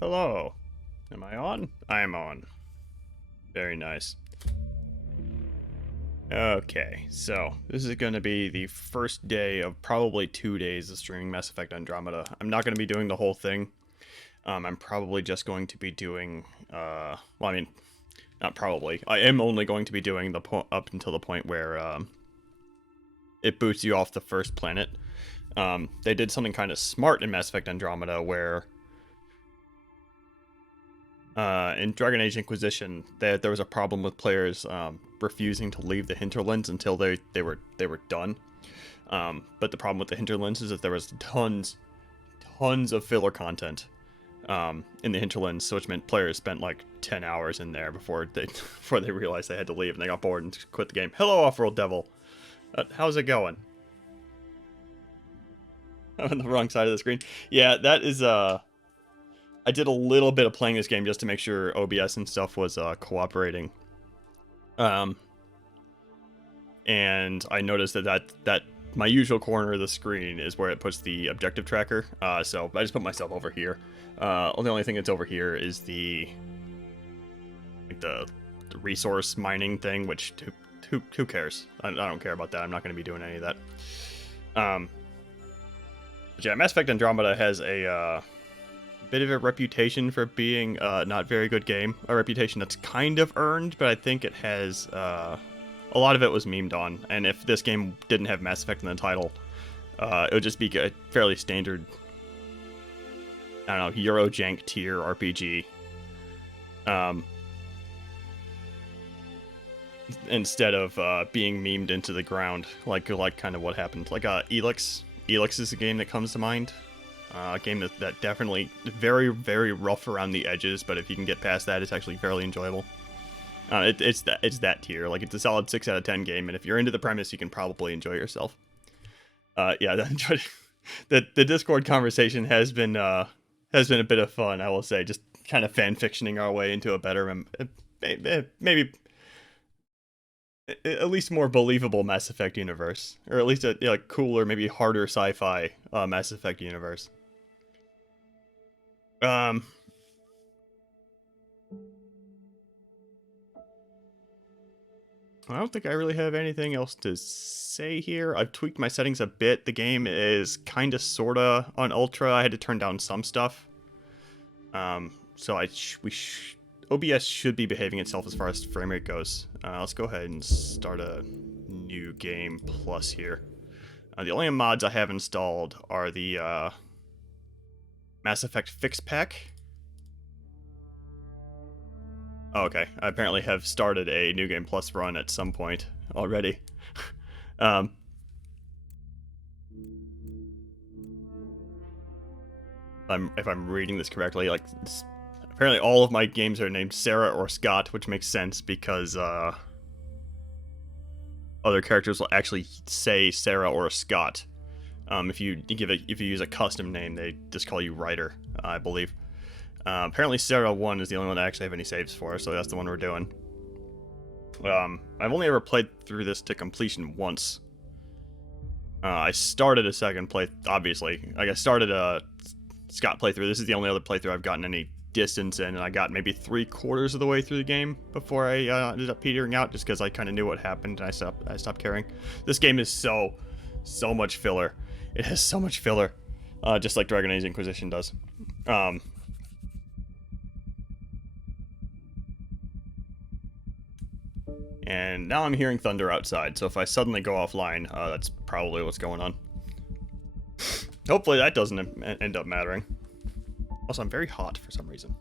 Hello. Am I on? I'm on. Very nice. Okay, so this is going to be the first day of probably 2 days of streaming Mass Effect Andromeda. I'm not going to be doing the whole thing. I'm probably just going to be doing, well, I mean, not probably. I am only going to be doing the up until the point where it boots you off the first planet. They did something kind of smart in Mass Effect Andromeda where in Dragon Age Inquisition, there was a problem with players refusing to leave the hinterlands until they were done. But the problem with the hinterlands is that there was tons of filler content in the hinterlands, so which meant players spent like 10 hours in there before they realized they had to leave and they got bored and quit the game. Hello, Off-World Devil. How's it going? I'm on the wrong side of the screen. Yeah, that is I did a little bit of playing this game just to make sure OBS and stuff was cooperating. And I noticed that my usual corner of the screen is where it puts the objective tracker. So I just put myself over here. The only thing that's over here is the resource mining thing, which who cares? I don't care about that. I'm not going to be doing any of that. But yeah, Mass Effect Andromeda has a bit of a reputation for being not very good game. A reputation that's kind of earned, but I think it has a lot of it was memed on. And if this game didn't have Mass Effect in the title, it would just be a fairly standard, I don't know, Eurojank tier RPG. Instead of being memed into the ground, like kind of what happened. Like Elix. Elix is a game that comes to mind. A game that definitely very, very rough around the edges, but if you can get past that, it's actually fairly enjoyable. It's that tier. Like, it's a solid 6 out of 10 game, and if you're into the premise, you can probably enjoy yourself. Yeah, the Discord conversation has been a bit of fun, I will say. Just kind of fan fictioning our way into a better, maybe at least more believable Mass Effect universe, or at least a like cooler, maybe harder sci-fi Mass Effect universe. I don't think I really have anything else to say here. I've tweaked my settings a bit. The game is kind of, sorta on Ultra. I had to turn down some stuff. So OBS should be behaving itself as far as frame rate goes. Let's go ahead and start a new game plus here. The only mods I have installed are the Mass Effect Fix Pack. Oh, okay. I apparently have started a New Game Plus run at some point already. If I'm reading this correctly, like, apparently all of my games are named Sarah or Scott, which makes sense because other characters will actually say Sarah or Scott. If you use a custom name, they just call you Ryder, I believe. Apparently Sarah 1 is the only one I actually have any saves for, so that's the one we're doing. I've only ever played through this to completion once. I started a second play, obviously. Like, I started a Scott playthrough. This is the only other playthrough I've gotten any distance in, and I got maybe 3/4 of the way through the game before I ended up petering out, just because I kind of knew what happened and I stopped caring. This game is so much filler. It has so much filler, just like Dragon Age Inquisition does. And now I'm hearing thunder outside, so if I suddenly go offline, that's probably what's going on. Hopefully that doesn't end up mattering. Also, I'm very hot for some reason.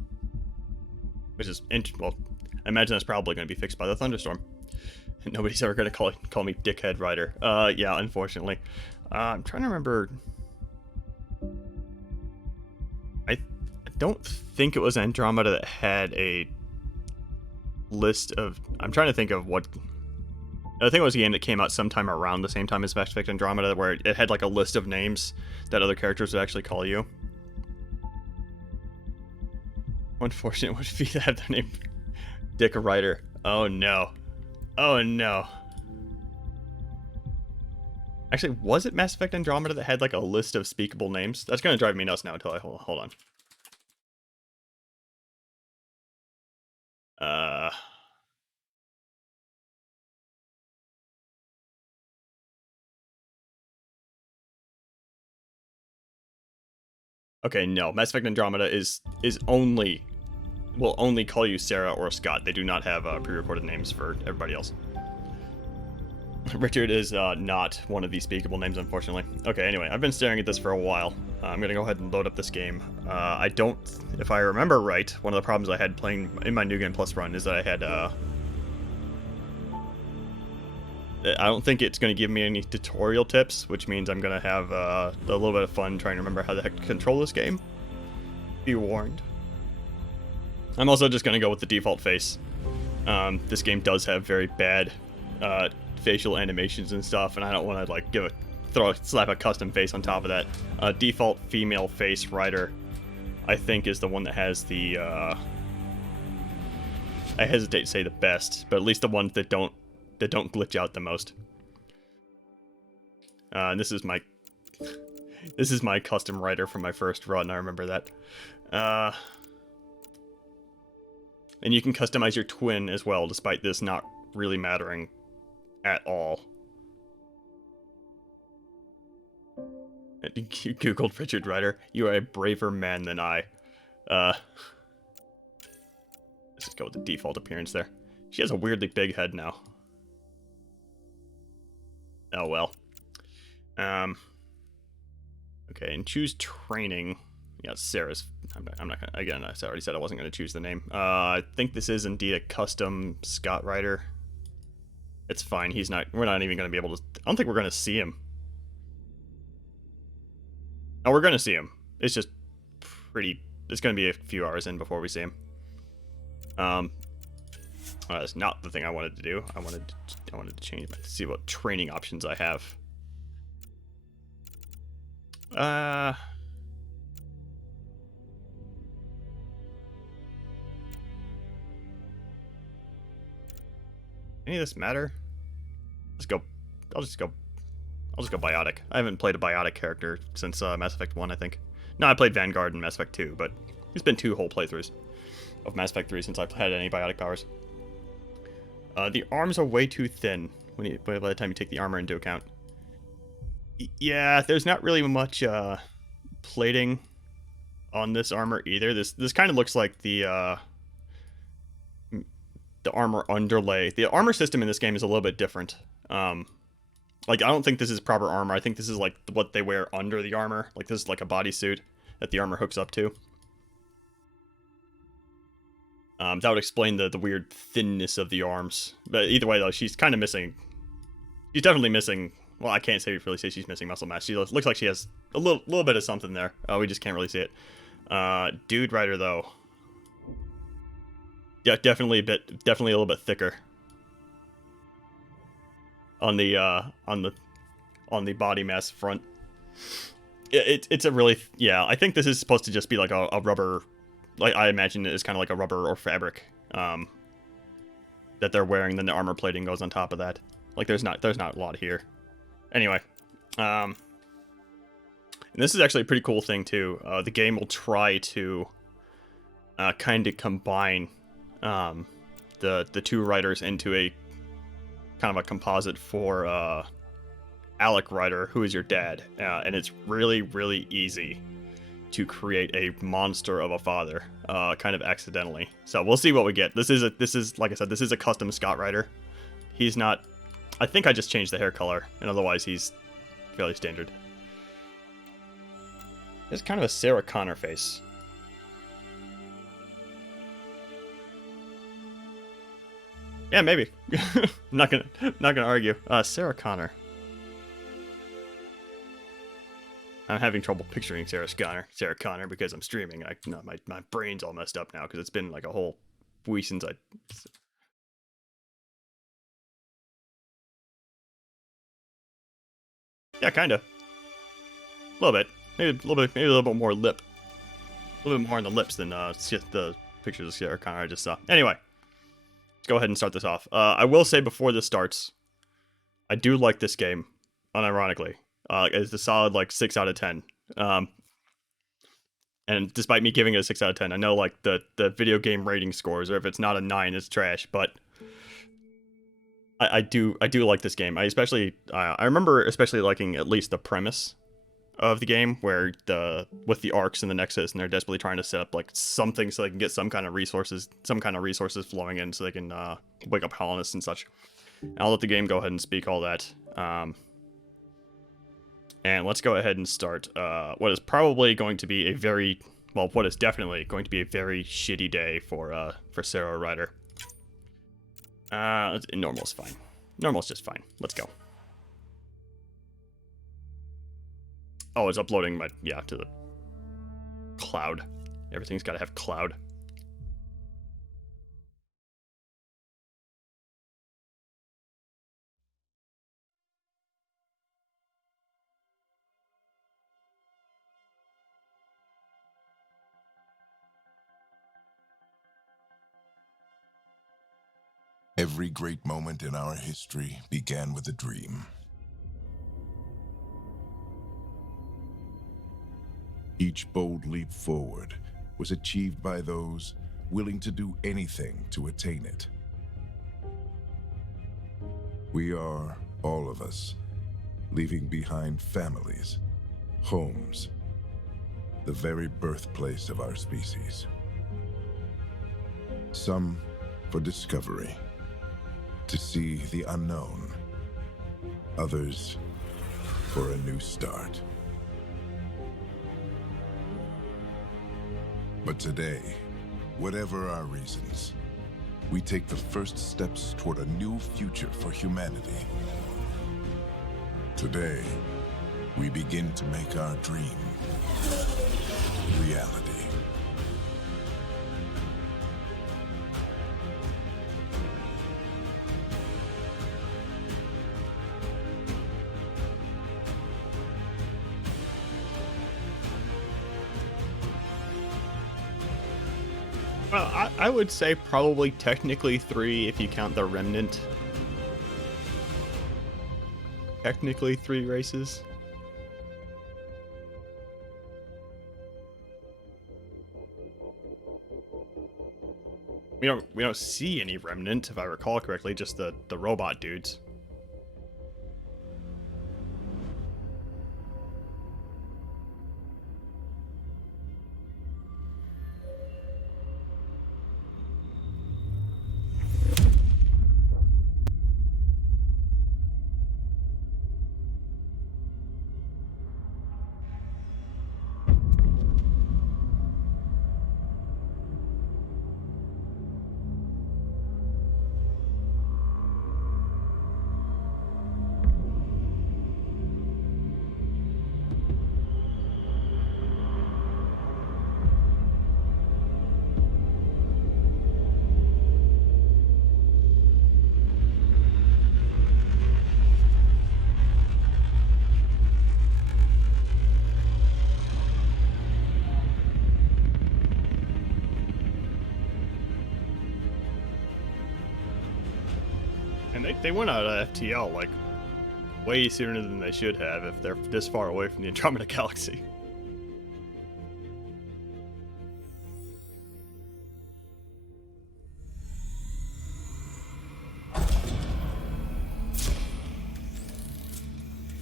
Which is, well, I imagine that's probably going to be fixed by the thunderstorm. Nobody's ever going to call me Dickhead Rider. Yeah, unfortunately. I'm trying to remember. I don't think it was Andromeda that had a list of... I'm trying to think of what... I think it was a game that came out sometime around the same time as Mass Effect Andromeda, where it had like a list of names that other characters would actually call you. Unfortunate would be to have their name Dick Rider. Oh no. Oh no. Actually, was it Mass Effect Andromeda that had like a list of speakable names? That's gonna drive me nuts now until I hold on. Uh, okay, no. Mass Effect Andromeda is only will only call you Sarah or Scott. They do not have pre-recorded names for everybody else. Richard is not one of these speakable names, unfortunately. Okay, anyway, I've been staring at this for a while. I'm gonna go ahead and load up this game. I don't, if I remember right, one of the problems I had playing in my New Game Plus run is that I don't think it's going to give me any tutorial tips, which means I'm going to have a little bit of fun trying to remember how the heck to control this game. Be warned. I'm also just going to go with the default face. This game does have very bad facial animations and stuff, and I don't want to like slap a custom face on top of that. Default female face Ryder, I think, is the one that has the I hesitate to say the best, but at least the ones that don't glitch out the most. This is my custom Ryder from my first run. I remember that. And you can customize your twin as well, despite this not really mattering at all. You googled Richard Ryder. You are a braver man than I. Let's just go with the default appearance there. She has a weirdly big head now. Oh well. Okay, and choose training. Yeah, Sarah's. I'm not gonna. Again, I already said I wasn't gonna choose the name. I think this is indeed a custom Scott Ryder. It's fine. He's not. We're not even gonna be able to. I don't think we're gonna see him. Oh, we're gonna see him. It's just pretty. It's gonna be a few hours in before we see him. That's not the thing I wanted to do. I wanted to change to see what training options I have. Any of this matter? Let's go. I'll just go biotic. I haven't played a biotic character since Mass Effect 1, I think. No, I played Vanguard and Mass Effect 2, but it's been 2 whole playthroughs of Mass Effect 3 since I've had any biotic powers. The arms are way too thin by the time you take the armor into account. Yeah, there's not really much plating on this armor either. This kind of looks like the armor underlay. The armor system in this game is a little bit different. Like, I don't think this is proper armor. I think this is like what they wear under the armor. Like, this is like a bodysuit that the armor hooks up to. That would explain the weird thinness of the arms. But either way, though, she's kind of missing. She's definitely missing. Well, I can't really say she's missing muscle mass. She looks like she has a little bit of something there. We just can't really see it. Dude Rider, though. Yeah, definitely a little bit thicker on the body mass front. It's a really, yeah. I think this is supposed to just be like a rubber. Like, I imagine it is kind of like a rubber or fabric that they're wearing. Then the armor plating goes on top of that. Like, there's not a lot here. Anyway, and this is actually a pretty cool thing too. The game will try to kind of combine the two writers into a kind of a composite for Alec Ryder, who is your dad, and it's really, really easy to create a monster of a father, kind of accidentally. So we'll see what we get. This is like I said, this is a custom Scott Ryder. He's not. I think I just changed the hair color, and otherwise he's fairly standard. It's kind of a Sarah Connor face. Yeah, maybe. I'm not gonna argue. Sarah Connor. I'm having trouble picturing Sarah Connor because I'm streaming. My brain's all messed up now because it's been like a whole week since I. Yeah, kind of. A little bit. Maybe a little bit more lip. A little bit more on the lips than the pictures of Sarah Connor I just saw. Anyway, let's go ahead and start this off. I will say before this starts, I do like this game, unironically. It's a solid like 6 out of 10. And despite me giving it a 6 out of 10, I know like the video game rating scores, or if it's not a 9, it's trash. But I do like this game. I remember especially liking at least the premise of the game, where with the arcs and the Nexus, and they're desperately trying to set up like something so they can get some kind of resources flowing in, so they can wake up colonists and such. And I'll let the game go ahead and speak all that. And let's go ahead and start what is probably going to be what is definitely going to be a very shitty day for Sarah Ryder. Normal's fine. Normal's just fine. Let's go. Oh, it's uploading to the cloud. Everything's got to have cloud. Every great moment in our history began with a dream. Each bold leap forward was achieved by those willing to do anything to attain it. We are, all of us, leaving behind families, homes, the very birthplace of our species. Some for discovery, to see the unknown. Others for a new start. But today, whatever our reasons, we take the first steps toward a new future for humanity. Today, we begin to make our dream reality. Well, I would say probably technically 3 if you count the Remnant. Technically 3 races. We don't see any Remnant, if I recall correctly, just the robot dudes. And they went out of FTL like way sooner than they should have if they're this far away from the Andromeda Galaxy.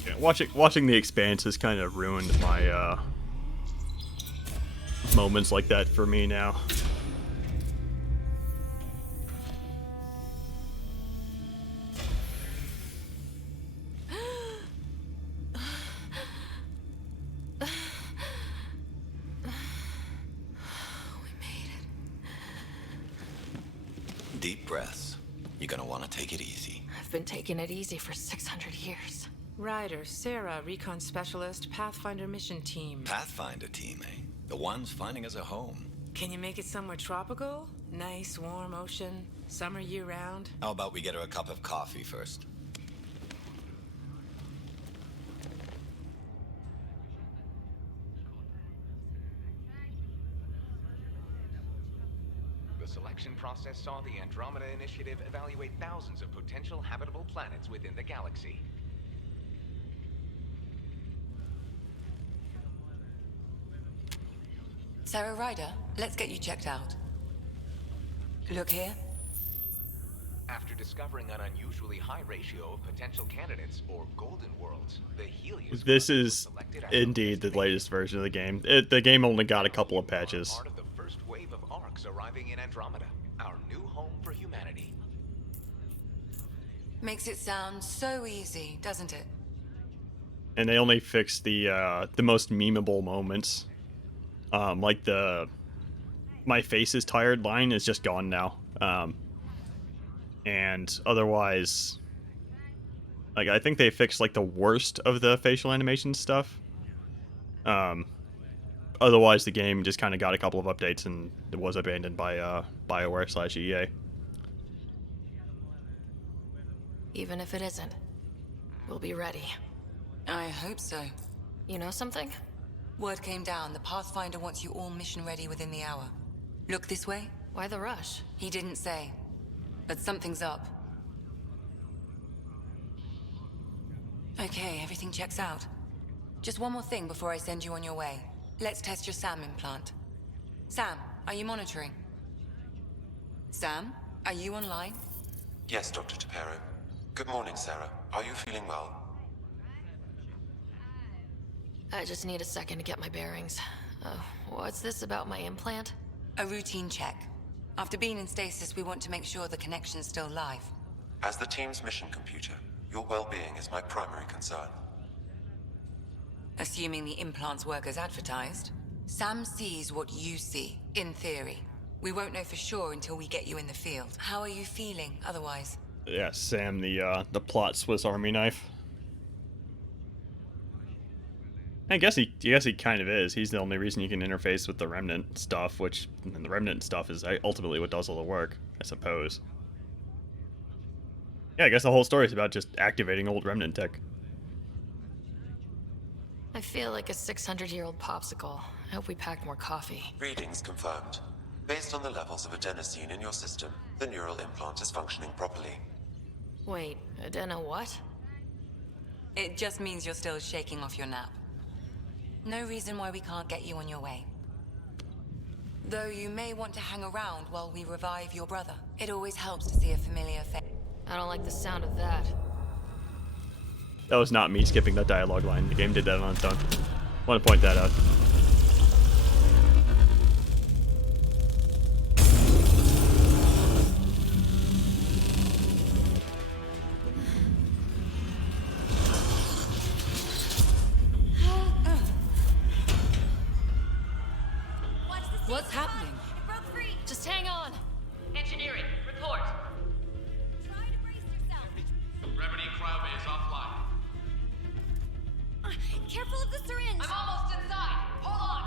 Yeah, watching The Expanse has kind of ruined my moments like that for me now. Deep breaths. You're gonna want to take it easy. I've been taking it easy for 600 years. Ryder, Sarah, Recon Specialist, Pathfinder Mission Team. Pathfinder team, eh? The ones finding us a home. Can you make it somewhere tropical? Nice, warm ocean, summer year-round? How about we get her a cup of coffee first? The selection process saw the Andromeda Initiative evaluate thousands of potential habitable planets within the galaxy. Sarah Ryder, let's get you checked out. Look here. After discovering an unusually high ratio of potential candidates, or golden worlds, the Helios This Cluster was is selected as indeed the destination. latest version of the game. The game only got a couple of patches. Part of the first wave of arcs arriving in Andromeda, our new home for humanity. Makes it sound so easy, doesn't it? And they only fixed the most memeable moments. Like the "my face is tired" line is just gone now. And otherwise, like, I think they fixed like the worst of the facial animation stuff. Otherwise, the game just kind of got a couple of updates and it was abandoned by BioWare/EA. Even if it isn't, we'll be ready. I hope so. You know something? Word came down. The Pathfinder wants you all mission ready within the hour. Look this way? Why the rush? He didn't say. But something's up. Okay, everything checks out. Just one more thing before I send you on your way. Let's test your SAM implant. Sam, are you monitoring? Sam, are you online? Yes, Dr. Tapero. Good morning, Sarah. Are you feeling well? I just need a second to get my bearings. What's this about my implant? A routine check. After being in stasis, we want to make sure the connection's still live. As the team's mission computer, your well-being is my primary concern. Assuming the implants work as advertised, Sam sees what you see, in theory. We won't know for sure until we get you in the field. How are you feeling otherwise? Yeah, Sam, the plot Swiss Army knife. I guess he kind of is. He's the only reason you can interface with the Remnant stuff, and the Remnant stuff is ultimately what does all the work, I suppose. Yeah, I guess the whole story is about just activating old Remnant tech. I feel like a 600-year-old popsicle. I hope we packed more coffee. Readings confirmed. Based on the levels of adenosine in your system, the neural implant is functioning properly. Wait, Adena what? It just means you're still shaking off your nap. No reason why we can't get you on your way. Though you may want to hang around while we revive your brother. It always helps to see a familiar face. I don't like the sound of that. That was not me skipping that dialogue line. The game did that on its own. Want to point that out. What's happening? It broke free. Just hang on. Engineering, report. Try to brace yourself. Gravity cryobay is offline. Careful of the syringe. I'm almost inside. Hold on.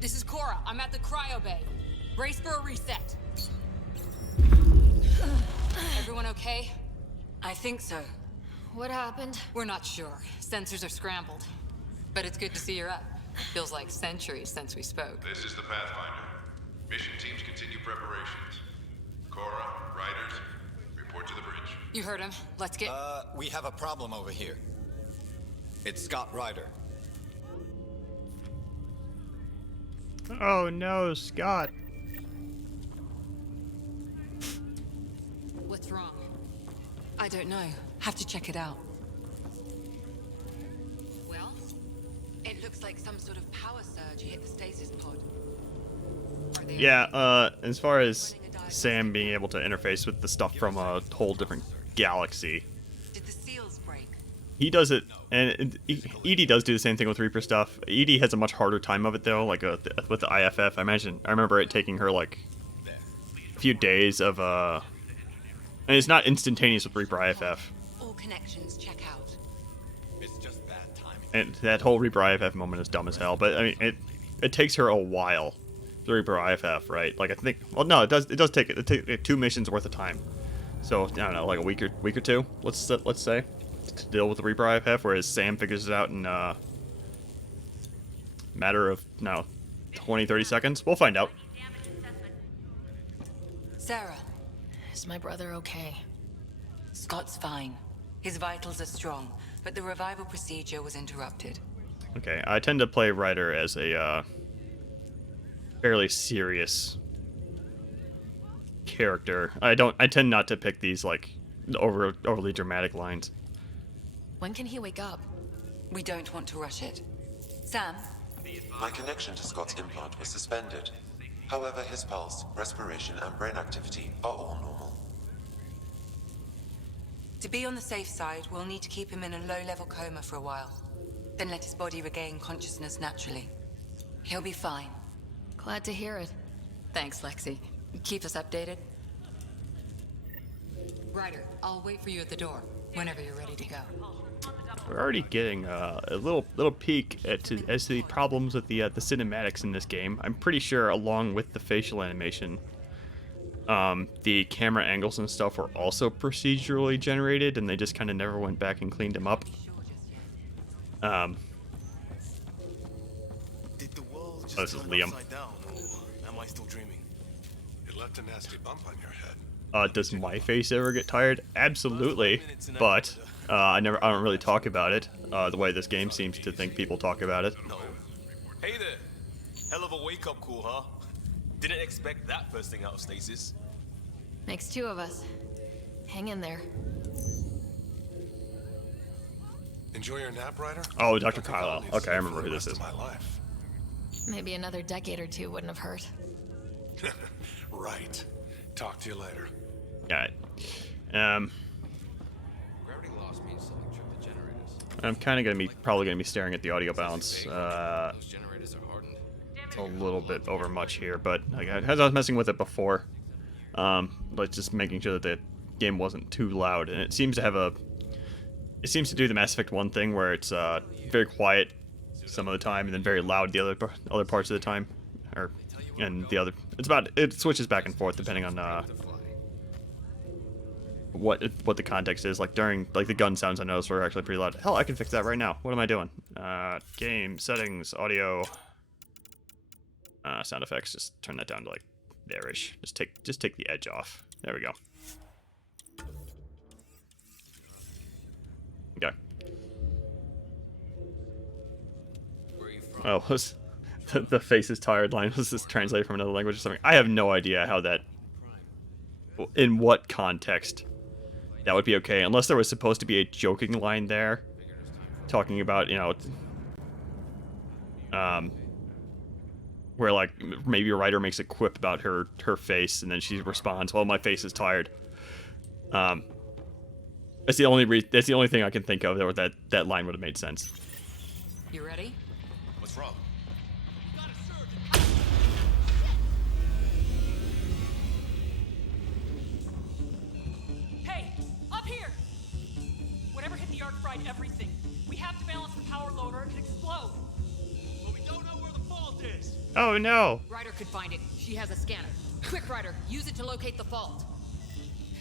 This is Cora. I'm at the cryo bay. Brace for a reset. Everyone okay? I think so. What happened? We're not sure. Sensors are scrambled. But it's good to see you're up. Feels like centuries since we spoke. This is the Pathfinder. Mission teams continue preparations. Cora, Riders, report to the bridge. You heard him. Let's get... We have a problem over here. It's Scott Ryder. Oh no, Scott. What's wrong? I don't know. Have to check it out. Well? It looks like some sort of power surge hit the stasis pod. Yeah, as far as Sam being able to interface with the stuff from a whole different galaxy, Did the seals break? he does it, and Edie does do the same thing with Reaper stuff. Edie has a much harder time of it though, like with the IFF. I remember it taking her like a few days of and it's not instantaneous with Reaper IFF. All connections check out. It's just bad timing. And that whole Reaper IFF moment is dumb as hell. But I mean, it takes her a while. The Reaper IFF, right? Like I think, well, no, it does take 2 missions worth of time. So I don't know, like a week or two. Let's say to deal with the Reaper IFF, whereas Sam figures it out in a matter of 20-30 seconds. We'll find out. Sarah, Is my brother okay? Scott's fine. His vitals are strong. but the revival procedure was interrupted. Okay, I tend to play Ryder as a fairly serious character. I tend not to pick these like overly dramatic lines. When can he wake up? We don't want to rush it. Sam? My connection to Scott's implant was suspended. However, his pulse, respiration, and brain activity are all normal. To be on the safe side, we'll need to keep him in a low-level coma for a while. Then let his body regain consciousness naturally. He'll be fine. Glad to hear it. Thanks, Lexi. Keep us updated. Ryder, I'll wait for you at the door whenever you're ready to go. We're already getting a little peek as to the problems with the cinematics in this game. I'm pretty sure, along with the facial animation, the camera angles and stuff were also procedurally generated, and they just kind of never went back and cleaned them up. Did the world just this is turn Liam. upside down, or am I still dreaming? It left a nasty bump on your head. Does my face ever get tired? Absolutely, but I don't really talk about it the way this game seems to think people talk about it. No. Hey there. Hell of a wake-up call, huh? Didn't expect that first thing out of stasis. Makes two of us. Hang in there. Enjoy your nap, Ryder? Oh, Dr. Carlisle. Okay, I remember who this is. My life. Maybe another decade or two wouldn't have hurt. Right. Talk to you later. Alright. Gravity loss means something tripped the generators. I'm kind of probably gonna be staring at the audio balance. Those generators are hardened. It's a little bit over much here, but like, as I was messing with it before, like just making sure that the game wasn't too loud, and it seems to do the Mass Effect 1 thing where it's very quiet some of the time and then very loud the other parts of the time, it switches back and forth depending on what the context is. Like during the gun sounds I noticed were actually pretty loud. Hell, I can fix that right now. What am I doing? Game settings, audio, sound effects. Just turn that down to like there-ish. Just take the edge off. There we go. Okay. Oh, was the face is tired line was this translated from another language or something? I have no idea how that, in what context that would be okay, unless there was supposed to be a joking line there, talking about, where like maybe a writer makes a quip about her face, and then she responds, "Well, my face is tired." That's the only thing I can think of where that line would have made sense. You ready? What's wrong? Hey, up here! Whatever hit the arc fried everything. We have to balance the power load or it could explode. But we don't know where the fault is. Oh no! Ryder could find it. She has a scanner. Quick, Ryder, use it to locate the fault.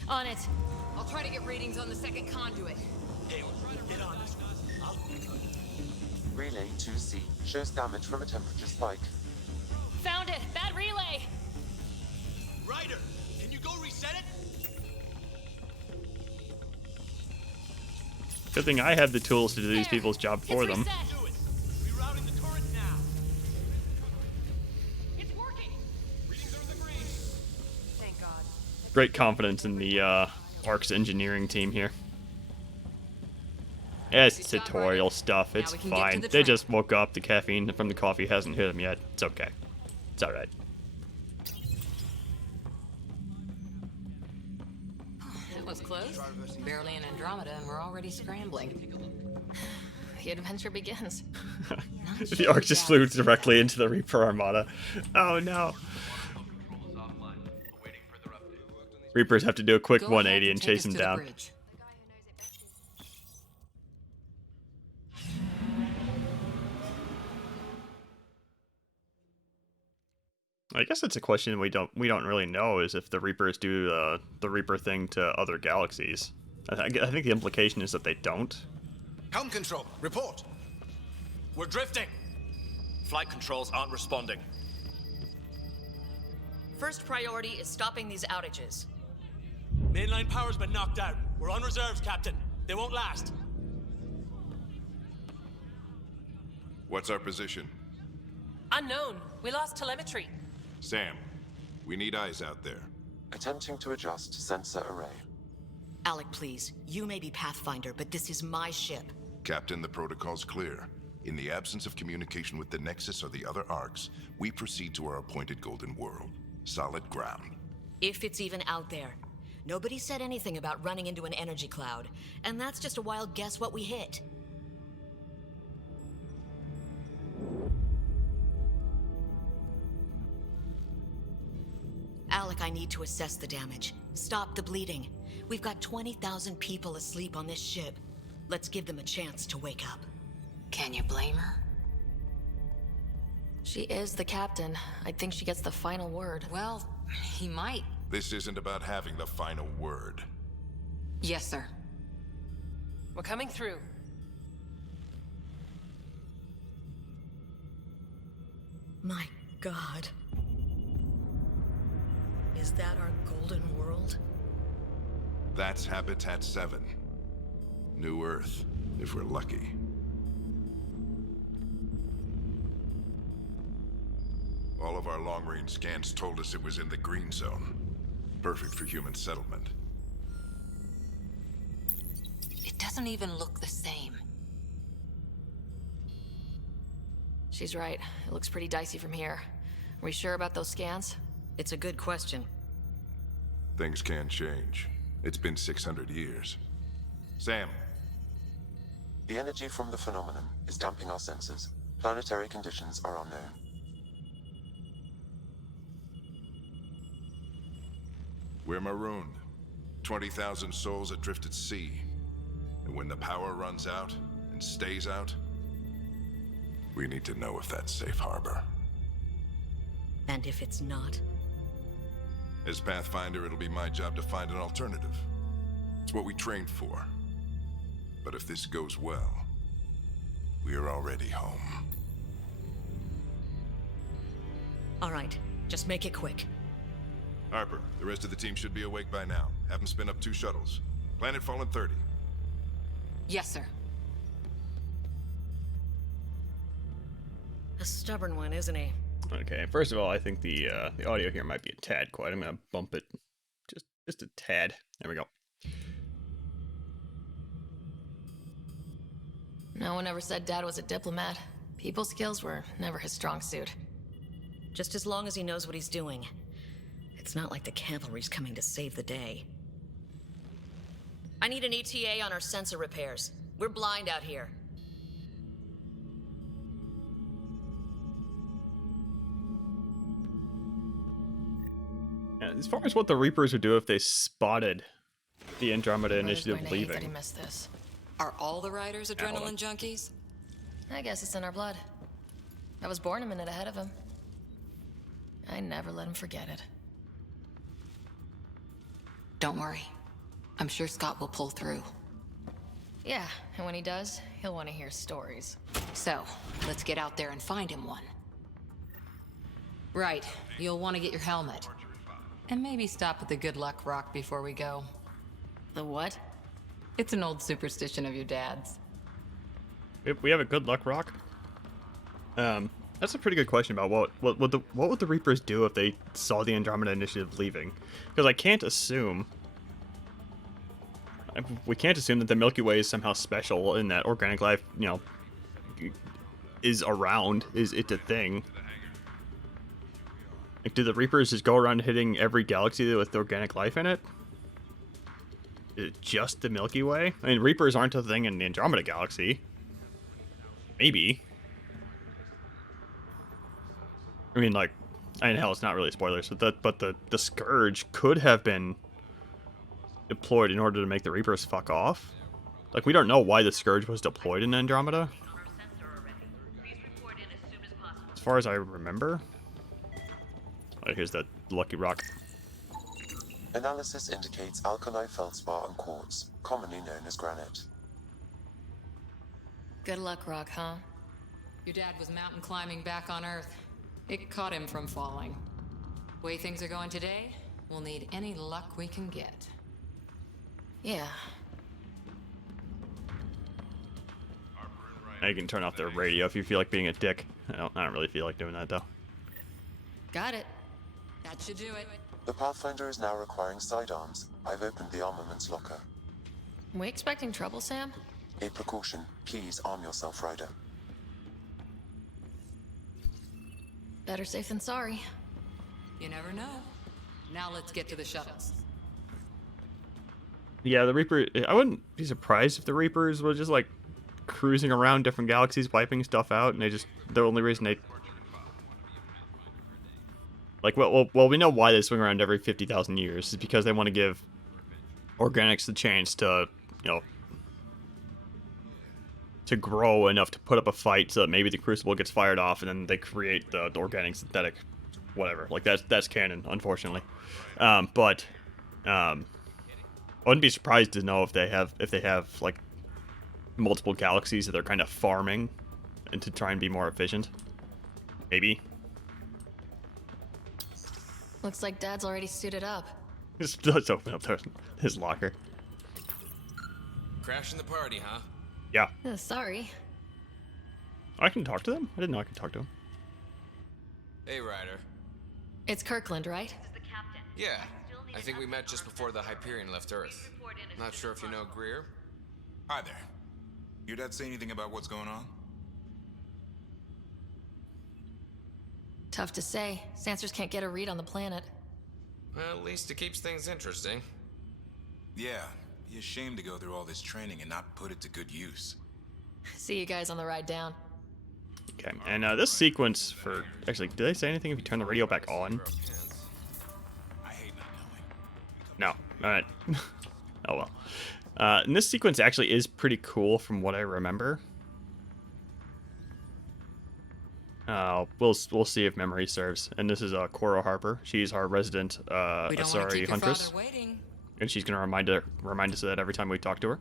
On it. I'll try to get readings on the second conduit. Hey, get on this. Relay 2C shows damage from a temperature spike. Found it! Bad relay! Ryder, can you go reset it? Good thing I have the tools to do these people's job for them. Reset. Do it. Rerouting the turret now. It's working! Readings are in the green. Thank God. Great confidence in the ARC's engineering team here. It's tutorial stuff. It's we can get to fine. the They train. just woke up. The caffeine from the coffee hasn't hit them yet. It's okay. It's all right. That was close. Barely in Andromeda, and we're already scrambling. The adventure begins. The ARC just flew directly into the Reaper Armada. Oh no. Reapers have to do a quick Go 180 ahead and take chase us him to the down. bridge. I guess it's a question we don't really know, is if the Reapers do the Reaper thing to other galaxies. I think the implication is that they don't. Helm control, report. We're drifting. Flight controls aren't responding. First priority is stopping these outages. Mainline power's been knocked out. We're on reserves, Captain. They won't last. What's our position? Unknown. We lost telemetry. Sam, we need eyes out there. Attempting to adjust sensor array. Alec, please. You may be Pathfinder, but this is my ship. Captain, the protocol's clear. In the absence of communication with the Nexus or the other arcs, we proceed to our appointed Golden World. Solid ground. If it's even out there. Nobody said anything about running into an energy cloud, and that's just a wild guess what we hit. Alec, I need to assess the damage. Stop the bleeding. We've got 20,000 people asleep on this ship. Let's give them a chance to wake up. Can you blame her? She is the captain. I think she gets the final word. Well, he might. This isn't about having the final word. Yes, sir. We're coming through. My God. Is that our Golden World? That's Habitat 7. New Earth, if we're lucky. All of our long-range scans told us it was in the green zone. Perfect for human settlement. It doesn't even look the same. She's right. It looks pretty dicey from here. Are we sure about those scans? It's a good question. Things can change. It's been 600 years. Sam. The energy from the phenomenon is damping our sensors. Planetary conditions are unknown. We're marooned. 20,000 souls adrift at sea. And when the power runs out, and stays out, we need to know if that's safe harbor. And if it's not? As Pathfinder, it'll be my job to find an alternative. It's what we trained for. But if this goes well, we are already home. All right, just make it quick. Harper, the rest of the team should be awake by now. Have them spin up 2 shuttles. Planet Fallen 30. Yes, sir. A stubborn one, isn't he? Okay, first of all, I think the audio here might be a tad quiet. I'm gonna bump it just a tad. There we go. No one ever said Dad was a diplomat. People skills were never his strong suit. Just as long as he knows what he's doing. It's not like the cavalry's coming to save the day. I need an ETA on our sensor repairs. We're blind out here. As far as what the Reapers would do if they spotted the Andromeda Initiative That he leaving. missed this. Are all the riders adrenaline junkies? I guess it's in our blood. I was born a minute ahead of him. I never let him forget it. Don't worry. I'm sure Scott will pull through. Yeah, and when he does, he'll want to hear stories. So, let's get out there and find him one. Right, you'll want to get your helmet. And maybe stop at the Good Luck Rock before we go. The what? It's an old superstition of your dad's. We have a good luck rock. That's a pretty good question about what would the Reapers do if they saw the Andromeda Initiative leaving? Because I can't assume. We can't assume that the Milky Way is somehow special and that organic life, is around. Is it a thing? Like, do the Reapers just go around hitting every galaxy with organic life in it? Is it just the Milky Way? I mean, Reapers aren't a thing in the Andromeda Galaxy. Maybe. I mean, hell, it's not really spoilers, but the Scourge could have been deployed in order to make the Reapers fuck off. Like, we don't know why the Scourge was deployed in Andromeda. As far as I remember. Oh, here's that lucky rock. Analysis indicates alkali feldspar and quartz, commonly known as granite. Good luck, Rock, huh? Your dad was mountain climbing back on Earth. It caught him from falling. Way things are going today, we'll need any luck we can get. Yeah. Now you can turn off the radio if you feel like being a dick. I don't really feel like doing that though. Got it. That should do it. The Pathfinder is now requiring sidearms. I've opened the armaments locker. We expecting trouble, Sam? A precaution. Please arm yourself, Ryder. Better safe than sorry. You never know. Now let's get to the shuttles. Yeah, the Reaper. I wouldn't be surprised if the Reapers were just like cruising around different galaxies, wiping stuff out, and the only reason they like well we know why they swing around every 50,000 years is because they want to give organics the chance to to grow enough to put up a fight so that maybe the Crucible gets fired off and then they create the organic synthetic whatever. Like that's canon, unfortunately. But I wouldn't be surprised to know if they have like multiple galaxies that they're kind of farming and to try and be more efficient. Maybe. Looks like Dad's already suited up. Let's open up his locker. Crashing the party, huh? Yeah. Sorry. I can talk to them? I didn't know I could talk to them. Hey, Ryder. It's Kirkland, right? Yeah. I think we met just before the Hyperion left Earth. Not sure if you know Greer. Hi there. Your dad say anything about what's going on? Tough to say. Sansers can't get a read on the planet. Well, at least it keeps things interesting. Yeah. Be ashamed to go through all this training and not put it to good use. See you guys on the ride down. Okay, and this sequence for... Actually, did they say anything if you turn the radio back on? I hate not knowing. No. Alright. Oh well. And this sequence actually is pretty cool from what I remember. We'll see if memory serves. And this is Cora Harper. She's our resident Asari huntress. And she's gonna remind us of that every time we talk to her.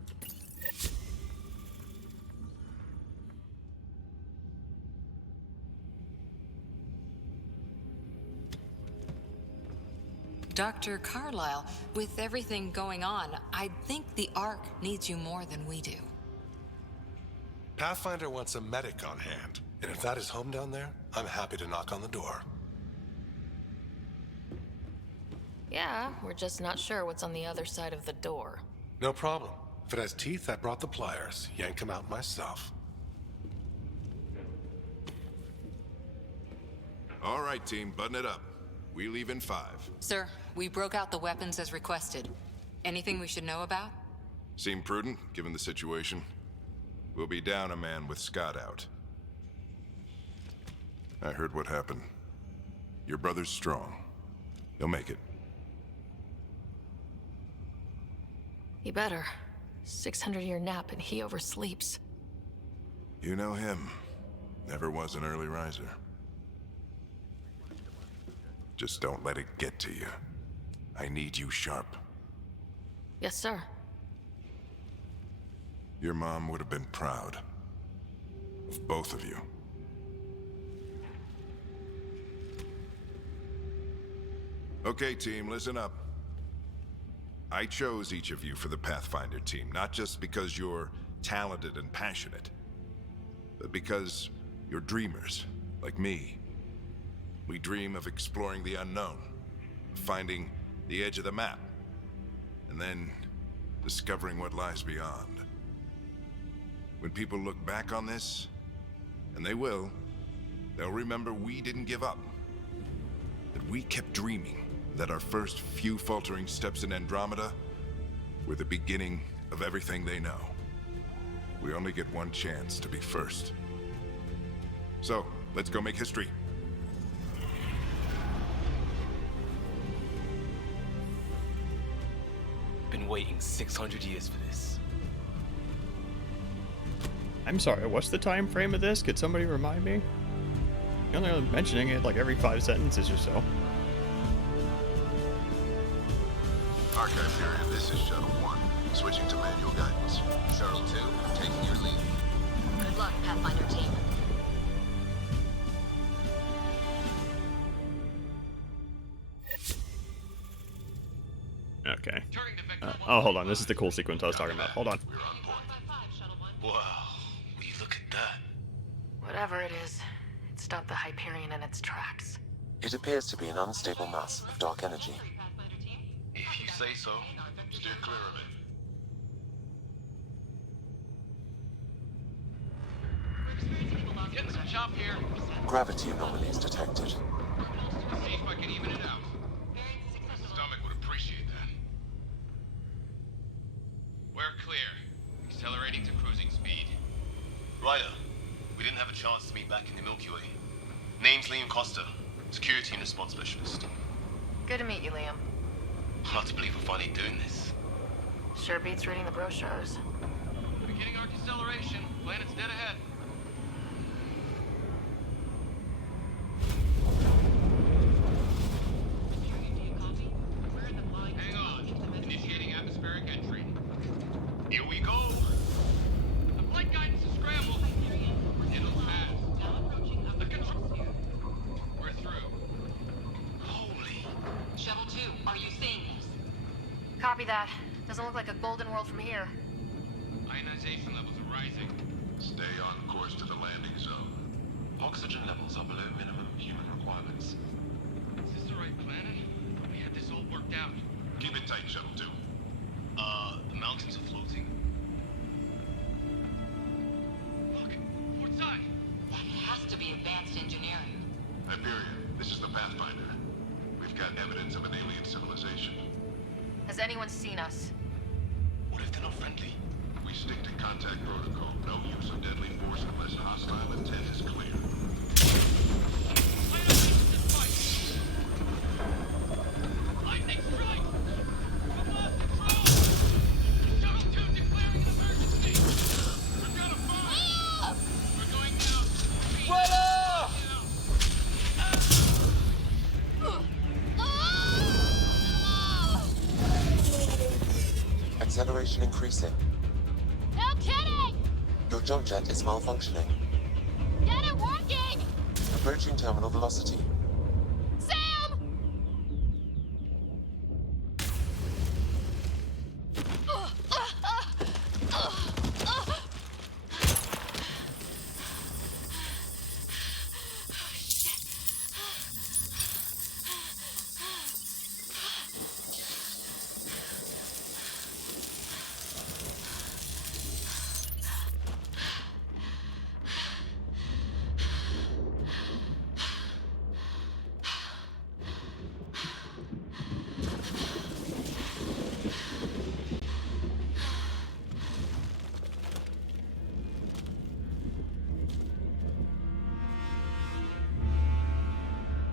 Dr. Carlyle, with everything going on, I think the Ark needs you more than we do. Pathfinder wants a medic on hand, and if that is home down there, I'm happy to knock on the door. Yeah, we're just not sure what's on the other side of the door. No problem. If it has teeth, I brought the pliers. Yank them out myself. All right, team, button it up. We leave in 5. Sir, we broke out the weapons as requested. Anything we should know about? Seem prudent, given the situation. We'll be down a man with Scott out. I heard what happened. Your brother's strong. He'll make it. He better. 600-year nap and he oversleeps. You know him. Never was an early riser. Just don't let it get to you. I need you sharp. Yes, sir. Your mom would have been proud of both of you. Okay, team, listen up. I chose each of you for the Pathfinder team, not just because you're talented and passionate, but because you're dreamers, like me. We dream of exploring the unknown, of finding the edge of the map, and then discovering what lies beyond. When people look back on this, and they will, they'll remember we didn't give up. That we kept dreaming, that our first few faltering steps in Andromeda were the beginning of everything they know. We only get one chance to be first. So, let's go make history. Been waiting 600 years for this. I'm sorry, what's the time frame of this? Could somebody remind me? You're only mentioning it like every 5 sentences or so. Archive period, this is Shuttle 1. Switching to manual guidance. Shuttle 2, taking your lead. Good luck, Pathfinder team. Okay. Hold on. This is the cool sequence I was talking about. Hold on. Wow, will you look at that? Whatever it is, it stopped the Hyperion in its tracks. It appears to be an unstable mass of dark energy. If you say so. Steer clear of it. Getting some chop here. Gravity anomalies detected. See if I can even it out. Stomach would appreciate that. We're clear. Accelerating to cruising speed. Ryder, we didn't have a chance to meet back in the Milky Way. Name's Liam Costa, Security and Response Specialist. Good to meet you, Liam. Hard to believe we're finally doing this. Sure beats reading the brochures. Beginning arc acceleration. Planet's dead ahead. Hang on. Initiating atmospheric entry. Here we go. The flight guidance is scrambled. It'll pass. The control. We're through. Holy. Shuttle 2, are you seeing this? Copy that. Doesn't look like a golden world from here. Ionization levels are rising. Stay on course to the landing zone. Oxygen levels are below minimum human requirements. Is this the right planet? We had this all worked out. Keep it tight, Shuttle 2. The mountains are floating. Look, port side. That has to be advanced engineering. Hyperion, this is the Pathfinder. We've got evidence of an alien civilization. Has anyone seen us? What if they're not friendly? We stick to contact protocol. No use of deadly force unless hostile intent is clear. Lightning strike! Come on, control! Shuttle 2 declaring an emergency! We've got a fire! We're going down! Acceleration increasing. No kidding! Your jump jet is malfunctioning. Get it working! Approaching terminal velocity. Sam!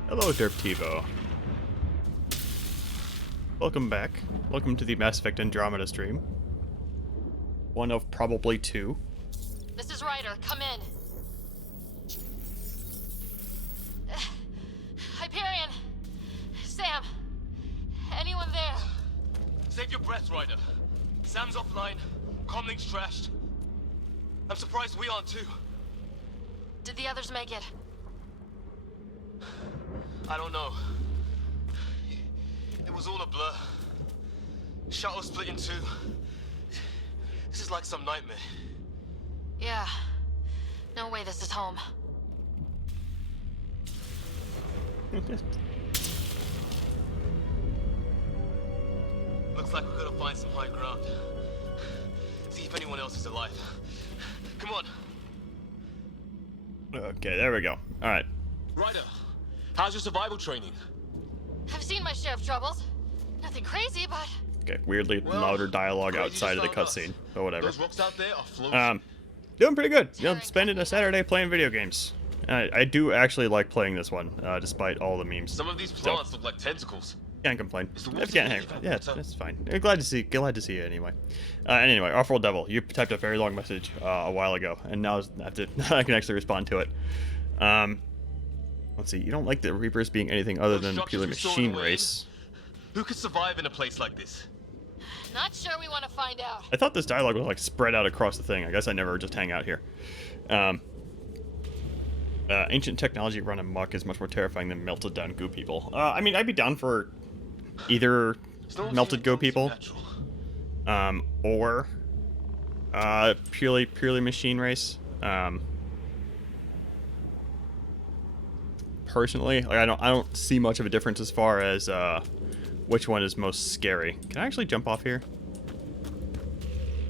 Hello, Derptivo. Welcome back. Welcome to the Mass Effect Andromeda stream. One of probably two. This is Ryder. Come in. Hyperion! Sam! Anyone there? Save your breath, Ryder. Sam's offline. Comlink's trashed. I'm surprised we aren't too. Did the others make it? I don't know. It was all a blur. Shuttle split in two. This is like some nightmare. Yeah. No way this is home. Looks like we've got to find some high ground. See if anyone else is alive. Come on. Okay, there we go. Alright. Ryder, how's your survival training? I've seen my share of troubles. Nothing crazy, but... Okay, weirdly louder dialogue crazy outside of the just found us. cutscene, but whatever. Those rocks out there are floating. Doing pretty good. You know, spending a Saturday playing video games. I do actually like playing this one, despite all the memes. Some of these plants look like tentacles. Can't complain. It's the If wolves you can't in hang, the yeah, river. that's fine. Glad to see you anyway. Anyway, Awful Devil, you typed a very long message a while ago, and now I can actually respond to it. Let's see. You don't like the Reapers being anything other than purely machine race. Who could survive in a place like this? Not sure we want to find out. I thought this dialogue was like spread out across the thing. I guess I never just hang out here. Ancient technology run amok is much more terrifying than melted down goo people. I mean, I'd be down for either melted goo people, or purely machine race. personally. Like I don't see much of a difference as far as which one is most scary. Can I actually jump off here?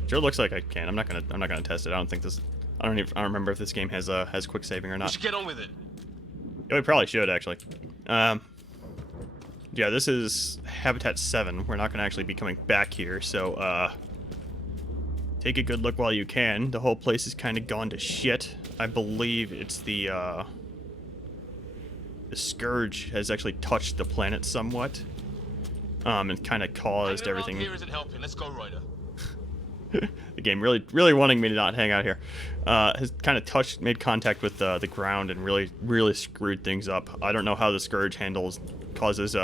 Sure looks like I can. I'm not gonna test it. I don't remember if this game has quick saving or not. We should get on with it. Yeah, we probably should actually. Yeah, this is Habitat 7. We're not gonna actually be coming back here, so take a good look while you can. The whole place is kind of gone to shit. I believe it's the Scourge has actually touched the planet somewhat, and kind of caused everything. Here isn't helping. Let's go, Ryder. The game really wanting me to not hang out here, has kind of made contact with the ground and really screwed things up. I don't know how the Scourge causes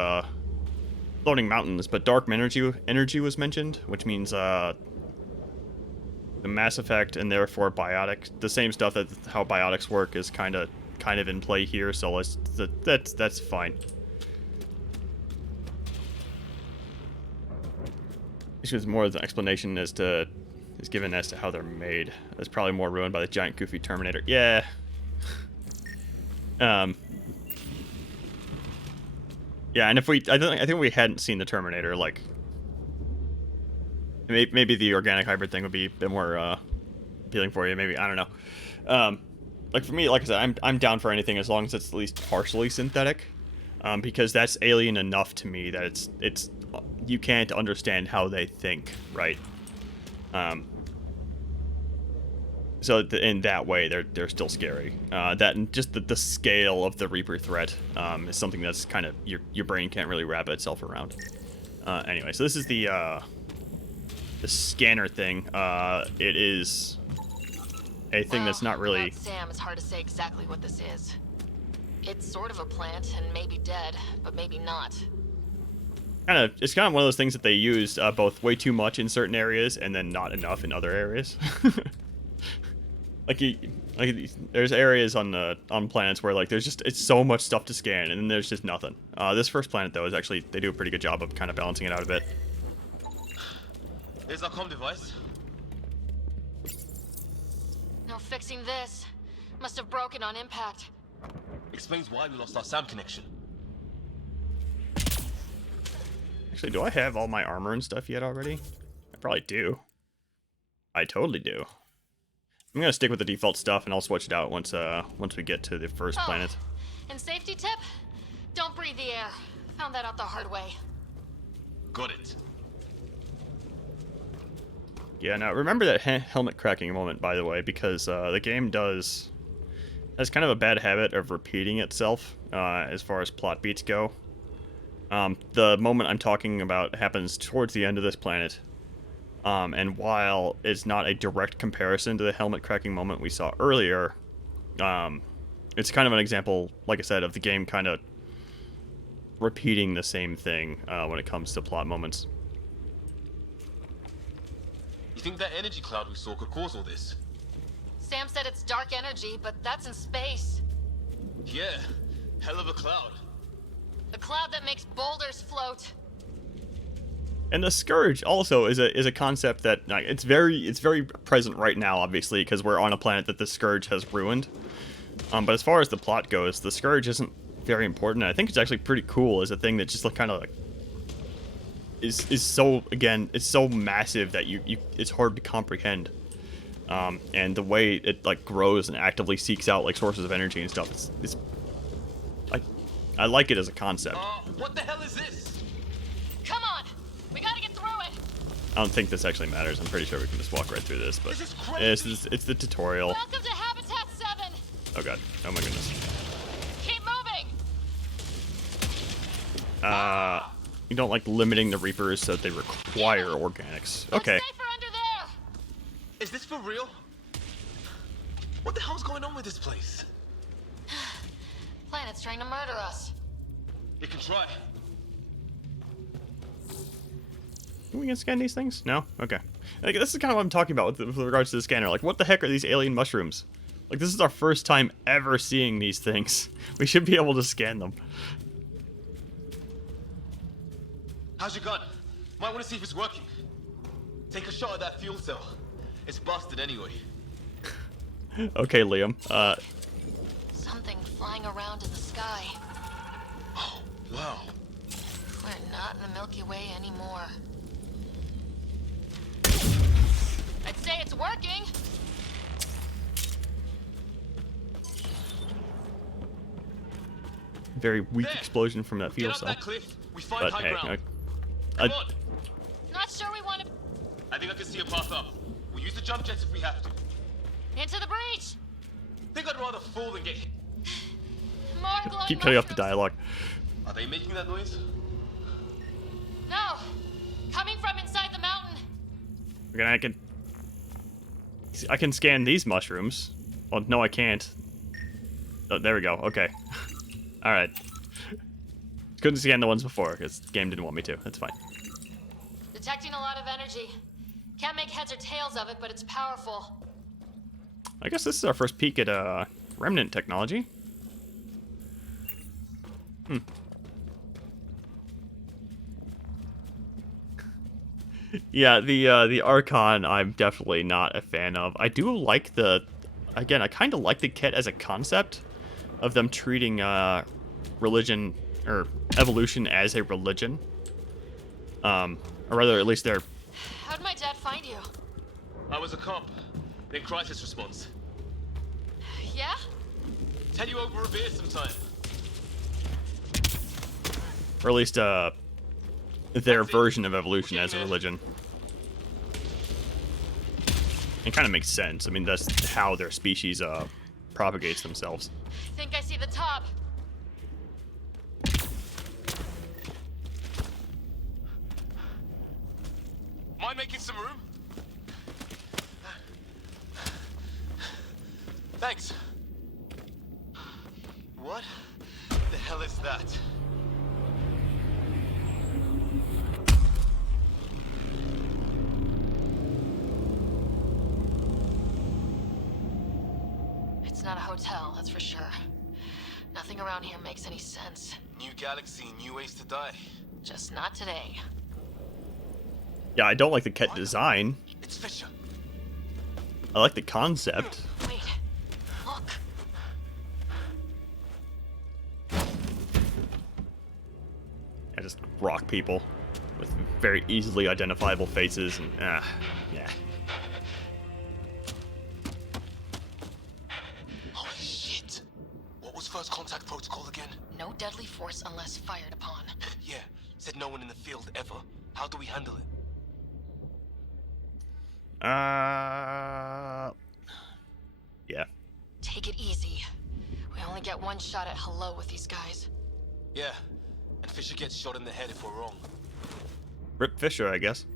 floating mountains, but dark energy was mentioned, which means the Mass Effect and therefore biotic, the same stuff that how biotics work is kind of in play here. So that's fine. This was more of an explanation is given as to how they're made. That's probably more ruined by the giant goofy Terminator. Yeah. Yeah, and I think if we hadn't seen the Terminator, like maybe the organic hybrid thing would be a bit more appealing for you. Maybe, I don't know. Like for me, like I said, I'm down for anything as long as it's at least partially synthetic, because that's alien enough to me that it's you can't understand how they think, right? So in that way, they're still scary. That and just the scale of the Reaper threat is something that's kind of your brain can't really wrap itself around. Anyway, so this is the scanner thing. It is a thing that's not really. Without Sam, it's hard to say exactly what this is. It's sort of a plant and maybe dead, but maybe not. It's kind of one of those things that they used both way too much in certain areas and then not enough in other areas. like there's areas on planets where like it's so much stuff to scan and then there's just nothing. This first planet though is actually, they do a pretty good job of kind of balancing it out a bit. Here's our comm device. No fixing this. Must have broken on impact. Explains why we lost our sound connection. Actually, do I have all my armor and stuff yet already? I probably do. I totally do. I'm gonna stick with the default stuff and I'll switch it out once we get to the first planet. And safety tip? Don't breathe the air. Found that out the hard way. Got it. Yeah, now remember that helmet cracking moment, by the way, because the game has kind of a bad habit of repeating itself as far as plot beats go. The moment I'm talking about happens towards the end of this planet, and while it's not a direct comparison to the helmet cracking moment we saw earlier, it's kind of an example, like I said, of the game kind of repeating the same thing when it comes to plot moments. You think that energy cloud we saw could cause all this? Sam said it's dark energy, but that's in space. Yeah, hell of a cloud. A cloud that makes boulders float. And the Scourge also is a concept that it's very present right now, obviously, because we're on a planet that the Scourge has ruined. But as far as the plot goes, the Scourge isn't very important. I think it's actually pretty cool as a thing that just kind of like is so, again, it's so massive that it's hard to comprehend. And the way it like grows and actively seeks out like sources of energy and stuff, I like it as a concept. What the hell is this? Come on, we gotta get through it. I don't think this actually matters. I'm pretty sure we can just walk right through this, but it's the tutorial. Welcome to Habitat 7. Oh god, oh my goodness. Keep moving. You don't like limiting the Reapers so that they require organics. Okay. Safer under there. Is this for real? What the hell's going on with this place? Planet's trying to murder us. It can try. Can we scan these things? No? Okay. Like, this is kind of what I'm talking about with regards to the scanner. Like, what the heck are these alien mushrooms? Like, this is our first time ever seeing these things. We should be able to scan them. How's your gun? Might want to see if it's working. Take a shot at that fuel cell. It's busted anyway. Okay, Liam. Something flying around in the sky. Oh, wow. We're not in the Milky Way anymore. I'd say it's working. Very weak explosion from that fuel Get up cell. that cliff. We find But high hey, ground. I, Come on. Not sure we want to... I think I can see a path up. We'll use the jump jets if we have to. Into the breach! Think I'd rather fall than get hit. More glowing keep cutting off the mushrooms. dialogue. Are they making that noise? No! Coming from inside the mountain. Okay, I can scan these mushrooms. Well, no, I can't. Oh, there we go. Okay. All right. Couldn't scan the ones before because the game didn't want me to. That's fine. Detecting a lot of energy. Can't make heads or tails of it, but it's powerful. I guess this is our first peek at remnant technology. Yeah, the Archon I'm definitely not a fan of. I do like I kind of like the kit as a concept of them treating religion or evolution as a religion. Or rather, at least they're... How'd my dad find you? I was a cop. Then crisis response. Yeah? Tell you over a beer sometime. Or at least their version of evolution as a religion. It kind of makes sense. I mean, that's how their species propagates themselves. Think I see the top. Mind making some room? Thanks. What the hell is that? It's not a hotel, that's for sure. Nothing around here makes any sense. New galaxy, new ways to die. Just not today. Yeah, I don't like the kit design. It's Fisher. I like the concept. Wait, look. I just rock people with very easily identifiable faces and yeah. Holy shit. What was first contact protocol again? No deadly force unless fired upon. Yeah, said no one in the field ever. How do we handle it? Yeah. Take it easy. We only get one shot at hello with these guys. Yeah, and Fisher gets shot in the head if we're wrong. Rip Fisher, I guess.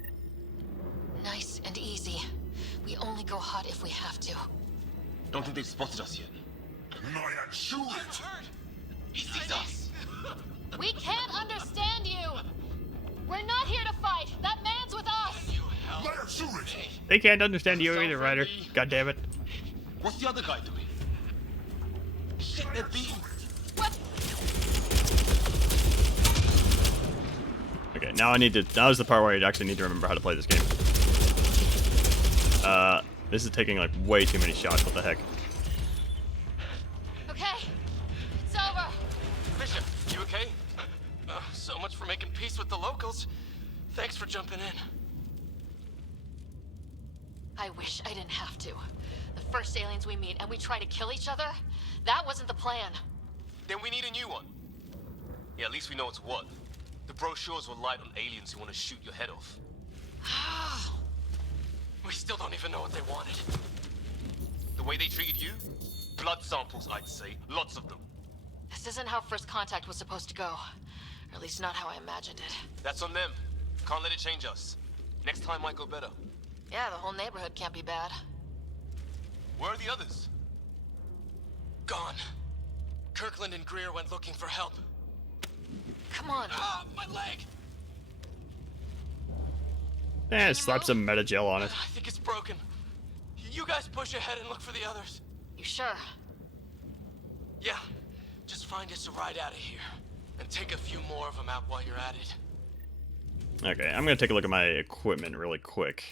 Nice and easy. We only go hot if we have to. Don't think they've spotted us yet. Shoot it! He sees us! We can't understand you! We're not here to fight! That man's with us! Let her shoot it! They can't understand you either, Ryder. God damn it. What's the other guy doing? Shit, they're beating. What? Okay, now now's the part where I actually need to remember how to play this game. This is taking like way too many shots. What the heck? Okay, it's over. Fisher, you okay? So much for making peace with the locals. Thanks for jumping in. I wish I didn't have to. The first aliens we meet and we try to kill each other? That wasn't the plan. Then we need a new one. Yeah, at least we know it's what. The brochures were light on aliens who want to shoot your head off. We still don't even know what they wanted. The way they treated you? Blood samples, I'd say. Lots of them. This isn't how first contact was supposed to go. Or at least not how I imagined it. That's on them. Can't let it change us. Next time might go better. Yeah, the whole neighborhood can't be bad. Where are the others? Gone. Kirkland and Greer went looking for help. Come on. Ah, my leg! Slap some meta gel on it. I think it's broken. You guys push ahead and look for the others. You sure? Yeah. Just find us a ride out of here. And take a few more of them out while you're at it. Okay, I'm gonna take a look at my equipment really quick.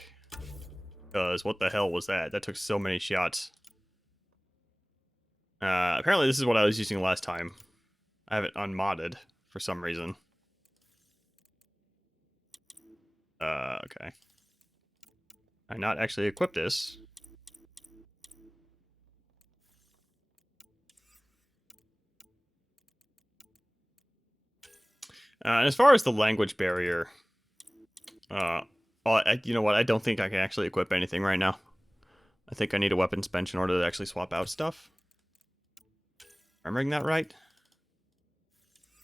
Because what the hell was that? That took so many shots. Apparently this is what I was using last time. I have it unmodded for some reason. Okay. I not actually equip this. And as far as the language barrier, you know what? I don't think I can actually equip anything right now. I think I need a weapons bench in order to actually swap out stuff. Remembering that right?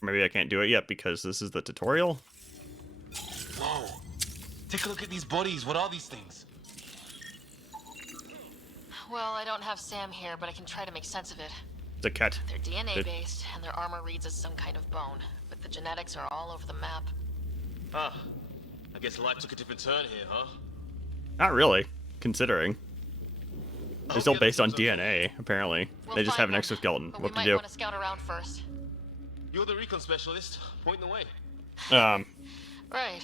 Maybe I can't do it yet because this is the tutorial. Whoa! Take a look at these bodies. What are these things? Well, I don't have Sam here, but I can try to make sense of it. It's a cat. They're DNA-based, and their armor reads as some kind of bone, but the genetics are all over the map. Ah, I guess life took a different turn here, huh? Not really, considering. They're still based on DNA, apparently. They just have an exoskeleton. But What we to might do? want to scout around first. You're the recon specialist. Point the way. Right.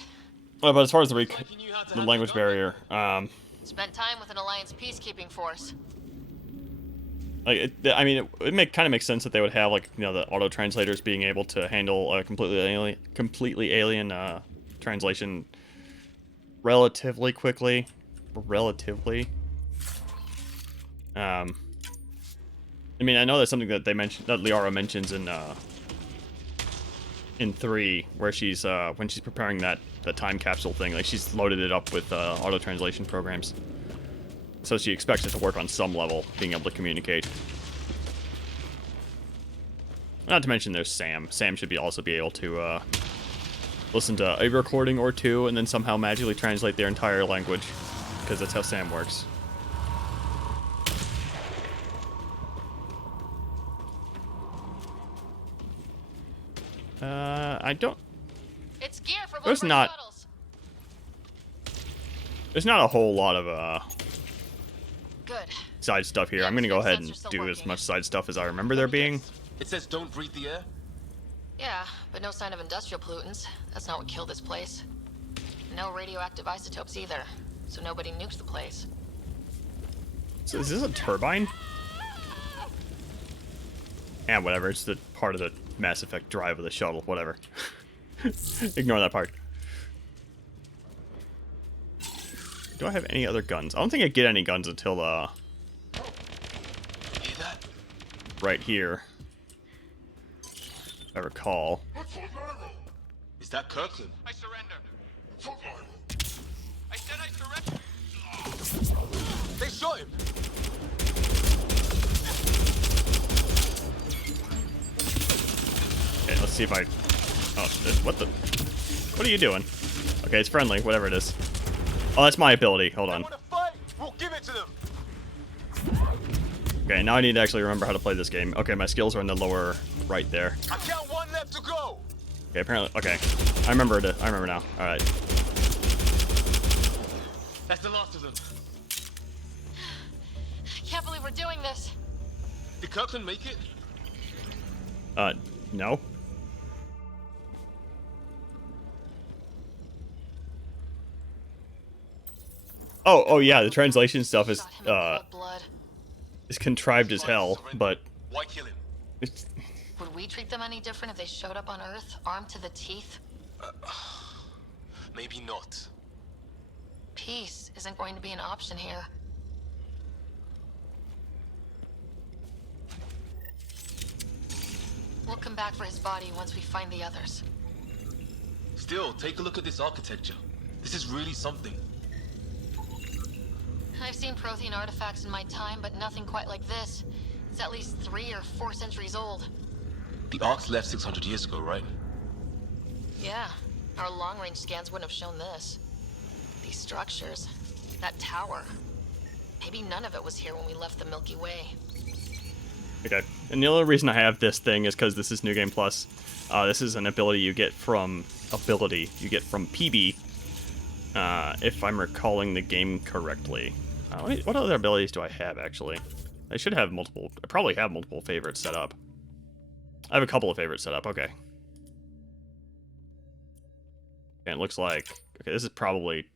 Well, but as far as the language barrier, Spent time with an Alliance peacekeeping force. like I mean, it kind of makes sense that they would have like the auto translators being able to handle a completely alien translation relatively quickly, I mean, I know that's something that they mentioned, that Liara mentions in 3, where she's when she's preparing the time capsule thing, like she's loaded it up with auto translation programs, so she expects it to work on some level, being able to communicate. Not to mention there's Sam. Sam should also be able to listen to a recording or two and then somehow magically translate their entire language, because that's how Sam works. I don't. It's gear for There's not. There's not a whole lot of Good. side stuff here. I'm gonna go ahead and do as much side stuff as I remember there being. It says don't breathe the air? Yeah, but no sign of industrial pollutants. That's not what killed this place. No radioactive isotopes either, so nobody nuked the place. So is this a turbine? And whatever, it's the part of the Mass Effect drive of the shuttle, whatever. Ignore that part. Do I have any other guns? I don't think I get any guns until right here, if I recall. Is that Kirkland? I surrender. I said I surrender. They shot him. Okay, let's see if I... Oh, shit. What the... What are you doing? Okay, it's friendly, whatever it is. Oh, that's my ability. Hold on. We'll give it to them. Okay, now I need to actually remember how to play this game. Okay, my skills are in the lower right there. I count one left to go. Okay, apparently... Okay. I remember now. Alright. That's the last of them. I can't believe we're doing this. Did Kirkland make it? No. Oh yeah, the translation stuff is contrived as hell, but why kill him? Would we treat them any different if they showed up on Earth, armed to the teeth? Maybe not. Peace isn't going to be an option here. We'll come back for his body once we find the others. Still, take a look at this architecture. This is really something. I've seen Prothean artifacts in my time, but nothing quite like this. It's at least 3 or 4 centuries old. The Ark's left 600 years ago, right? Yeah, our long-range scans wouldn't have shown this. These structures, that tower. Maybe none of it was here when we left the Milky Way. Okay, and the only reason I have this thing is because this is New Game Plus. This is an ability you get from PB, if I'm recalling the game correctly. What other abilities do I have, actually? I should have multiple... I probably have multiple favorites set up. I have a couple of favorites set up, okay. And it looks like... Okay, this is probably...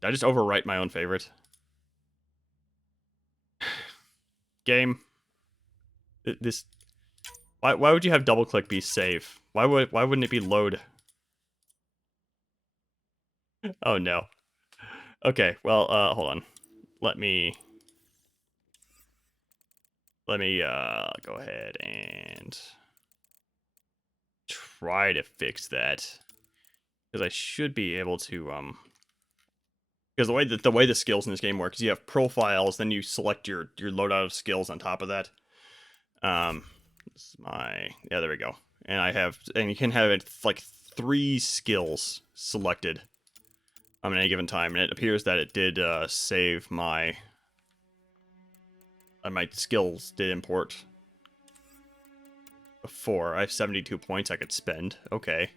Did I just overwrite my own favorite? Game. This. Why would you have double click be save? Why wouldn't it be load? Oh no. Okay, well, hold on. Let me go ahead and try to fix that, because I should be able to because the way the skills in this game work is you have profiles, then you select your loadout of skills on top of that. This is yeah, there we go. And you can have it like 3 skills selected at any given time, and it appears that it did save my skills did import before. I have 72 points I could spend. Okay.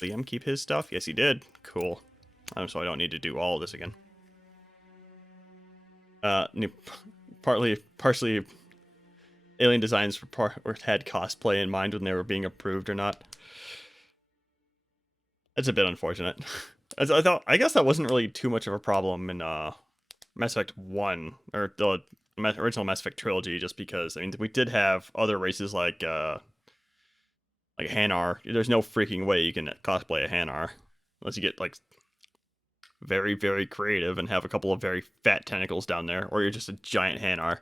Liam keep his stuff? Yes, he did. Cool. So I don't need to do all of this again. Partially alien designs had cosplay in mind when they were being approved or not. That's a bit unfortunate. I guess that wasn't really too much of a problem in Mass Effect 1, or the original Mass Effect trilogy, just because, I mean, we did have other races like Hanar. There's no freaking way you can cosplay a Hanar unless you get like very, very creative and have a couple of very fat tentacles down there, or you're just a giant Hanar.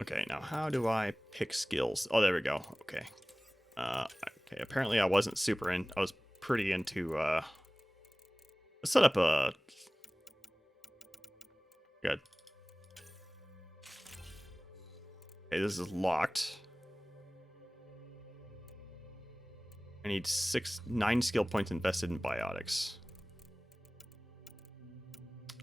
Okay, now how do I pick skills? Oh, there we go. Okay. Okay, apparently I wasn't super I was pretty into, let's set up a... Good. Okay, this is locked. I need 9 skill points invested in biotics.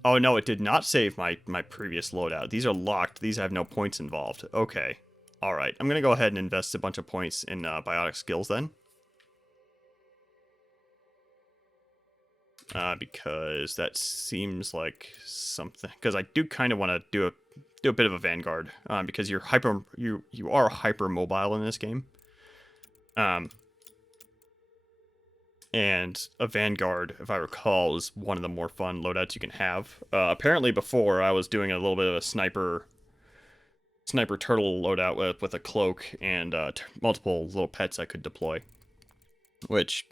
Oh no, it did not save my previous loadout. These are locked. These have no points involved. Okay. Alright, I'm going to go ahead and invest a bunch of points in biotic skills then. Because that seems like something... Because I do kind of want to do a bit of a Vanguard. Because you are hyper mobile in this game. And a Vanguard, if I recall, is one of the more fun loadouts you can have. Apparently before, I was doing a little bit of a sniper turtle loadout with a cloak and multiple little pets I could deploy. Which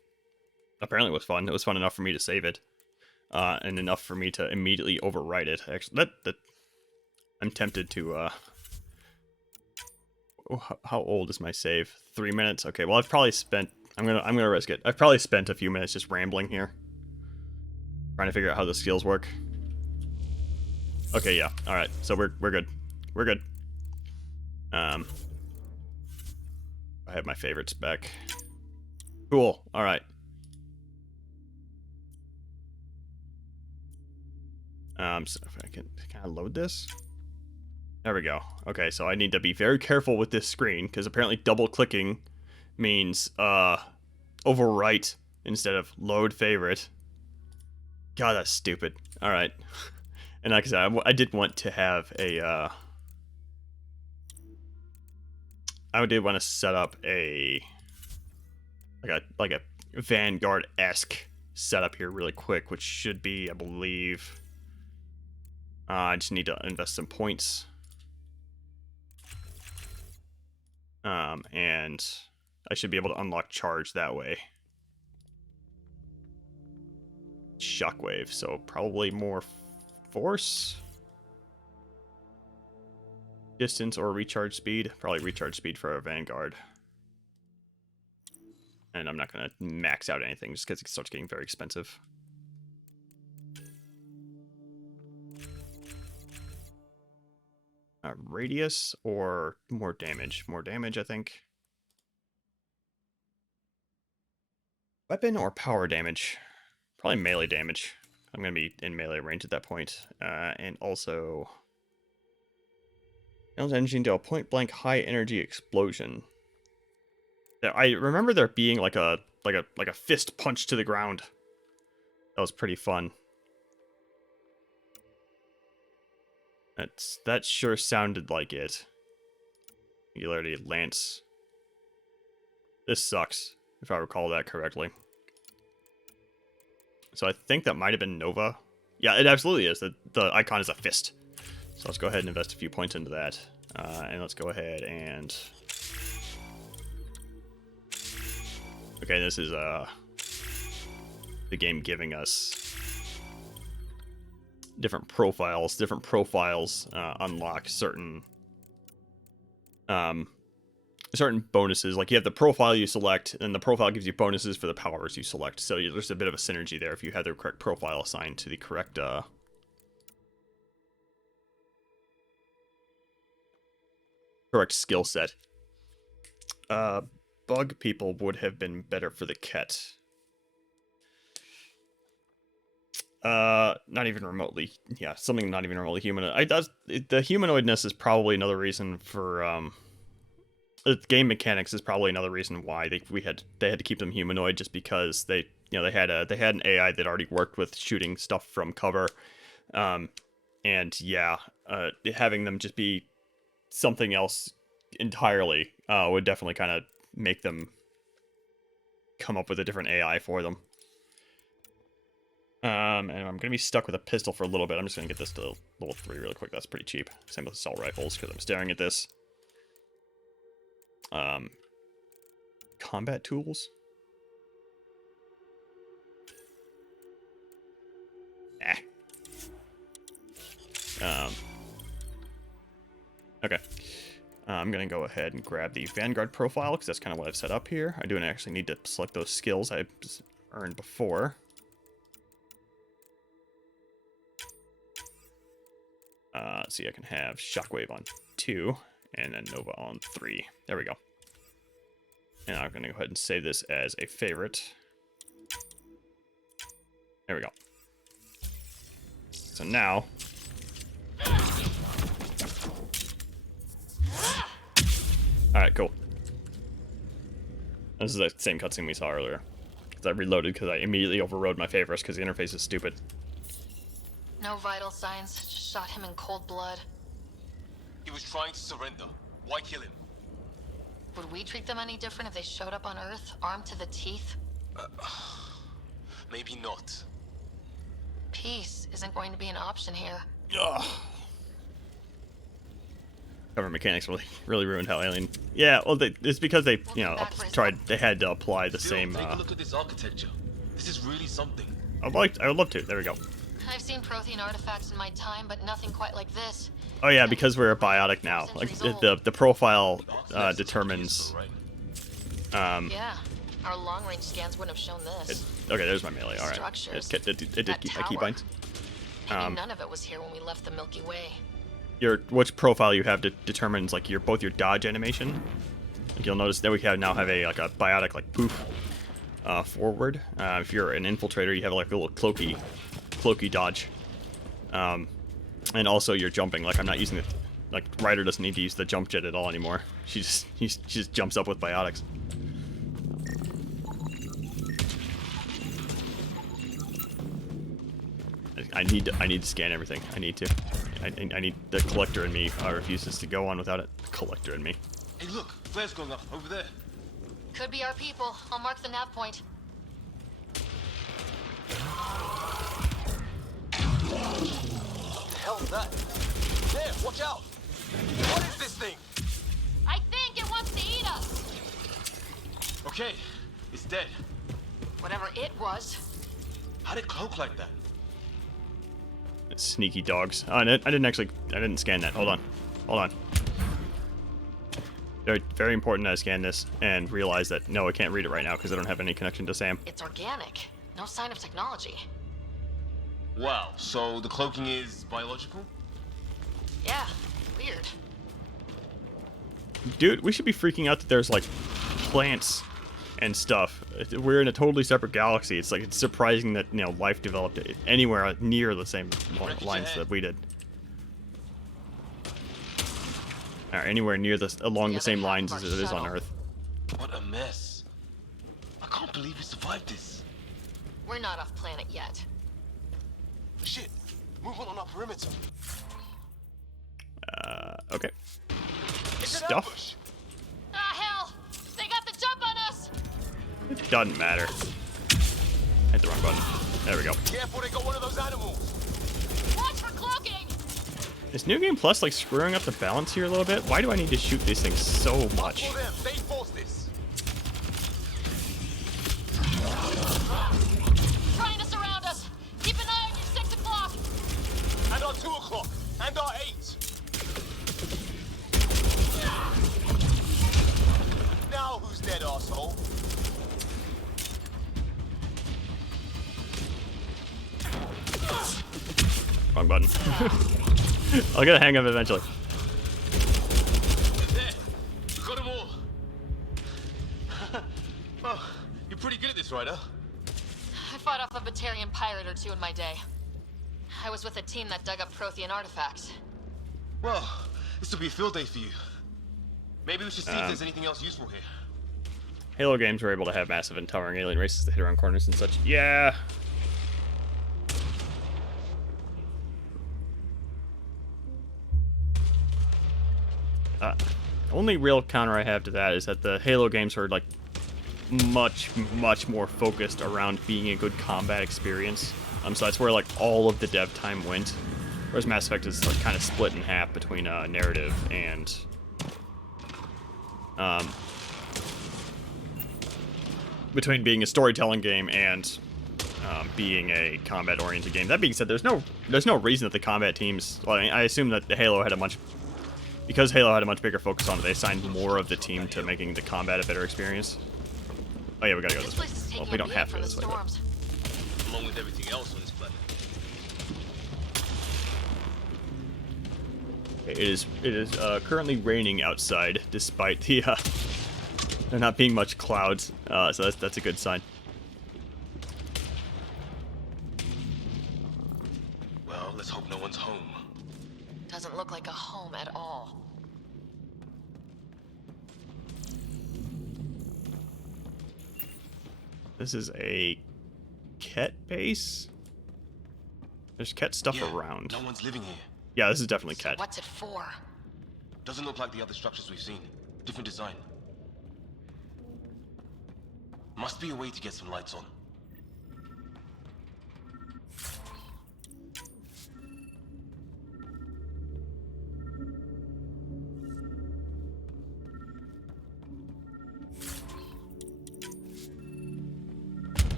apparently was fun. It was fun enough for me to save it. And enough for me to immediately overwrite it. Actually, I'm tempted to... how old is my save? 3 minutes? Okay, well I've probably spent... I'm gonna risk it. I've probably spent a few minutes just rambling here, trying to figure out how the skills work. Okay, yeah. All right, so we're good. We're good. I have my favorites back. Cool. All right. So if I can kind of load this. There we go. Okay, so I need to be very careful with this screen because apparently double clicking means overwrite instead of load favorite. God, that's stupid. All right. And like I said, I did want to have a I did want to set up a like a Vanguard-esque setup here really quick, which should be, I believe, I just need to invest some points. And I should be able to unlock charge that way. Shockwave, so probably more force. Distance or recharge speed. Probably recharge speed for a Vanguard. And I'm not going to max out anything just because it starts getting very expensive. Radius or more damage? More damage, I think. Weapon or power damage? Probably melee damage. I'm going to be in melee range at that point. And also... energy into a point-blank high-energy explosion. I remember there being like a fist punch to the ground. That was pretty fun. That sure sounded like it. Singularity Lance. This sucks, if I recall that correctly. So I think that might have been Nova. Yeah, it absolutely is. The icon is a fist. So let's go ahead and invest a few points into that. And let's go ahead and... Okay, this is the game giving us different profiles. Different profiles unlock certain certain bonuses. Like you have the profile you select, and the profile gives you bonuses for the powers you select. So there's a bit of a synergy there if you have the correct profile assigned to the correct correct skill set. Bug people would have been better for the Ket. Not even remotely. Yeah, something not even remotely humanoid. The humanoidness is probably another reason for the game mechanics is probably another reason why they had to keep them humanoid, just because they had an AI that already worked with shooting stuff from cover, and yeah, having them just be something else entirely would definitely kind of make them come up with a different AI for them. And I'm gonna be stuck with a pistol for a little bit. I'm just gonna get this to level 3 really quick. That's pretty cheap. Same with assault rifles, because I'm staring at this. Combat tools. Okay. I'm gonna go ahead and grab the Vanguard profile, because that's kind of what I've set up here. I do actually need to select those skills I earned before. See, I can have Shockwave on 2, and then Nova on 3. There we go. And I'm going to go ahead and save this as a favorite. There we go. So now... Alright, cool. This is the same cutscene we saw earlier. Because I reloaded because I immediately overrode my favorites because the interface is stupid. No vital signs, just shot him in cold blood. He was trying to surrender. Why kill him? Would we treat them any different if they showed up on Earth, armed to the teeth? Maybe not. Peace isn't going to be an option here. Ugh. Cover mechanics really ruined how Alien... Yeah, well, it's because they, they had to apply the same... Take a look at this architecture. This is really something. I would love to. There we go. I've seen Prothean artifacts in my time, but nothing quite like this. Oh yeah, because we're a biotic now. Like the profile determines. Yeah, our long-range scans wouldn't have shown this. Okay, there's my melee. All right, it did keep my keybinds. Maybe none of it was here when we left the Milky Way. Which profile you have determines like both your dodge animation. Like you'll notice that we now have a biotic like poof forward. If you're an infiltrator, you have like a little cloaky dodge. And also you're jumping. Like I'm not using it. Like Ryder doesn't need to use the jump jet at all anymore. She just jumps up with biotics. I need to scan everything. I need the collector in me refuses to go on without it. Collector in me. Hey look, flare's going off over there. Could be our people. I'll mark the nav point. What the hell is that? There, watch out! What is this thing? I think it wants to eat us. Okay, it's dead. Whatever it was. How'd it cloak like that? Sneaky dogs. Oh, I didn't scan that. Hold on. Very important that I scan this and realize that no, I can't read it right now because I don't have any connection to Sam. It's organic. No sign of technology. Wow, so the cloaking is biological? Yeah, weird. Dude, we should be freaking out that there's like plants and stuff. We're in a totally separate galaxy. It's surprising that life developed anywhere near the same lines that we did. Or anywhere near along the same lines as it is on Earth. What a mess. I can't believe we survived this. We're not off planet yet. Shit, movement on our perimeter. Okay. Stuff. Ah, hell! They got the jump on us! It doesn't matter. Hit the wrong button. There we go. Careful, they got one of those animals. Is New Game Plus like screwing up the balance here a little bit? Why do I need to shoot these things so much? They forced this. Trying to surround us. Keep an eye on your 6 o'clock. And our 2 o'clock. And our 8. Now who's dead, arsehole? Wrong button. I'll get a hang of it eventually. There. Got them all. Oh, you're pretty good at this, Ryder. I fought off a Batarian pirate or two in my day. I was with a team that dug up Prothean artifacts. Well, this will be a field day for you. Maybe we should see if there's anything else useful here. Halo games were able to have massive and towering alien races that hit around corners and such. Yeah. Only real counter I have to that is that the Halo games are like much more focused around being a good combat experience. So that's where like all of the dev time went. Whereas Mass Effect is like kind of split in half between narrative and between being a storytelling game and being a combat-oriented game. That being said, there's no reason that the combat teams. Well, I assume that the Halo had a much bigger focus on it. They assigned more of the team to making the combat a better experience. Oh yeah, we gotta go this way. Well, we don't have to go this way. But... Along with everything else on this planet. It is currently raining outside, despite the there not being much clouds. So that's a good sign. Well, let's hope no one's home. Doesn't look like a home at all. This is a Ket base. There's Ket stuff around. No one's living here. Yeah, this is definitely Ket. What's it for? Doesn't look like the other structures we've seen. Different design. Must be a way to get some lights on.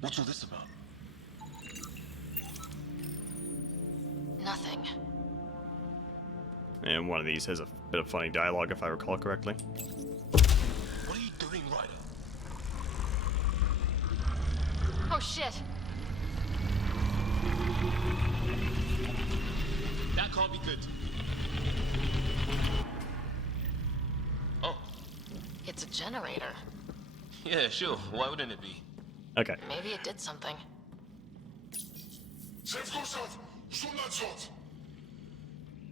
What's all this about? Nothing. And one of these has a bit of funny dialogue, if I recall correctly. What are you doing, Ryder? Oh shit. That can't be good. Oh. It's a generator. Yeah, sure. Why wouldn't it be? Okay. Maybe it did something.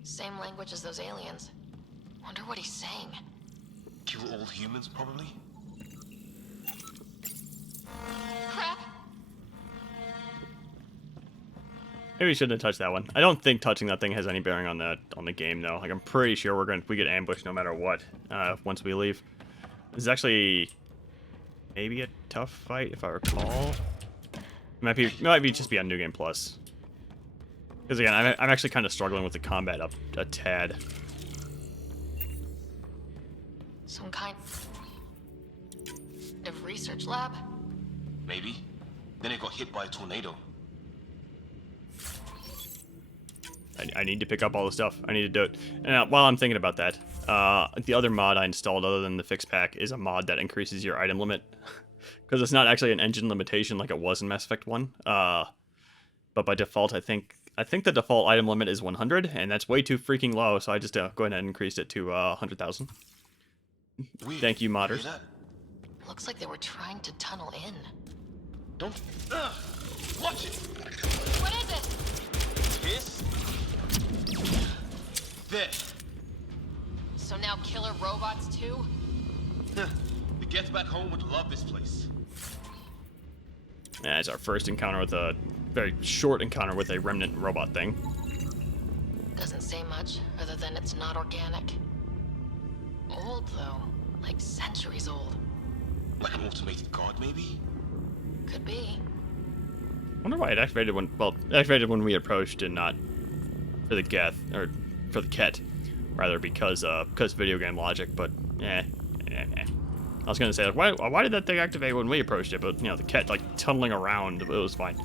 Same language as those aliens. Wonder what he's saying. Kill all humans, probably? Crap. Maybe we shouldn't have touched that one. I don't think touching that thing has any bearing on the game though. Like I'm pretty sure we get ambushed no matter what once we leave. This is actually maybe a tough fight if I recall. It might be just be on New Game Plus. Because again, I'm actually kind of struggling with the combat up a tad. Some kind of research lab? Maybe. Then it got hit by a tornado. I need to pick up all the stuff. I need to do it. And while I'm thinking about that, the other mod I installed other than the fix pack is a mod that increases your item limit. Because it's not actually an engine limitation like it was in Mass Effect 1. But by default, I think the default item limit is 100, and that's way too freaking low, so I just go ahead and increased it to 100,000. Thank you, modders. Looks like they were trying to tunnel in. Don't... watch it! What is it? This? There. So now killer robots too? The Get Back Home would love this place. Yeah, it's our first encounter with a very short encounter with a remnant robot thing. Doesn't say much, other than it's not organic. Old, though. Like centuries old. Like an automated guard, maybe? Could be. wonder why it activated when, well, it activated when we approached and not for the Geth, or for the Ket, rather, because video game logic, but, I was gonna say, like, why did that thing activate when we approached it, but, you know, the Ket, like, tunneling around, it was fine.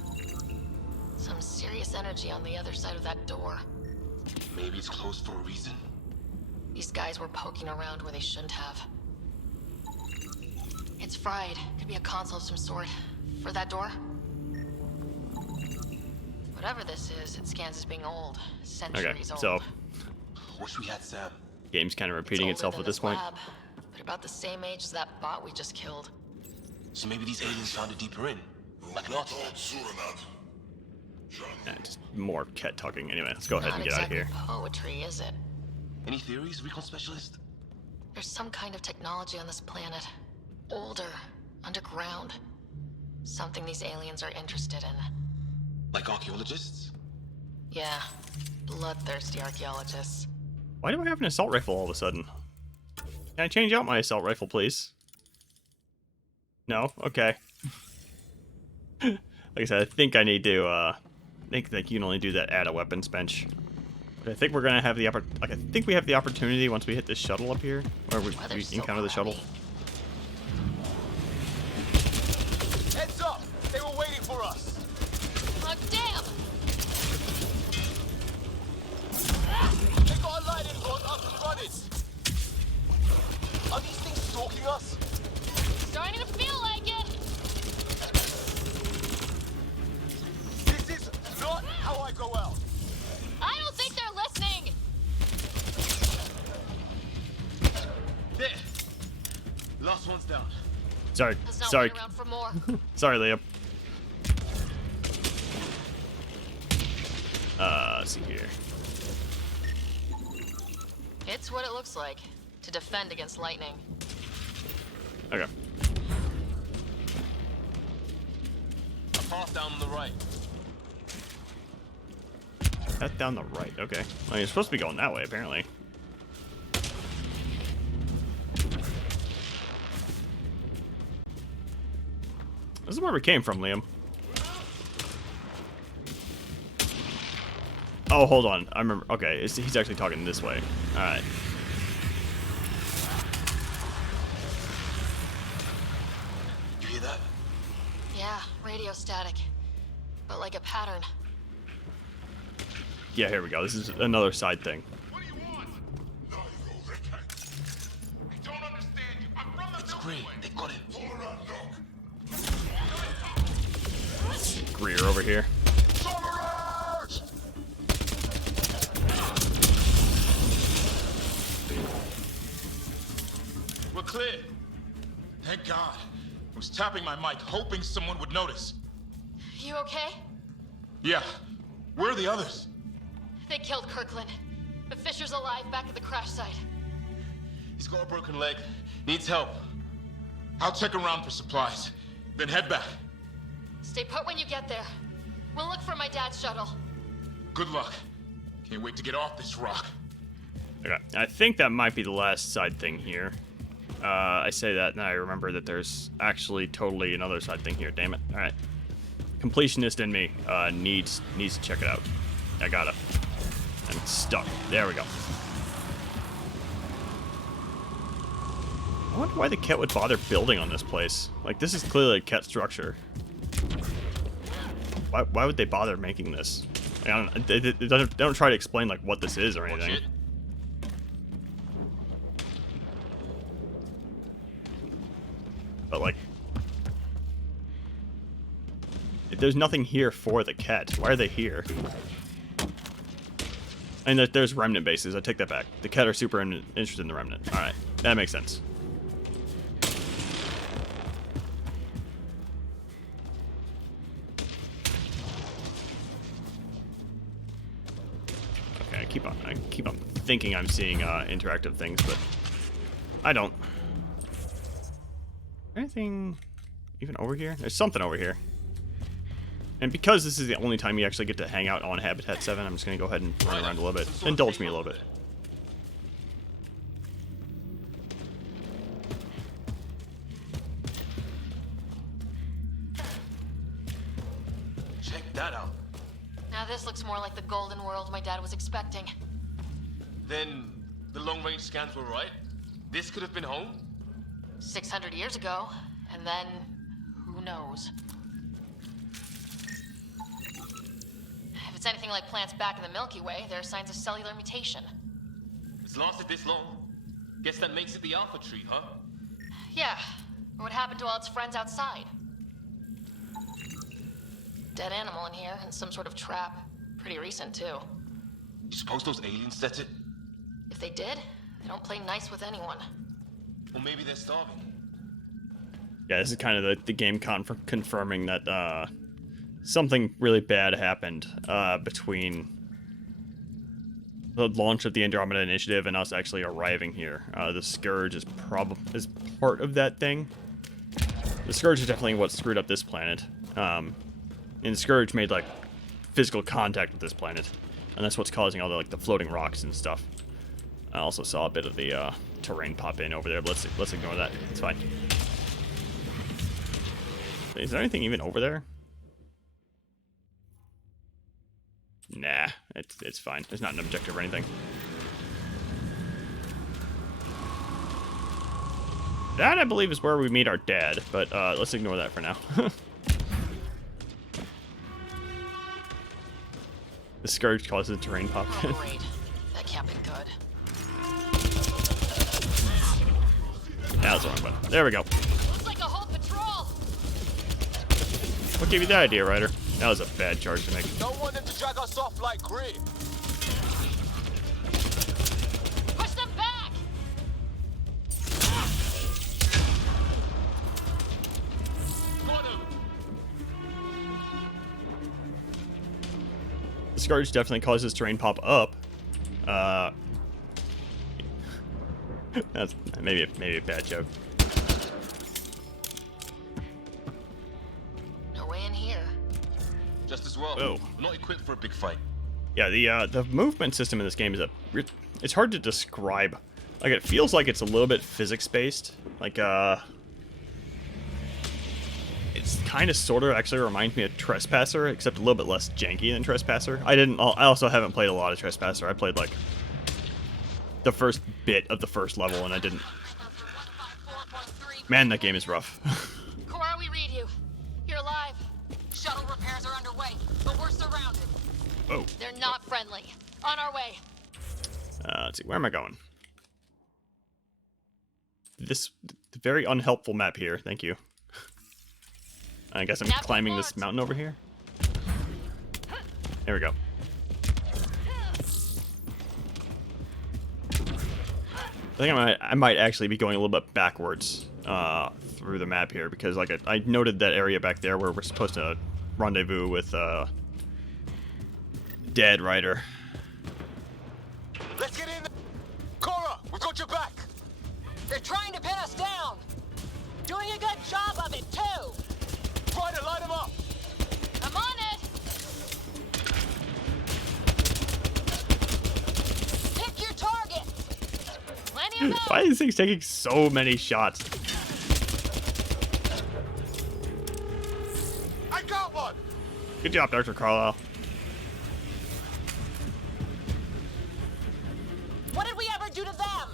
Some serious energy on the other side of that door. Maybe it's closed for a reason? These guys were poking around where they shouldn't have. It's fried. Could be a console of some sort. For that door? Whatever this is, it scans as being old. Centuries old. So wish we had Sam. Game's kind of repeating itself at this point. Lab, but about the same age as that bot we just killed. So maybe these aliens found it deeper in, like an artifact. Just more Ket talking. Anyway, let's go ahead and get out of here. Poetry, is it? Any theories, recon specialist? There's some kind of technology on this planet. Older, underground. Something these aliens are interested in. Like archaeologists? Yeah, bloodthirsty archaeologists. Why do I have an assault rifle all of a sudden? Can I change out my assault rifle, please? No? Okay. Like I said, I think I need to, I think that you can only do that at a weapons bench. But I think we're gonna have the I think we have the opportunity once we hit this shuttle up here, or we encounter the shuttle. Heads up! They were waiting for us! Oh, damn! They got a light in front, up and running! Are these things stalking us? Starting to feel like it! This is not how I go out! I don't think they're listening! There! Last one's down. Sorry, Let's not sorry. wait around for more. Sorry, Liam. Let's see here. It's what it looks like to defend against lightning. Okay. A path down on the right. That's down the right. Okay. Well, you're supposed to be going that way, apparently. This is where we came from, Liam. Oh, hold on. I remember. Okay, he's actually talking this way. All right. You hear that? Yeah, radio static. But like a pattern. Yeah, here we go. This is another side thing. It's Greer. They got him. Greer over here. We're clear. Thank God. I was tapping my mic, hoping someone would notice. You okay? Yeah. Where are the others? They killed Kirkland. But Fisher's alive back at the crash site. He's got a broken leg. Needs help. I'll check around for supplies, then head back. Stay put when you get there. We'll look for my dad's shuttle. Good luck. Can't wait to get off this rock. Okay, I think that might be the last side thing here. I say that, and I remember that there's actually totally another side thing here. Damn it! All right, completionist in me needs to check it out. I gotta. I'm stuck. There we go. I wonder why the Ket would bother building on this place. Like, this is clearly a Ket structure. Why would they bother making this? Like, I don't, they don't try to explain like what this is or anything. But like, there's nothing here for the Ket. Why are they here? And there's Remnant bases. I take that back. The Ket are super interested in the Remnant. All right, that makes sense. Okay, I keep on thinking I'm seeing interactive things, but I don't. Anything even over here? There's something over here. And because this is the only time you actually get to hang out on Habitat 7, I'm just going to go ahead and run around a little bit. Indulge me a little bit. Check that out. Now this looks more like the golden world my dad was expecting. Then the long-range scans were right. This could have been home? 600 years ago, and then who knows? If it's anything like plants back in the Milky Way, there are signs of cellular mutation. It's lasted this long. Guess that makes it the Alpha Tree, huh? Yeah, or what happened to all its friends outside? Dead animal in here, and some sort of trap. Pretty recent, too. You suppose those aliens set it? If they did, they don't play nice with anyone. Or maybe they're starving. Yeah, this is kind of the game confirming that something really bad happened between the launch of the Andromeda Initiative and us actually arriving here. The Scourge is part of that thing. The Scourge is definitely what screwed up this planet. And Scourge made like physical contact with this planet, and that's what's causing all the like the floating rocks and stuff. I also saw a bit of the terrain pop in over there, but let's ignore that. It's fine. Is there anything even over there? Nah, it's fine. There's not an objective or anything. That, I believe, is where we meet our dad, but let's ignore that for now. The Scourge causes terrain pop in. Oh, great. That can't be good. That was the wrong button. There we go. Looks like a whole patrol! What gave you that idea, Ryder? That was a bad charge to make. Don't want them to drag us off like grit. Push them back! Got him. The Scourge definitely causes terrain pop up. That's maybe a bad joke. No way in here. Just as well. Whoa. We're not equipped for a big fight. Yeah, the movement system in this game is it's hard to describe. Like, it feels like it's a little bit physics-based. Like, it's kind of sort of actually reminds me of Trespasser, except a little bit less janky than Trespasser. I also haven't played a lot of Trespasser. I played, like, the first bit of the first level, and I didn't. Man, that game is rough. Cora, we read you. You're alive. Shuttle repairs are underway, but we're surrounded. Oh. They're not friendly. On our way. Let's see, where am I going? This very unhelpful map here. Thank you. I guess I'm climbing this mountain over here. There we go. I think I might actually be going a little bit backwards through the map here, because like I noted that area back there where we're supposed to rendezvous with Dead Ryder. Let's get in. Cora, we've got your back. They're trying to pin us down. Doing a good job of it too. Ryder, light them up. I'm on it. Pick your target. Plenty of those. Why is this thing taking so many shots? I got one. Good job, Dr. Carlisle. What did we ever do to them?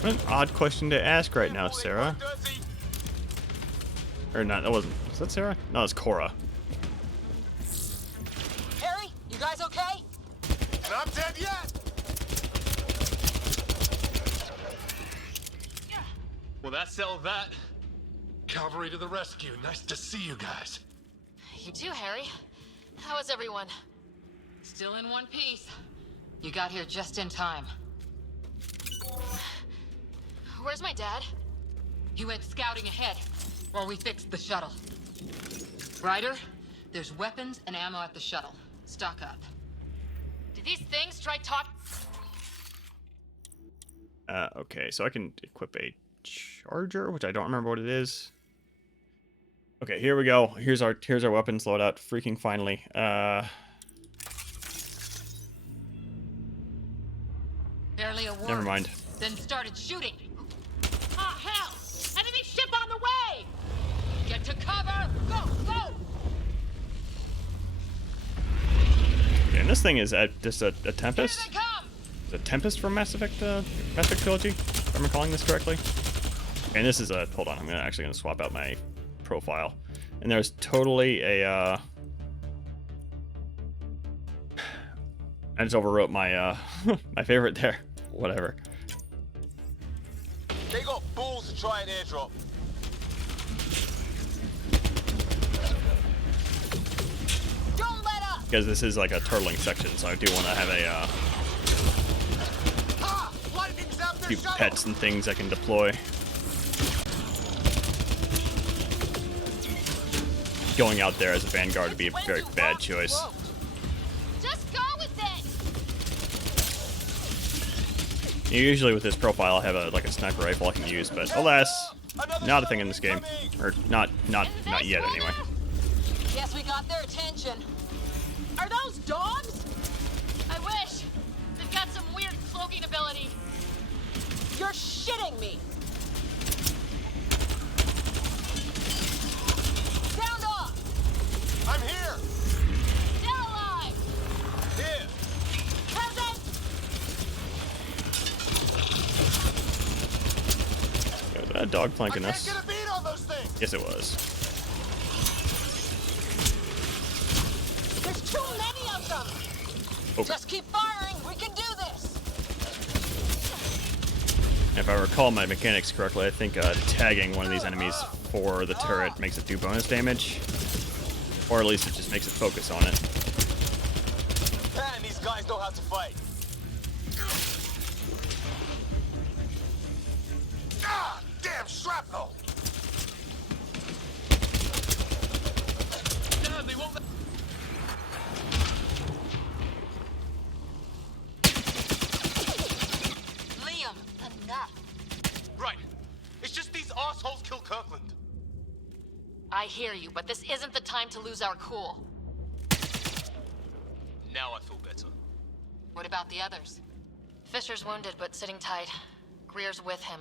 What an odd question to ask right now, Sarah. Or not, that wasn't. Was that Sarah? No, it's Cora. Harry, you guys okay? Not dead yet. Well, that settled that. Cavalry to the rescue. Nice to see you guys. You too, Harry. How is everyone? Still in one piece. You got here just in time. Where's my dad? He went scouting ahead while we fixed the shuttle. Ryder, there's weapons and ammo at the shuttle. Stock up. Do these things try talk? Okay, so I can equip a charger, which I don't remember what it is. Okay, here we go. Here's our weapons loadout. Freaking finally. Barely a word. Never mind. Then started shooting. Ah, hell! Enemy ship on the way! Get to cover! Go! this thing is just a Tempest? The Tempest from Mass Effect Trilogy, if I'm recalling this correctly. And this is a, hold on, I'm actually gonna swap out my profile. And there's totally a, I just overwrote my, my favorite there. Whatever. They got balls to try an airdrop. Don't let up! Because this is like a turtling section, so I do want to have a, few pets and things I can deploy. Going out there as a vanguard would be a very bad choice. Just go with it. Usually with this profile I have a sniper rifle I can use, but alas, not a thing in this game. Or not yet anyway. Guess we got their attention. Are those dogs? I wish. They've got some weird cloaking ability. You're shitting me. Sound off. I'm here. They're alive. Here. Present. Was that a dog flanking us? Get a beat on those things. Yes, it was. There's too many of them. Oh. Just keep firing. We can do this. If I recall my mechanics correctly, I think tagging one of these enemies for the turret makes it do bonus damage. Or at least it just makes it focus on it. Man, these guys know how to fight. Ah, damn shrapnel! Damn, they won't let... Liam, enough. Right. It's just these assholes kill Kirkland. I hear you, but this isn't the time to lose our cool. Now I feel better. What about the others? Fisher's wounded, but sitting tight. Greer's with him,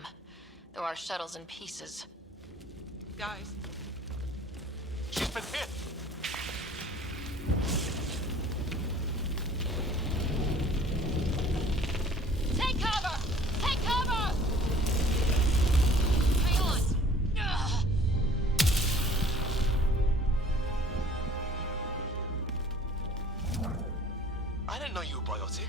though our shuttle's in pieces. Guys, She's been hit. Take cover! Take cover! Hang on. Ugh. I didn't know you were biotic.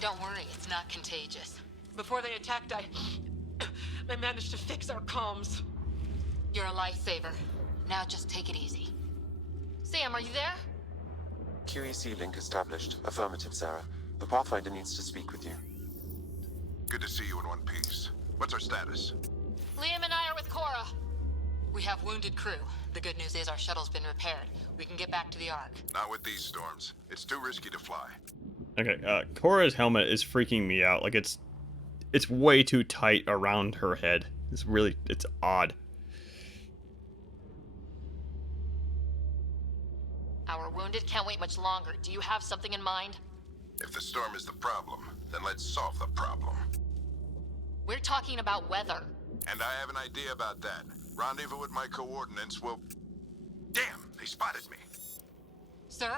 Don't worry, it's not contagious. before they attacked, I managed to fix our comms. You're a lifesaver. Now just take it easy. Sam, are you there? QEC link established. Affirmative, Sarah. The Pathfinder needs to speak with you. Good to see you in one piece. What's our status? Liam and I are with Cora. We have wounded crew. The good news is our shuttle's been repaired. We can get back to the Ark. Not with these storms. It's too risky to fly. Okay, Cora's helmet is freaking me out. Like, it's way too tight around her head. It's odd. Our wounded can't wait much longer. Do you have something in mind? If the storm is the problem, then let's solve the problem. We're talking about weather. And I have an idea about that. Rendezvous with my coordinates will... Damn, they spotted me. Sir?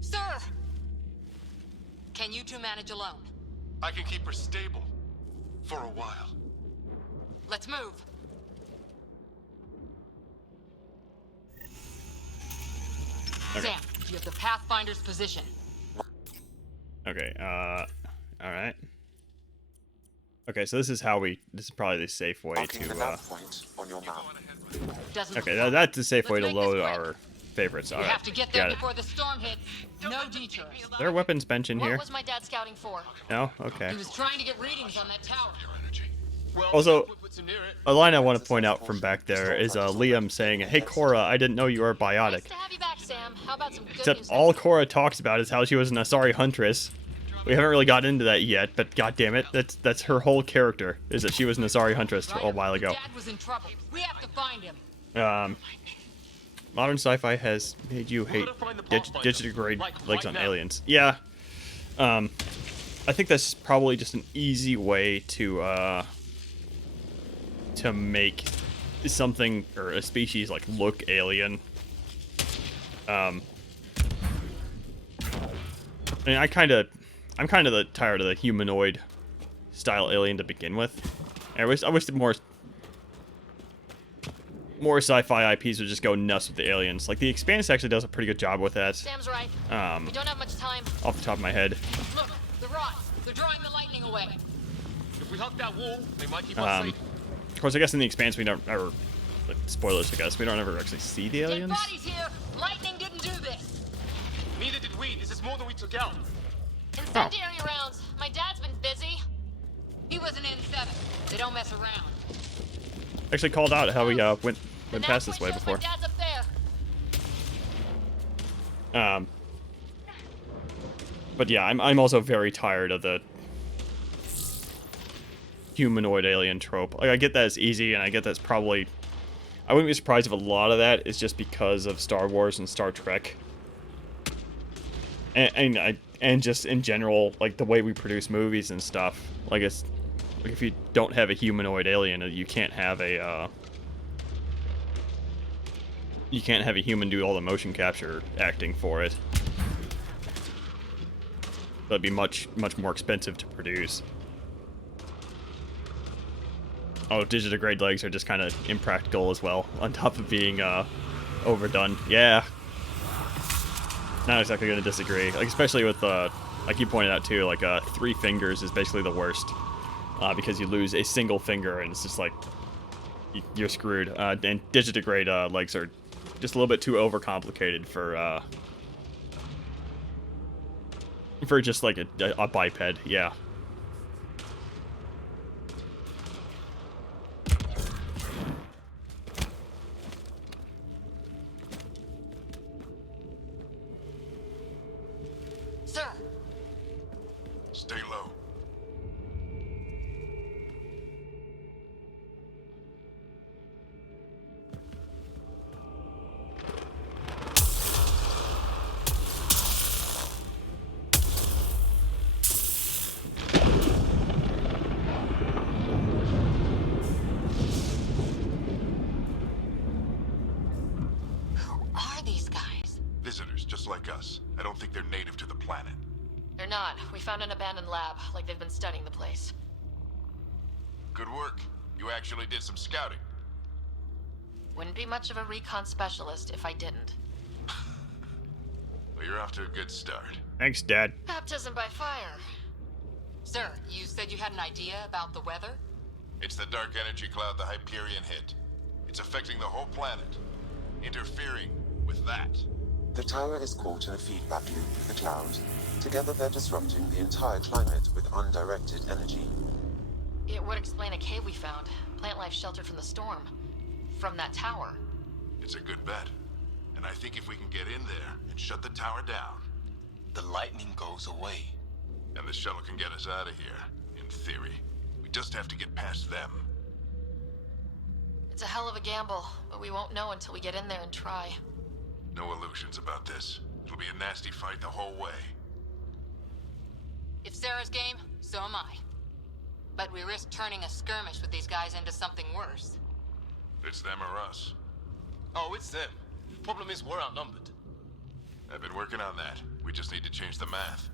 Sir! Can you two manage alone? I can keep her stable. For a while. Let's move. Okay. Sam, you have the Pathfinder's position. Okay, alright. Okay, so this is probably the safe way to, point on your map. Okay, that's the safe way to load our favorites. We Alright, have to get there got it. before the storm hits. No detours. Is there a weapons bench in here? What was my dad scouting for? No? Okay. He was trying to get readings on that tower. Also, a line I want to point out from back there is Liam saying, "Hey Cora, I didn't know you were biotic." Nice to have you back, Sam. How about some good Except news? all Cora talks about is how she was an Asari huntress. We haven't really got into that yet, but goddammit, that's her whole character, is that she was an Asari huntress a while ago. Dad was in trouble. We have to find him. Modern sci-fi has made you hate digitigrade legs on aliens. Yeah. I think that's probably just an easy way to make something or a species like look alien. I mean, I'm kind of tired of the humanoid style alien to begin with. I wish more sci-fi IPs would just go nuts with the aliens. Like, The Expanse actually does a pretty good job with that. Sam's right. We don't have much time. Off the top of my head. Look, the rods. They're drawing the lightning away. If we hug that wall, they might keep us safe. Of course, I guess in The Expanse we don't ever, like, spoilers, I guess, we don't ever actually see the Dead aliens. bodies here. Lightning didn't do this. Neither did we. This is more than we took out. Incendiary rounds. My dad's been busy. He wasn't in 7. They don't mess around. Actually called out how we went past this way before. Dad's up there. But yeah, I'm also very tired of the humanoid alien trope. Like, I get that it's easy, and I get that's probably... I wouldn't be surprised if a lot of that is just because of Star Wars and Star Trek. And just in general, like, the way we produce movies and stuff. Like, it's... Like, if you don't have a humanoid alien, you can't have a, you can't have a human do all the motion capture acting for it. That'd be much more expensive to produce. Oh, digitigrade legs are just kind of impractical as well, on top of being overdone. Yeah. Not exactly going to disagree. Like, especially with, like you pointed out too, like 3 fingers is basically the worst. Because you lose a single finger and it's just like, you're screwed. And digitigrade legs are just a little bit too overcomplicated for just like a biped, yeah. Sir. Stay low. Visitors, just like us. I don't think they're native to the planet. They're not. We found an abandoned lab, like they've been studying the place. Good work. You actually did some scouting. Wouldn't be much of a recon specialist if I didn't. Well, you're off to a good start. Thanks, Dad. Baptism by fire. Sir, you said you had an idea about the weather? It's the dark energy cloud the Hyperion hit. It's affecting the whole planet. Interfering with that. The tower is caught in a feedback loop with the cloud. Together they're disrupting the entire climate with undirected energy. It would explain a cave we found. Plant life sheltered from the storm. From that tower. It's a good bet. And I think if we can get in there and shut the tower down, the lightning goes away. And the shuttle can get us out of here, in theory. We just have to get past them. It's a hell of a gamble, but we won't know until we get in there and try. No illusions about this. It'll be a nasty fight the whole way. If Sarah's game, so am I. But we risk turning a skirmish with these guys into something worse. It's them or us. Oh, it's them. Problem is, we're outnumbered. I've been working on that. We just need to change the math.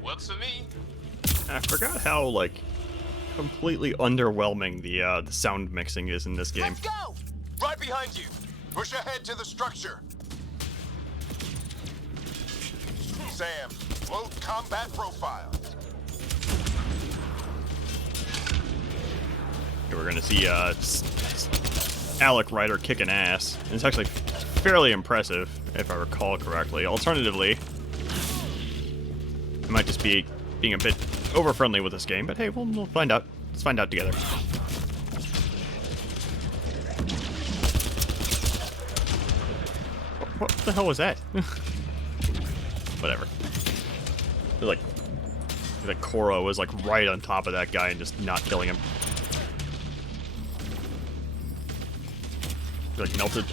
Works for me. I forgot how, like, completely underwhelming the sound mixing is in this game. Let's go! Right behind you. Push ahead to the structure. Sam, load combat profile. We're gonna see Alec Ryder kicking ass. And it's actually fairly impressive, if I recall correctly. Alternatively, it might just be being a bit over-friendly with this game, but hey, we'll find out. Let's find out together. What the hell was that? Whatever. Like Koro was like right on top of that guy and just not killing him. Like melted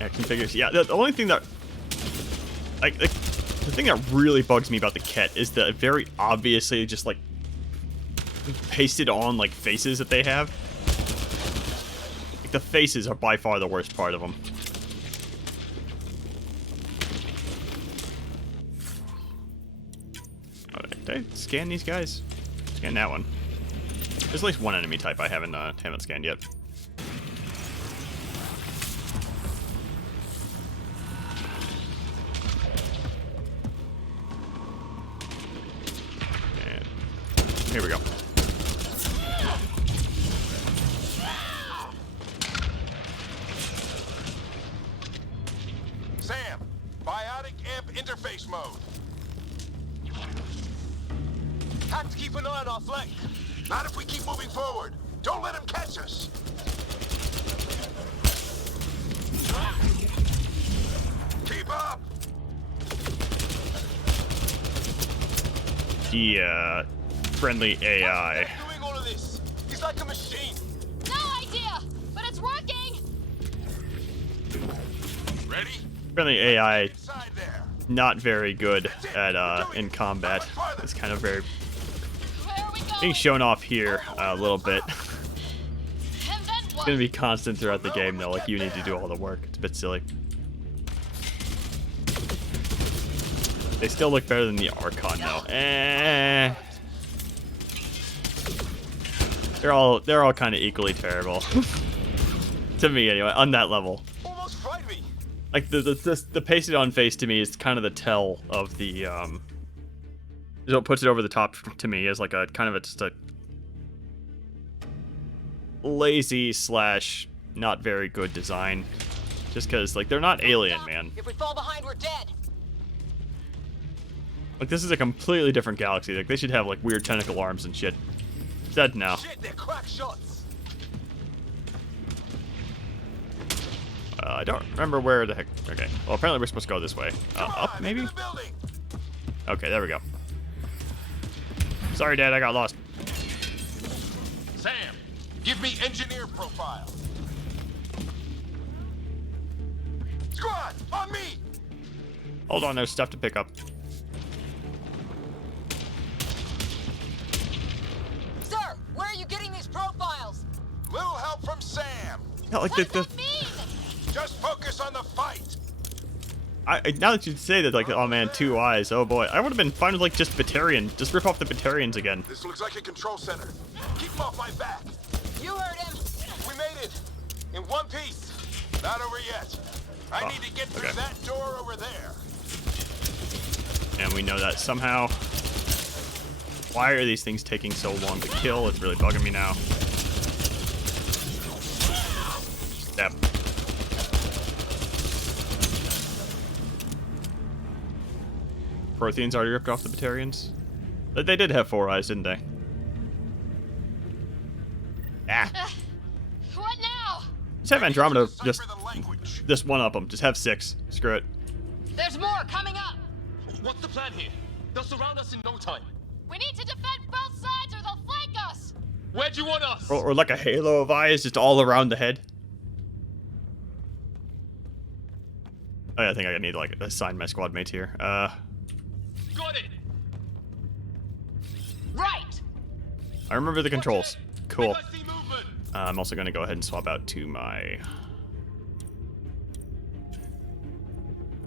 action figures. Yeah, the only thing that the thing that really bugs me about the Ket is the very obviously just like pasted on like faces that they have. Like the faces are by far the worst part of them. Alright, did I scan these guys? Scan that one. There's at least one enemy type I haven't scanned yet. Here we go. Sam, biotic amp interface mode. Have to keep an eye on our flank. Not if we keep moving forward. Don't let him catch us. Keep up. The friendly AI. Doing all of this. He's like a machine. No idea, but it's working. Ready? Friendly AI, not very good at in combat. It's kind of very being shown off here a little bit. It's gonna be constant throughout the game though. Like you need to do all the work. It's a bit silly. They still look better than the Archon though. They're all kind of equally terrible. To me anyway, on that level. Almost frightened me. Like the pasted on face to me is kind of the tell of the is what puts it over the top to me as like a kind of just a lazy / not very good design. Just because like they're not alien, man. If we fall behind, we're dead. Like this is a completely different galaxy. Like they should have like weird tentacle arms and shit. Dead now. Shit, they're crack shots. I don't remember where the heck. Okay. Well, apparently we're supposed to go this way. Up maybe. Okay, there we go. Sorry, Dad, I got lost. Sam, give me engineer profile. Squad, on me. Hold on, there's stuff to pick up. Sir, where are you getting these profiles? Little help from Sam. No, like what does that mean? Just focus on the fight. Now that you say that, like, oh man, 2 eyes. Oh boy, I would have been fine with like just Batarian. Just rip off the Batarians again. This looks like a control center. Keep him off my back. You heard him. We made it. In one piece. Not over yet. I need to get through that door over there. And we know that somehow. Why are these things taking so long to kill? It's really bugging me now. Step. Protheans already ripped off the Batarians? They did have 4 eyes, didn't they? Ah. What now? Just have Andromeda just one up them. Just have 6. Screw it. There's more coming up. What's the plan here? They'll surround us in no time. We need to defend both sides or they'll flank us. Where'd you want us? Or like a halo of eyes just all around the head. Oh, yeah, I think I need to like assign my squad mates here. Got it. Right. I remember the controls. Cool. I'm also going to go ahead and swap out to my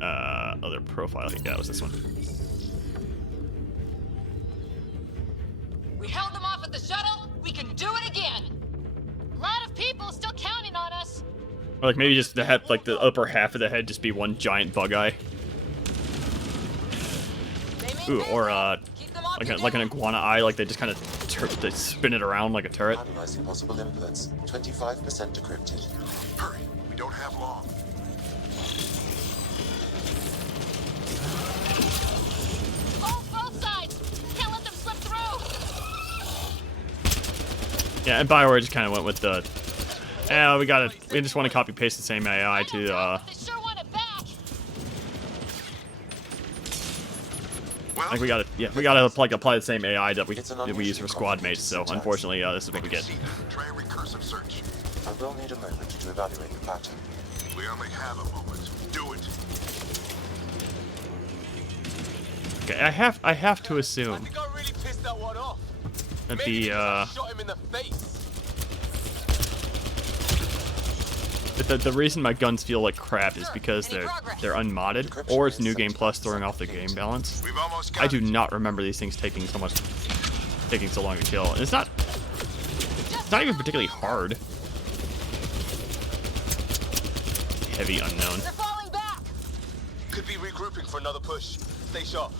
other profile. Yeah, it was this one. We held them off at the shuttle. We can do it again. A lot of people still counting on us. Or like maybe just the head, like the upper half of the head, just be one giant bug eye. Ooh, or like an iguana eye, like they just kind of they spin it around like a turret. Analyzing possible inputs. 25% decrypted. Hurry, we don't have long. Oh, both sides. Can't let them slip through. Yeah, and Bioware just kind of went with the. Yeah, we just want to copy paste the same AI to They sure want it back. Like we gotta like apply the same AI that we use for squad mates. So unfortunately, this is what we get. Try a recursive search. I will need a moment to evaluate the pattern. We only have a moment. Do it. Okay, I have to assume I think I really pissed that one off. that Maybe the because I shot him in the face. the reason my guns feel like crap is because they're unmodded, or it's New Game Plus throwing off the game balance. I do not remember these things taking so long to kill, and it's not even particularly hard. Heavy unknown. They're falling back. Could be regrouping for another push. Stay sharp.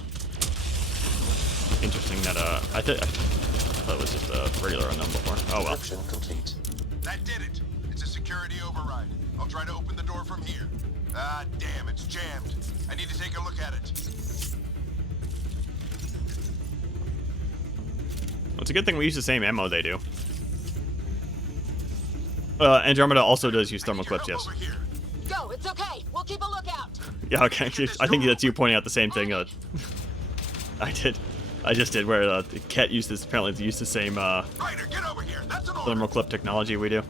Interesting that I thought it was just a regular unknown before. Oh well. Complete. That did it. It's a security override. I'll try to open the door from here. Ah, damn, it's jammed. I need to take a look at it. Well, it's a good thing we use the same ammo they do. Andromeda also does use thermal clips, yes. Go, it's okay. We'll keep a lookout. Yeah, okay. I think that's you pointing out the same thing. I just did, where the Ket apparently used the same thermal clip technology we do.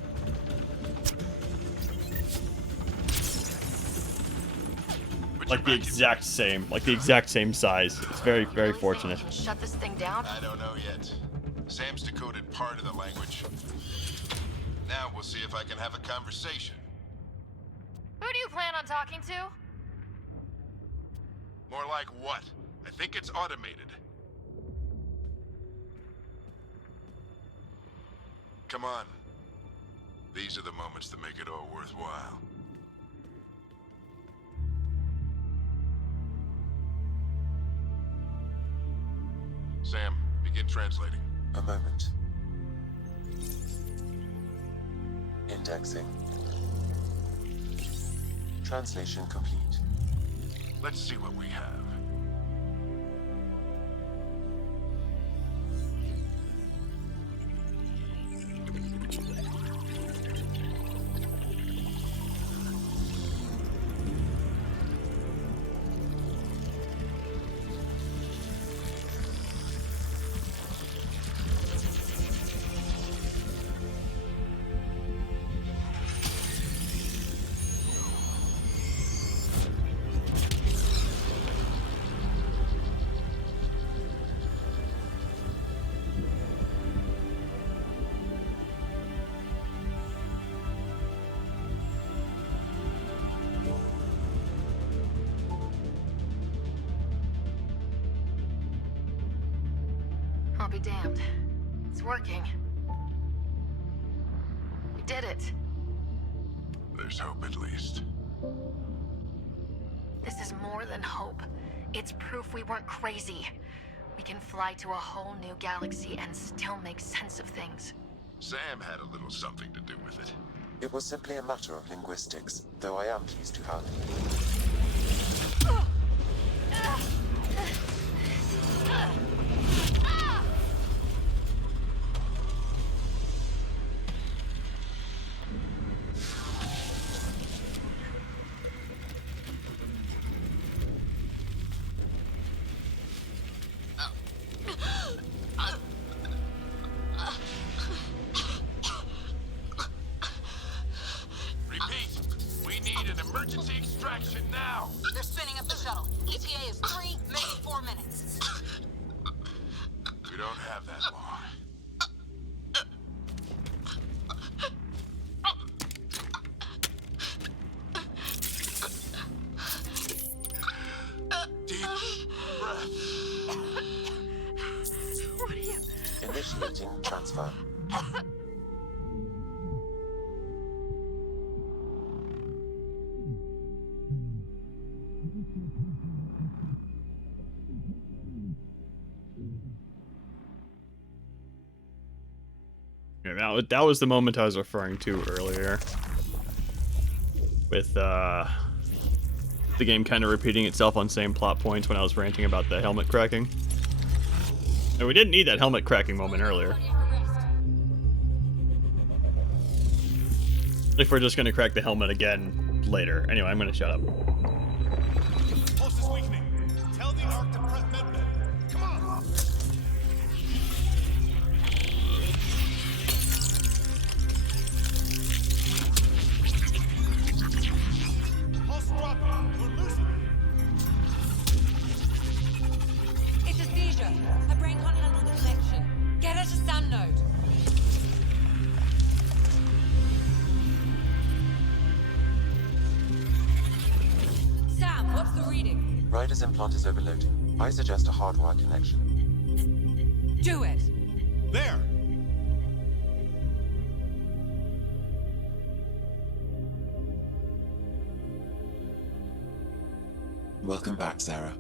Like the exact same size. It's very, very fortunate. Shut this thing down? I don't know yet. Sam's decoded part of the language. Now we'll see if I can have a conversation. Who do you plan on talking to? More like what? I think it's automated. Come on. These are the moments that make it all worthwhile. Sam, begin translating. A moment. Indexing. Translation complete. Let's see what we have. I'll be damned. It's working. We did it. There's hope at least. This is more than hope. It's proof we weren't crazy. We can fly to a whole new galaxy and still make sense of things. Sam had a little something to do with it. It was simply a matter of linguistics, though I am pleased to have. Emergency extraction now! They're spinning up the shuttle. ETA is 3, maybe 4 minutes. We don't have that long. Deep breath. What are you? Initiating transfer. Yeah, that was the moment I was referring to earlier, with the game kind of repeating itself on same plot points when I was ranting about the helmet cracking. And we didn't need that helmet cracking moment earlier. If we're just gonna crack the helmet again later. Anyway, I'm gonna shut up. Pulse is weakening. Tell the Ark to prep medbay. What's the reading? Ryder's implant is overloading. I suggest a hardwire connection. Do it! There! Welcome back, Sarah.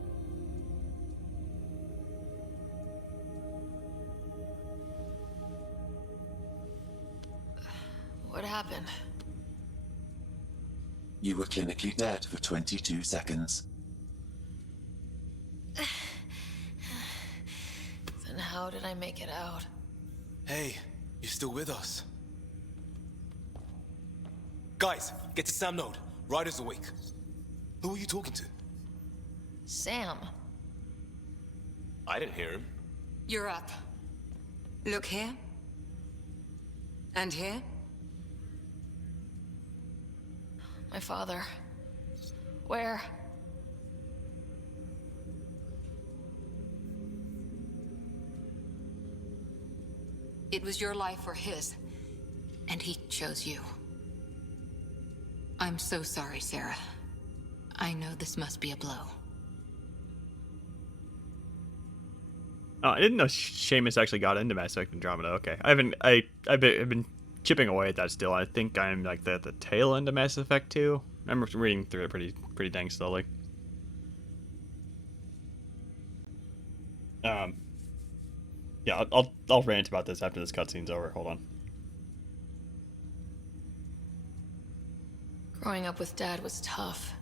What happened? You were clinically dead for 22 seconds. Then how did I make it out? Hey, you're still with us. Guys, get to Sam Node. Ryder's awake. Who are you talking to? Sam. I didn't hear him. You're up. Look here. And here. My father. Where? It was your life or his, and he chose you. I'm so sorry, Sarah. I know this must be a blow. Oh, I didn't know Seamus actually got into Mass Effect Andromeda. Okay, I've been chipping away at that still. I think I'm like the tail end of Mass Effect 2. I'm reading through it pretty dang slowly. Yeah, I'll rant about this after this cutscene's over. Hold on. Growing up with Dad was tough.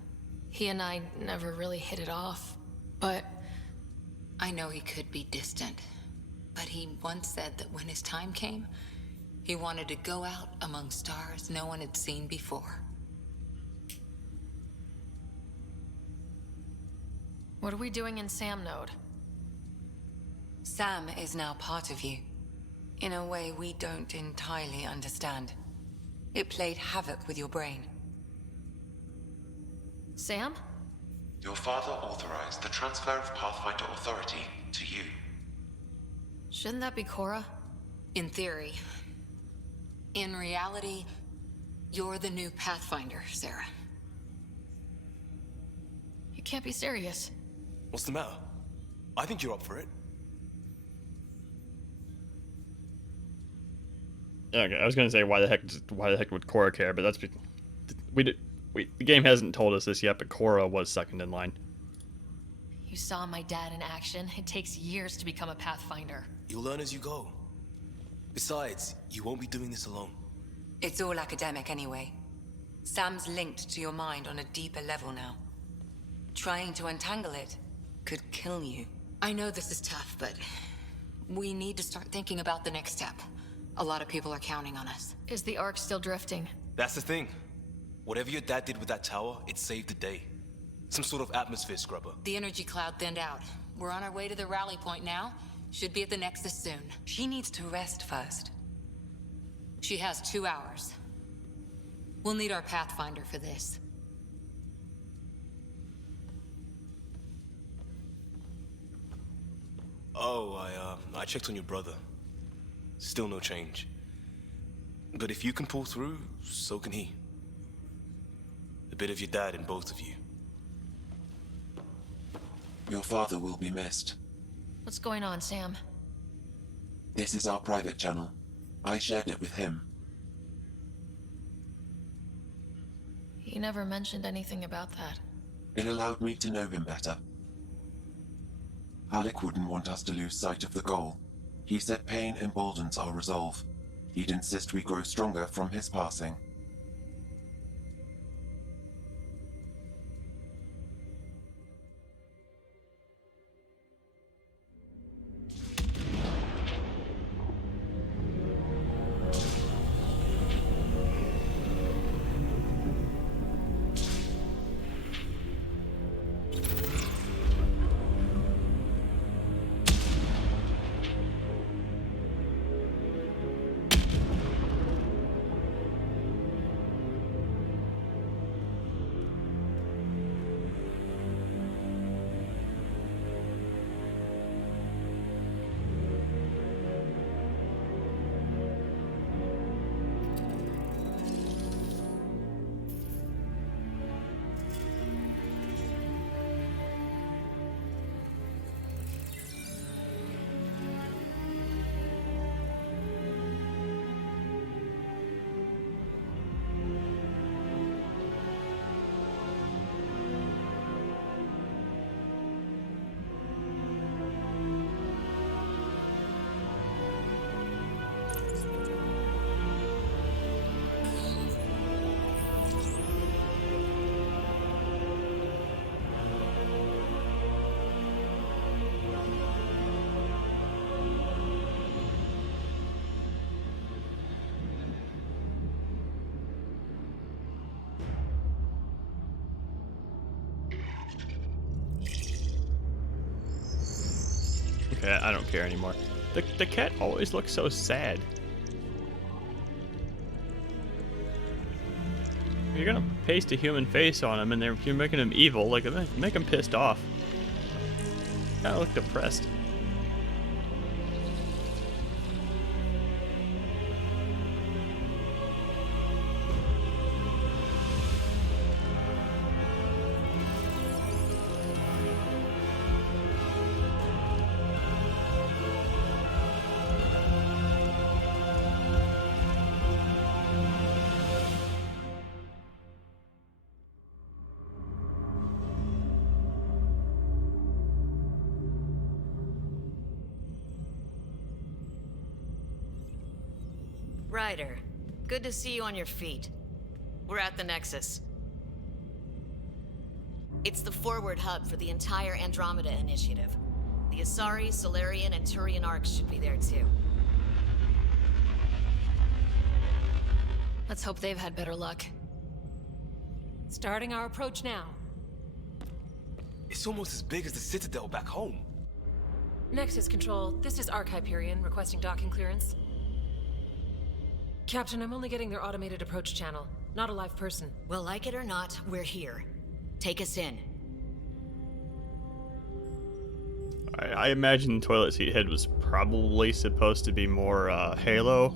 He and I never really hit it off, but... I know he could be distant, but he once said that when his time came, he wanted to go out among stars no one had seen before. What are we doing in Sam Node? Sam is now part of you. In a way we don't entirely understand. It played havoc with your brain. Sam? Your father authorized the transfer of Pathfinder authority to you. Shouldn't that be Cora? In theory. In reality, you're the new Pathfinder, Sarah. You can't be serious. What's the matter? I think you're up for it. Okay, I was gonna say why the heck would Cora care, but that's the game hasn't told us this yet, but Cora was second in line. You saw my dad in action. It takes years to become a Pathfinder. You'll learn as you go. Besides, you won't be doing this alone. It's all academic anyway. Sam's linked to your mind on a deeper level now. Trying to untangle it could kill you. I know this is tough, but we need to start thinking about the next step. A lot of people are counting on us. Is the Ark still drifting? That's the thing. Whatever your dad did with that tower, it saved the day. Some sort of atmosphere scrubber. The energy cloud thinned out. We're on our way to the rally point now. Should be at the Nexus soon. She needs to rest first. She has 2 hours. We'll need our Pathfinder for this. Oh, I checked on your brother. Still no change. But if you can pull through, so can he. A bit of your dad in both of you. Your father will be missed. What's going on, Sam? This is our private channel. I shared it with him. He never mentioned anything about that. It allowed me to know him better. Alec wouldn't want us to lose sight of the goal. He said pain emboldens our resolve. He'd insist we grow stronger from his passing. Okay, I don't care anymore. The cat always looks so sad. You're gonna paste a human face on him, and you're making him evil. Like, make him pissed off. Kinda look depressed. Ryder, good to see you on your feet. We're at the Nexus. It's the forward hub for the entire Andromeda initiative. The Asari, Solarian, and Turian arcs should be there too. Let's hope they've had better luck. Starting our approach now. It's almost as big as the Citadel back home. Nexus Control, this is Arc Hyperion requesting docking clearance. Captain, I'm only getting their automated approach channel, not a live person. Well, like it or not, we're here. Take us in. I imagine Toilet Seat Head was probably supposed to be more Halo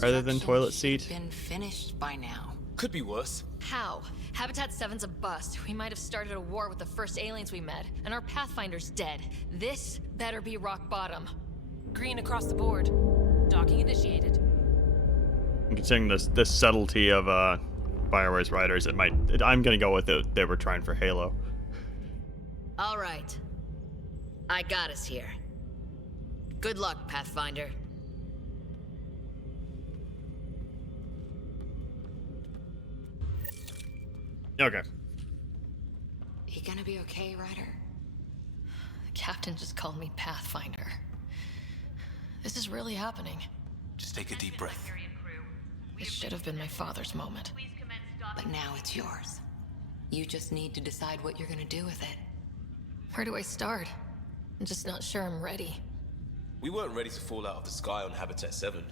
rather than Toilet Seat. Been finished by now. Could be worse. How? Habitat 7's a bust. We might have started a war with the first aliens we met, and our Pathfinder's dead. This better be rock bottom. Green across the board. Docking initiated. Considering the subtlety of BioWare's writers, I'm gonna go with it. They were trying for Halo. All right. I got us here. Good luck, Pathfinder. Okay. You gonna be okay, Ryder? The captain just called me Pathfinder. This is really happening. Just take a deep breath. This should have been my father's moment. But now it's yours. You just need to decide what you're gonna do with it. Where do I start? I'm just not sure I'm ready. We weren't ready to fall out of the sky on Habitat 7,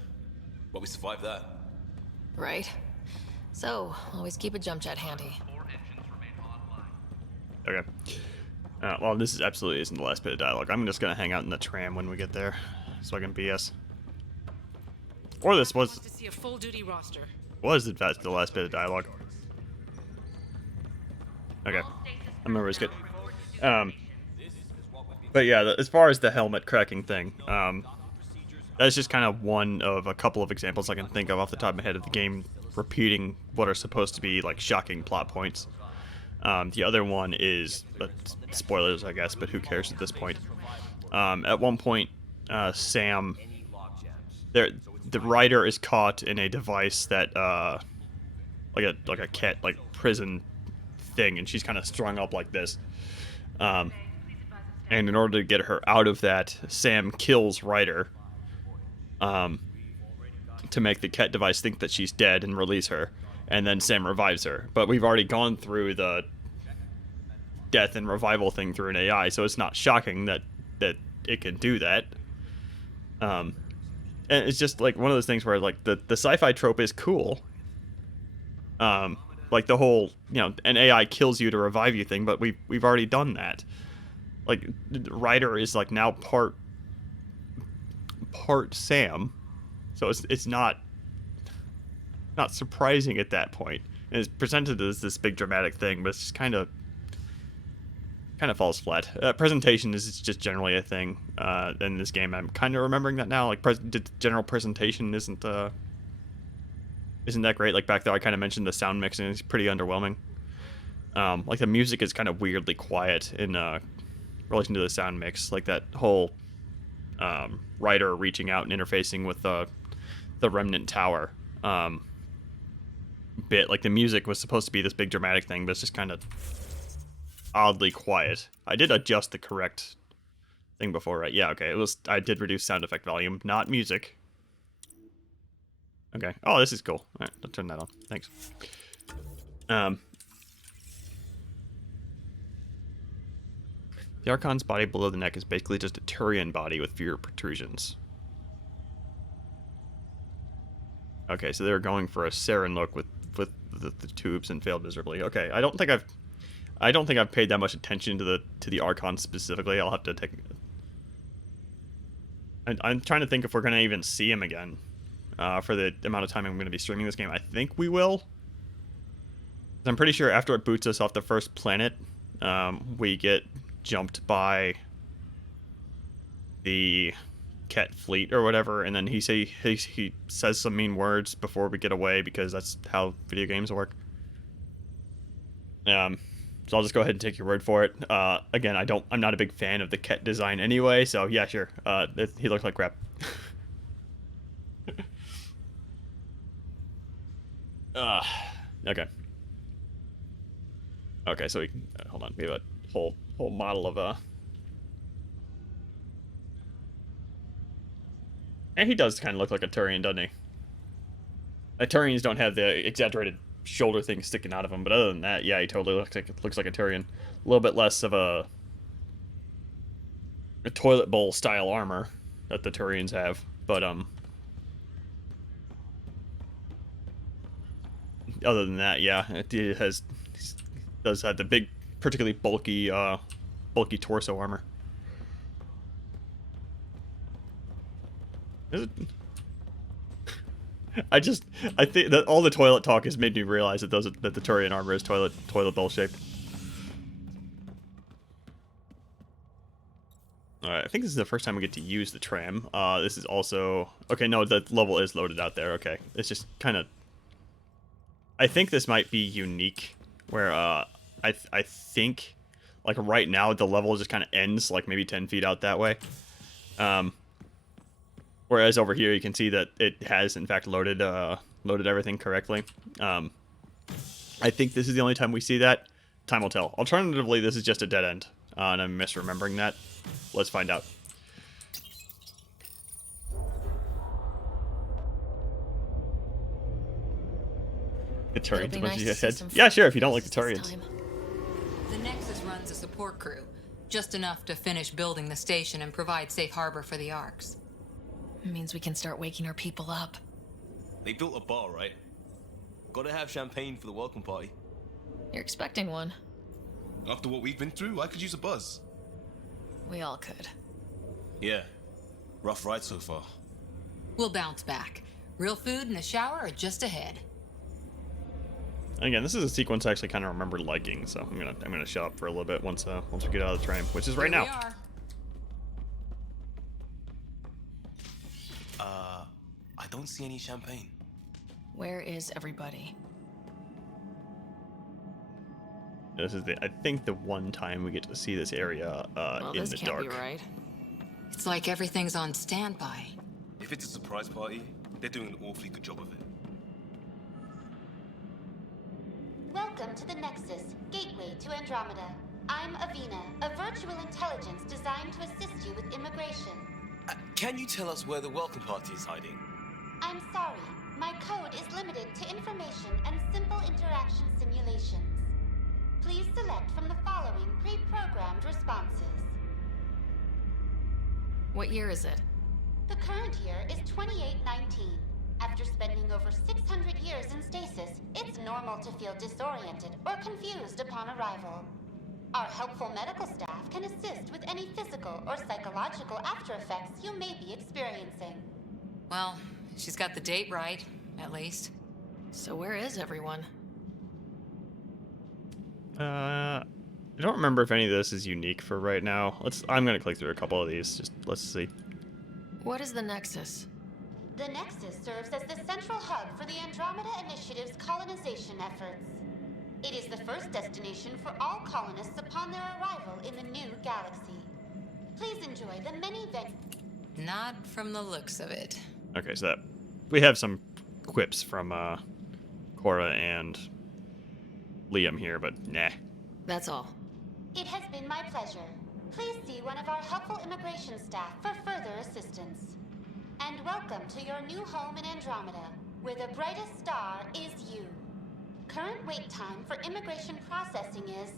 but we survived that. Right? So, always keep a jump jet handy. Okay. Well, this absolutely isn't the last bit of dialogue. I'm just gonna hang out in the tram when we get there, so I can BS. Or this was To see a full duty roster. in fact the last bit of dialogue. Okay, I remember it's good. But yeah, as far as the helmet cracking thing, that's just kind of one of a couple of examples I can think of off the top of my head of the game repeating what are supposed to be like shocking plot points. The other one is spoilers, I guess, but who cares at this point? At one point, Sam, the writer is caught in a device that like a cat like prison thing, and she's kind of strung up like this. And in order to get her out of that, Sam kills Ryder to make the cat device think that she's dead and release her. And then Sam revives her. But we've already gone through the death and revival thing through an AI, so it's not shocking that it can do that. And it's just like one of those things where like the sci-fi trope is cool. Like the whole, an AI kills you to revive you thing, but we've already done that. Like Ryder is like now part Sam, so it's not surprising at that point. And it's presented as this big dramatic thing, but it's just kind of falls flat. Presentation is just generally a thing in this game. I'm kind of remembering that now. Like the general presentation isn't that great. Like back there, I kind of mentioned the sound mixing is pretty underwhelming. Like the music is kind of weirdly quiet in relation to the sound mix. Like that whole Ryder reaching out and interfacing with the Remnant Tower bit. Like the music was supposed to be this big dramatic thing, but it's just kind of oddly quiet. I did adjust the correct thing before, right? Yeah, okay. I did reduce sound effect volume, not music. Okay. Oh, this is cool. All right, I'll turn that on. Thanks. The Archon's body below the neck is basically just a Turian body with fewer protrusions. Okay, so they're going for a Saren look with the tubes and failed miserably. Okay, I don't think I've paid that much attention to the Archon specifically. I'll have to take. I'm trying to think if we're gonna even see him again for the amount of time I'm gonna be streaming this game. I think we will. I'm pretty sure after it boots us off the first planet, we get jumped by the Ket fleet or whatever, and then he says some mean words before we get away because that's how video games work. So I'll just go ahead and take your word for it. Again, I'm not a big fan of the Ket design anyway, so yeah, sure. He looked like crap. Okay. Okay, so we can hold on. We have a whole model of and he does kind of look like a Turian, doesn't he? Turians don't have the exaggerated shoulder thing sticking out of him, but other than that, yeah, he totally looks like a Turian. A little bit less of a toilet bowl style armor that the Turians have, but other than that, yeah, it does have the big, particularly bulky torso armor. Is it? I think that all the toilet talk has made me realize that the Turian armor is toilet bowl shaped. Alright, I think this is the first time we get to use the tram. This is also... Okay, no, the level is loaded out there. Okay, it's just kind of... I think this might be unique, where I think, like right now, the level just kind of ends, like maybe 10 feet out that way. Whereas over here, you can see that it has, in fact, loaded everything correctly. I think this is the only time we see that. Time will tell. Alternatively, this is just a dead end, and I'm misremembering that. Let's find out. The Turians, nice you said. Yeah, sure, if you don't like the Turians. The Nexus runs a support crew, just enough to finish building the station and provide safe harbor for the Arks. It means we can start waking our people up. They built a bar, right? Gotta have champagne for the welcome party. You're expecting one. After what we've been through, I could use a buzz. We all could. Yeah. Rough ride so far. We'll bounce back. Real food and a shower are just ahead. Again, this is a sequence I actually kind of remember liking, so I'm gonna shut up for a little bit once we get out of the tram, which is right now. I don't see any champagne. Where is everybody? This is I think the one time we get to see this area well, in this the can't dark. Be right. It's like everything's on standby. If it's a surprise party, they're doing an awfully good job of it. Welcome to the Nexus, gateway to Andromeda. I'm Avina, a virtual intelligence designed to assist you with immigration. Can you tell us where the welcome party is hiding? I'm sorry. My code is limited to information and simple interaction simulations. Please select from the following pre-programmed responses. What year is it? The current year is 2819. After spending over 600 years in stasis, it's normal to feel disoriented or confused upon arrival. Our helpful medical staff can assist with any physical or psychological after effects you may be experiencing. Well, she's got the date right, at least. So where is everyone? I don't remember if any of this is unique for right now. I'm gonna click through a couple of these. Let's see. What is the Nexus? The Nexus serves as the central hub for the Andromeda Initiative's colonization efforts. It is the first destination for all colonists upon their arrival in the new galaxy. Please enjoy the many Not from the looks of it. Okay, so we have some quips from Cora and Liam here, but nah. That's all. It has been my pleasure. Please see one of our helpful immigration staff for further assistance. And welcome to your new home in Andromeda, where the brightest star is you. Current wait time for immigration processing is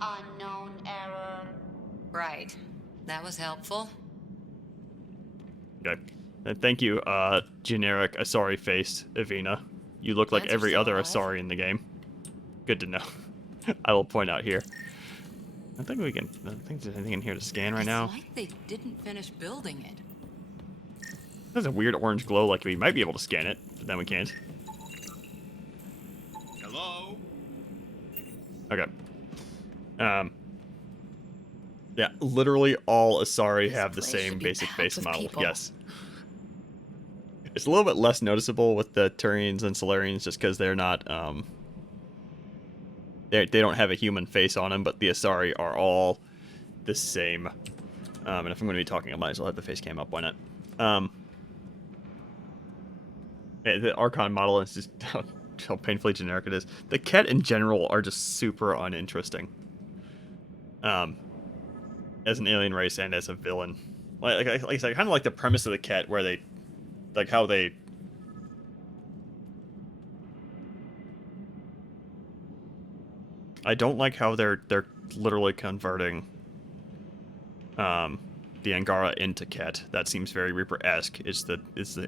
unknown error. Right. That was helpful. Okay. And thank you, generic Asari-faced Evina. You look like Answer's every still other alive. Asari in the game. Good to know. I will point out here. I don't think there's anything in here to scan right now. It's like they didn't finish building it. There's a weird orange glow, like we might be able to scan it, but then we can't. Hello? Okay. Yeah, literally all Asari have the place same should be basic packed base with model. people. Yes. It's a little bit less noticeable with the Turians and Solarians just because they're not, they don't have a human face on them, but the Asari are all the same. And if I'm going to be talking, I might as well have the face cam up. Why not? Yeah, the Archon model is just how painfully generic it is. The Ket in general are just super uninteresting. As an alien race and as a villain. Like I said, I kind of like the premise of the Ket where they, like how they... I don't like how they're literally converting the Angara into Ket. That seems very Reaper-esque.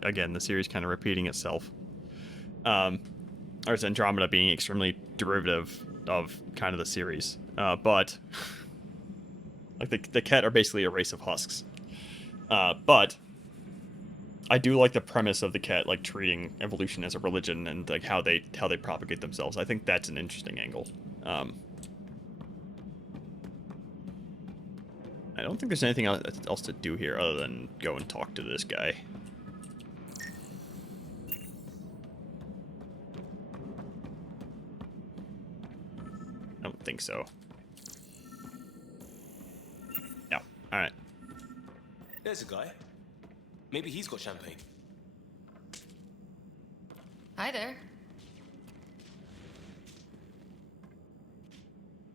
Again, the series kind of repeating itself. Or is Andromeda being extremely derivative of kind of the series. But like the Ket are basically a race of husks. But I do like the premise of the Ket, like treating evolution as a religion and like how they propagate themselves. I think that's an interesting angle. I don't think there's anything else to do here other than go and talk to this guy. I don't think so. No. Alright. There's a guy. Maybe he's got champagne. Hi there.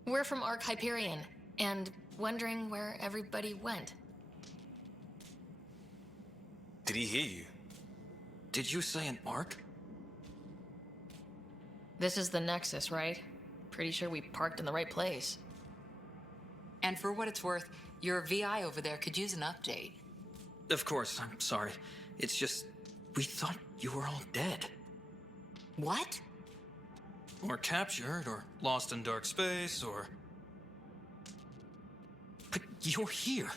We're from Ark Hyperion, and wondering where everybody went. Did he hear you? Did you say an arc? This is the Nexus, right? Pretty sure we parked in the right place. And for what it's worth, your VI over there could use an update. Of course, I'm sorry. It's just, we thought you were all dead. What? Or captured, or lost in dark space, or... But you're here.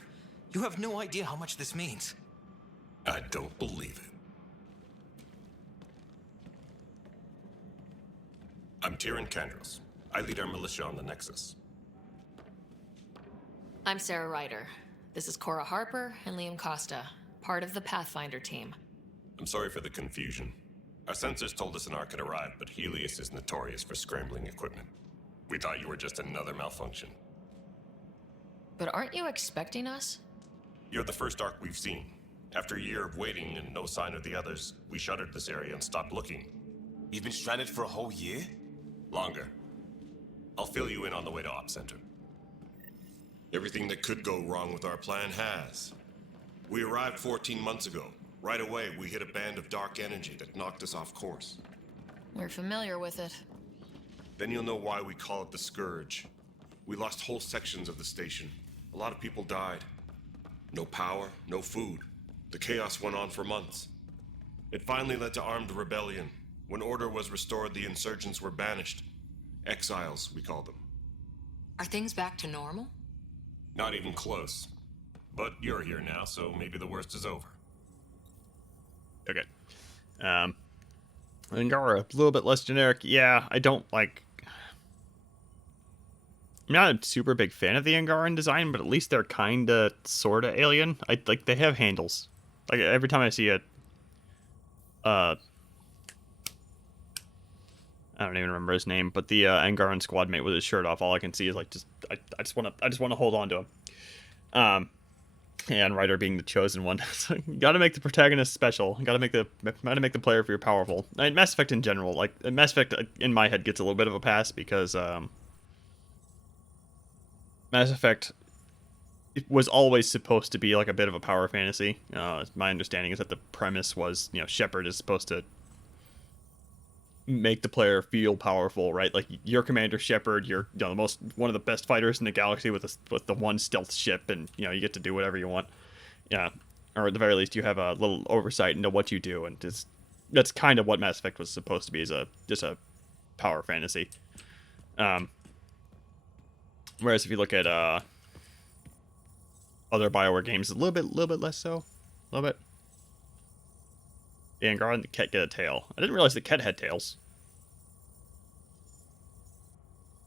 You have no idea how much this means. I don't believe it. I'm Tyrion Kandros. I lead our militia on the Nexus. I'm Sarah Ryder. This is Cora Harper and Liam Costa, part of the Pathfinder team. I'm sorry for the confusion. Our sensors told us an arc had arrived, but Helios is notorious for scrambling equipment. We thought you were just another malfunction. But aren't you expecting us? You're the first arc we've seen. After a year of waiting and no sign of the others, we shuttered this area and stopped looking. You've been stranded for a whole year? Longer. I'll fill you in on the way to Op Center. Everything that could go wrong with our plan has. We arrived 14 months ago. Right away, we hit a band of dark energy that knocked us off course. We're familiar with it. Then you'll know why we call it the Scourge. We lost whole sections of the station. A lot of people died. No power, no food. The chaos went on for months. It finally led to armed rebellion. When order was restored, the insurgents were banished. Exiles, we call them. Are things back to normal? Not even close. But you're here now, so maybe the worst is over. Okay. Angara, a little bit less generic. Yeah, I don't like... I'm not a super big fan of the Angaran design, but at least they're kinda, sorta alien. Like, they have handles. Like, every time I see a... I don't even remember his name, but the Angaran squad mate with his shirt off, all I can see is, like, I just wanna hold on to him. And Ryder being the chosen one. So you gotta make the protagonist special. You gotta make the player feel powerful. I mean, Mass Effect in general, like, Mass Effect, in my head, gets a little bit of a pass because, Mass Effect, it was always supposed to be, like, a bit of a power fantasy. My understanding is that the premise was, you know, Shepard is supposed to make the player feel powerful, right? Like you're Commander Shepard, you're one of the best fighters in the galaxy with the one stealth ship, and you get to do whatever you want. Yeah, or at the very least, you have a little oversight into what you do, and that's kind of what Mass Effect was supposed to be, is just a power fantasy. Whereas if you look at other BioWare games, a little bit less so, a little bit. The Angara and the Ket get a tail. I didn't realize the Ket had tails.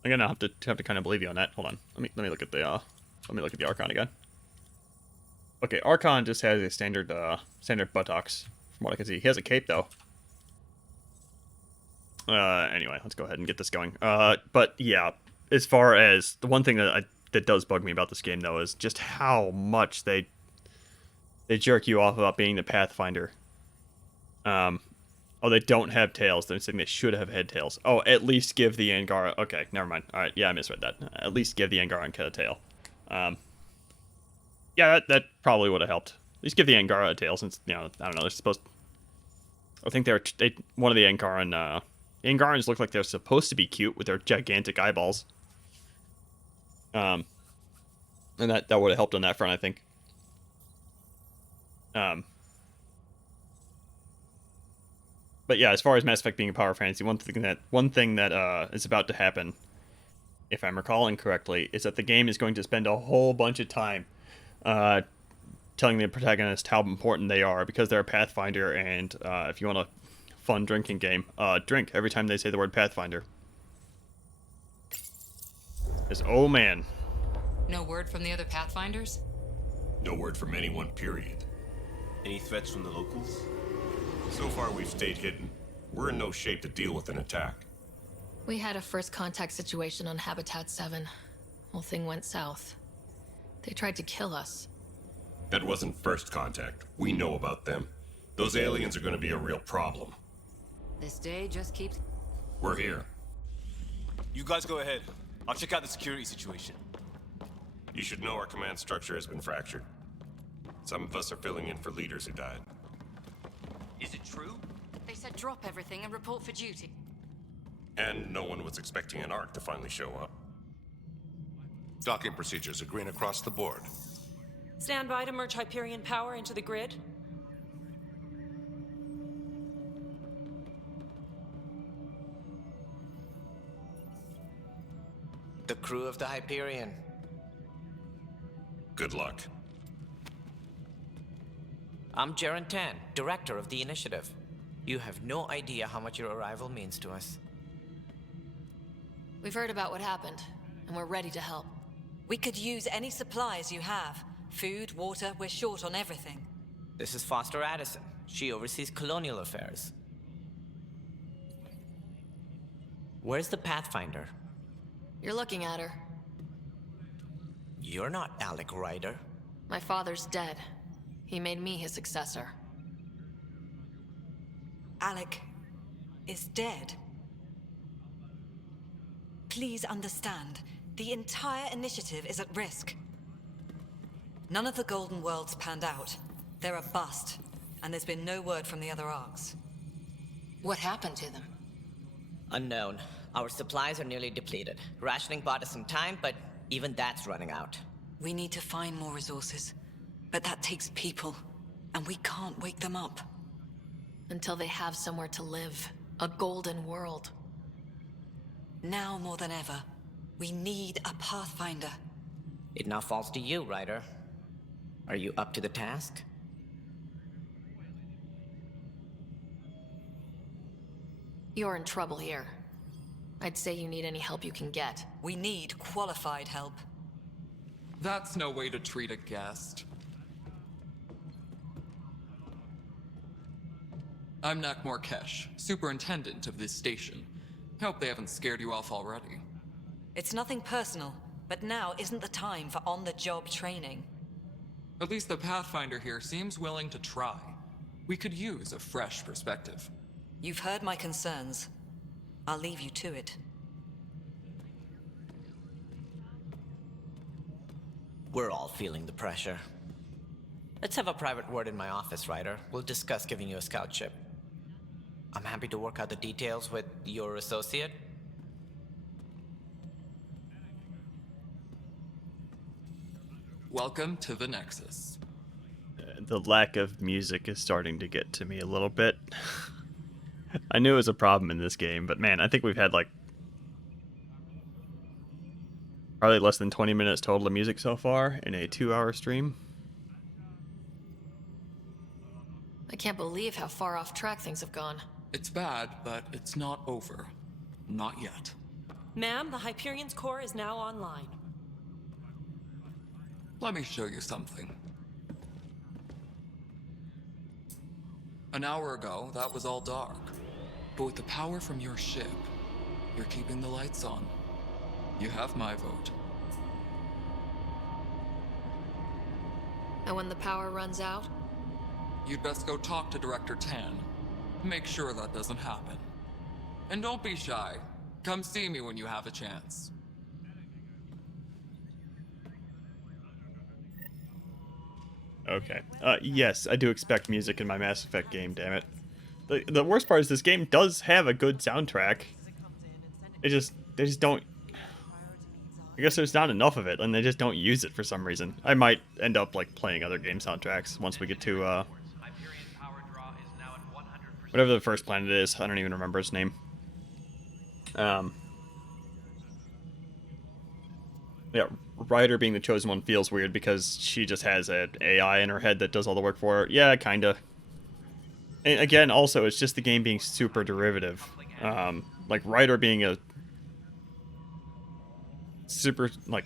I'm gonna have to kind of believe you on that. Hold on. Let me look at the Archon again. Okay, Archon just has a standard buttocks, from what I can see. He has a cape though. Anyway, let's go ahead and get this going. But yeah, as far as the one thing that does bug me about this game though is just how much they jerk you off about being the Pathfinder. Oh, they don't have tails. They're saying they should have had tails. Oh, at least give the Angara... Okay, never mind. Alright, yeah, I misread that. At least give the Angara and Ket a tail. Yeah, that probably would have helped. At least give the Angara a tail, since, I don't know, they're supposed... I think one of the Angaran... the Angarans look like they're supposed to be cute with their gigantic eyeballs. And that would have helped on that front, I think. But yeah, as far as Mass Effect being a power fantasy, one thing that is about to happen, if I'm recalling correctly, is that the game is going to spend a whole bunch of time telling the protagonist how important they are because they're a Pathfinder, and if you want a fun drinking game, drink every time they say the word Pathfinder. Because, oh man. No word from the other Pathfinders? No word from anyone, period. Any threats from the locals? So far, we've stayed hidden. We're in no shape to deal with an attack. We had a first contact situation on Habitat 7. Whole thing went south. They tried to kill us. That wasn't first contact. We know about them. Those aliens are going to be a real problem. This day just keeps... We're here. You guys go ahead. I'll check out the security situation. You should know our command structure has been fractured. Some of us are filling in for leaders who died. Is it true? They said drop everything and report for duty. And no one was expecting an Ark to finally show up. Docking procedures are green across the board. Stand by to merge Hyperion power into the grid. The crew of the Hyperion. Good luck. I'm Jaren Tan, director of the initiative. You have no idea how much your arrival means to us. We've heard about what happened, and we're ready to help. We could use any supplies you have. Food, water, we're short on everything. This is Foster Addison. She oversees colonial affairs. Where's the Pathfinder? You're looking at her. You're not Alec Ryder. My father's dead. He made me his successor. Alec is dead. Please understand, the entire initiative is at risk. None of the Golden Worlds panned out. They're a bust, and there's been no word from the other arcs. What happened to them? Unknown. Our supplies are nearly depleted. Rationing bought us some time, but even that's running out. We need to find more resources, but that takes people, and we can't wake them up. Until they have somewhere to live. A golden world. Now more than ever, we need a Pathfinder. It now falls to you, Ryder. Are you up to the task? You're in trouble here. I'd say you need any help you can get. We need qualified help. That's no way to treat a guest. I'm Nakmor Kesh, superintendent of this station. Hope they haven't scared you off already. It's nothing personal, but now isn't the time for on-the-job training. At least the Pathfinder here seems willing to try. We could use a fresh perspective. You've heard my concerns. I'll leave you to it. We're all feeling the pressure. Let's have a private word in my office, Ryder. We'll discuss giving you a scout ship. I'm happy to work out the details with your associate. Welcome to the Nexus. The lack of music is starting to get to me a little bit. I knew it was a problem in this game, but man, I think we've had like probably less than 20 minutes total of music so far in a 2-hour stream. I can't believe how far off track things have gone. It's bad, but it's not over. Not yet. Ma'am, the Hyperion's core is now online. Let me show you something. An hour ago, that was all dark. But with the power from your ship, you're keeping the lights on. You have my vote. And when the power runs out? You'd best go talk to Director Tan. Make sure that doesn't happen. And don't be shy. Come see me when you have a chance. Okay. Yes, I do expect music in my Mass Effect game, damn it. The worst part is this game does have a good soundtrack. They just don't... I guess there's not enough of it, and they just don't use it for some reason. I might end up, like, playing other game soundtracks once we get to, whatever the first planet is. I don't even remember its name. Yeah, Ryder being the chosen one feels weird because she just has an AI in her head that does all the work for her. Yeah, kinda. And again, also, it's just the game being super derivative. Like, Ryder being a super, like,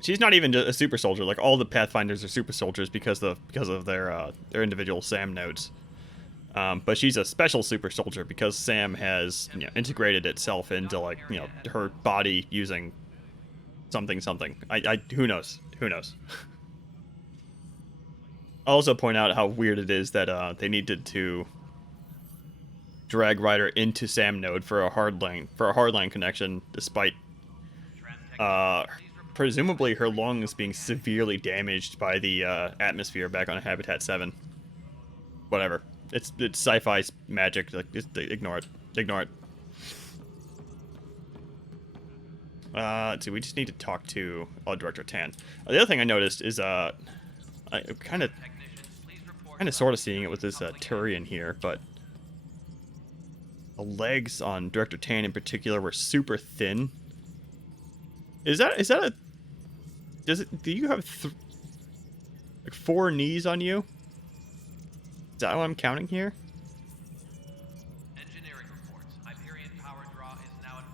she's not even a super soldier. Like, all the Pathfinders are super soldiers because of their individual SAM nodes. But she's a special super soldier because SAM has, you know, integrated itself into, like, you know, her body using something. Who knows? I'll also point out how weird it is that they needed to drag Ryder into SAM node for a hardline connection, despite presumably her lungs being severely damaged by the atmosphere back on Habitat 7. Whatever. It's sci-fi magic. Like, just ignore it. Let's see, we just need to talk to Director Tan. The other thing I noticed is I'm kind of sort of seeing it with this Turian here, but the legs on Director Tan in particular were super thin. Do you have like 4 knees on you? Is that what I'm counting here? Engineering reports. Hyperion power draw is now at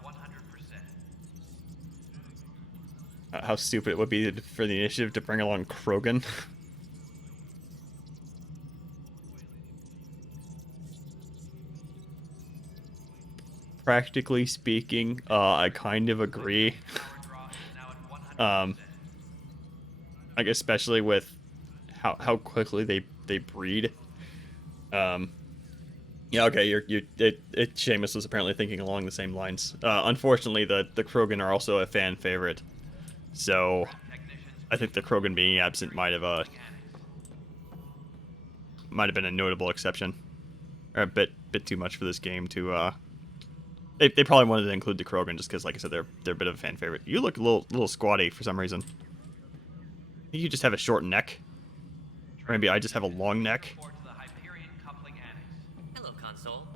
100%. How stupid it would be for the initiative to bring along Krogan. Practically speaking, I kind of agree. Like, especially with how quickly they breed. Yeah, okay, Seamus was apparently thinking along the same lines. Unfortunately, the Krogan are also a fan favorite, so I think the Krogan being absent might have been a notable exception, or a bit too much for this game to. They probably wanted to include the Krogan just because, like I said, they're a bit of a fan favorite. You look a little squatty for some reason. I think you just have a short neck, or maybe I just have a long neck. Hello, Console.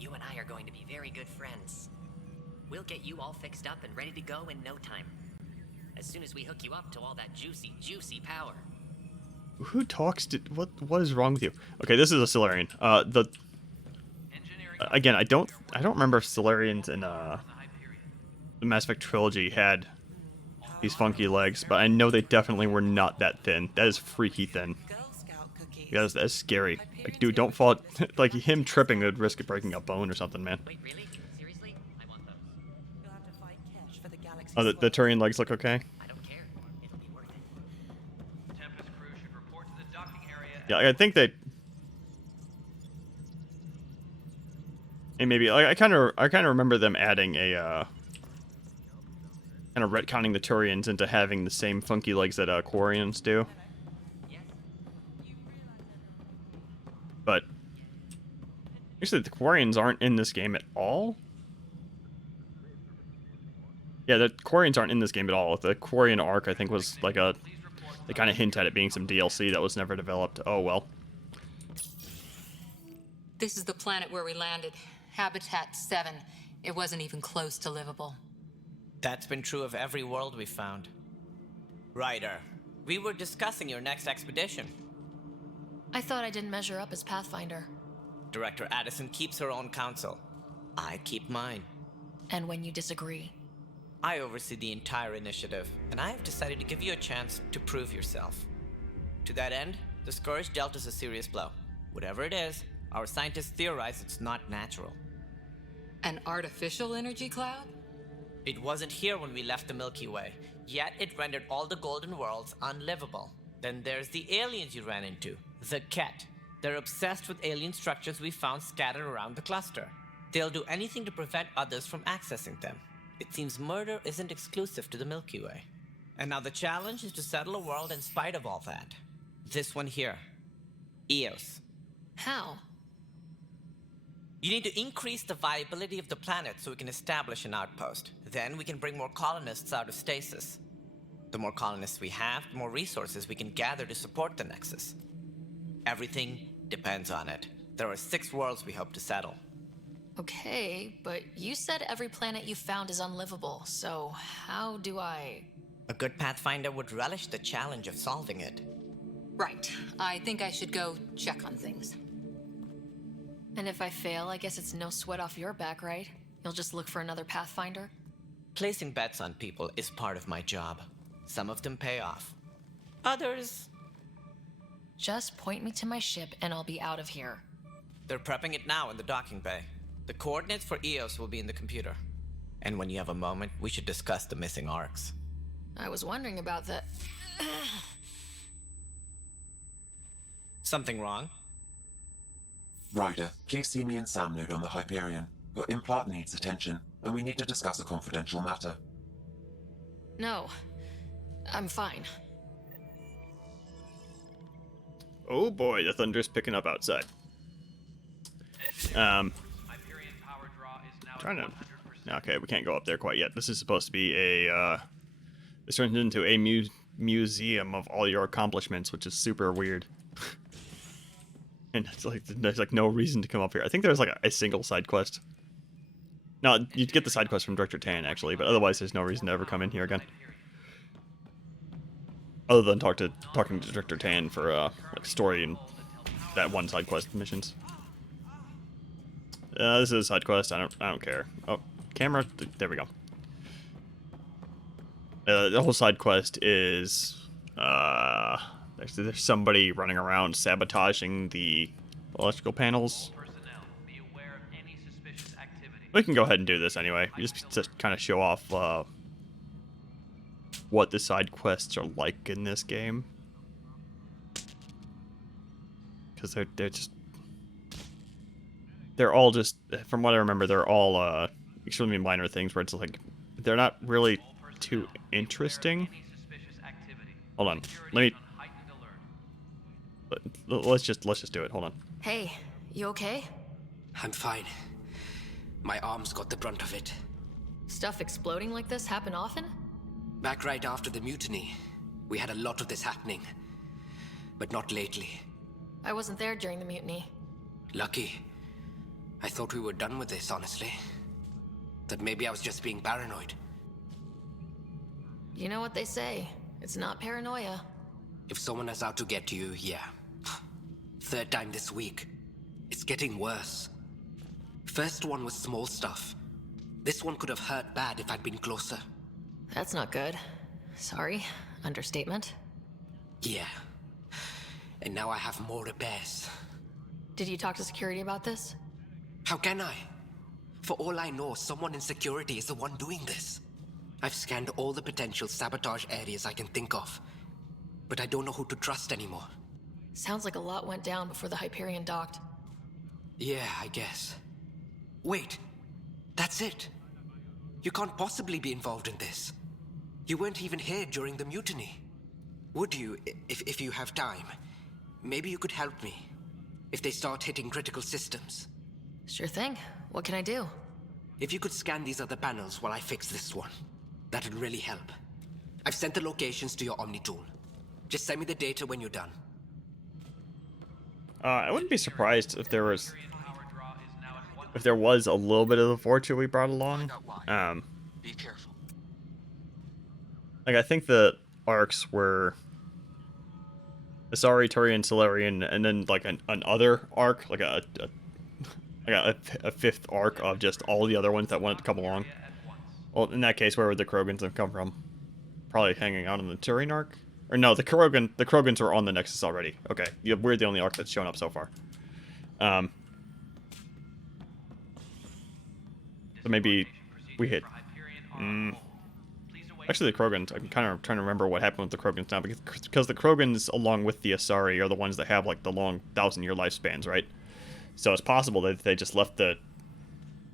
You and I are going to be very good friends. We'll get you all fixed up and ready to go in no time. As soon as we hook you up to all that juicy power. Who talks to... What is wrong with you? Okay, this is a Solarian. Again, I don't remember if Solarians in the Mass Effect trilogy had these funky legs, but I know they definitely were not that thin. That is freaky thin. Yeah, that's scary. Like, dude, don't fall... Like, him tripping would risk it breaking a bone or something, man. Wait, really? Seriously? I want those. Oh, the Turian legs look okay? I don't care. It'll be worth it. Tempest crew should report to the docking area. Yeah, I think they... And maybe, like, I kind of remember them adding a, kind of retconning the Turians into having the same funky legs that Quarians do. Actually, the Quarians aren't in this game at all. Yeah, the Quarians aren't in this game at all. The Quarian arc, I think, was like a... They kind of hint at it being some DLC that was never developed. Oh, well. This is the planet where we landed. Habitat 7. It wasn't even close to livable. That's been true of every world we've found. Ryder, we were discussing your next expedition. I thought I didn't measure up as Pathfinder. Director Addison keeps her own counsel. I keep mine. And when you disagree? I oversee the entire initiative, and I have decided to give you a chance to prove yourself. To that end, the Scourge dealt us a serious blow. Whatever it is, our scientists theorize it's not natural. An artificial energy cloud? It wasn't here when we left the Milky Way, yet it rendered all the golden worlds unlivable. Then there's the aliens you ran into, the Ket. They're obsessed with alien structures we found scattered around the cluster. They'll do anything to prevent others from accessing them. It seems murder isn't exclusive to the Milky Way. And now the challenge is to settle a world in spite of all that. This one here. Eos. How? You need to increase the viability of the planet so we can establish an outpost. Then we can bring more colonists out of stasis. The more colonists we have, the more resources we can gather to support the Nexus. Everything depends on it. There are 6 worlds we hope to settle. Okay, but you said every planet you found is unlivable, so how do I... A good Pathfinder would relish the challenge of solving it. Right. I think I should go check on things. And if I fail, I guess it's no sweat off your back, right? You'll just look for another Pathfinder? Placing bets on people is part of my job. Some of them pay off. Others... Just point me to my ship and I'll be out of here. They're prepping it now in the docking bay. The coordinates for Eos will be in the computer. And when you have a moment, we should discuss the missing arcs. I was wondering about that. Something wrong? Ryder, please see me and Sam node on the Hyperion. Your implant needs attention, and we need to discuss a confidential matter. No. I'm fine. Oh boy, the thunder's picking up outside. Trying to... Okay, we can't go up there quite yet. This is supposed to be a, this turns into a museum of all your accomplishments, which is super weird. And it's like, there's like no reason to come up here. I think there's like a single side quest. No, you'd get the side quest from Director Tan, actually, but otherwise there's no reason to ever come in here again. Other than talking to Director Tan for, like, story and that one side quest missions. This is a side quest. I don't care. Oh, camera. There we go. The whole side quest is there's somebody running around sabotaging the electrical panels. We can go ahead and do this anyway. Just to kind of show off what the side quests are like in this game, because they're all just, from what I remember, they're all extremely minor things where it's like they're not really too interesting. Hold on, let's just do it. Hold on. Hey, you okay? I'm fine. My arms got the brunt of it. Stuff exploding like this happen often? Back right after the mutiny, we had a lot of this happening. But not lately. I wasn't there during the mutiny. Lucky. I thought we were done with this, honestly. That maybe I was just being paranoid. You know what they say. It's not paranoia. If someone is out to get you, yeah. 3rd time this week. It's getting worse. First one was small stuff. This one could have hurt bad if I'd been closer. That's not good. Sorry. Understatement. Yeah. And now I have more repairs. Did you talk to security about this? How can I? For all I know, someone in security is the one doing this. I've scanned all the potential sabotage areas I can think of. But I don't know who to trust anymore. Sounds like a lot went down before the Hyperion docked. Yeah, I guess. Wait. That's it. You can't possibly be involved in this. You weren't even here during the mutiny. Would you, if you have time? Maybe you could help me. If they start hitting critical systems. Sure thing. What can I do? If you could scan these other panels while I fix this one, that'd really help. I've sent the locations to your Omni tool. Just send me the data when you're done. I wouldn't be surprised if there was a little bit of the Vorcha we brought along. Be careful. Like I think the arcs were Asari, Turian, Solarian, and then like an other arc, like a fifth arc of just all the other ones that wanted to come along. Well, in that case, where would the Krogans have come from? Probably hanging out on the Turian arc? Or no, the Krogans were on the Nexus already. Okay, yeah, we're the only arc that's shown up so far. So maybe we hit... Actually, the Krogans, I'm kind of trying to remember what happened with the Krogans now, because the Krogans, along with the Asari, are the ones that have, like, the long 1,000-year lifespans, right? So it's possible that they just left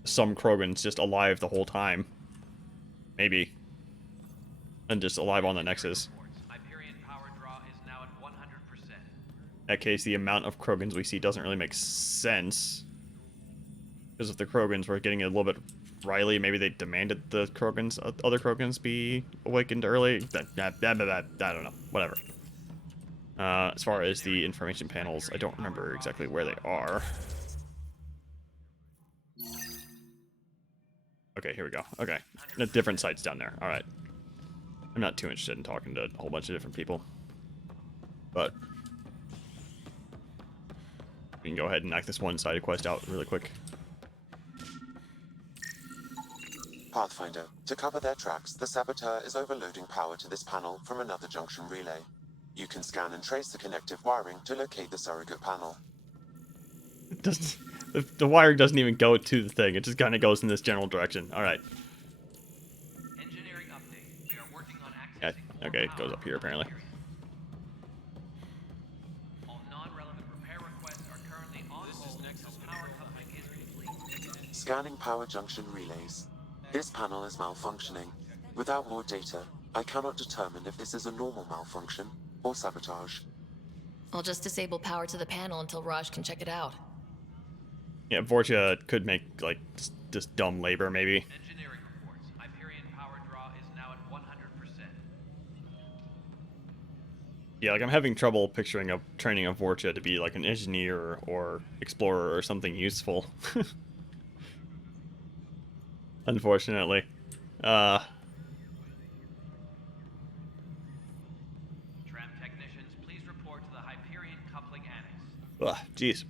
some Krogans just alive the whole time. Maybe. And just alive on the Nexus. In that case, the amount of Krogans we see doesn't really make sense. Because if the Krogans were getting a little bit Riley, maybe they demanded the other Krogans be awakened early. I don't know. Whatever. As far as the information panels, I don't remember exactly where they are. Okay, here we go. Okay. The different sites down there. Alright. I'm not too interested in talking to a whole bunch of different people. But we can go ahead and knock this one-sided quest out really quick. Pathfinder, to cover their tracks, the Saboteur is overloading power to this panel from another junction relay. You can scan and trace the connective wiring to locate the surrogate panel. It doesn't... The wiring doesn't even go to the thing. It just kind of goes in this general direction. Alright. Engineering update. We are working on Yeah, okay, it goes up here apparently. All non-relevant repair requests are currently on hold until power coupling is complete. Scanning power junction relays. This panel is malfunctioning. Without more data, I cannot determine if this is a normal malfunction or sabotage. I'll just disable power to the panel until Raj can check it out. Yeah, Vorcha could make, like, just dumb labor, maybe. Engineering reports. Hyperion power draw is now at 100%. Yeah, like, I'm having trouble picturing training a Vorcha to be, like, an engineer or explorer or something useful. Unfortunately. Tram technicians, please report to the Hyperion coupling annex. Ugh, jeez.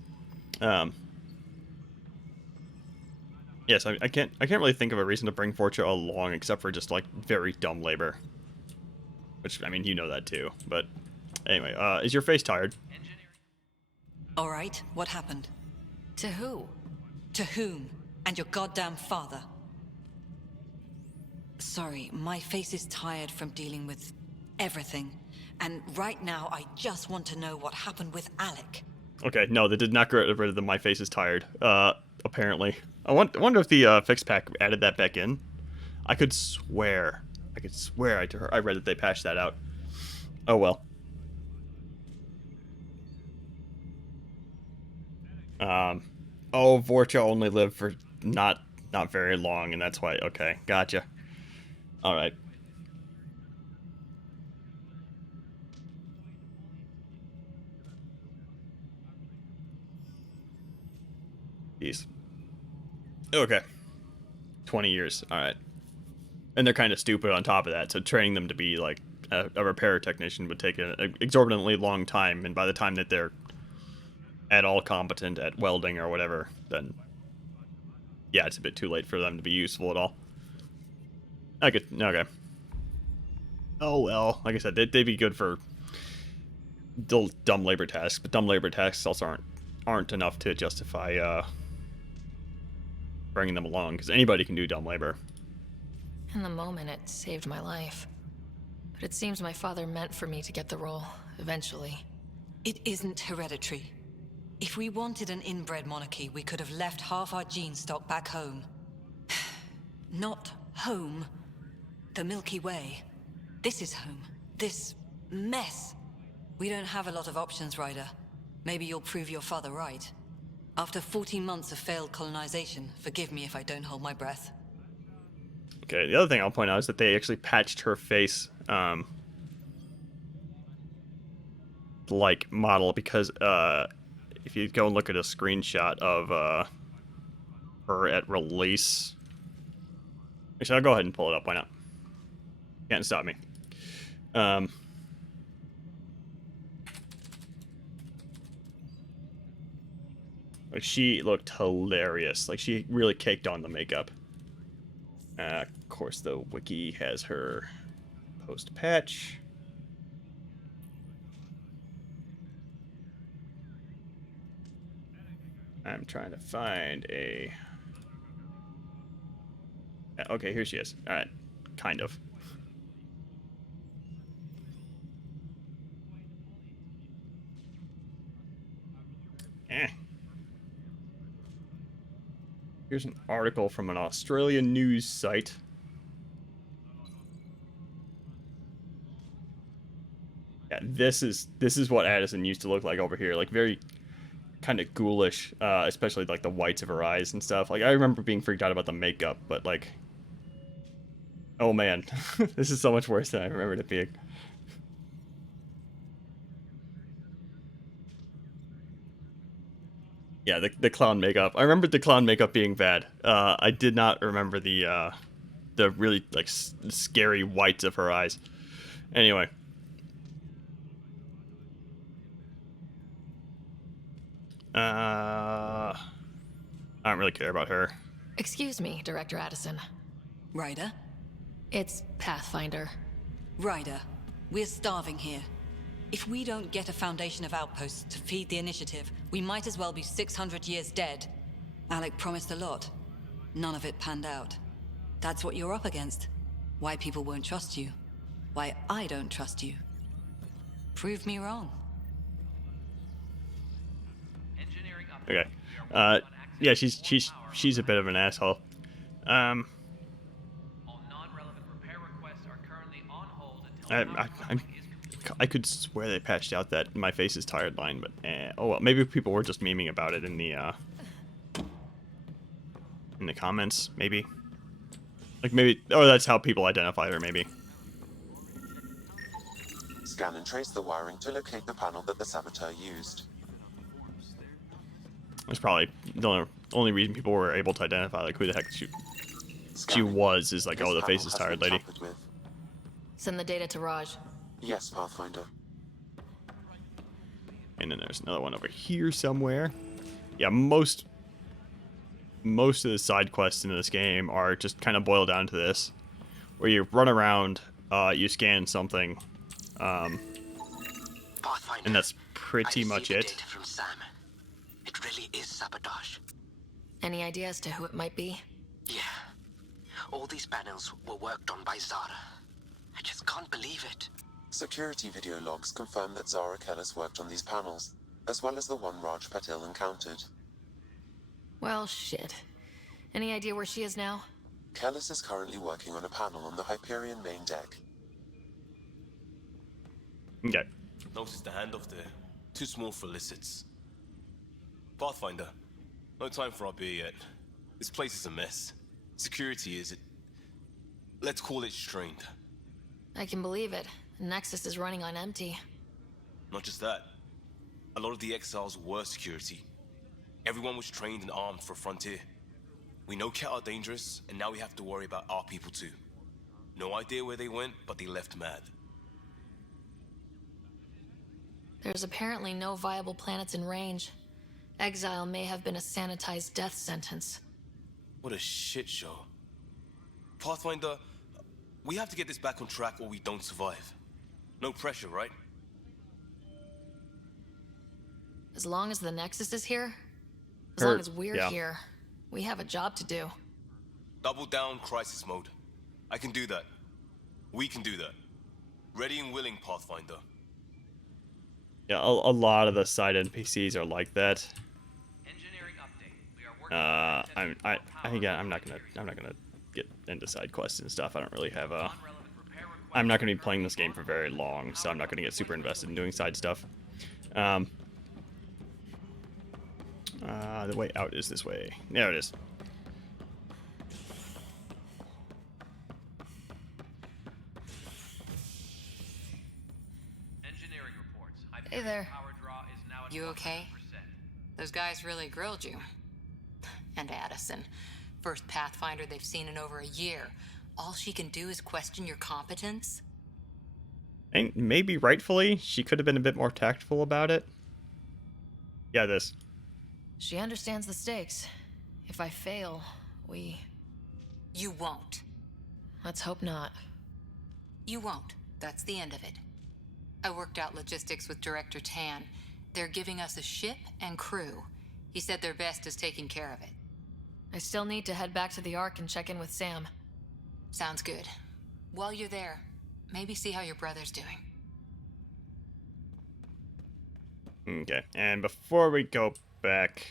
Yes, I can't really think of a reason to bring Vorcha along except for just, like, very dumb labor. Which, I mean, you know that too. But anyway, is your face tired? All right, what happened? To who? To whom? And your goddamn father. Sorry, my face is tired from dealing with everything. And right now, I just want to know what happened with Alec. Okay, no, they did not get rid of the my face is tired, apparently. I wonder if the fix pack added that back in. I could swear I read that they patched that out. Oh well. Oh, Vorcha only lived for not very long, and that's why. Okay, gotcha. All right. Jeez. Okay. 20 years. All right. And they're kind of stupid on top of that, so training them to be like a repair technician would take an exorbitantly long time, and by the time that they're at all competent at welding or whatever, then yeah, it's a bit too late for them to be useful at all. Okay. Oh well, like I said, they'd be good for dumb labor tasks, but dumb labor tasks also aren't enough to justify bringing them along, because anybody can do dumb labor. In the moment, it saved my life. But it seems my father meant for me to get the role, eventually. It isn't hereditary. If we wanted an inbred monarchy, we could have left half our gene stock back home. Not home. The Milky Way. This is home. This mess. We don't have a lot of options, Ryder. Maybe you'll prove your father right. After 14 months of failed colonization, forgive me if I don't hold my breath. Okay, the other thing I'll point out is that they actually patched her face, like, model, because, if you go and look at a screenshot of, her at release... Actually, I'll go ahead and pull it up, why not? Can't stop me. Like, she looked hilarious. Like, she really caked on the makeup. Of course, the wiki has her post-patch. I'm trying to find a... Okay, here she is. Alright. Kind of. Here's an article from an Australian news site. Yeah, this is what Addison used to look like over here. Like, very kind of ghoulish, especially like the whites of her eyes and stuff. Like, I remember being freaked out about the makeup, but like, oh man, this is so much worse than I remembered it being. Yeah, the clown makeup. I remember the clown makeup being bad. I did not remember the really like scary whites of her eyes. Anyway. I don't really care about her. Excuse me, Director Addison. Ryder? It's Pathfinder. Ryder, we're starving here. If we don't get a foundation of outposts to feed the initiative, we might as well be 600 years dead. Alec promised a lot. None of it panned out. That's what you're up against. Why people won't trust you. Why I don't trust you. Prove me wrong. Okay. Yeah, she's a bit of an asshole. I could swear they patched out that "my face is tired" line, but oh well. Maybe people were just memeing about it in the comments. Maybe, like maybe, oh, that's how people identified her. Maybe. Scan and trace the wiring to locate the panel that the saboteur used. That's probably the only reason people were able to identify like who the heck she was is like, oh, the face is tired lady. Send the data to Raj. Yes, Pathfinder. And then there's another one over here somewhere. Yeah, most of the side quests in this game are just kind of boiled down to this, where you run around, you scan something, and that's pretty much it. Data from Sam. It really is sabotage. Any idea as to who it might be? Yeah. All these panels were worked on by Zara. I just can't believe it. Security video logs confirm that Zara Kellis worked on these panels, as well as the one Raj Patil encountered. Well, shit. Any idea where she is now? Kellis is currently working on a panel on the Hyperion main deck. Okay. Notice the handoff there. Too small for Lissits. Pathfinder, no time for our beer yet. This place is a mess. Security is, let's call it strained. I can believe it. Nexus is running on empty. Not just that. A lot of the exiles were security. Everyone was trained and armed for Frontier. We know Ket are dangerous, and now we have to worry about our people too. No idea where they went, but they left mad. There's apparently no viable planets in range. Exile may have been a sanitized death sentence. What a shit show. Pathfinder, we have to get this back on track or we don't survive. No pressure, right? As long as the Nexus is here, as long as we're here, we have a job to do. Double down crisis mode. I can do that. We can do that. Ready and willing, Pathfinder. Yeah, a lot of the side NPCs are like that. I'm not gonna get into side quests and stuff. I don't really have a. I'm not gonna be playing this game for very long, so I'm not gonna get super invested in doing side stuff. The way out is this way. There it is. Engineering reports. Hey there. Power draw is now at You okay? 100%. Those guys really grilled you. And Addison. First Pathfinder they've seen in over a year. All she can do is question your competence? And maybe rightfully, she could have been a bit more tactful about it. Yeah, this. She understands the stakes. If I fail, we... You won't. Let's hope not. You won't. That's the end of it. I worked out logistics with Director Tan. They're giving us a ship and crew. He said their best is taking care of it. I still need to head back to the Ark and check in with Sam. Sounds good. While you're there, maybe see how your brother's doing. Okay, and before we go back,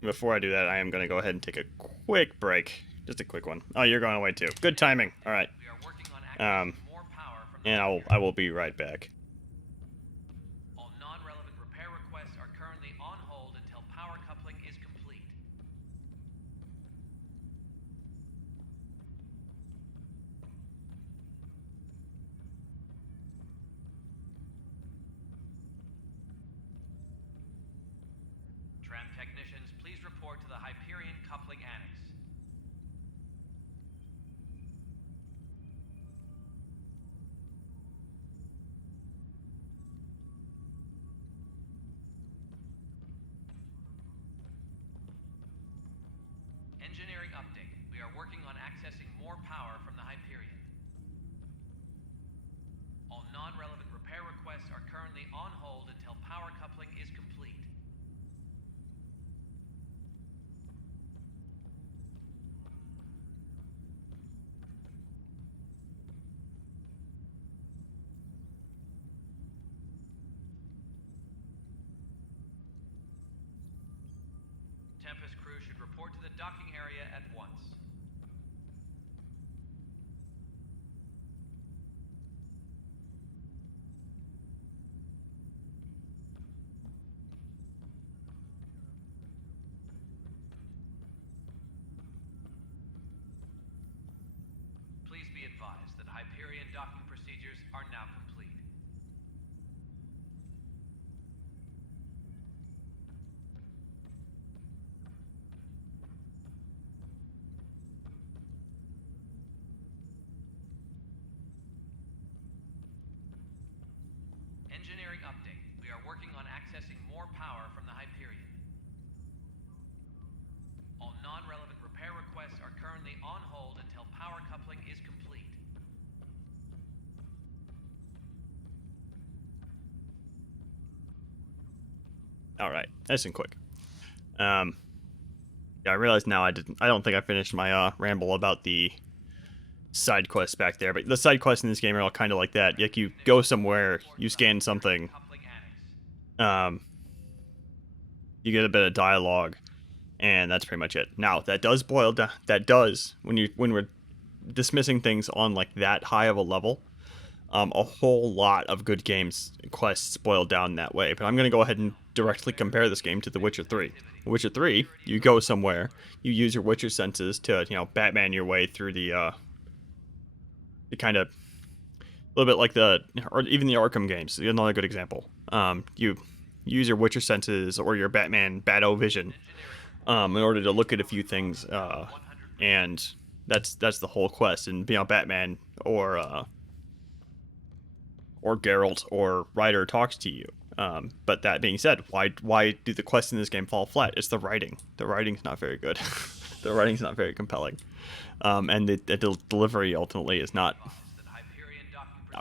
before I do that, I am going to go ahead and take a quick break. Just a quick one. Oh, you're going away too. Good timing. All right. And I will be right back. All non-relevant repair requests are currently on hold until power coupling is complete. Tram technicians, please report to the Hyperion Coupling Annex. Engineering update. We are working on accessing more power from the Hyperion. All non-relevant repair requests are currently on hold until power coupling is complete. Tempest crew should report to the docking area at once. Please be advised that Hyperion docking procedures are now complete. Engineering update. We are working on accessing more power from the Hyperion. All non-relevant repair requests are currently on hold until power coupling is complete. All right, nice and quick. Yeah, I realize now I don't think I finished my ramble about the side quests back there, but the side quests in this game are all kind of like that. Like you go somewhere, you scan something, you get a bit of dialogue, and that's pretty much it. Now that does boil down. That does when we're dismissing things on like that high of a level. A whole lot of good games quests boil down that way. But I'm going to go ahead and directly compare this game to The Witcher 3. The Witcher 3, you go somewhere, you use your Witcher senses to, Batman your way through the kind of, a little bit like or even the Arkham games, another good example. You use your Witcher senses or your Bat-O vision in order to look at a few things, and that's the whole quest. And, Batman or Geralt or Ryder talks to you. But that being said, why do the quests in this game fall flat? It's the writing. The writing's not very good. The writing's not very compelling. And the delivery ultimately is not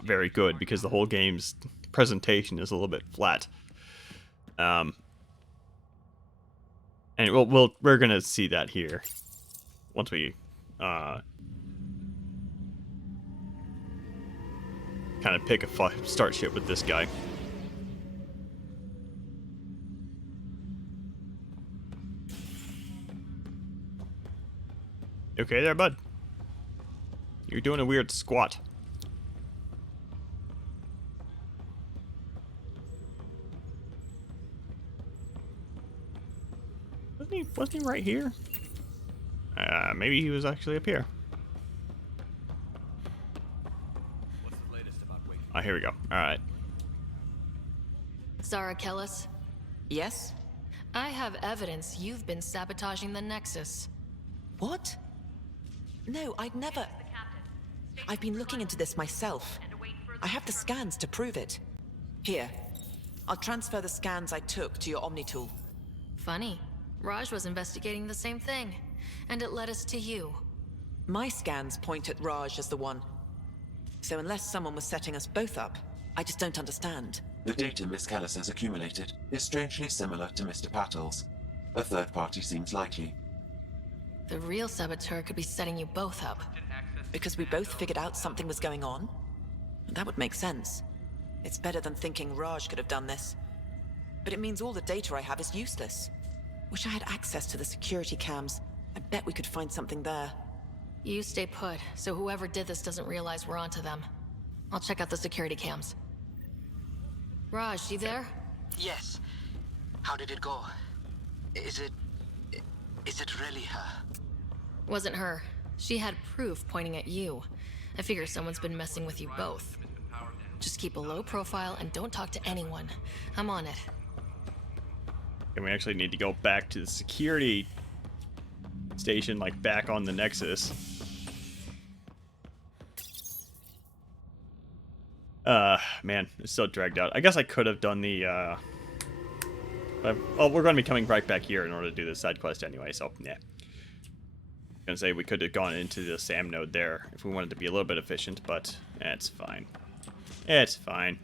very good because the whole game's presentation is a little bit flat. And we're gonna see that here once we kind of pick a start shit with this guy. Okay there, bud. You're doing a weird squat. Wasn't he right here? Maybe he was actually up here. Oh, here we go. Alright. Zara Kellis? Yes? I have evidence you've been sabotaging the Nexus. What? No, I'd never. I've been looking into this myself. I have the scans to prove it. Here. I'll transfer the scans I took to your Omni tool. Funny. Raj was investigating the same thing, and it led us to you. My scans point at Raj as the one. So unless someone was setting us both up, I just don't understand. The data Miss Kellis has accumulated is strangely similar to Mr. Patel's. A third party seems likely. The real saboteur could be setting you both up. Because we both figured out something was going on? That would make sense. It's better than thinking Raj could have done this. But it means all the data I have is useless. Wish I had access to the security cams. I bet we could find something there. You stay put, so whoever did this doesn't realize we're onto them. I'll check out the security cams. Raj, you there? Yes. How did it go? Is it really her? Wasn't her. She had proof pointing at you. I figure someone's been messing with you both. Just keep a low profile and don't talk to anyone. I'm on it. And we actually need to go back to the security station, like back on the Nexus. Man, it's so dragged out. I guess I could have done the, oh, we're going to be coming right back here in order to do this side quest anyway, so, yeah. I was gonna say we could have gone into the SAM node there if we wanted to be a little bit efficient, but it's fine. It's fine.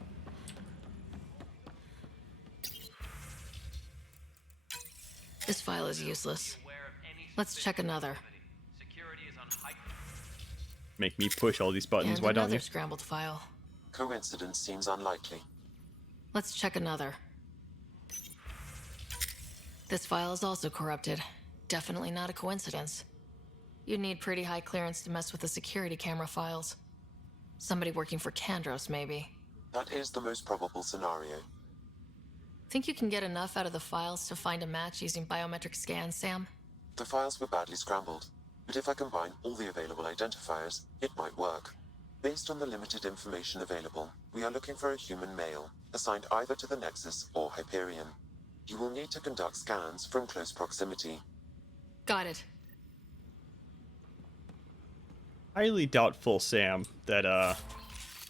This file is useless. Let's check another. Make me push all these buttons, And why don't another you? scrambled file. Coincidence seems unlikely. Let's check another. This file is also corrupted. Definitely not a coincidence. You'd need pretty high clearance to mess with the security camera files. Somebody working for Kandros, maybe. That is the most probable scenario. Think you can get enough out of the files to find a match using biometric scans, Sam? The files were badly scrambled, but if I combine all the available identifiers, it might work. Based on the limited information available, we are looking for a human male, assigned either to the Nexus or Hyperion. You will need to conduct scans from close proximity. Got it. Highly doubtful, Sam, that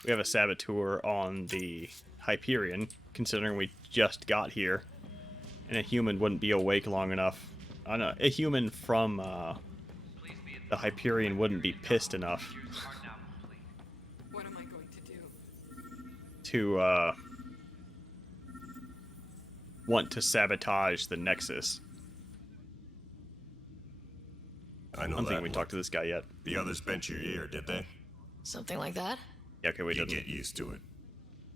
we have a saboteur on the Hyperion, considering we just got here, and a human wouldn't be awake long enough. I don't know, a human from the Hyperion wouldn't be pissed enough What am I going to do? to want to sabotage the Nexus. I know don't think that we one. talked to this guy yet. The others bent your ear, did they? Something like that? Yeah, okay, we You didn't. get used to it.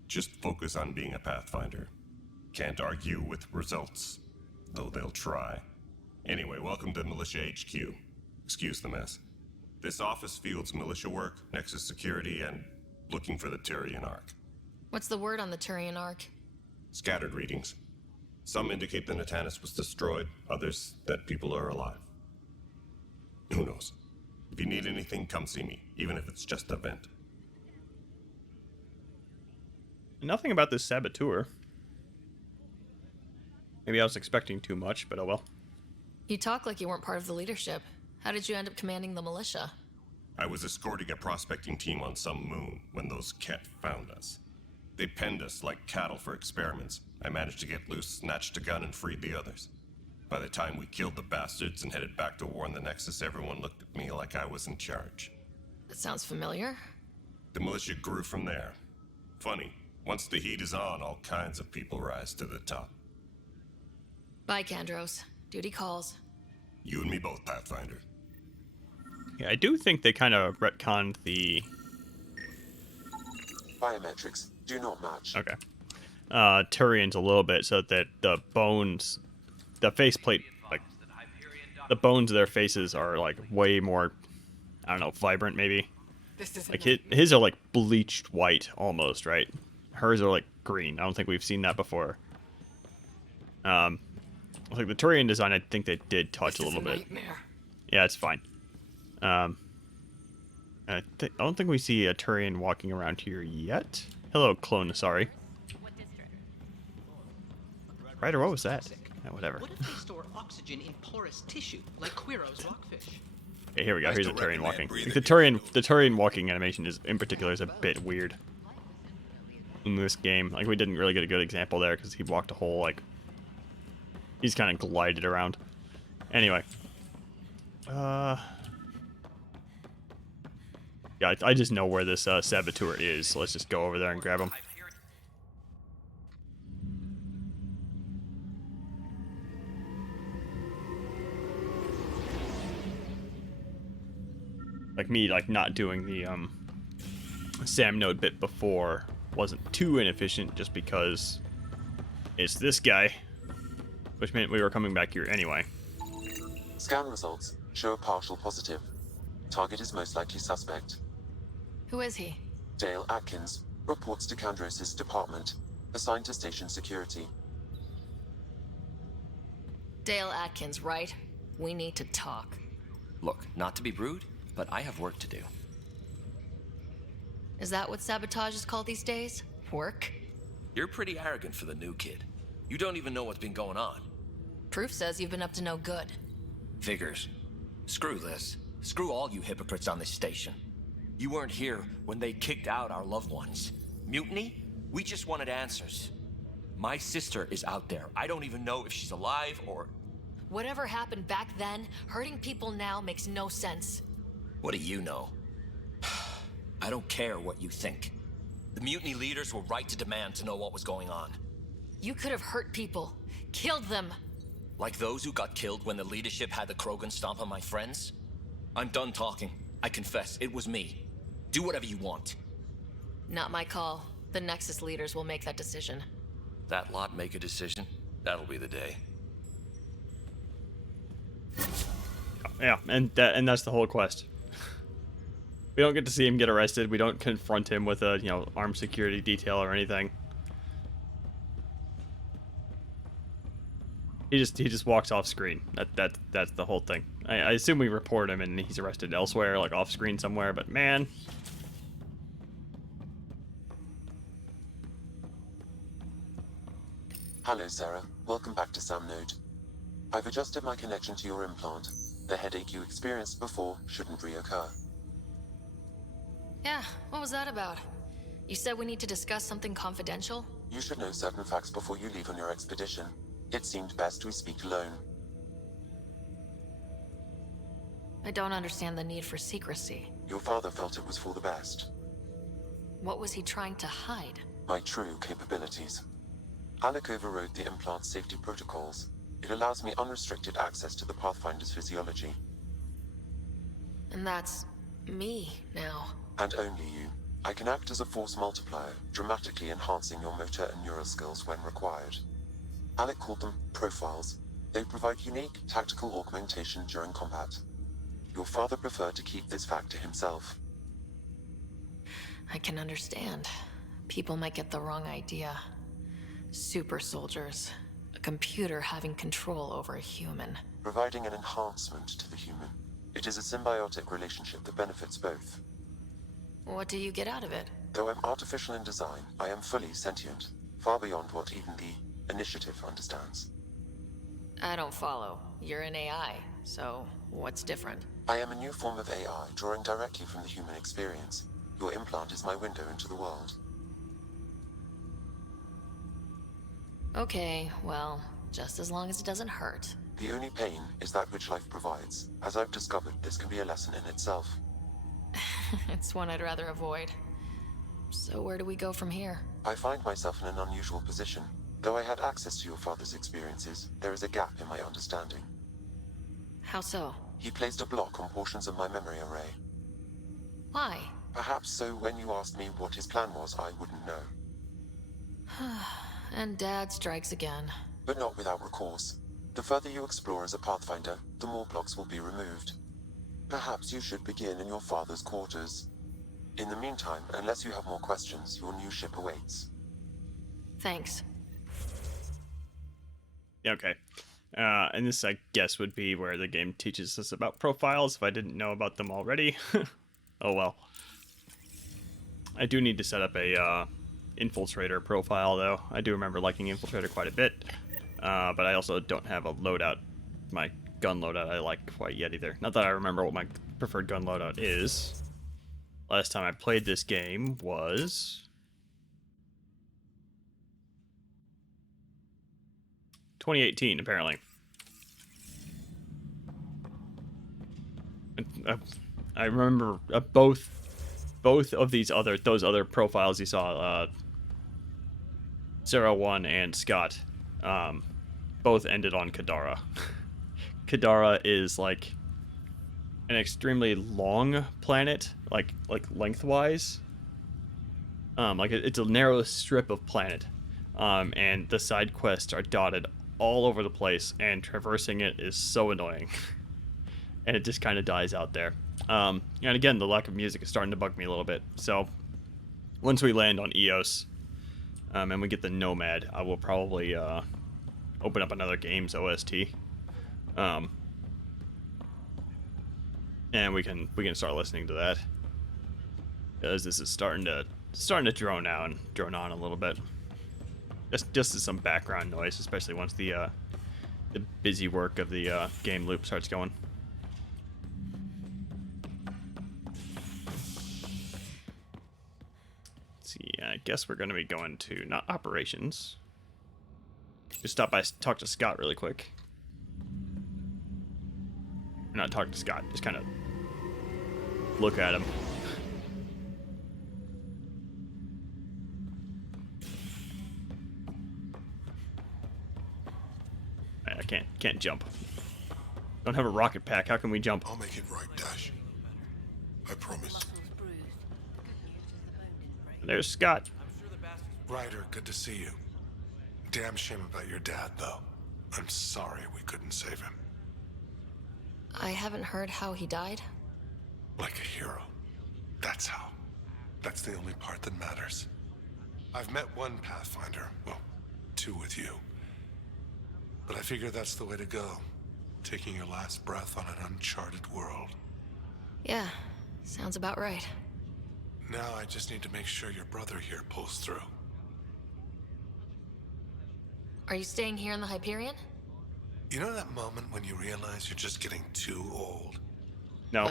Just focus on being a Pathfinder. Can't argue with results, though they'll try. Anyway, welcome to Militia HQ. Excuse the mess. This office fields militia work, Nexus security, and looking for the Tyrian Ark. What's the word on the Turian Ark? Scattered readings. Some indicate the Natanus was destroyed, others that people are alive. Who knows? If you need anything, come see me, even if it's just a vent. Nothing about this saboteur. Maybe I was expecting too much, but oh well. You talk like you weren't part of the leadership. How did you end up commanding the militia? I was escorting a prospecting team on some moon when those Ket found us. They penned us like cattle for experiments. I managed to get loose, snatched a gun, and freed the others. By the time we killed the bastards and headed back to warn the Nexus, everyone looked at me like I was in charge. That sounds familiar. The militia grew from there. Funny, once the heat is on, all kinds of people rise to the top. Bye, Kandros. Duty calls. You and me both, Pathfinder. Yeah, I do think they kind of retconned the... Biometrics do not match. Okay. Turians a little bit so that the bones... The faceplate, like... The bones of their faces are, like, way more... I don't know, vibrant, maybe? Like, his are, like, bleached white, almost, right? Hers are, like, green. I don't think we've seen that before. Like the Turian design, I think they did touch a little bit. Nightmare. Yeah, it's fine. I don't think we see a Turian walking around here yet. Hello, Clone Sorry. Ryder, what was that? Yeah, whatever. What if they store oxygen in porous tissue, like Quiro's rockfish? Okay, here we go. I Here's a still Turian recommend walking. breathing The Turian walking animation is, in particular, is a bit weird in this game. Like, we didn't really get a good example there because he walked a whole, like, he's kind of glided around. Anyway. Yeah, I just know where this saboteur is, so let's just go over there and grab him. Like me, like not doing the Sam node bit before wasn't too inefficient just because it's this guy, which meant we were coming back here anyway. Scan results show a partial positive. Target is most likely suspect. Who is he? Dale Atkins reports to Kandros' department, assigned to station security. Dale Atkins, right? We need to talk. Look, not to be rude, but I have work to do. Is that what sabotage is called these days? Work? You're pretty arrogant for the new kid. You don't even know what's been going on. Proof says you've been up to no good. Figures. Screw this. Screw all you hypocrites on this station. You weren't here when they kicked out our loved ones. Mutiny? We just wanted answers. My sister is out there. I don't even know if she's alive or... Whatever happened back then, hurting people now makes no sense. What do you know? I don't care what you think. The mutiny leaders were right to demand to know what was going on. You could have hurt people. Killed them. Like those who got killed when the leadership had the Krogan stomp on my friends? I'm done talking. I confess, it was me. Do whatever you want. Not my call. The Nexus leaders will make that decision. That lot make a decision? That'll be the day. Yeah, and that's the whole quest. We don't get to see him get arrested. We don't confront him with a, armed security detail or anything. He just walks off screen. That's the whole thing. I assume we report him and he's arrested elsewhere, like off screen somewhere, but man. Hello, Sarah. Welcome back to Sam Node. I've adjusted my connection to your implant. The headache you experienced before shouldn't reoccur. Yeah, what was that about? You said we need to discuss something confidential? You should know certain facts before you leave on your expedition. It seemed best we speak alone. I don't understand the need for secrecy. Your father felt it was for the best. What was he trying to hide? My true capabilities. Alec overrode the implant's safety protocols. It allows me unrestricted access to the Pathfinder's physiology. And that's me now. And only you. I can act as a force multiplier, dramatically enhancing your motor and neural skills when required. Alec called them profiles. They provide unique tactical augmentation during combat. Your father preferred to keep this fact to himself. I can understand. People might get the wrong idea. Super soldiers. A computer having control over a human. Providing an enhancement to the human. It is a symbiotic relationship that benefits both. What do you get out of it? Though I'm artificial in design, I am fully sentient. Far beyond what even the Initiative understands. I don't follow. You're an AI, so what's different? I am a new form of AI, drawing directly from the human experience. Your implant is my window into the world. Okay, well, just as long as it doesn't hurt. The only pain is that which life provides. As I've discovered, this can be a lesson in itself. It's one I'd rather avoid. So where do we go from here? I find myself in an unusual position. Though I had access to your father's experiences, there is a gap in my understanding. How so? He placed a block on portions of my memory array. Why? Perhaps so when you asked me what his plan was, I wouldn't know. And Dad strikes again. But not without recourse. The further you explore as a Pathfinder, the more blocks will be removed. Perhaps you should begin in your father's quarters. In the meantime, unless you have more questions, your new ship awaits. Thanks. Okay. And this, I guess, would be where the game teaches us about profiles if I didn't know about them already. Oh well. I do need to set up a infiltrator profile, though. I do remember liking infiltrator quite a bit, but I also don't have a loadout, my gun loadout I like quite yet either. Not that I remember what my preferred gun loadout is. Last time I played this game was 2018, apparently. I remember both of those other profiles you saw, Sarah 1 and Scott, both ended on Kadara. Kadara is like an extremely long planet, like lengthwise. Like it's a narrow strip of planet, and the side quests are dotted all over the place, and traversing it is so annoying. And it just kind of dies out there. And again, the lack of music is starting to bug me a little bit. So once we land on Eos, and we get the Nomad, I will probably open up another game's OST, and we can start listening to that, because this is starting to drone on a little bit. Just as some background noise, especially once the busy work of the game loop starts going. See, I guess we're going to be going to, not operations. Just stop by, talk to Scott really quick. Or not talk to Scott, just kind of look at him. I can't jump. Don't have a rocket pack, how can we jump? I'll make it right, Dash. I promise. There's Scott. Ryder, good to see you. Damn shame about your dad, though. I'm sorry we couldn't save him. I haven't heard how he died. Like a hero. That's how. That's the only part that matters. I've met one Pathfinder. Well, two with you. But I figure that's the way to go. Taking your last breath on an uncharted world. Yeah, sounds about right. Now I just need to make sure your brother here pulls through. Are you staying here in the Hyperion? You know that moment when you realize you're just getting too old? No.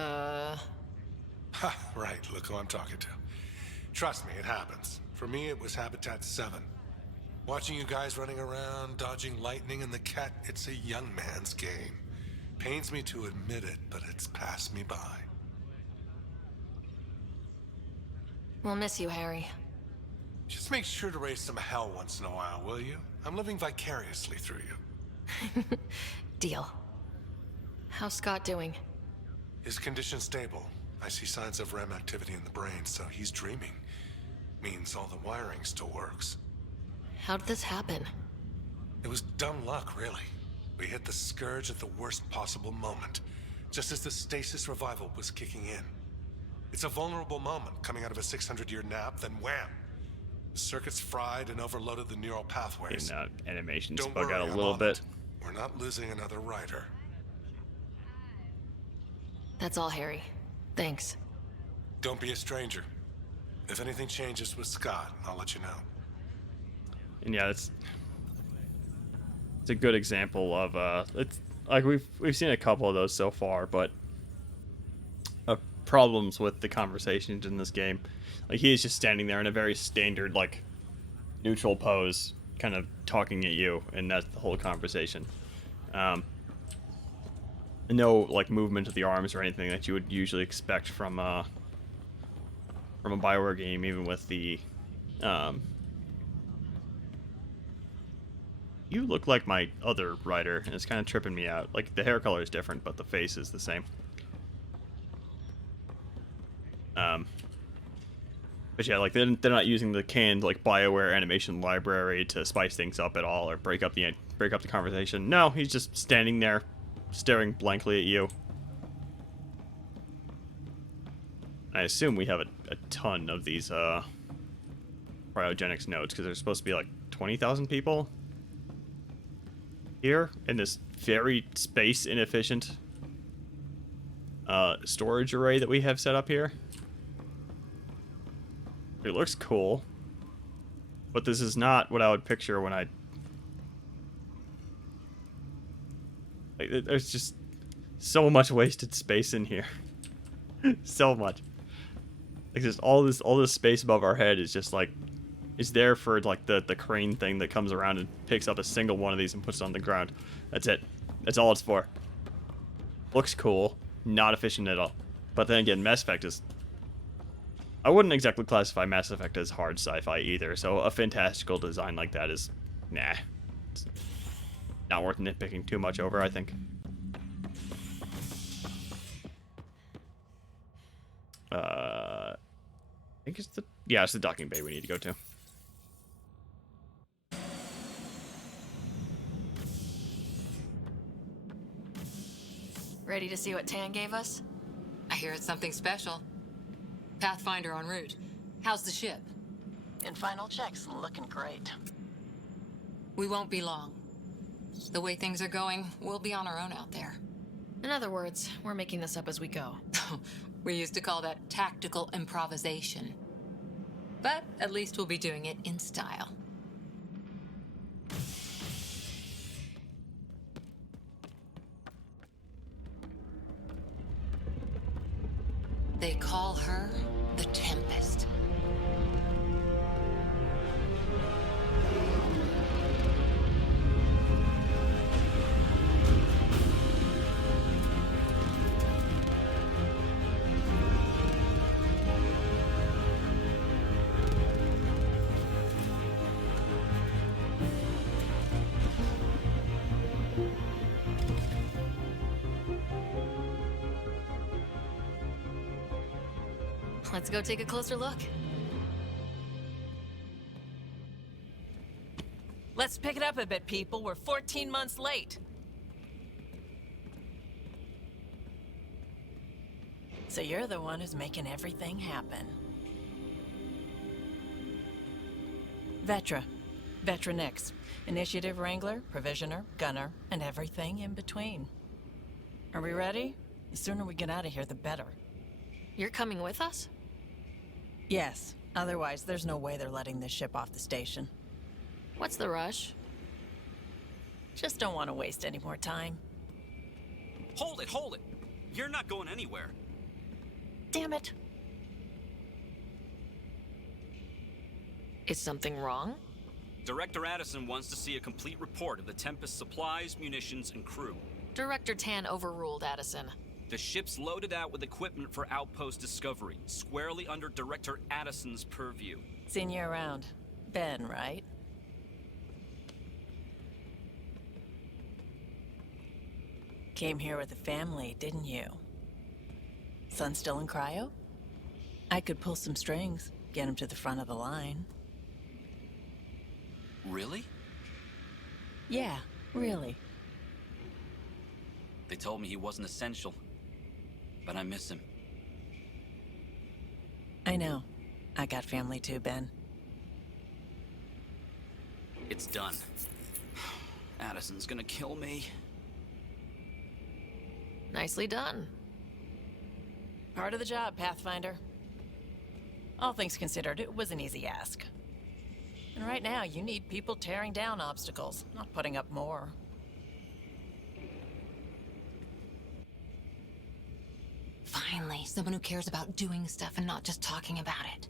Ha, right, look who I'm talking to. Trust me, it happens. For me, it was Habitat 7. Watching you guys running around, dodging lightning and the cat, it's a young man's game. Pains me to admit it, but it's passed me by. We'll miss you, Harry. Just make sure to raise some hell once in a while, will you? I'm living vicariously through you. Deal. How's Scott doing? His condition stable. I see signs of REM activity in the brain, so he's dreaming. Means all the wiring still works. How did this happen? It was dumb luck, really. We hit the Scourge at the worst possible moment, just as the stasis revival was kicking in. It's a vulnerable moment, coming out of a 600-year nap, then wham! The circuits fried and overloaded the neural pathways. And animations Don't bug worry, out a I'm little on bit. it. We're not losing another rider. That's all, Harry. Thanks. Don't be a stranger. If anything changes with Scott, I'll let you know. And yeah, it's a good example of it's like we've seen a couple of those so far, but problems with the conversations in this game. Like, he is just standing there in a very standard, like, neutral pose, kind of talking at you, and that's the whole conversation. No, like, movement of the arms or anything that you would usually expect from a BioWare game, even with the you look like my other writer, and it's kind of tripping me out. Like, the hair color is different, but the face is the same. But yeah, like, they're not using the canned, like, BioWare animation library to spice things up at all or break up the conversation. No, he's just standing there, staring blankly at you. I assume we have a ton of these cryogenics nodes, because there's supposed to be like 20,000 people here in this very space inefficient storage array that we have set up here. It looks cool, but this is not what I would picture when I... Like, there's just so much wasted space in here. So much. Like, just all this space above our head is just like, is there for like the crane thing that comes around and picks up a single one of these and puts it on the ground. That's it. That's all it's for. Looks cool, not efficient at all. But then again, Mass Effect is... I wouldn't exactly classify Mass Effect as hard sci-fi either, so a fantastical design like that is... nah. It's not worth nitpicking too much over, I think. I think it's the... yeah, it's the docking bay we need to go to. Ready to see what Tan gave us? I hear it's something special. Pathfinder en route. How's the ship? In final checks, looking great. We won't be long. The way things are going, we'll be on our own out there. In other words, we're making this up as we go. We used to call that tactical improvisation. But at least we'll be doing it in style. They call her the Tempest. Let's go take a closer look. Let's pick it up a bit, people. We're 14 months late. So you're the one who's making everything happen. Vetra. Vetra Nix. Initiative Wrangler, Provisioner, Gunner, and everything in between. Are we ready? The sooner we get out of here, the better. You're coming with us? Yes. Otherwise, there's no way they're letting this ship off the station. What's the rush? Just don't want to waste any more time. Hold it, hold it! You're not going anywhere. Damn it. Is something wrong? Director Addison wants to see a complete report of the Tempest's supplies, munitions, and crew. Director Tan overruled Addison. The ship's loaded out with equipment for outpost discovery, squarely under Director Addison's purview. Seen you around. Ben, right? Came here with a family, didn't you? Son still in cryo? I could pull some strings, get him to the front of the line. Really? Yeah, really. They told me he wasn't essential, but I miss him. I know. I got family too, Ben. It's done. Addison's gonna kill me. Nicely done. Part of the job, Pathfinder. All things considered, it was an easy ask. And right now, you need people tearing down obstacles, not putting up more. Finally, someone who cares about doing stuff and not just talking about it.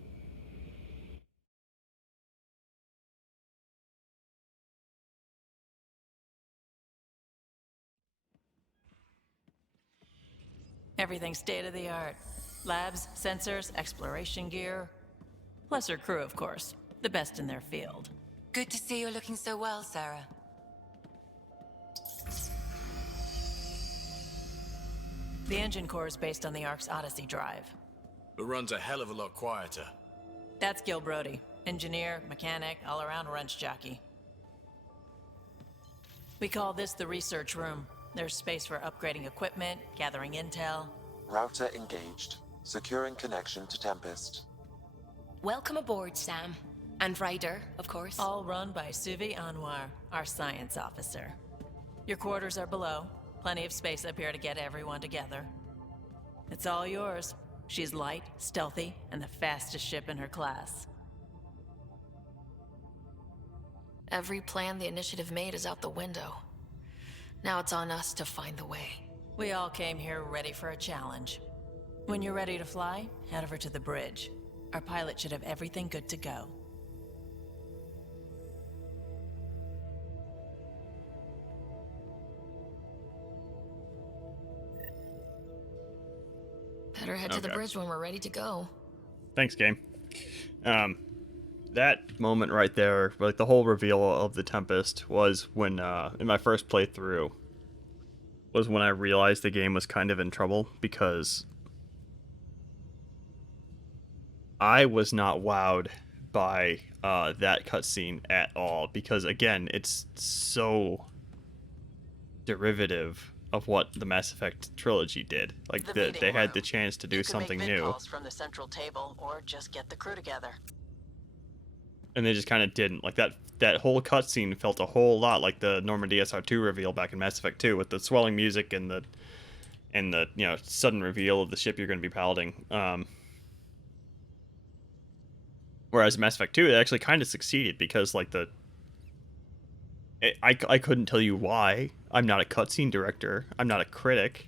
Everything's state-of-the-art. Labs, sensors, exploration gear. Plus her crew, of course. The best in their field. Good to see you're looking so well, Sarah. The engine core is based on the Ark's Odyssey drive. It runs a hell of a lot quieter. That's Gil Brody. Engineer, mechanic, all-around wrench jockey. We call this the research room. There's space for upgrading equipment, gathering intel. Router engaged. Securing connection to Tempest. Welcome aboard, Sam. And Ryder, of course. All run by Suvi Anwar, our science officer. Your quarters are below. Plenty of space up here to get everyone together. It's all yours. She's light, stealthy, and the fastest ship in her class. Every plan the Initiative made is out the window. Now it's on us to find the way. We all came here ready for a challenge. When you're ready to fly, head over to the bridge. Our pilot should have everything good to go. Better head to the bridge when we're ready to go. Thanks, game. That moment right there, like the whole reveal of the Tempest, was when, in my first playthrough, was when I realized the game was kind of in trouble, because I was not wowed by that cutscene at all, because again, it's so derivative of what the Mass Effect trilogy did. Like they had the chance to do something new. Calls from the central table, or just get the crew together. And they just kind of didn't. Like that whole cutscene felt a whole lot like the Normandy SR2 reveal back in Mass Effect 2, with the swelling music and the sudden reveal of the ship you're going to be piloting. Whereas Mass Effect 2, it actually kind of succeeded, because like I couldn't tell you why. I'm not a cutscene director. I'm not a critic.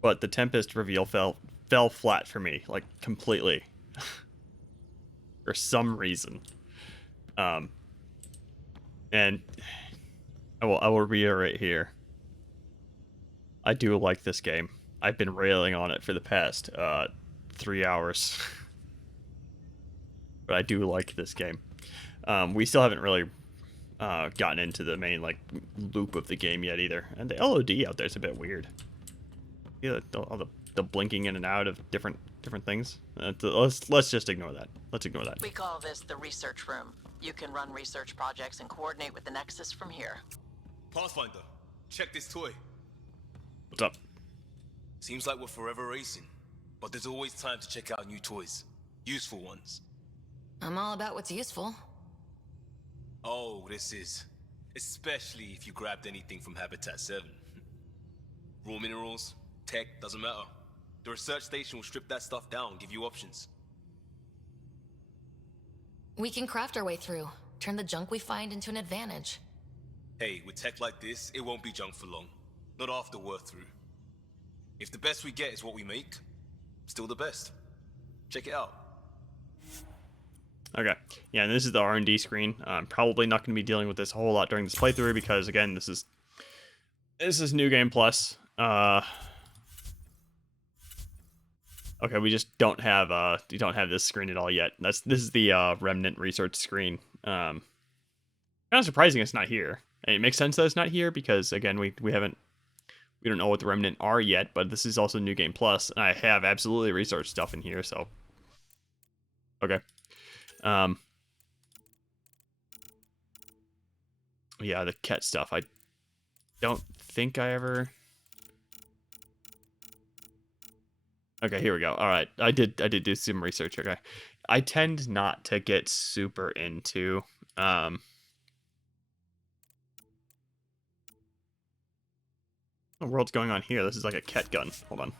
But the Tempest reveal fell flat for me, like completely, for some reason. And I will reiterate here. I do like this game. I've been railing on it for the past 3 hours. But I do like this game. We still haven't really gotten into the main like loop of the game yet either. And the LOD out there is a bit weird. Yeah, all the blinking in and out of different things. Let's just ignore that. Let's ignore that. We call this the research room. You can run research projects and coordinate with the Nexus from here. Pathfinder, check this toy. What's up? Seems like we're forever racing, but there's always time to check out new toys. Useful ones. I'm all about what's useful. Oh, this is. Especially if you grabbed anything from Habitat 7. Raw minerals, tech, doesn't matter. The research station will strip that stuff down, give you options. We can craft our way through, turn the junk we find into an advantage. Hey, with tech like this, it won't be junk for long. Not after we're through. If the best we get is what we make, still the best. Check it out. Okay, yeah, and this is the R&D screen. I'm probably not going to be dealing with this a whole lot during this playthrough, because again, this is New Game Plus. Okay, we just don't have this screen at all yet. This is the Remnant research screen. Kind of surprising it's not here. And it makes sense that it's not here, because again, we don't know what the Remnant are yet, but this is also New Game Plus, and I have absolutely research stuff in here, so okay. Yeah, the Ket stuff. I don't think I ever. Okay, here we go. All right, I did do some research. Okay, I tend not to get super into what the world's going on here? This is like a Ket gun. Hold on.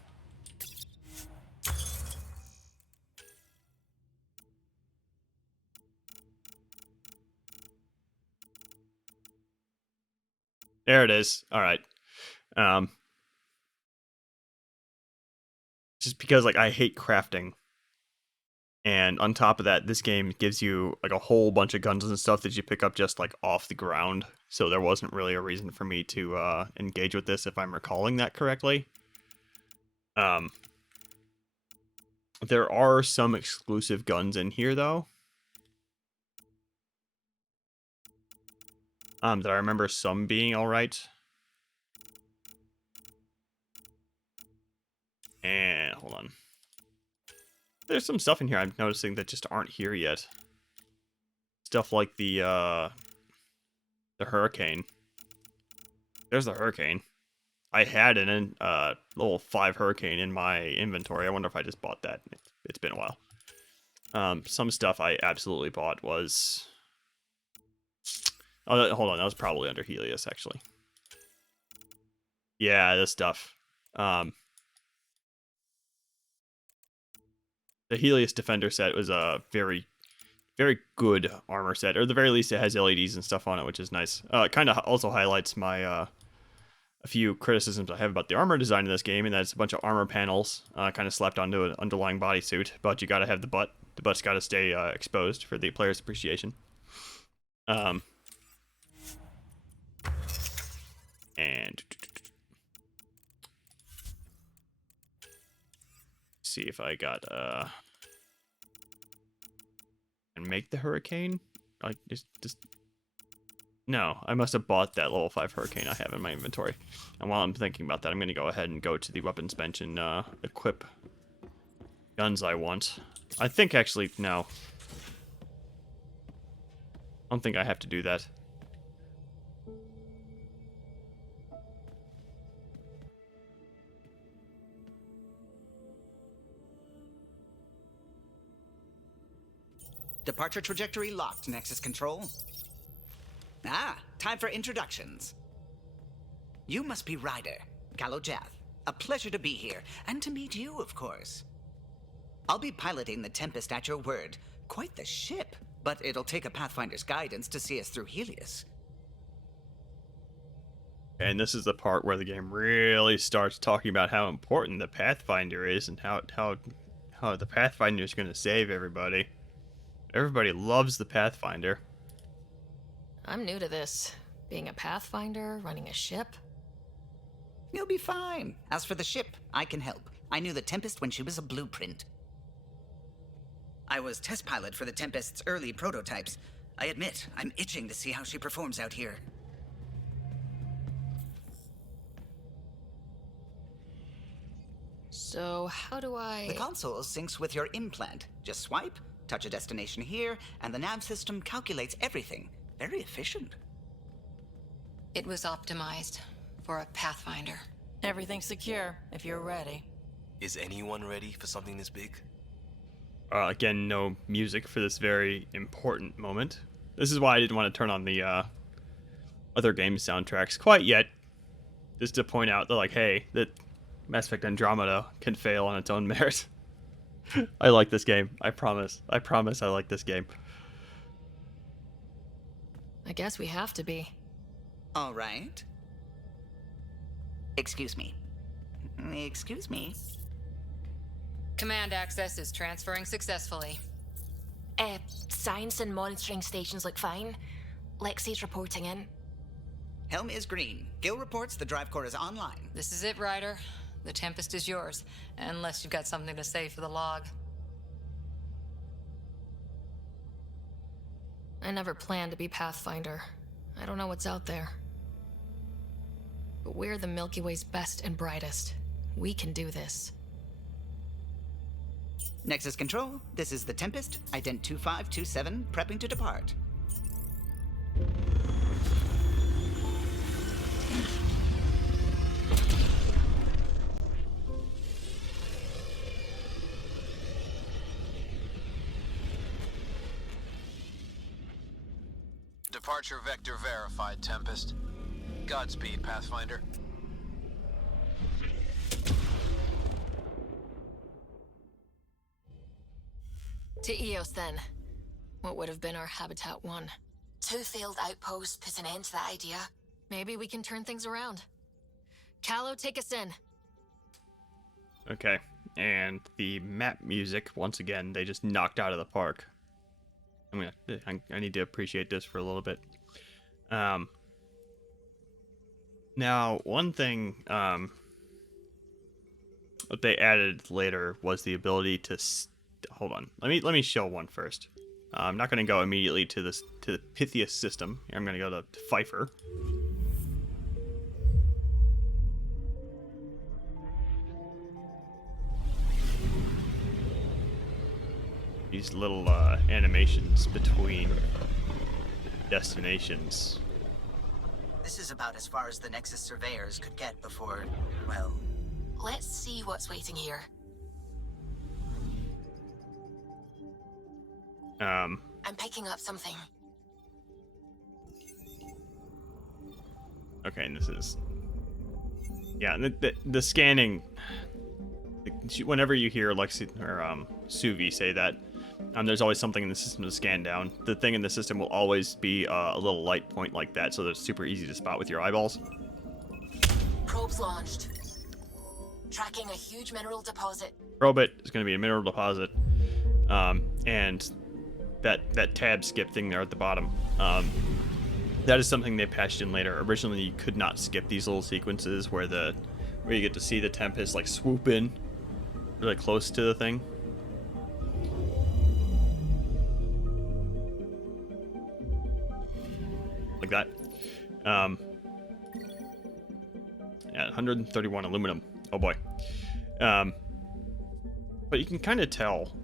There it is. All right. Just because like I hate crafting, and on top of that, this game gives you like a whole bunch of guns and stuff that you pick up just like off the ground. So there wasn't really a reason for me to engage with this, if I'm recalling that correctly. There are some exclusive guns in here though. That I remember some being alright. And hold on. There's some stuff in here I'm noticing that just aren't here yet. Stuff like the Hurricane. There's the Hurricane. I had an level 5 Hurricane in my inventory. I wonder if I just bought that. It's been a while. Some stuff I absolutely bought was... Oh, hold on. That was probably under Helios, actually. Yeah, this stuff. The Helios Defender set was a very, very good armor set, or at the very least, it has LEDs and stuff on it, which is nice. It kind of also highlights my a few criticisms I have about the armor design in this game, and that's a bunch of armor panels kind of slapped onto an underlying bodysuit. But you got to have the butt. The butt's got to stay exposed for the player's appreciation. And see if I got and make the hurricane. I just no, I must have bought that level 5 hurricane I have in my inventory. And while I'm thinking about that, I'm going to go ahead and go to the weapons bench and equip guns I want. I think actually no. I don't think I have to do that. Departure trajectory locked, Nexus Control. Ah, time for introductions. You must be Ryder, Galojath. A pleasure to be here, and to meet you, of course. I'll be piloting the Tempest at your word. Quite the ship, but it'll take a Pathfinder's guidance to see us through Helios. And this is the part where the game really starts talking about how important the Pathfinder is and how the Pathfinder is going to save everybody. Everybody loves the Pathfinder. I'm new to this. Being a Pathfinder, running a ship. You'll be fine. As for the ship, I can help. I knew the Tempest when she was a blueprint. I was test pilot for the Tempest's early prototypes. I admit, I'm itching to see how she performs out here. So, how do I... The console syncs with your implant. Just swipe, touch a destination here, and the nav system calculates everything. Very efficient. It was optimized for a Pathfinder. Everything's secure, if you're ready. Is anyone ready for something this big? Again, no music for this very important moment. This is why I didn't want to turn on the other game soundtracks quite yet. Just to point out that, like, hey, that Mass Effect Andromeda can fail on its own merit. I like this game. I promise. I promise I like this game. I guess we have to be. All right. Excuse me. Excuse me. Command access is transferring successfully. Science and monitoring stations look fine. Lexi's reporting in. Helm is green. Gil reports the drive core is online. This is it, Ryder. The Tempest is yours, unless you've got something to say for the log. I never planned to be Pathfinder. I don't know what's out there. But we're the Milky Way's best and brightest. We can do this. Nexus Control, this is the Tempest, Ident 2527, prepping to depart. Departure vector verified, Tempest. Godspeed, Pathfinder. To Eos, then. What would have been our Habitat 1? 2 failed outposts put an end to that idea. Maybe we can turn things around. Callow, take us in. Okay, and the map music, once again, they just knocked out of the park. I need to appreciate this for a little bit. Now, one thing what they added later was the ability to hold on. Let me show one first. I'm not going to go immediately to the Pythias system. I'm going to go to Pfeiffer. These little animations between destinations. This is about as far as the Nexus surveyors could get before, well... Let's see what's waiting here. I'm picking up something. Okay, and this is... Yeah, the scanning. Whenever you hear Lexi or Suvi say that, there's always something in the system to scan down. The thing in the system will always be a little light point like that, so that it's super easy to spot with your eyeballs. Probes launched. Tracking a huge mineral deposit. Probe it is going to be a mineral deposit, and that tab skip thing there at the bottom. That is something they patched in later. Originally, you could not skip these little sequences where you get to see the Tempest like swoop in really close to the thing. Like that. Yeah, 131 aluminum. Oh boy. But you can kind of tell.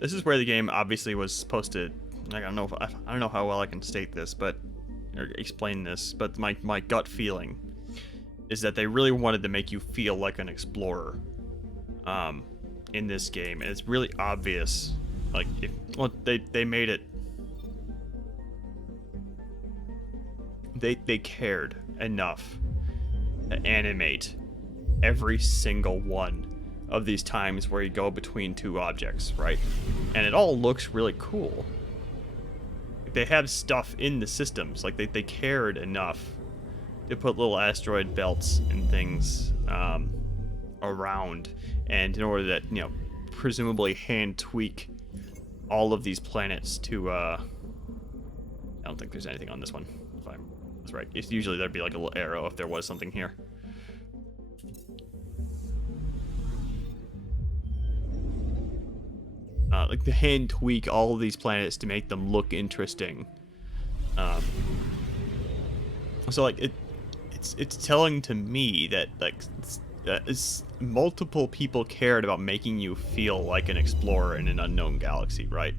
This is where the game obviously was supposed to. I don't know how well I can state this, or explain this, but my gut feeling is that they really wanted to make you feel like an explorer in this game, and it's really obvious. Like, they made it. They cared enough to animate every single one of these times where you go between two objects, right? And it all looks really cool. They have stuff in the systems, like they cared enough to put little asteroid belts and things around, and in order that, presumably hand tweak all of these planets to I don't think there's anything on this one, if I was right. It's usually there'd be like a little arrow if there was something here. Like the hand tweak all of these planets to make them look interesting. So like it's telling to me that multiple people cared about making you feel like an explorer in an unknown galaxy, right?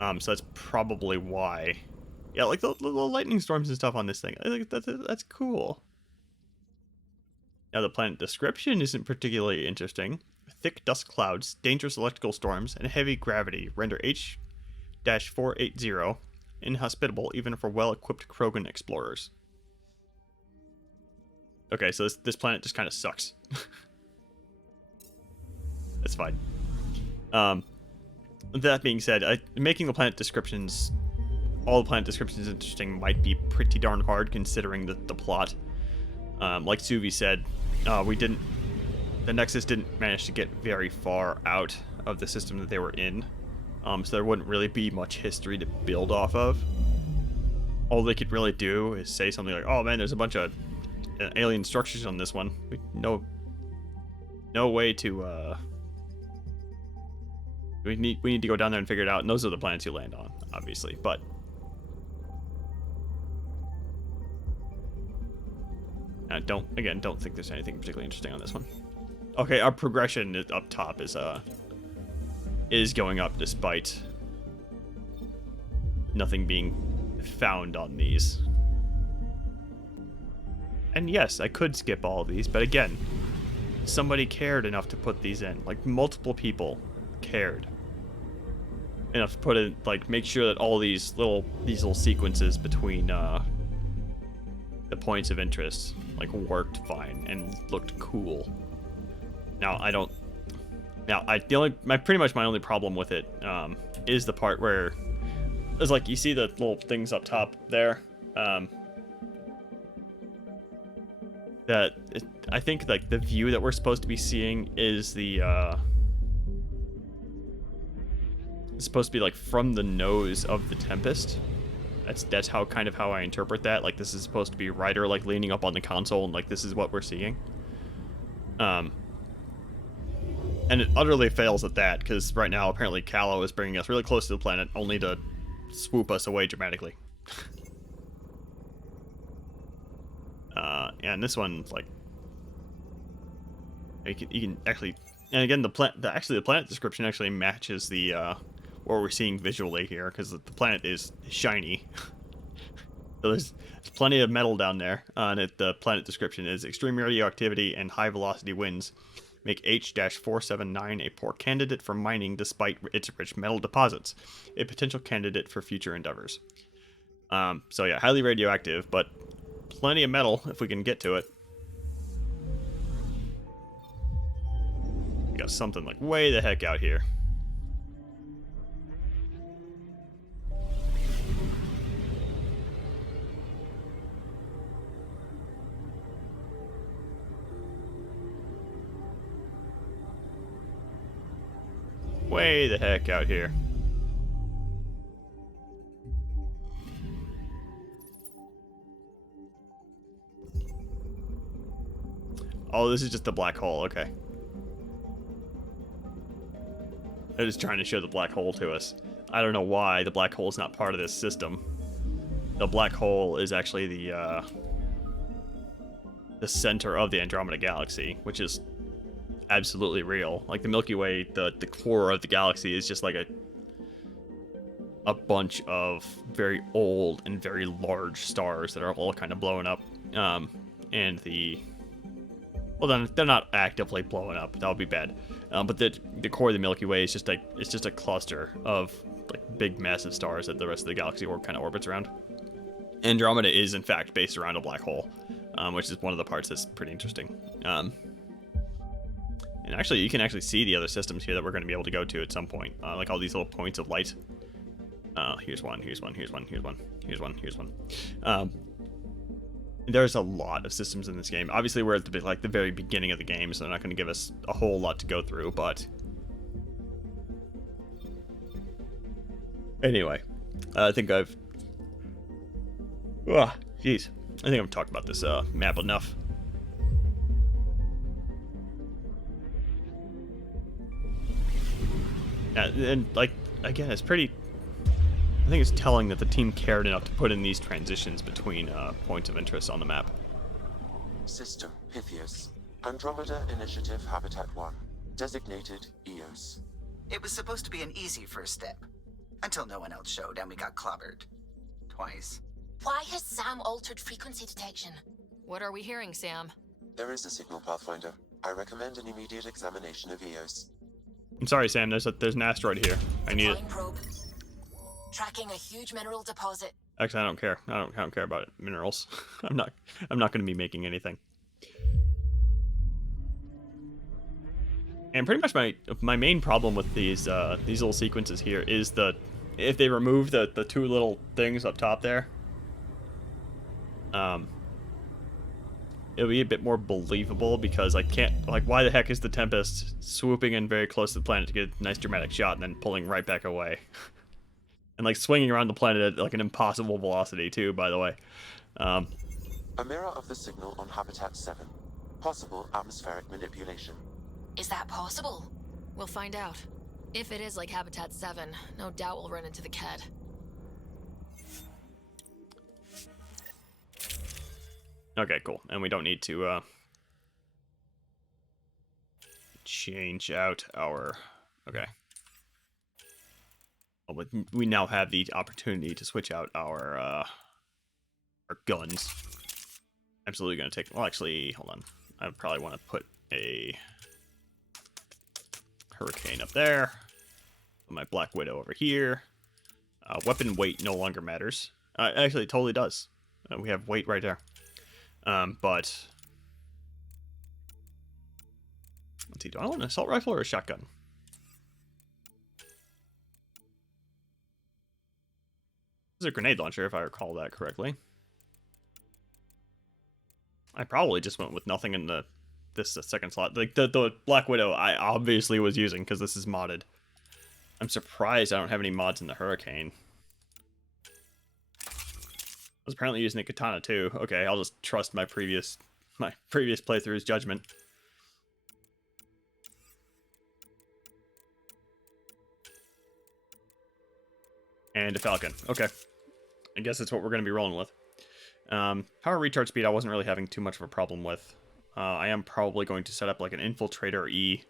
So that's probably why. Yeah, like the lightning storms and stuff on this thing. I think that's cool. Now, the planet description isn't particularly interesting. Thick dust clouds, dangerous electrical storms, and heavy gravity render H-480 inhospitable even for well-equipped Krogan explorers. Okay, so this planet just kind of sucks. That's fine. That being said, making the planet descriptions, all the planet descriptions interesting might be pretty darn hard considering the plot. Like Suvi said, the Nexus didn't manage to get very far out of the system that they were in, so there wouldn't really be much history to build off of. All they could really do is say something like, "Oh man, there's a bunch of alien structures on this one. No way to. We need to go down there and figure it out." And those are the planets you land on, obviously, but. Don't think there's anything particularly interesting on this one. Okay, our progression up top is going up despite nothing being found on these. And yes, I could skip all of these, but again, somebody cared enough to put these in. Like, multiple people cared enough to put in, like, make sure that all these little the between the points of interest worked fine and looked cool. Now pretty much my only problem with it is the part where it's like you see the little things up top there. I think like the view that we're supposed to be seeing is it's supposed to be like from the nose of the Tempest. That's how I interpret that. Like, this is supposed to be Ryder like leaning up on the console, and like this is what we're seeing. And it utterly fails at that, because right now apparently Callow is bringing us really close to the planet, only to swoop us away dramatically. And this one, like, you can actually, and again, the planet description actually matches the what we're seeing visually here, because the planet is shiny. So there's plenty of metal down there, and the planet description is extreme radioactivity and high velocity winds. make H-479 a poor candidate for mining despite its rich metal deposits, a potential candidate for future endeavors. So yeah, highly radioactive, but plenty of metal if we can get to it. We got something like way the heck out here. Way the heck out here. Oh, this is just a black hole. Okay. They're just trying to show the black hole to us. I don't know why the black hole is not part of this system. The black hole is actually the center of the Andromeda galaxy, which is absolutely real. Like the Milky Way, the core of the galaxy is just like a bunch of very old and very large stars that are all kind of blowing up. And well, then they're not actively blowing up. That would be bad. But the core of the Milky Way is just a cluster of like big massive stars that the rest of the galaxy kind of orbits around. Andromeda is in fact based around a black hole, which is one of the parts that's pretty interesting. And actually, you can actually see the other systems here that we're going to be able to go to at some point. Like all these little points of light. Here's one, here's one, here's one, here's one, here's one, here's one. There's a lot of systems in this game. Obviously, we're at the very beginning of the game, so they're not going to give us a whole lot to go through, but... Anyway, I think I've... Jeez. I think I've talked about this map enough. And, like, again, it's pretty... I think it's telling that the team cared enough to put in these transitions between points of interest on the map. System Pythias. Andromeda Initiative Habitat 1. Designated EOS. It was supposed to be an easy first step. Until no one else showed and we got clobbered. Twice. Why has Sam altered frequency detection? What are we hearing, Sam? There is a signal, Pathfinder. I recommend an immediate examination of EOS. I'm sorry, Sam. There's an asteroid here. I need it. Probe. Tracking a huge mineral deposit. Actually, I don't care. I don't care about minerals. I'm not going to be making anything. And pretty much my main problem with these little sequences here is if they remove the two little things up top there, it'll be a bit more believable, because I can't, like, why the heck is the Tempest swooping in very close to the planet to get a nice dramatic shot and then pulling right back away? And, like, swinging around the planet at, like, an impossible velocity, too, by the way. A mirror of the signal on Habitat 7. Possible atmospheric manipulation. Is that possible? We'll find out. If it is like Habitat 7, no doubt we'll run into the Ked. Okay, cool. And we don't need to change out our... Okay. Oh, but we now have the opportunity to switch out our guns. Absolutely going to take... Well, actually, hold on. I probably want to put a Hurricane up there. My Black Widow over here. Weapon weight no longer matters. Actually, it totally does. We have weight right there. But... Let's see, do I want an assault rifle or a shotgun? This is a grenade launcher, if I recall that correctly. I probably just went with nothing in this second slot. Like the Black Widow I obviously was using because this is modded. I'm surprised I don't have any mods in the Hurricane. I was apparently using the Katana too. Okay, I'll just trust my previous playthrough's judgment. And a Falcon. Okay. I guess that's what we're going to be rolling with. Power recharge speed I wasn't really having too much of a problem with. I am probably going to set up like an Infiltrator E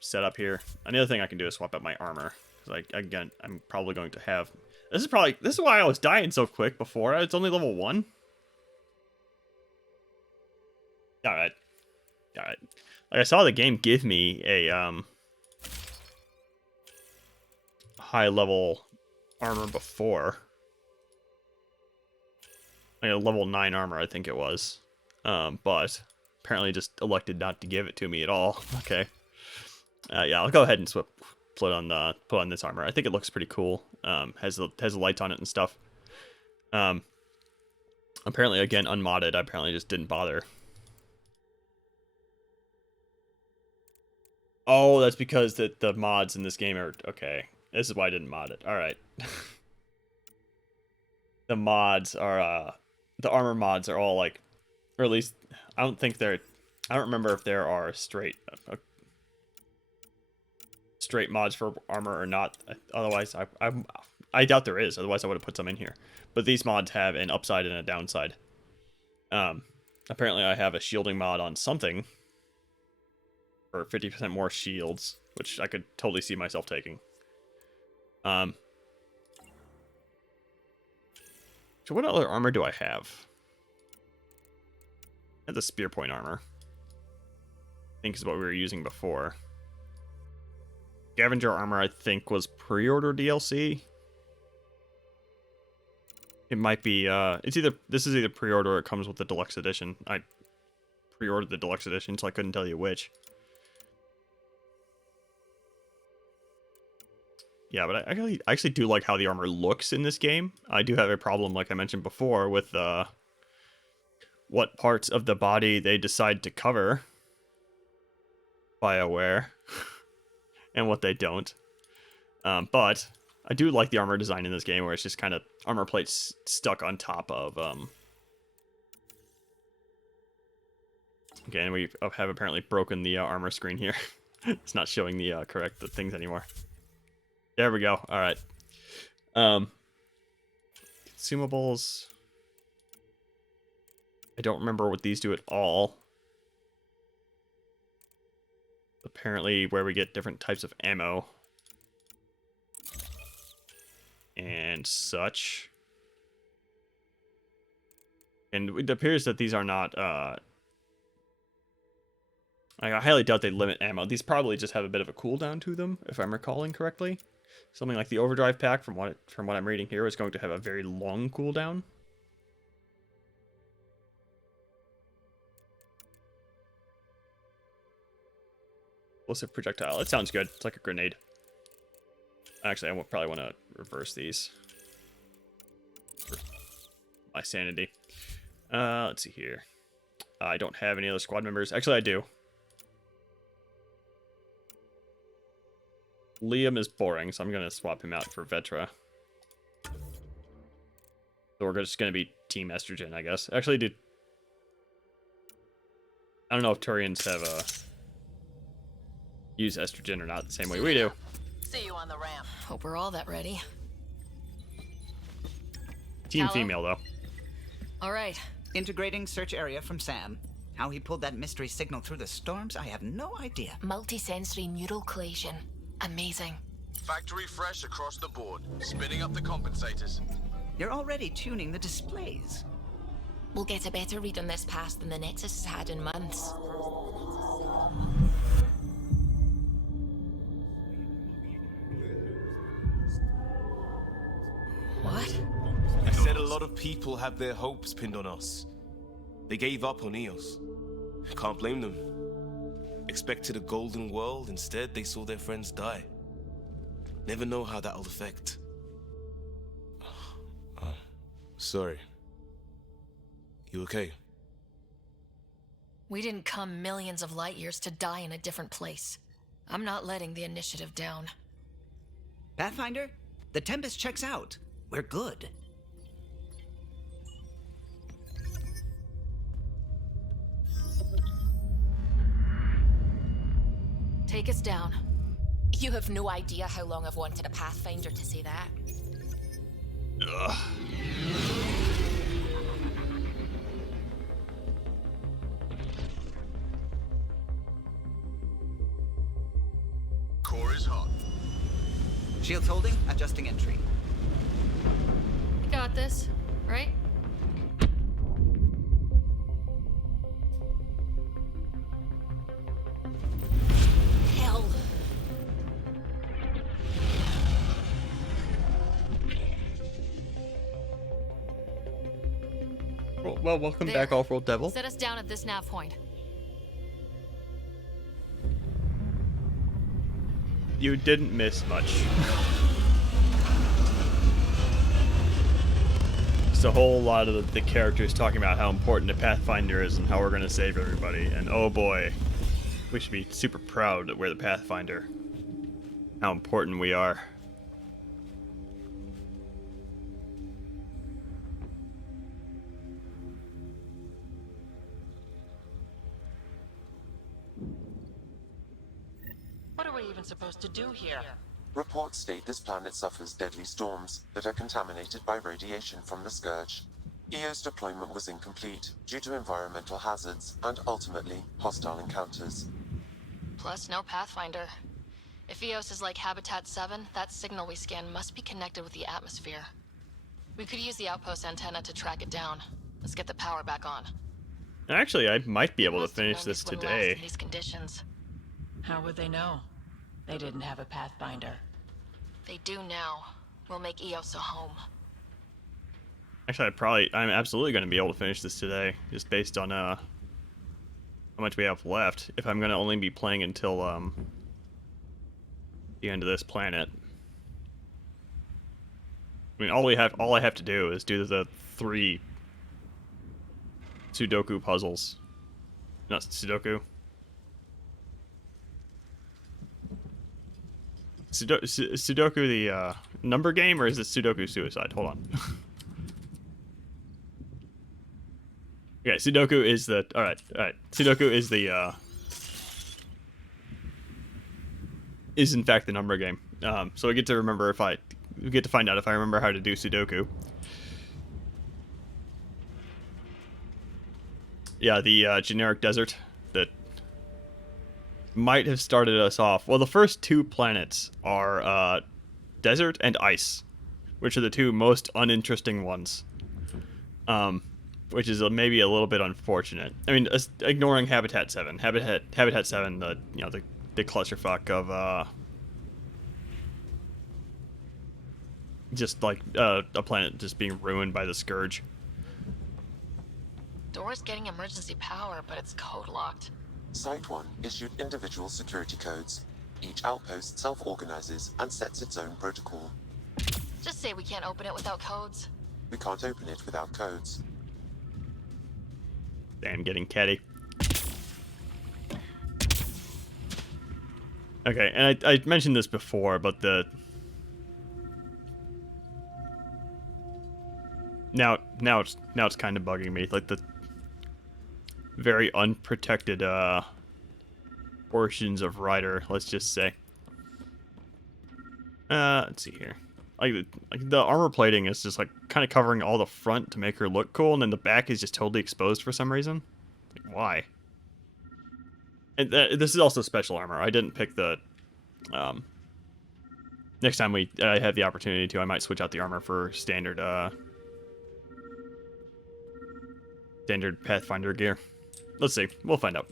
setup here. Another thing I can do is swap out my armor. Because again, I'm probably going to have... This is why I was dying so quick before. It's only level 1. Alright. Alright. Like I saw the game give me a high level armor before. Like a level 9 armor, I think it was. But apparently just elected not to give it to me at all. Okay. Yeah, I'll go ahead and put on this armor. I think it looks pretty cool. Has the lights on it and stuff. Apparently, again, unmodded. I apparently just didn't bother. Oh, that's because the mods in this game are... Okay, this is why I didn't mod it. Alright. The mods are... the armor mods are all like... Or at least, I don't think they're... I don't remember if there are straight mods for armor or not. Otherwise, I doubt there is. Otherwise, I would have put some in here. But these mods have an upside and a downside. Apparently, I have a shielding mod on something for 50% more shields, which I could totally see myself taking. So what other armor do I have? I have the spear point armor. I think is what we were using before. Scavenger armor, I think, was pre-order DLC. It might be, this is either pre-order or it comes with the deluxe edition. I pre-ordered the deluxe edition, so I couldn't tell you which. Yeah, but I actually do like how the armor looks in this game. I do have a problem, like I mentioned before, with what parts of the body they decide to cover. BioWare. And what they don't. But I do like the armor design in this game, where it's just kind of armor plates stuck on top of... Okay, and we have apparently broken the armor screen here. It's not showing the correct things anymore. There we go. All right. Consumables. I don't remember what these do at all. Apparently where we get different types of ammo. And such. And it appears that these are not... I highly doubt they limit ammo. These probably just have a bit of a cooldown to them, if I'm recalling correctly. Something like the overdrive pack, from what I'm reading here, is going to have a very long cooldown. Explosive projectile. It sounds good. It's like a grenade. Actually, I probably want to reverse these. For my sanity. Let's see here. I don't have any other squad members. Actually, I do. Liam is boring, so I'm going to swap him out for Vetra. So we're just going to be Team Estrogen, I guess. Actually, I don't know if Turians have use estrogen or not the same way we do. See you on the ramp. Hope we're all that ready. Team Hello? female, though. All right. Integrating search area from Sam. How he pulled that mystery signal through the storms, I have no idea. Multisensory neural collation. Amazing. Factory fresh across the board. Spinning up the compensators. You're already tuning the displays. We'll get a better read on this pass than the Nexus has had in months. What? I said a lot of people have their hopes pinned on us. They gave up on Eos. Can't blame them. Expected a golden world, instead they saw their friends die. Never know how that'll affect. Sorry. You okay? We didn't come millions of light years to die in a different place. I'm not letting the initiative down. Pathfinder, the Tempest checks out. We're good. Take us down. You have no idea how long I've wanted a Pathfinder to say that. Ugh. Core is hot. Shields holding, adjusting entry. You got this, right? Well, welcome There. back, Off-World Devil. Set us down at this nav point. You didn't miss much. It's a whole lot of the characters talking about how important the Pathfinder is and how we're going to save everybody. And oh boy, we should be super proud that we're the Pathfinder. How important we are. What are we even supposed to do here? Reports state this planet suffers deadly storms that are contaminated by radiation from the Scourge. EO's deployment was incomplete due to environmental hazards and ultimately hostile encounters. Plus, no Pathfinder. If EOS is like Habitat 7, that signal we scan must be connected with the atmosphere. We could use the outpost antenna to track it down. Let's get the power back on. Actually, I might be able to finish this wouldn't Last today. in these conditions. How would they know? They didn't have a Pathfinder. They do now. We'll make EOS a home. Actually, I'm absolutely going to be able to finish this today, just based on how much we have left. If I'm going to only be playing until the end of this planet. I mean, all I have to do is do the 3 Sudoku puzzles. Not Sudoku. Sudoku the number game, or is it Sudoku Suicide? Hold on. Okay, Sudoku is the all right. Sudoku is the is in fact the number game. So I get to remember we get to find out if I remember how to do Sudoku. Yeah, the generic desert that might have started us off. Well, the first 2 planets are desert and ice, which are the 2 most uninteresting ones. Which is maybe a little bit unfortunate. I mean, ignoring Habitat 7. Habitat 7, the clusterfuck of just like a planet just being ruined by the Scourge. Door's getting emergency power, but it's code locked. Site 1 issued individual security codes. Each outpost self-organizes and sets its own protocol. Just say we can't open it without codes. We can't open it without codes. Damn, getting catty. Okay, and I mentioned this before, but now it's kind of bugging me, like the very unprotected portions of Ryder, let's just say. Let's see here. Like the armor plating is just like kind of covering all the front to make her look cool, and then the back is just totally exposed for some reason. Like, why? And this is also special armor. I didn't pick the. Next time I have the opportunity to, I might switch out the armor for standard standard Pathfinder gear. Let's see. We'll find out.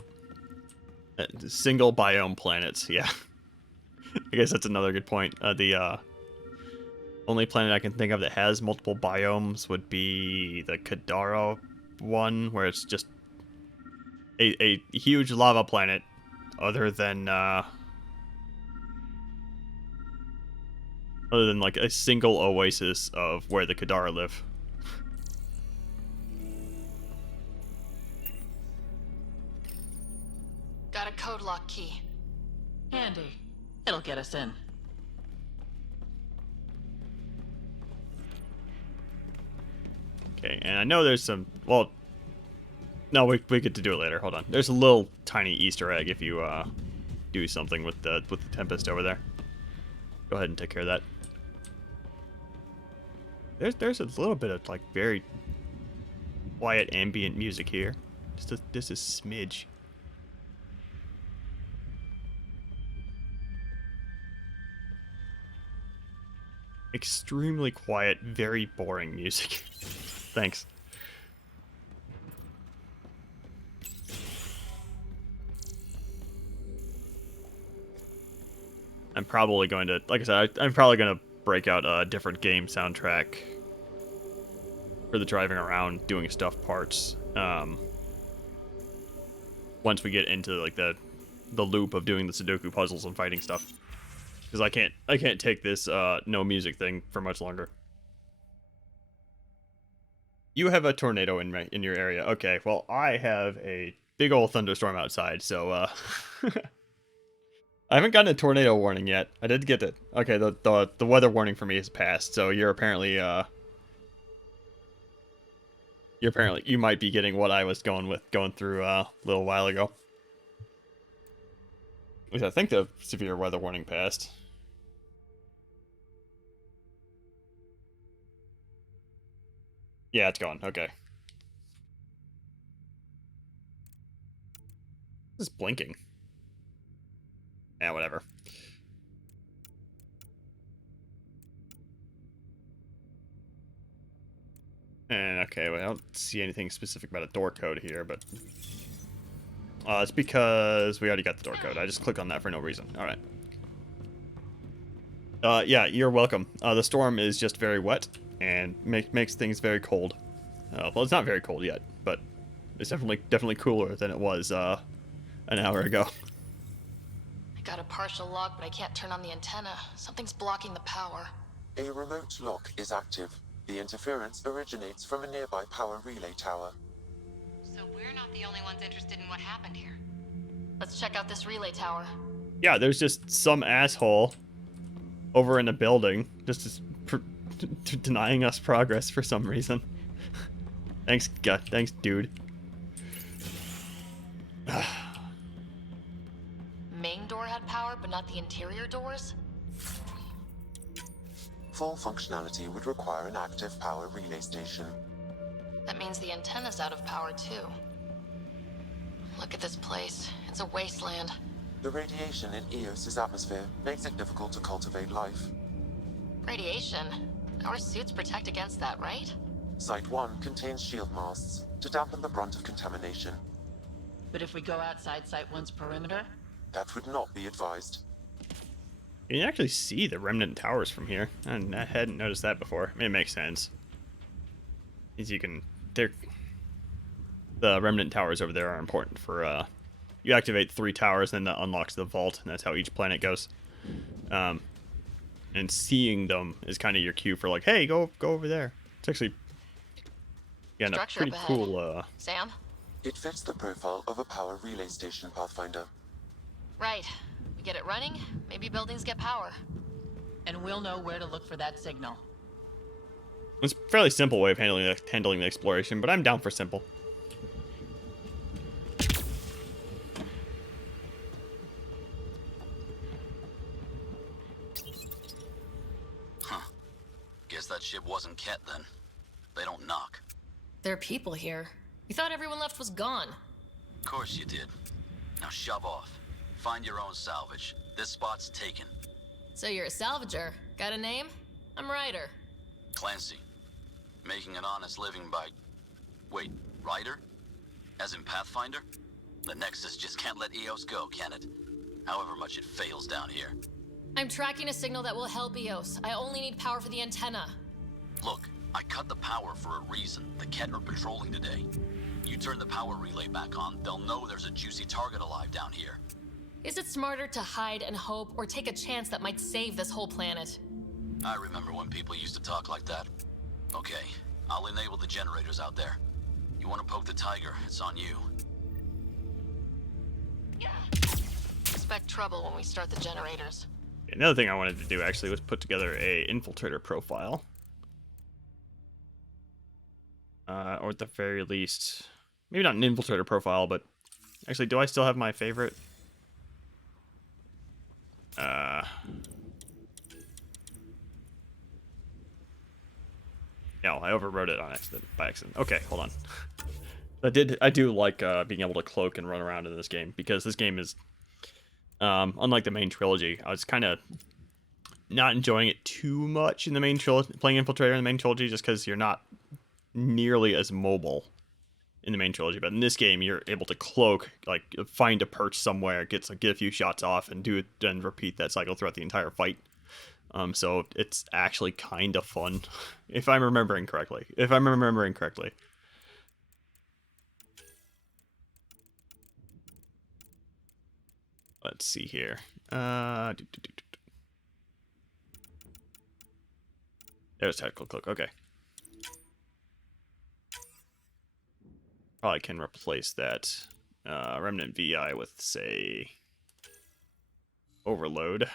Single biome planets. Yeah. I guess that's another good point. The only planet I can think of that has multiple biomes would be the Kadara one, where it's just a huge lava planet, other than like a single oasis of where the Kadara live. Got a code lock key. Handy. It'll get us in. Okay, and I know there's some. Well, no, we get to do it later. Hold on. There's a little tiny Easter egg if you do something with the Tempest over there. Go ahead and take care of that. There's a little bit of like very quiet ambient music here. Just a smidge. Extremely quiet, very boring music. Thanks. I'm probably going to, like I said, I'm probably going to break out a different game soundtrack for the driving around doing stuff parts. Once we get into like the loop of doing the Sudoku puzzles and fighting stuff, because I can't take this no music thing for much longer. You have a tornado in your area. Okay, well I have a big old thunderstorm outside, so I haven't gotten a tornado warning yet. I did get it. Okay, the weather warning for me has passed, so you're apparently you might be getting what I was going through a little while ago. At least I think the severe weather warning passed. Yeah, it's gone. Okay. This is blinking. Yeah, whatever. And okay, well, I don't see anything specific about a door code here, but it's because we already got the door code. I just clicked on that for no reason. All right. Yeah, you're welcome. The storm is just very wet and makes things very cold. Well, it's not very cold yet, but it's definitely cooler than it was an hour ago. I got a partial lock, but I can't turn on the antenna. Something's blocking the power. A remote lock is active. The interference originates from a nearby power relay tower. So we're not the only ones interested in what happened here. Let's check out this relay tower. Yeah, there's just some asshole over in a building just denying us progress for some reason. Thanks, dude. Main door had power, but not the interior doors? Full functionality would require an active power relay station. That means the antenna's out of power, too. Look at this place. It's a wasteland. The radiation in Eos's atmosphere makes it difficult to cultivate life. Radiation? Our suits protect against that, right? Site 1 contains shield masts to dampen the brunt of contamination. But if we go outside Site 1's perimeter? That would not be advised. You can actually see the remnant towers from here. I hadn't noticed that before. I mean, it makes sense. As you can, the remnant towers over there are important for, you activate 3 towers, then that unlocks the vault, and that's how each planet goes. And seeing them is kind of your cue for like, hey, go over there. It's actually, yeah, a pretty cool, Sam? It fits the profile of a power relay station, Pathfinder. Right. We get it running, maybe buildings get power. And we'll know where to look for that signal. It's a fairly simple way of handling the exploration, but I'm down for simple. Huh. Guess that ship wasn't Ket then. They don't knock. There are people here. We thought everyone left was gone. Of course you did. Now shove off. Find your own salvage. This spot's taken. So you're a salvager. Got a name? I'm Ryder. Clancy. Making an honest living by... Wait, Ryder? As in Pathfinder? The Nexus just can't let Eos go, can it? However much it fails down here. I'm tracking a signal that will help Eos. I only need power for the antenna. Look, I cut the power for a reason. The Ket are patrolling today. You turn the power relay back on, they'll know there's a juicy target alive down here. Is it smarter to hide and hope, or take a chance that might save this whole planet? I remember when people used to talk like that. Okay, I'll enable the generators out there. You want to poke the tiger, it's on you. Expect trouble when we start the generators. Another thing I wanted to do actually was put together a infiltrator profile. Or at the very least, maybe not an infiltrator profile, but actually, do I still have my favorite? No, I overwrote it by accident. Okay, hold on. I do like being able to cloak and run around in this game, because this game is, unlike the main trilogy, I was kind of not enjoying it too much in the main trilogy, playing Infiltrator in the main trilogy, just because you're not nearly as mobile in the main trilogy. But in this game, you're able to cloak, like find a perch somewhere, get a few shots off, and repeat that cycle throughout the entire fight. So it's actually kind of fun, if I'm remembering correctly. Let's see here. There's tactical cloak. Okay. Probably can replace that remnant VI with, say, overload.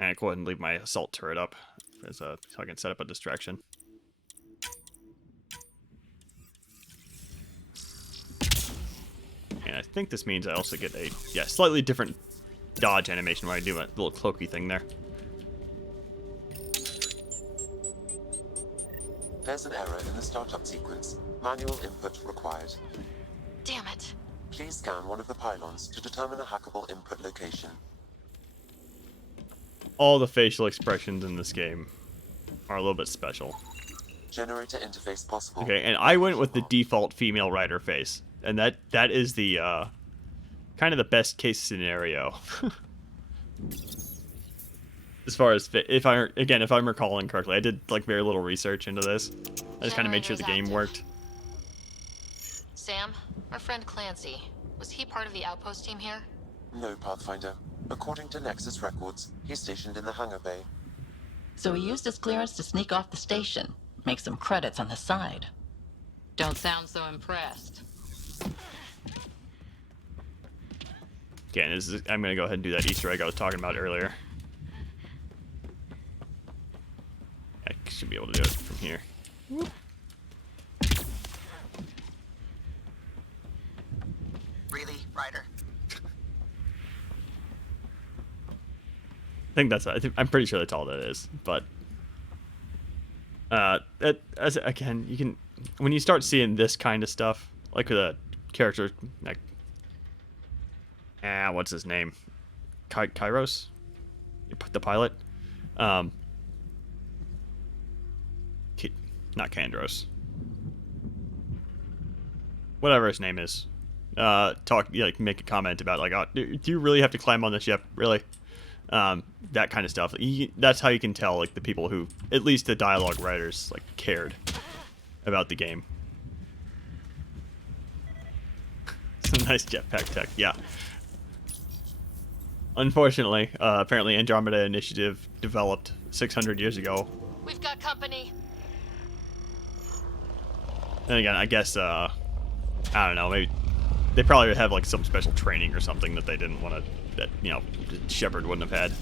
And go ahead and leave my assault turret up so I can set up a distraction. And I think this means I also get a slightly different dodge animation where I do a little cloaky thing there. There's an error in the startup sequence. Manual input required. Damn it. Please scan one of the pylons to determine a hackable input location. All the facial expressions in this game are a little bit special. Generator interface possible. Okay, and I went with the default female rider face, and that is the kind of the best case scenario. As far as if I'm recalling correctly, I did like very little research into this. I just kind of made sure the game worked. Sam, our friend Clancy, was he part of the outpost team here? No, Pathfinder. According to Nexus records, he's stationed in the hangar bay. So he used his clearance to sneak off the station, make some credits on the side. Don't sound so impressed. Again, I'm going to go ahead and do that Easter egg I was talking about earlier. I should be able to do it from here. Really, Ryder? I'm pretty sure that's all that is, but again, you can, when you start seeing this kind of stuff, like with a character like what's his name, Kairos, the pilot, not Kandros, whatever his name is, make a comment about like, oh, do you really have to climb on the ship, really? That kind of stuff. That's how you can tell, like, the people who, at least the dialogue writers, like, cared about the game. Some nice jetpack tech, yeah. Unfortunately, apparently Andromeda Initiative developed 600 years ago. We've got company. And again, I guess, I don't know, maybe they probably would have, like, some special training or something that they didn't want to, that, you know, Shepard wouldn't have had.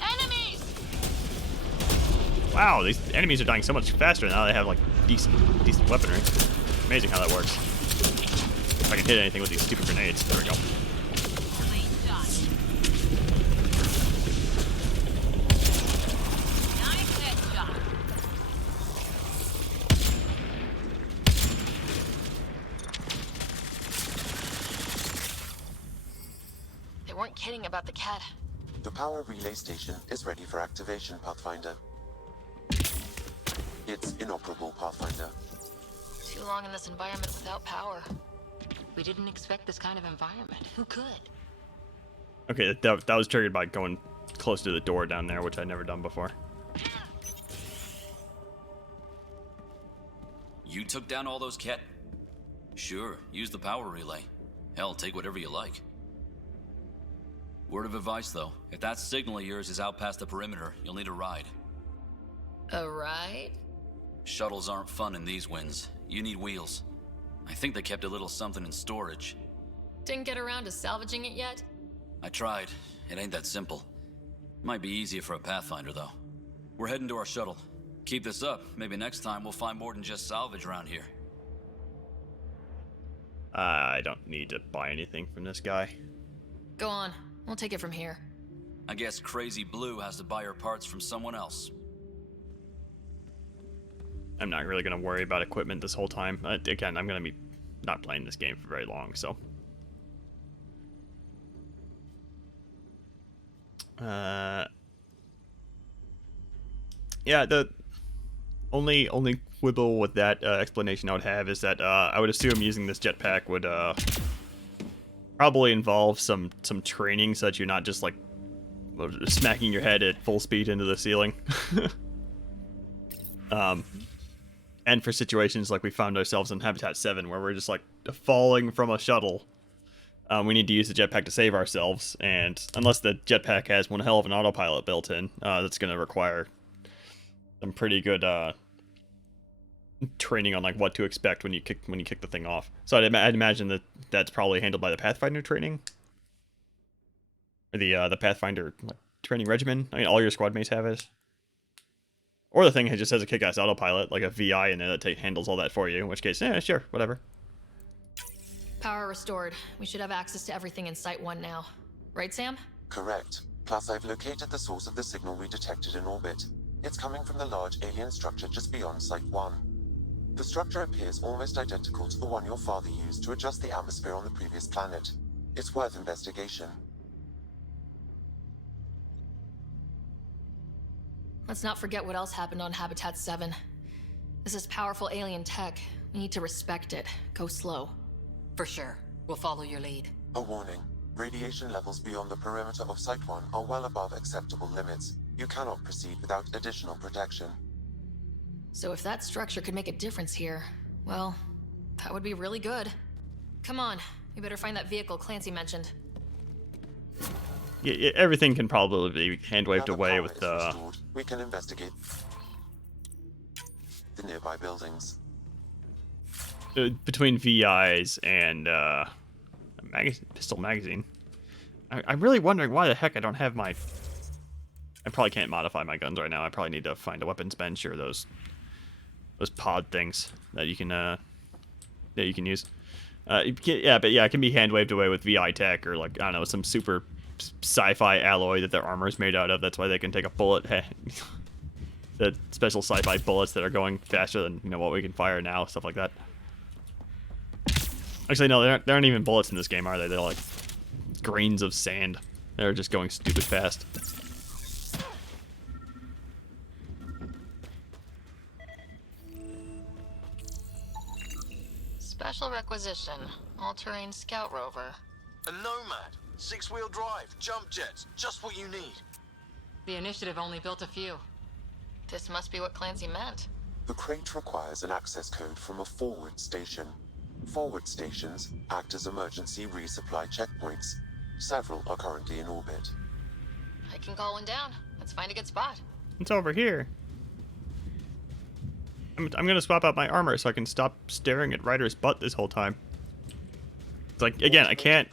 Enemies! Wow, these enemies are dying so much faster now. They have like decent weaponry. Amazing how that works. If I can hit anything with these stupid grenades. There we go. They weren't kidding about the cat. The power relay station is ready for activation, Pathfinder. It's inoperable, Pathfinder. Too long in this environment without power. We didn't expect this kind of environment. Who could? Okay, that was triggered by going close to the door down there, which I'd never done before. You took down all those cat... Sure, use the power relay. Hell, take whatever you like. Word of advice, though. If that signal of yours is out past the perimeter, you'll need a ride. A ride? Shuttles aren't fun in these winds. You need wheels. I think they kept a little something in storage. Didn't get around to salvaging it yet? I tried. It ain't that simple. Might be easier for a Pathfinder, though. We're heading to our shuttle. Keep this up. Maybe next time we'll find more than just salvage around here. I don't need to buy anything from this guy. Go on. We'll take it from here. I guess Crazy Blue has to buy her parts from someone else. I'm not really going to worry about equipment this whole time. Again, I'm going to be not playing this game for very long, so. Yeah, the only quibble with that explanation I would have is that I would assume using this jetpack would probably involve some training, so that you're not just like smacking your head at full speed into the ceiling. And for situations like we found ourselves in Habitat 7, where we're just like falling from a shuttle, we need to use the jetpack to save ourselves, and unless the jetpack has one hell of an autopilot built in, that's going to require some pretty good training on like what to expect when you kick the thing off. So I'd imagine that that's probably handled by the Pathfinder training, or the Pathfinder training regimen. I mean, all your squad mates have it. Or the thing just has a kick-ass autopilot, like a VI in it that handles all that for you, in which case, yeah, sure, whatever. Power restored. We should have access to everything in Site 1 now. Right, Sam? Correct. Plus, I've located the source of the signal we detected in orbit. It's coming from the large alien structure just beyond Site 1. The structure appears almost identical to the one your father used to adjust the atmosphere on the previous planet. It's worth investigation. Let's not forget what else happened on Habitat 7. This is powerful alien tech. We need to respect it. Go slow. For sure. We'll follow your lead. A warning. Radiation levels beyond the perimeter of Site 1 are well above acceptable limits. You cannot proceed without additional protection. So if that structure could make a difference here, well, that would be really good. Come on. We better find that vehicle Clancy mentioned. Yeah, everything can probably be hand-waved away with We can investigate the nearby buildings. Between VIs and pistol magazine. I'm really wondering why the heck I don't have my... I probably can't modify my guns right now. I probably need to find a weapons bench or those pod things that you can use. It can be hand-waved away with VI tech, or like, I don't know, some super sci-fi alloy that their armor is made out of. That's why they can take a bullet. The special sci-fi bullets that are going faster than what we can fire now, stuff like that. Actually, no, there aren't even bullets in this game, are they? They're like grains of sand. They're just going stupid fast. Special requisition. All-terrain scout rover. A Nomad. 6-wheel drive. Jump jets. Just what you need. The initiative only built a few. This must be what Clancy meant. The crate requires an access code from a forward station. Forward stations act as emergency resupply checkpoints. Several are currently in orbit. I can call one down. Let's find a good spot. It's over here. I'm gonna swap out my armor so I can stop staring at Ryder's butt this whole time. It's like, again, I can't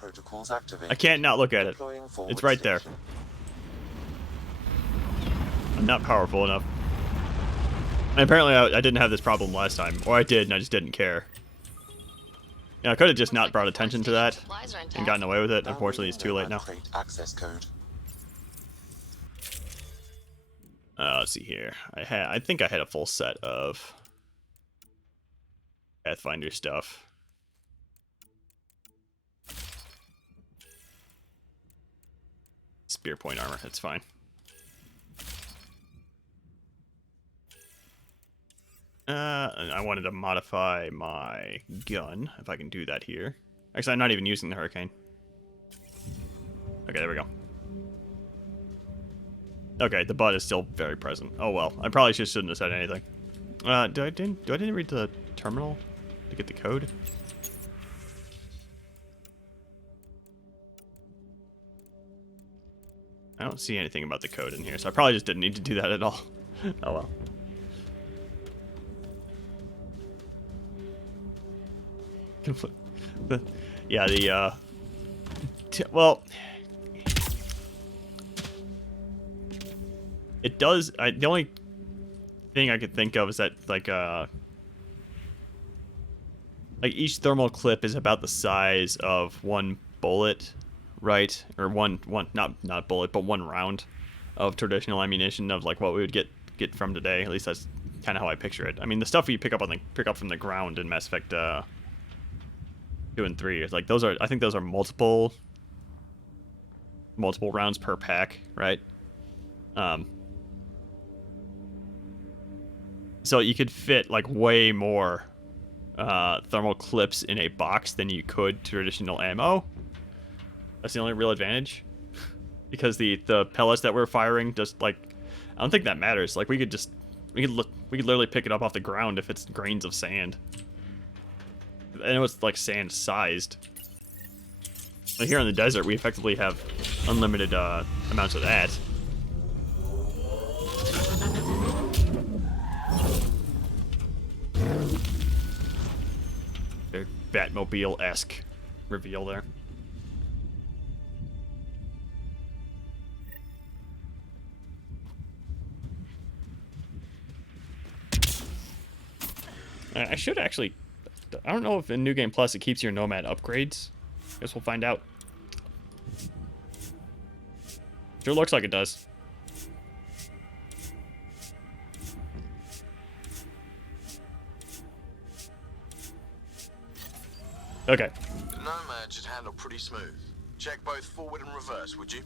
not look at it. It's right there. I'm not powerful enough. And apparently I didn't have this problem last time, or I did and I just didn't care. Yeah, I could have just not brought attention to that and gotten away with it. Unfortunately, it's too late now. Access code. Let's see here. I think I had a full set of Pathfinder stuff. Spear point armor, that's fine. I wanted to modify my gun, if I can do that here. Actually, I'm not even using the Hurricane. Okay, there we go. Okay, the butt is still very present. Oh well, I probably shouldn't have said anything. Do I didn't read the terminal to get the code? I don't see anything about the code in here, so I probably just didn't need to do that at all. Oh well. Well, it does. The only thing I could think of is that like each thermal clip is about the size of one bullet, right? Or one not bullet, but one round of traditional ammunition of like what we would get from today. At least that's kind of how I picture it. I mean, the stuff you pick up from the ground in Mass Effect 2 and 3 is like those are. I think those are multiple rounds per pack, right? So you could fit like way more thermal clips in a box than you could traditional ammo. That's the only real advantage. because the pellets that we're firing just like I don't think that matters. Like we could literally pick it up off the ground if it's grains of sand. I know it's like sand sized. But here in the desert, we effectively have unlimited amounts of that. Very Batmobile-esque reveal there. I should actually... I don't know if in New Game Plus it keeps your Nomad upgrades. Guess we'll find out. Sure looks like it does. Okay. The Nomad should handle pretty smooth. Check both forward and reverse, would you?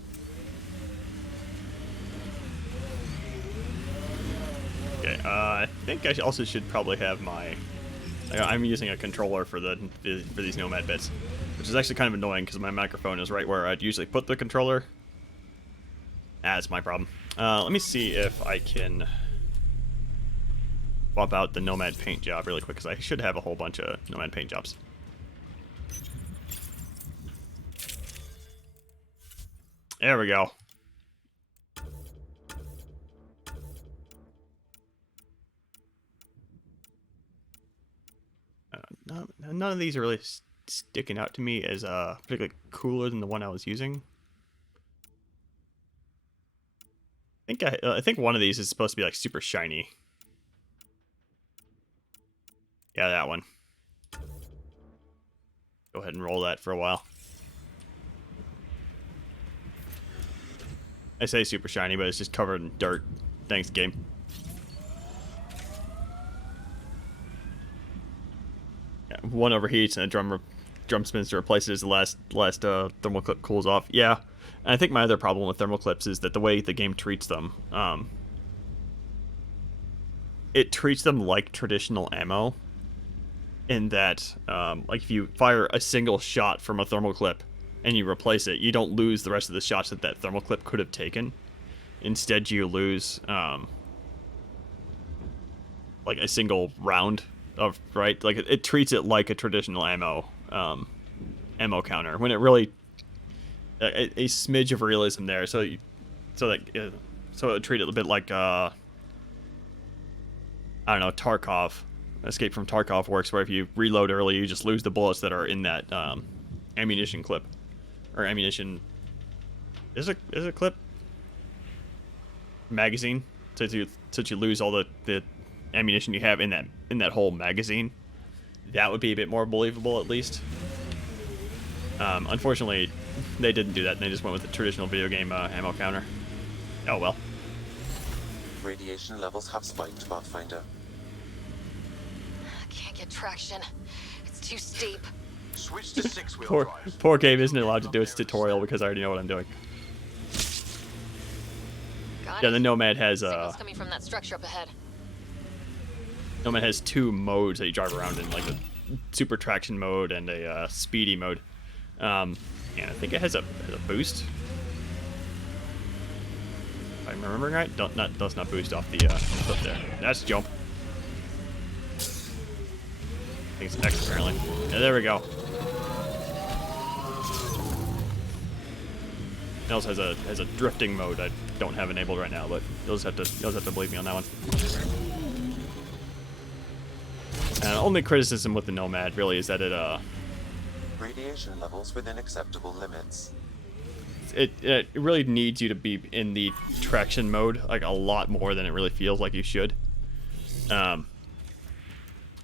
Okay, I think I also should probably have my... I'm using a controller for these Nomad bits, which is actually kind of annoying because my microphone is right where I'd usually put the controller. That's my problem. Let me see if I can swap out the Nomad paint job really quick, because I should have a whole bunch of Nomad paint jobs. There we go. None of these are really sticking out to me as particularly cooler than the one I was using. I think one of these is supposed to be like super shiny. Yeah, that one. Go ahead and roll that for a while. I say super shiny, but it's just covered in dirt. Thanks, game. Yeah, one overheats and a drum spins to replace it as the last thermal clip cools off. Yeah, and I think my other problem with thermal clips is that the way the game treats them, it treats them like traditional ammo. In that, like if you fire a single shot from a thermal clip and you replace it, you don't lose the rest of the shots that that thermal clip could have taken. Instead, you lose like a single round of, right? Like it treats it like a traditional ammo counter, when it really a smidge of realism there. So it would treat it a bit like I don't know, Tarkov. Escape from Tarkov works, where if you reload early, you just lose the bullets that are in that ammunition clip, or ammunition. Is it a clip? Magazine, so you lose all the ammunition you have in that whole magazine. That would be a bit more believable, at least. Unfortunately, they didn't do that, and they just went with the traditional video game ammo counter. Oh well. Radiation levels have spiked, Pathfinder. Can't get traction. It's too steep. Switch to six-wheel drive. Poor game isn't allowed to do its tutorial because I already know what I'm doing. Yeah, the Nomad has Signals coming from that structure up ahead. Nomad has two modes that you drive around in, like a super traction mode and a speedy mode. And I think it has a boost. If I'm remembering right, does not boost off the clip there. That's jump. I think it's X apparently. Yeah, there we go. It also has a drifting mode I don't have enabled right now, but you'll just have to believe me on that one. Only criticism with the Nomad really is that it Radiation levels within acceptable limits. It really needs you to be in the traction mode like a lot more than it really feels like you should.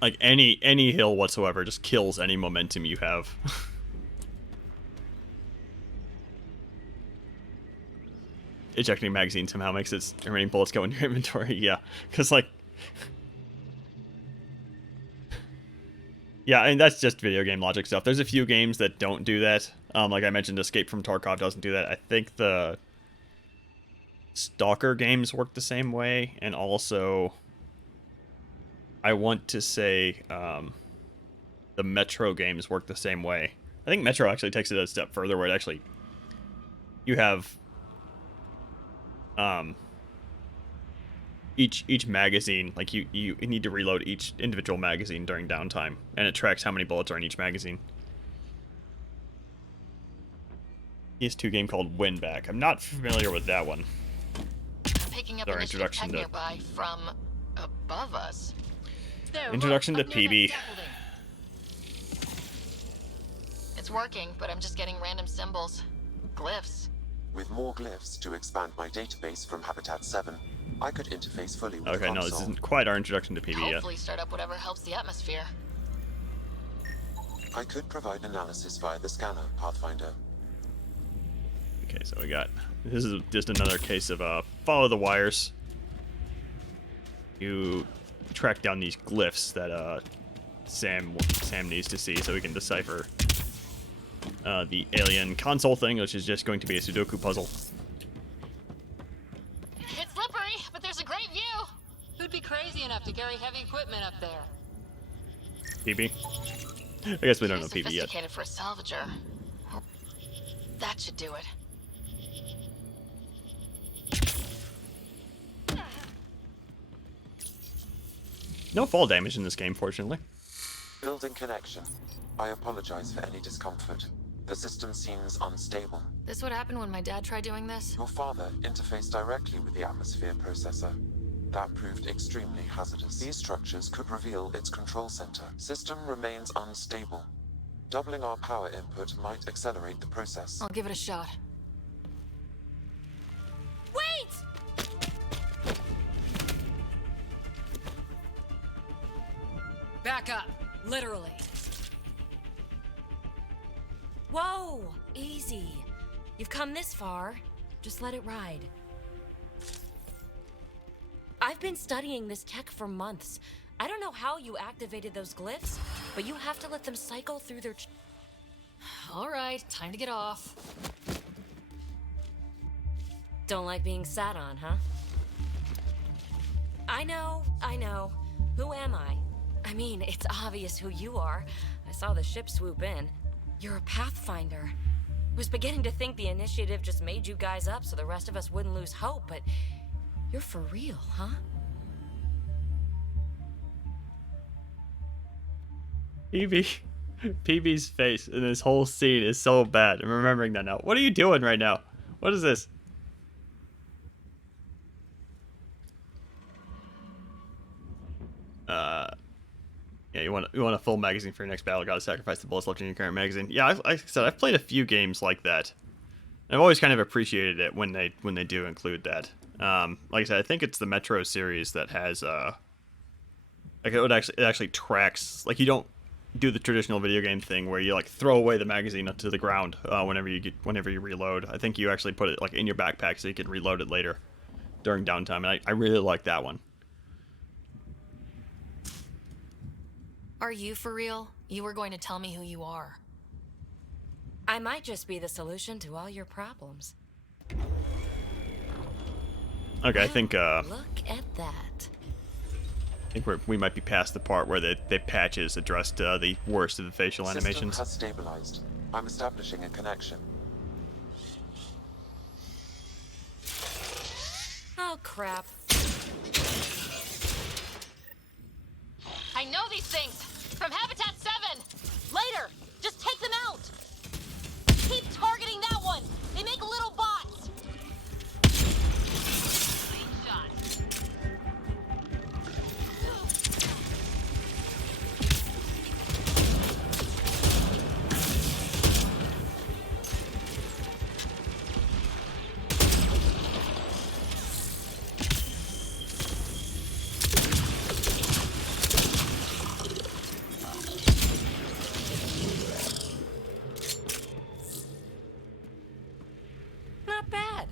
Like any hill whatsoever just kills any momentum you have. Ejecting a magazine somehow makes its remaining bullets go in your inventory. Yeah, because like, yeah, I mean that's just video game logic stuff. There's a few games that don't do that. Like I mentioned, Escape from Tarkov doesn't do that. I think the Stalker games work the same way, and also I want to say the Metro games work the same way. I think Metro actually takes it a step further, where it actually you have each magazine, like you need to reload each individual magazine during downtime, and it tracks how many bullets are in each magazine. PS2 game called Winback. I'm not familiar with that one. I'm picking up Our initiative introduction tech to- nearby from above us. There, Introduction look, to up near PB. that scaffolding. It's working, but I'm just getting random symbols. Glyphs. With more glyphs to expand my database from Habitat 7, I could interface fully with the Okay, no, console. this isn't quite our introduction to PB yet. Hopefully start up whatever helps the atmosphere. I could provide analysis via the scanner, Pathfinder. Okay, so we got... This is just another case of follow the wires. You track down these glyphs that Sam needs to see so we can decipher the alien console thing, which is just going to be a Sudoku puzzle. It's slippery, but there's a great view. Who'd be crazy enough to carry heavy equipment up there? PB? I guess we don't know Too PB yet. sophisticated for a salvager. That should do it. No fall damage in this game, fortunately. Building connection. I apologize for any discomfort. The system seems unstable. This would happen when my dad tried doing this? Your father interfaced directly with the atmosphere processor. That proved extremely hazardous. These structures could reveal its control center. System remains unstable. Doubling our power input might accelerate the process. I'll give it a shot. Wait! Back up. Literally. Whoa! Easy. You've come this far. Just let it ride. I've been studying this tech for months. I don't know how you activated those glyphs, but you have to let them cycle through their... All right, time to get off. Don't like being sat on, huh? I know. Who am I? I mean, it's obvious who you are. I saw the ship swoop in. You're a Pathfinder. Was beginning to think the initiative just made you guys up so the rest of us wouldn't lose hope, but you're for real, huh? PB's face in this whole scene is so bad. I'm remembering that now. What are you doing right now? What is this? Yeah, you want a full magazine for your next battle. Got to sacrifice the bullets left in your current magazine. Yeah, like I said, I've played a few games like that. I've always kind of appreciated it when they do include that. Like I said, I think it's the Metro series that has like it actually tracks, like you don't do the traditional video game thing where you like throw away the magazine to the ground whenever you reload. I think you actually put it like in your backpack so you can reload it later during downtime, and I really like that one. Are you for real? You were going to tell me who you are. I might just be the solution to all your problems. Okay, I think Look at that. I think we might be past the part where the patches addressed the worst of the facial animations. System has stabilized. I'm establishing a connection. Oh, crap. I know these things! From Habitat 7! Later! Just take them out! Keep targeting that one! They make little bots! Great shot. Not bad.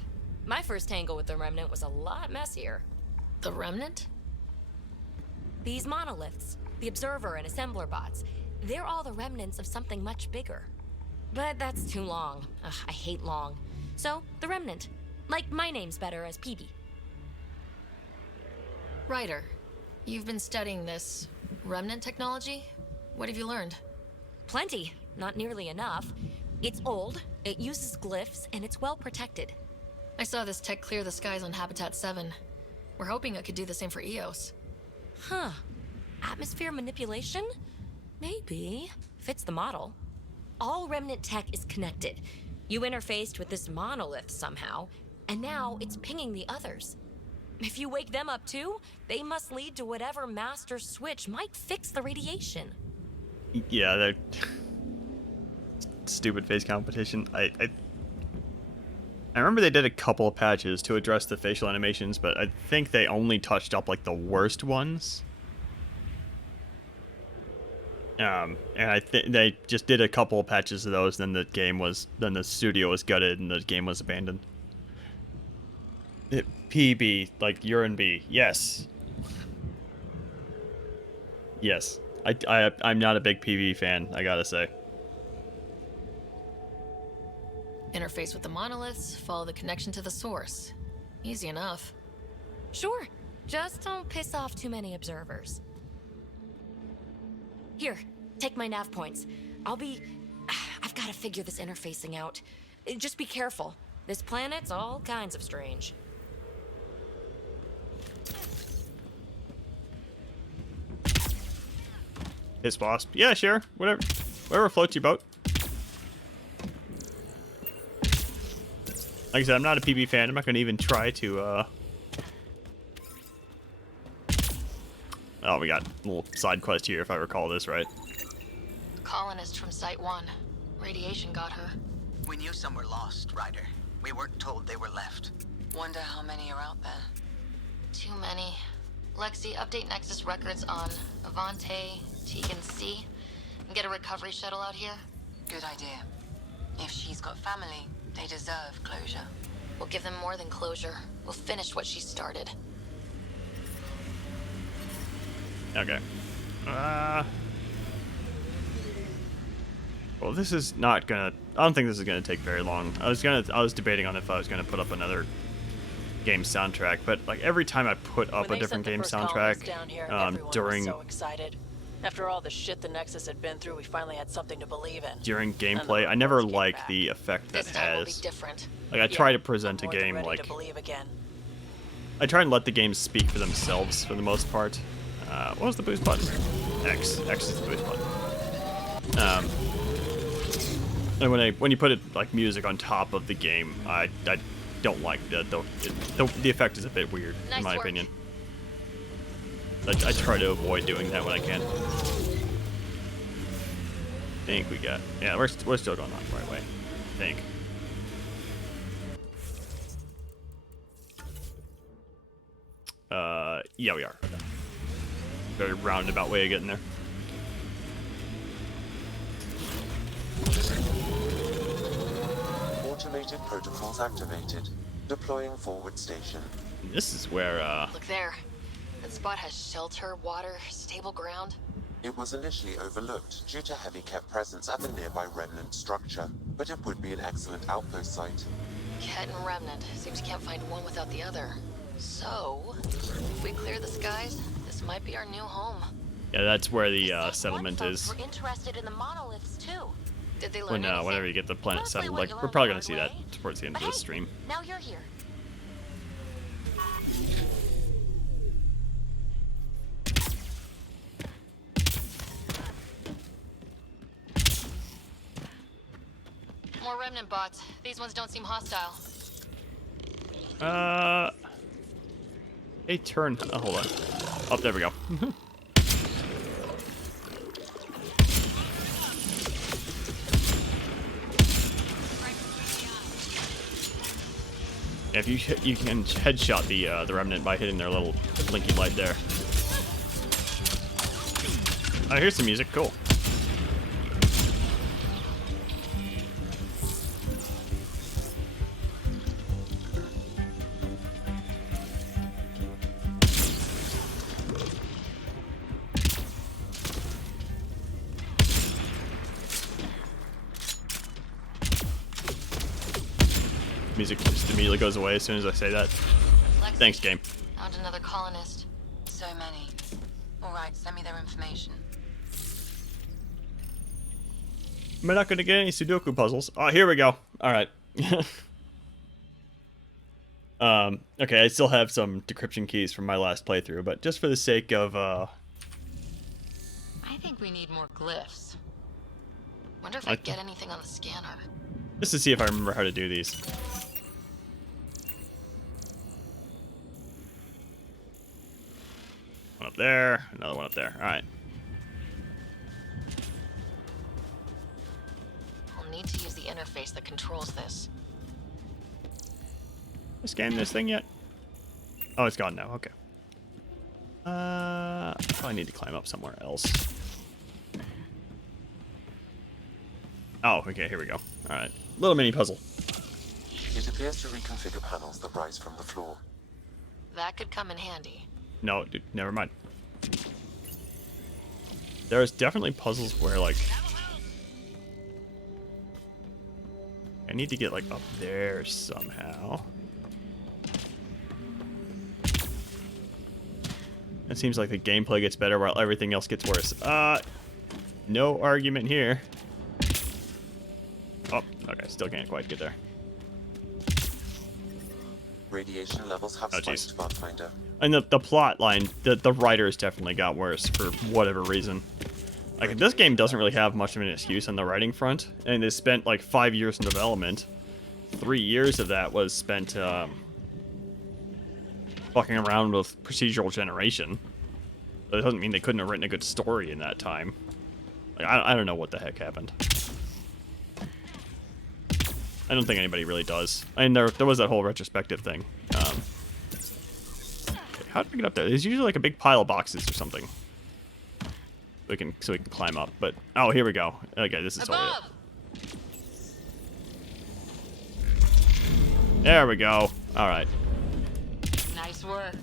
My first tangle with the Remnant was a lot messier. The Remnant? These monoliths, the Observer and Assembler bots, they're all the remnants of something much bigger. But that's too long. Ugh, I hate long. So, the Remnant. Like, my name's better as PB. Ryder, you've been studying this Remnant technology? What have you learned? Plenty. Not nearly enough. It's old, it uses glyphs, and it's well protected. I saw this tech clear the skies on Habitat 7. We're hoping it could do the same for EOS. Huh. Atmosphere manipulation? Maybe. Fits the model. All Remnant tech is connected. You interfaced with this monolith somehow, and now it's pinging the others. If you wake them up too, they must lead to whatever master switch might fix the radiation. Yeah, that stupid face competition. I remember they did a couple of patches to address the facial animations, but I think they only touched up like the worst ones. And I think they just did a couple of patches of those, then the studio was gutted and the game was abandoned. PB, like urine B. Yes. Yes. I'm not a big PB fan, I gotta say. Interface with the monoliths, follow the connection to the source. Easy enough. Sure. Just don't piss off too many observers. Here, take my nav points. I've got to figure this interfacing out. Just be careful. This planet's all kinds of strange. His wasp. Yeah, sure. Whatever floats your boat. Like I said, I'm not a PB fan. I'm not going to even try to, Oh, we got a little side quest here, if I recall this right. Colonist from Site 1. Radiation got her. We knew some were lost, Ryder. We weren't told they were left. Wonder how many are out there. Too many. Lexi, update Nexus records on Avante, Tegan C, and get a recovery shuttle out here. Good idea. If she's got family, they deserve closure. We'll give them more than closure. We'll finish what she started. Okay. Well, this is not gonna... I don't think this is gonna take very long. I was debating on if I was gonna put up another game soundtrack, but like every time I put up a different game soundtrack during so excited. After all the shit the Nexus had been through, we finally had something to believe in. during gameplay, I never like the effect that it This time will be has. different. Like I try to present a More than game ready like to believe again. I try and let the games speak for themselves for the most part. What was the boost button? X. X is the boost button. And when you put it like music on top of the game, I don't like that. The effect is a bit weird in my opinion. I try to avoid doing that when I can. I think we got... Yeah, we're still going on the right way. I think. Yeah, we are. Okay. Very roundabout way of getting there. Automated protocols activated. Deploying forward station. This is where, Look there. That spot has shelter, water, stable ground. It was initially overlooked due to heavy kept presence at the nearby remnant structure, but it would be an excellent outpost site. Ket and Remnant. Seems you can't find one without the other. So, if we clear the skies, this might be our new home. Yeah, that's where the settlement is. We're interested in the monoliths too. Did they learn anything? Whenever you get the planet Mostly settled, what like you we're learned probably the gonna see hard that way. towards the end But of this hey, stream. now you're here. More Remnant bots. These ones don't seem hostile. A turn. Oh, hold on. Oh, there we go. Yeah, if you can headshot the remnant by hitting their little blinky light there. Oh, here's some music. Cool. Music just immediately goes away as soon as I say that. Lexi, Thanks, game. Found another colonist. So many. All right, send me their information. Am I not going to get any Sudoku puzzles? Oh, here we go. All right. Okay, I still have some decryption keys from my last playthrough, but just for the sake of, I think we need more glyphs. Wonder if I get anything on the scanner. just to see if I remember how to do these. One up there, another one up there. Alright. I'll need to use the interface that controls this. I scanned this thing yet? Oh, it's gone now. Okay. Probably need to climb up somewhere else. Oh, okay, here we go. Alright. Little mini puzzle. It appears to reconfigure panels that rise from the floor. That could come in handy. No, dude, never mind. There's definitely puzzles where, like... I need to get, like, up there somehow. It seems like the gameplay gets better while everything else gets worse. No argument here. Oh, okay, still can't quite get there. Radiation levels have spiked, Pathfinder. And the plot line, the writers definitely got worse for whatever reason. Like, this game doesn't really have much of an excuse on the writing front, and they spent like 5 years in development. 3 years of that was spent fucking around with procedural generation. But it doesn't mean they couldn't have written a good story in that time. Like, I don't know what the heck happened. I don't think anybody really does. I mean, there was that whole retrospective thing. Okay, how did we get up there? There's usually like a big pile of boxes or something. So we can climb up. But oh, here we go. Okay, this is totally it. There we go. All right. Nice work.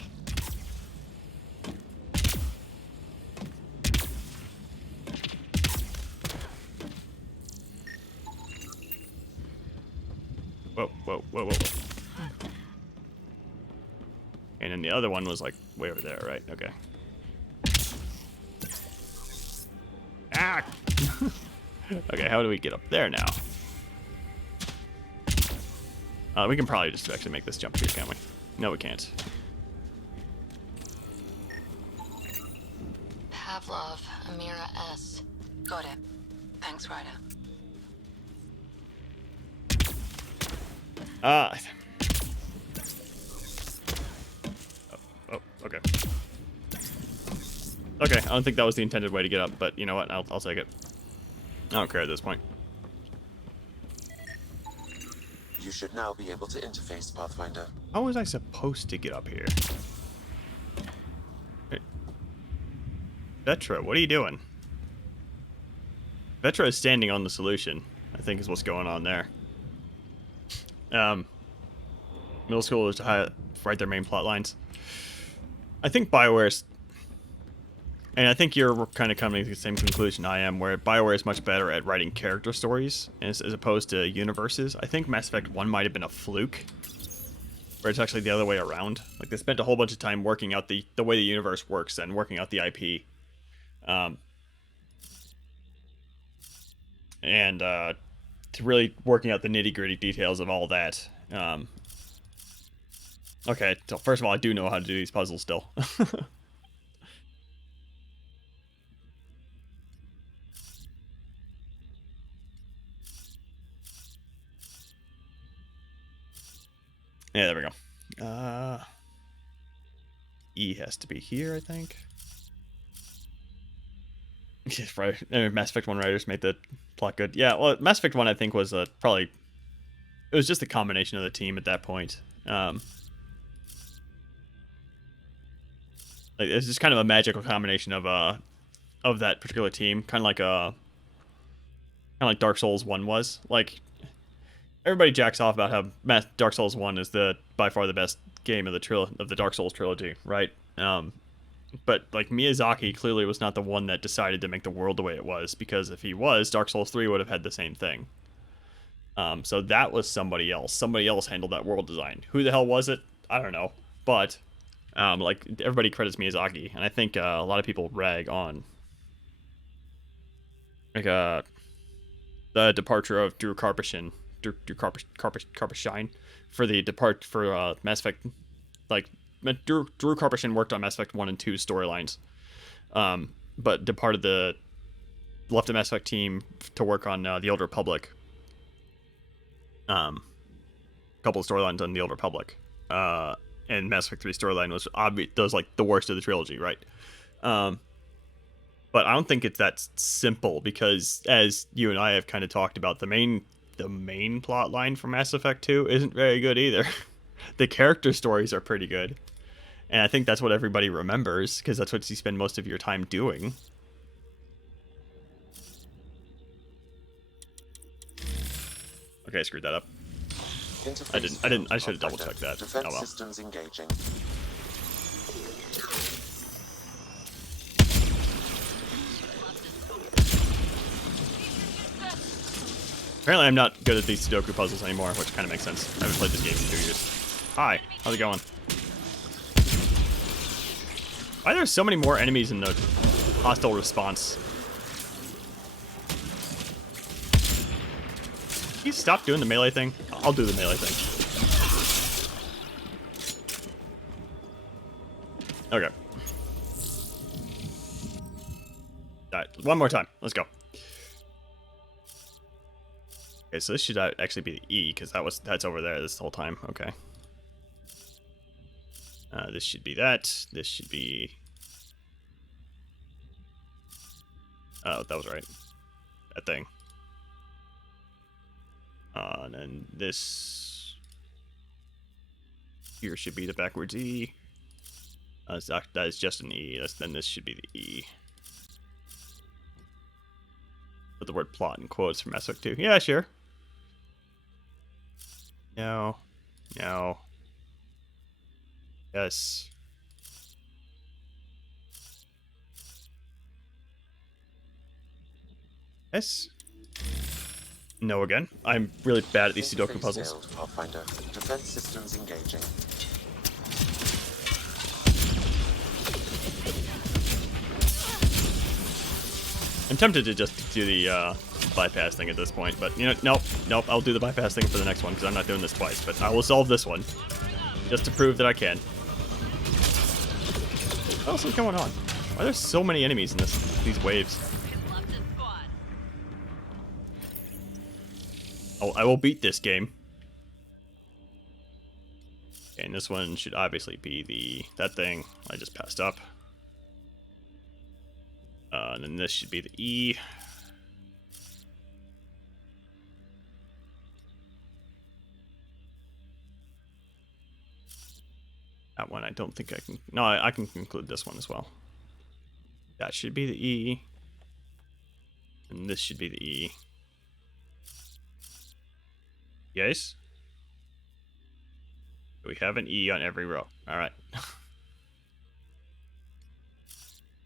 Whoa, whoa, whoa, whoa, whoa. And then the other one was like way over there, right? Okay. Ah! Okay, how do we get up there now? We can probably just actually make this jump here, can't we? No, we can't. Pavlov, Amira S. Got it. Thanks, Ryder. Oh, okay. Okay, I don't think that was the intended way to get up, but you know what? I'll take it. I don't care at this point. You should now be able to interface, Pathfinder. How was I supposed to get up here? Hey. Vetra, what are you doing? Vetra is standing on the solution, I think is what's going on there. Middle school is to write their main plot lines. I think BioWare's... And I think you're kind of coming to the same conclusion I am, where BioWare is much better at writing character stories as opposed to universes. I think Mass Effect 1 might have been a fluke, where it's actually the other way around. Like, they spent a whole bunch of time working out the way the universe works and working out the IP. To really working out the nitty-gritty details of all that. Okay, so first of all, I do know how to do these puzzles still. Yeah, there we go. E has to be here, I think. Yes, right. Mass Effect 1 writers made the plot good. Yeah, well, Mass Effect 1, I think, was probably... It was just a combination of the team at that point. Like, it's just kind of a magical combination of that particular team. Kind of like Dark Souls 1 was. Like, everybody jacks off about how Dark Souls 1 is by far the best game of the Dark Souls trilogy, right? But like, Miyazaki clearly was not the one that decided to make the world the way it was, because if he was, Dark Souls 3 would have had the same thing. So that was somebody else. Somebody else handled that world design. Who the hell was it? I don't know. But like, everybody credits Miyazaki, and I think a lot of people rag on like the departure of Drew Karpyshyn Karpyshyn for the Mass Effect. Like Drew Karpyshyn worked on Mass Effect 1 and 2 storylines, but departed the left the Mass Effect team to work on the Old Republic. A couple of storylines on the Old Republic, and Mass Effect 3 storyline was like the worst of the trilogy, right? But I don't think it's that simple, because as you and I have kind of talked about, the main plot line for Mass Effect 2 isn't very good either. The character stories are pretty good, and I think that's what everybody remembers, because that's what you spend most of your time doing. Okay, I screwed that up. I should have double checked that. Defense Oh well. systems engaging. Apparently I'm not good at these Sudoku puzzles anymore, which kind of makes sense. I haven't played this game in 2 years. Hi, how's it going? Why are there so many more enemies in the hostile response? Can you stop doing the melee thing? I'll do the melee thing. Okay. Alright, one more time. Let's go. Okay, so this should actually be the E, because that's over there this whole time. Okay. This should be that. This should be... Oh, that was right. That thing. And then this... Here should be the backwards E. That is just an E. Then this should be the E. Put the word plot in quotes for Mass Effect 2. Yeah, sure. No. No. Yes. Yes. No again. I'm really bad at these Sudoku puzzles. Pathfinder. Defense systems engaging. I'm tempted to just do the bypass thing at this point, but you know, nope. I'll do the bypass thing for the next one, because I'm not doing this twice. But I will solve this one, just to prove that I can. What else is going on? Why are there so many enemies in these waves? Oh, I will beat this game. Okay, and this one should obviously be that thing I just passed up. And then this should be the E. That one I don't think I can... No, I can conclude this one as well. That should be the E. And this should be the E. Yes? We have an E on every row. Alright.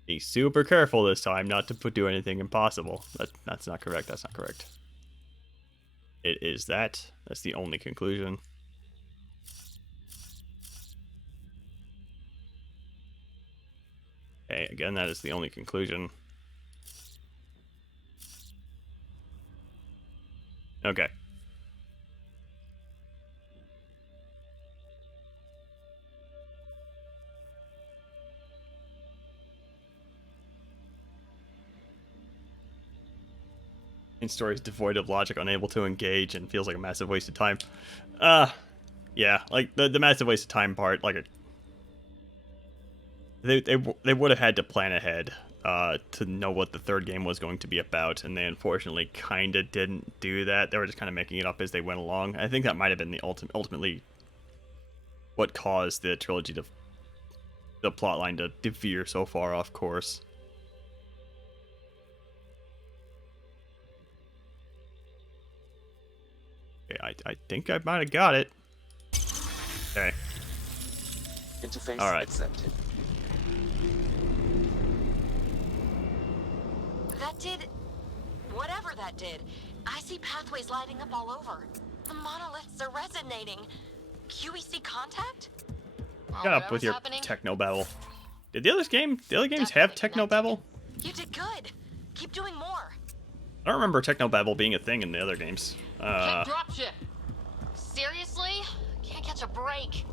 Be super careful this time not to do anything impossible. That's not correct. That's not correct. It is that. That's the only conclusion. Okay, again, that is the only conclusion. Okay. Story is devoid of logic, unable to engage, and feels like a massive waste of time. Yeah, like the massive waste of time part. Like they would have had to plan ahead to know what the third game was going to be about, and they unfortunately kind of didn't do that. They were just kind of making it up as they went along. I think that might have been the ultimately what caused the trilogy to the plotline to veer so far off course. I think I might have got it. Okay. Interface accepted. That did... whatever that did. I see pathways lighting up all over. The monoliths are resonating. QEC contact? Shut up with your technobabble. Did the other games have technobabble? You did good. Keep doing more. I don't remember technobabble being a thing in the other games. Can't dropship. Seriously? Can't catch a break.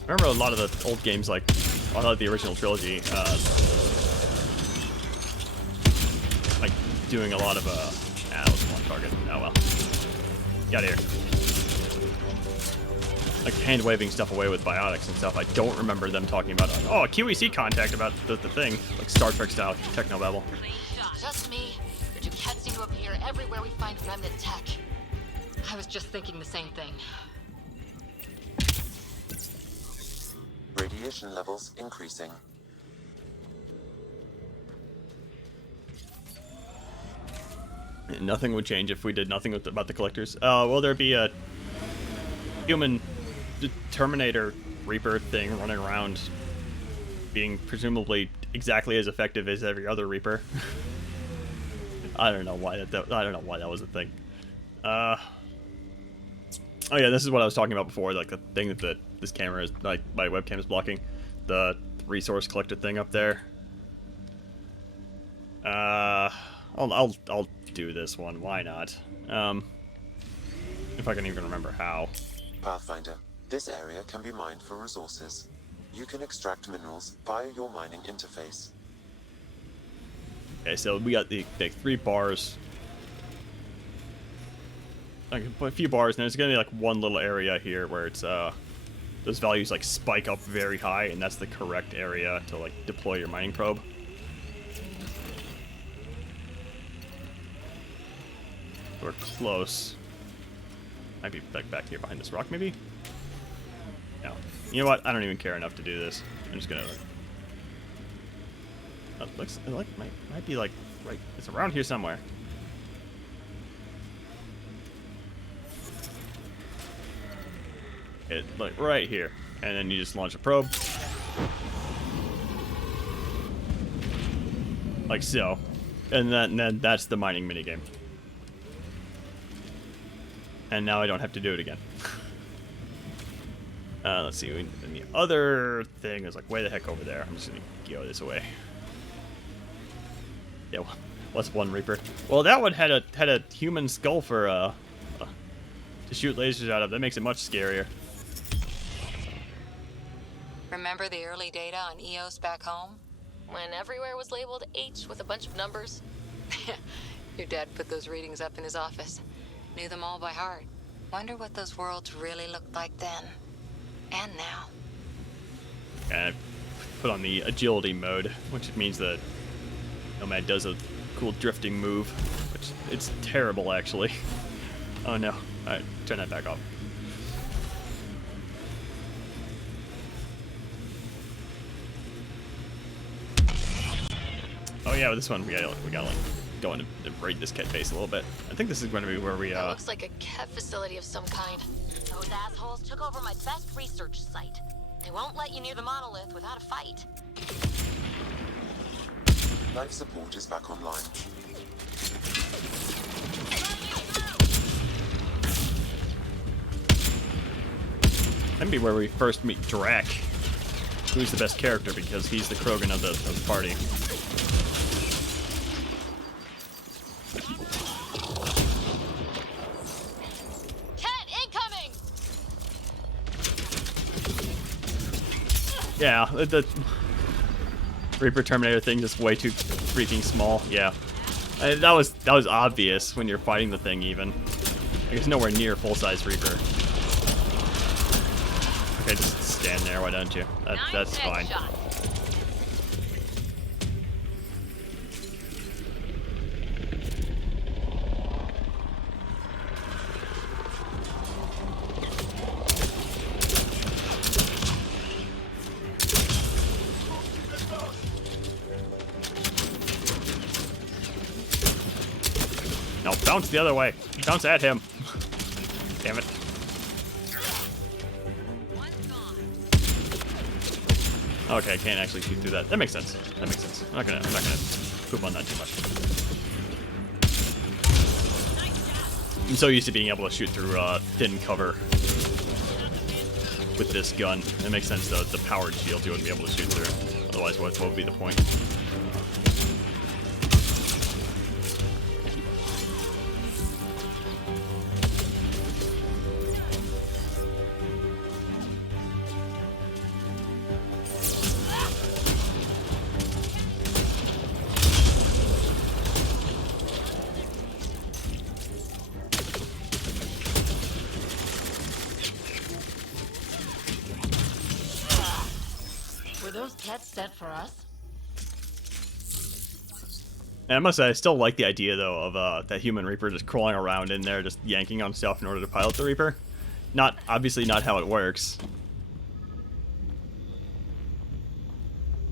I remember a lot of the old games, like a lot of the original trilogy, like doing a lot of that was one target. Oh well. Get out of here. Like hand waving stuff away with biotics and stuff. I don't remember them talking about a QEC contact about the thing, like Star Trek style technobabble. Just me. The Duquette seem to appear everywhere we find remnant tech. I was just thinking the same thing. Radiation levels increasing. Nothing would change if we did nothing about the collectors. Will there be a human Terminator Reaper thing running around, being presumably exactly as effective as every other Reaper? I don't know why that was a thing. Oh yeah, this is what I was talking about before, like the thing that this camera is, like, my webcam is blocking. The resource collector thing up there. I'll do this one. Why not? If I can even remember how. Pathfinder, this area can be mined for resources. You can extract minerals via your mining interface. Okay, so we got the 3 bars. I can put a few bars, and there's gonna be like one little area here where it's those values like spike up very high, and that's the correct area to like deploy your mining probe. We're close. Might be back here behind this rock, maybe? No. You know what? I don't even care enough to do this. I'm just gonna. It might be like right. It's around here somewhere. It like right here, and then you just launch a probe, like so, and then that's the mining minigame. And now I don't have to do it again. Let's see. And the other thing is like way the heck over there. I'm just gonna go this way. Yeah, what's one Reaper? Well, that one had a human skull for to shoot lasers out of. That makes it much scarier. Remember the early data on EOS back home? When everywhere was labeled H with a bunch of numbers. Your dad put those readings up in his office. Knew them all by heart. Wonder what those worlds really looked like then. And now. And I put on the agility mode, which means that Nomad does a cool drifting move, which it's terrible actually. Oh no. Alright, turn that back off. Oh yeah, with this one we gotta like go in and raid this Ket base a little bit. I think this is going to be where we That looks like a Ket facility of some kind. Those assholes took over my best research site. They won't let you near the monolith without a fight. Life support is back online. That'd be where we first meet Drac, who's the best character because he's the Krogan of the party. Yeah, the Reaper Terminator thing is way too freaking small. Yeah, that was obvious when you're fighting the thing. Even like it's nowhere near full-size Reaper. Okay, just stand there. Why don't you? That's fine. No, bounce the other way. Bounce at him. Damn it. Okay, I can't actually shoot through that. That makes sense. That makes sense. I'm not gonna poop on that too much. I'm so used to being able to shoot through thin cover with this gun. It makes sense though. The powered shield you wouldn't be able to shoot through. Otherwise, what would be the point? Were those pets set for us? And I must say, I still like the idea though of that human Reaper just crawling around in there, just yanking on stuff in order to pilot the Reaper. Obviously not how it works.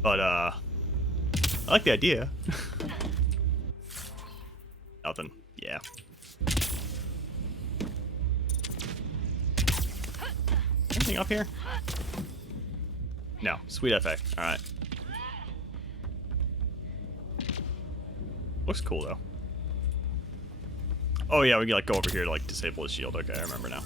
But I like the idea. Nothing. Yeah. Anything up here? No. Sweet FA. Alright. Looks cool though. Oh yeah, we can like go over here to like disable the shield. Okay, I remember now.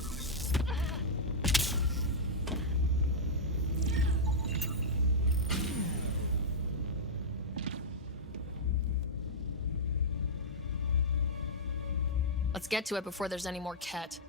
Let's get to it before there's any more Ket.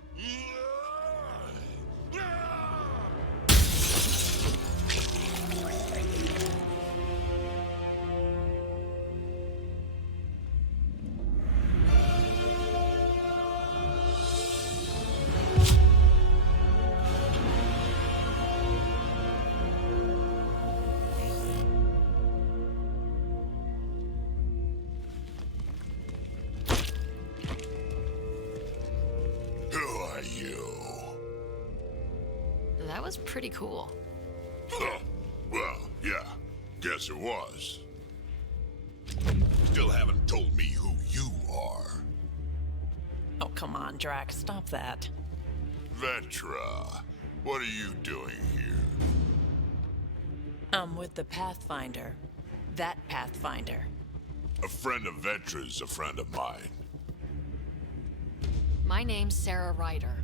That was pretty cool. Huh. Well, yeah. Guess it was. Still haven't told me who you are. Oh, come on, Drax. Stop that. Vetra, what are you doing here? I'm with the Pathfinder. That Pathfinder. A friend of Vetra's a friend of mine. My name's Sarah Ryder.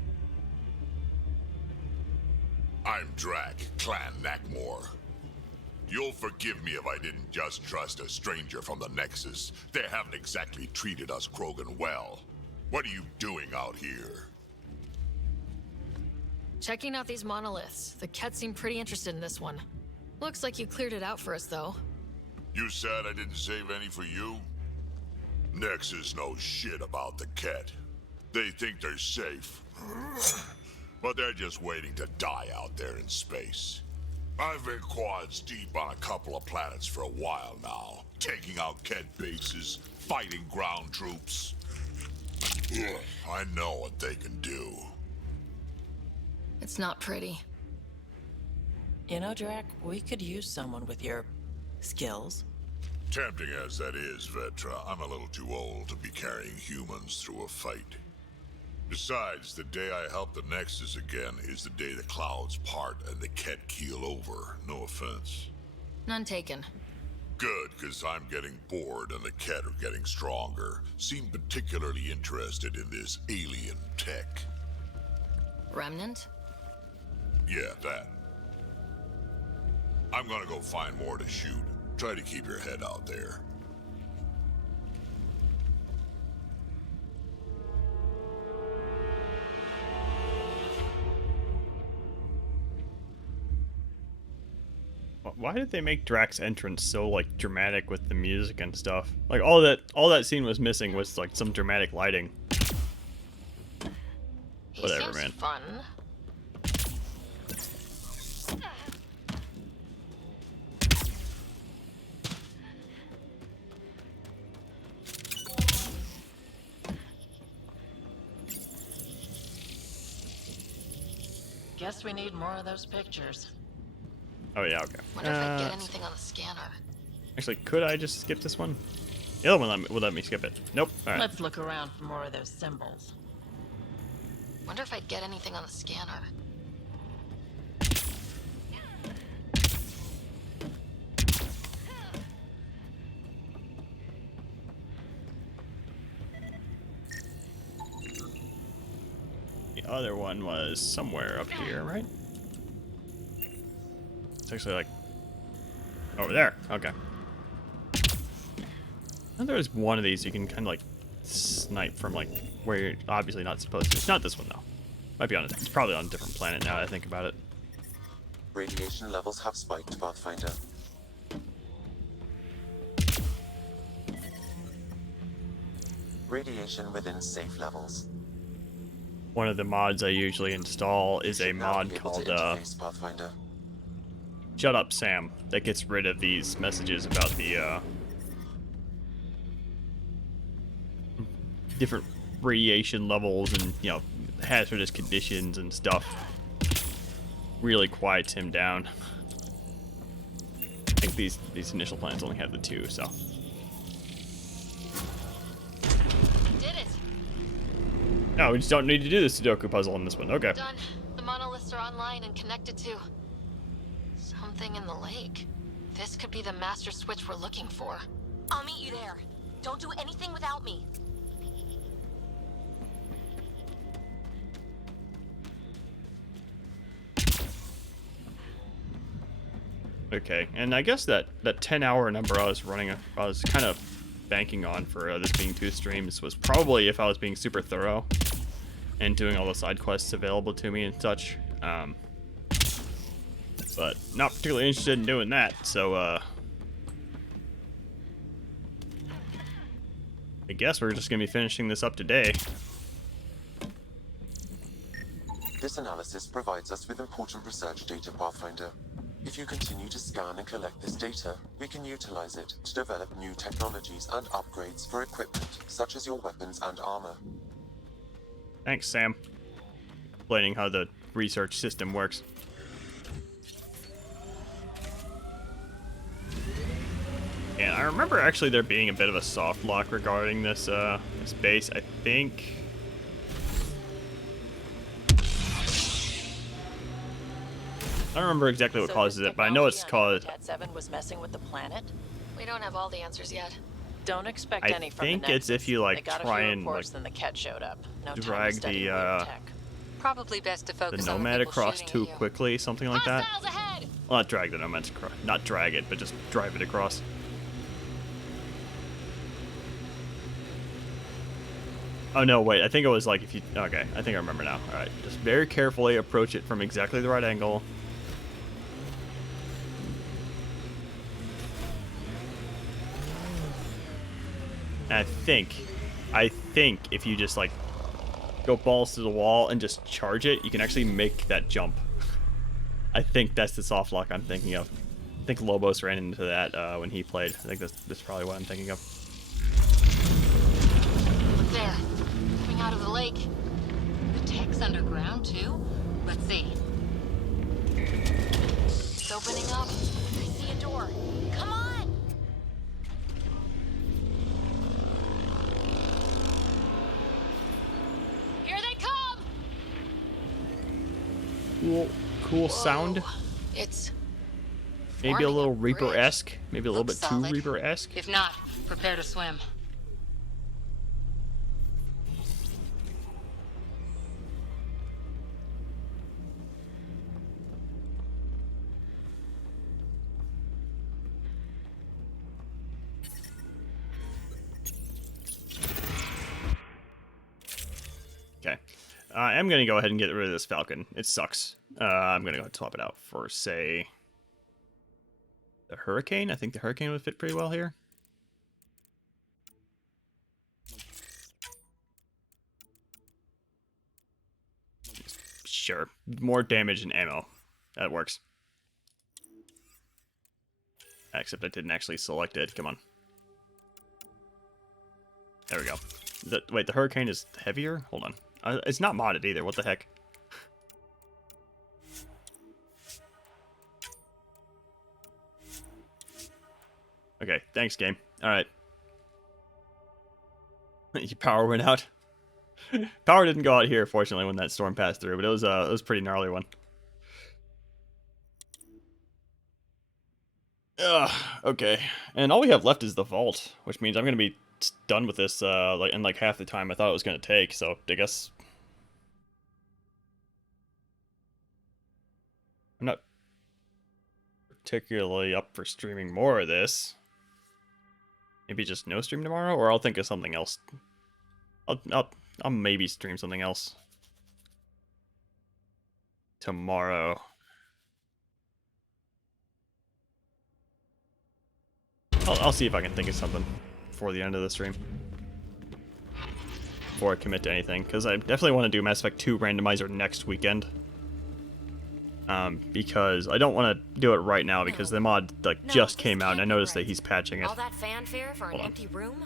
I'm Drac, Clan Nakmor. You'll forgive me if I didn't just trust a stranger from the Nexus. They haven't exactly treated us Krogan well. What are you doing out here? Checking out these monoliths. The Ket seem pretty interested in this one. Looks like you cleared it out for us, though. You said I didn't save any for you? Nexus knows shit about the Ket. They think they're safe. But they're just waiting to die out there in space. I've been quads deep on a couple of planets for a while now, taking out Ket bases, fighting ground troops. I know what they can do. It's not pretty. You know, Drac, we could use someone with your skills. Tempting as that is, Vetra, I'm a little too old to be carrying humans through a fight. Besides, the day I help the Nexus again is the day the clouds part and the Ket keel over. No offense. None taken. Good, because I'm getting bored and the Ket are getting stronger. Seem particularly interested in this alien tech. Remnant? Yeah, that. I'm gonna go find more to shoot. Try to keep your head out there. Why did they make Drax's entrance so like dramatic with the music and stuff? Like all that scene was missing was like some dramatic lighting. Whatever, man. Fun. Guess we need more of those pictures. Oh yeah, okay. Wonder if I get anything on the scanner. Actually, could I just skip this one? The other one would let me skip it. Nope. All right. Let's look around for more of those symbols. Wonder if I'd get anything on the scanner. other one was somewhere up here, right? It's actually like over there. Okay. And there's one of these you can kind of like snipe from like where you're obviously not supposed to. It's not this one though. Might be on. It's probably on a different planet now that I think about it. Radiation levels have spiked, Pathfinder. Radiation within safe levels. One of the mods I usually install is a mod called Pathfinder. Shut Up Sam that gets rid of these messages about the different radiation levels and, you know, hazardous conditions and stuff. Really quiets him down. I think these initial plans only have the 2, so. Did it. No, we just don't need to do the Sudoku puzzle in this one. Okay. Done. The monoliths are online and connected to something in the lake. This could be the master switch we're looking for. I'll meet you there. Don't do anything without me. Okay, and I guess that 10-hour number I was kind of banking on for this being 2 streams was probably if I was being super thorough and doing all the side quests available to me and such. But not particularly interested in doing that, so I guess we're just gonna be finishing this up today. This analysis provides us with important research data, Pathfinder. If you continue to scan and collect this data, we can utilize it to develop new technologies and upgrades for equipment, such as your weapons and armor. Thanks, Sam. Explaining how the research system works. And I remember actually there being a bit of a soft lock regarding this this base. I think. I don't remember exactly what causes it, but I know it's caused. Habitat 7 was messing with the planet. We don't have all the answers yet. Don't expect I any from think the it's Nexus. if you like They got try a few and reports, like then the Ket showed up. No time to drag study the weird tech. Probably best to focus the on the nomad people across shooting too at you. quickly, something like that. Well, not drag the nomad across, not drag it, but just drive it across. Oh no, wait, I think it was like if you, okay, I think I remember now. Alright, just very carefully approach it from exactly the right angle. And I think if you just like go balls to the wall and just charge it, you can actually make that jump. I think that's the soft lock I'm thinking of. I think Lobos ran into that when he played. I think that's probably what I'm thinking of. Look there. Coming out of the lake. The tech's underground too? Let's see. It's opening up. I see a door. Come on! Here they come! Cool sound. It's Maybe a little Reaper-esque. Maybe a little bit too Reaper-esque. If not, prepare to swim. Okay. I am going to go ahead and get rid of this Falcon. It sucks. I'm going to go ahead and swap it out for, say, the Hurricane. I think the Hurricane would fit pretty well here. Sure. More damage and ammo. That works. Except I didn't actually select it. Come on. There we go. Wait, the Hurricane is heavier? Hold on. It's not modded either. What the heck? Okay, thanks, game. Alright. Your power went out. Power didn't go out here, fortunately, when that storm passed through, but it was a pretty gnarly one. Ugh, okay. And all we have left is the vault, which means I'm gonna be done with this in like half the time I thought it was gonna take, so I guess not particularly up for streaming more of this. Maybe just no stream tomorrow, or I'll think of something else. I'll maybe stream something else tomorrow. I'll see if I can think of something before the end of the stream. Before I commit to anything, because I definitely want to do Mass Effect 2 randomizer next weekend. Because I don't want to do it right now because the mod just came out and I noticed that he's patching it. All that fanfare for an empty room?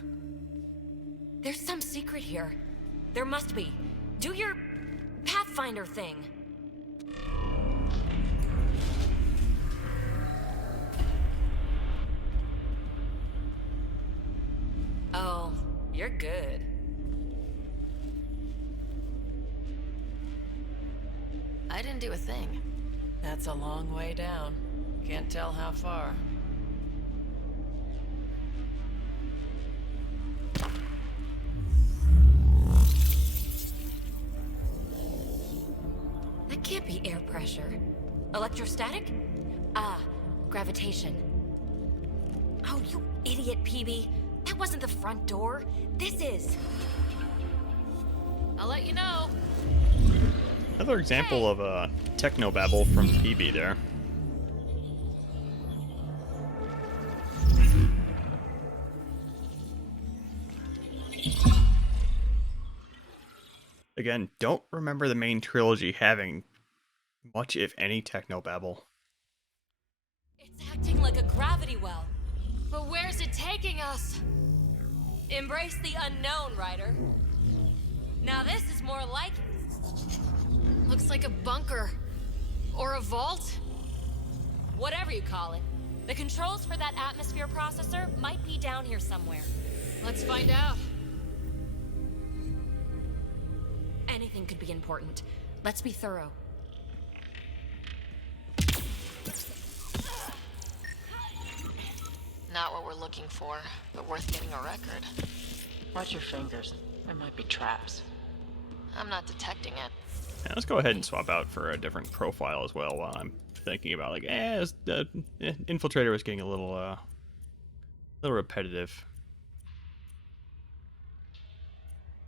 There's some secret here. There must be. Do your Pathfinder thing. Oh, you're good. I didn't do a thing. That's a long way down. Can't tell how far. That can't be air pressure. Electrostatic? Ah, gravitation. Oh, you idiot, PB. That wasn't the front door. This is. I'll let you know. Another example of a technobabble from PB there. Again, don't remember the main trilogy having much, if any, technobabble. It's acting like a gravity well. But where's it taking us? Embrace the unknown, Ryder. Now this is more like it. Looks like a bunker. Or a vault? Whatever you call it. The controls for that atmosphere processor might be down here somewhere. Let's find out. Anything could be important. Let's be thorough. Not what we're looking for, but worth getting a record. Watch your fingers. There might be traps. I'm not detecting it. Yeah, let's go ahead and swap out for a different profile as well while I'm thinking about the Infiltrator was getting a little repetitive.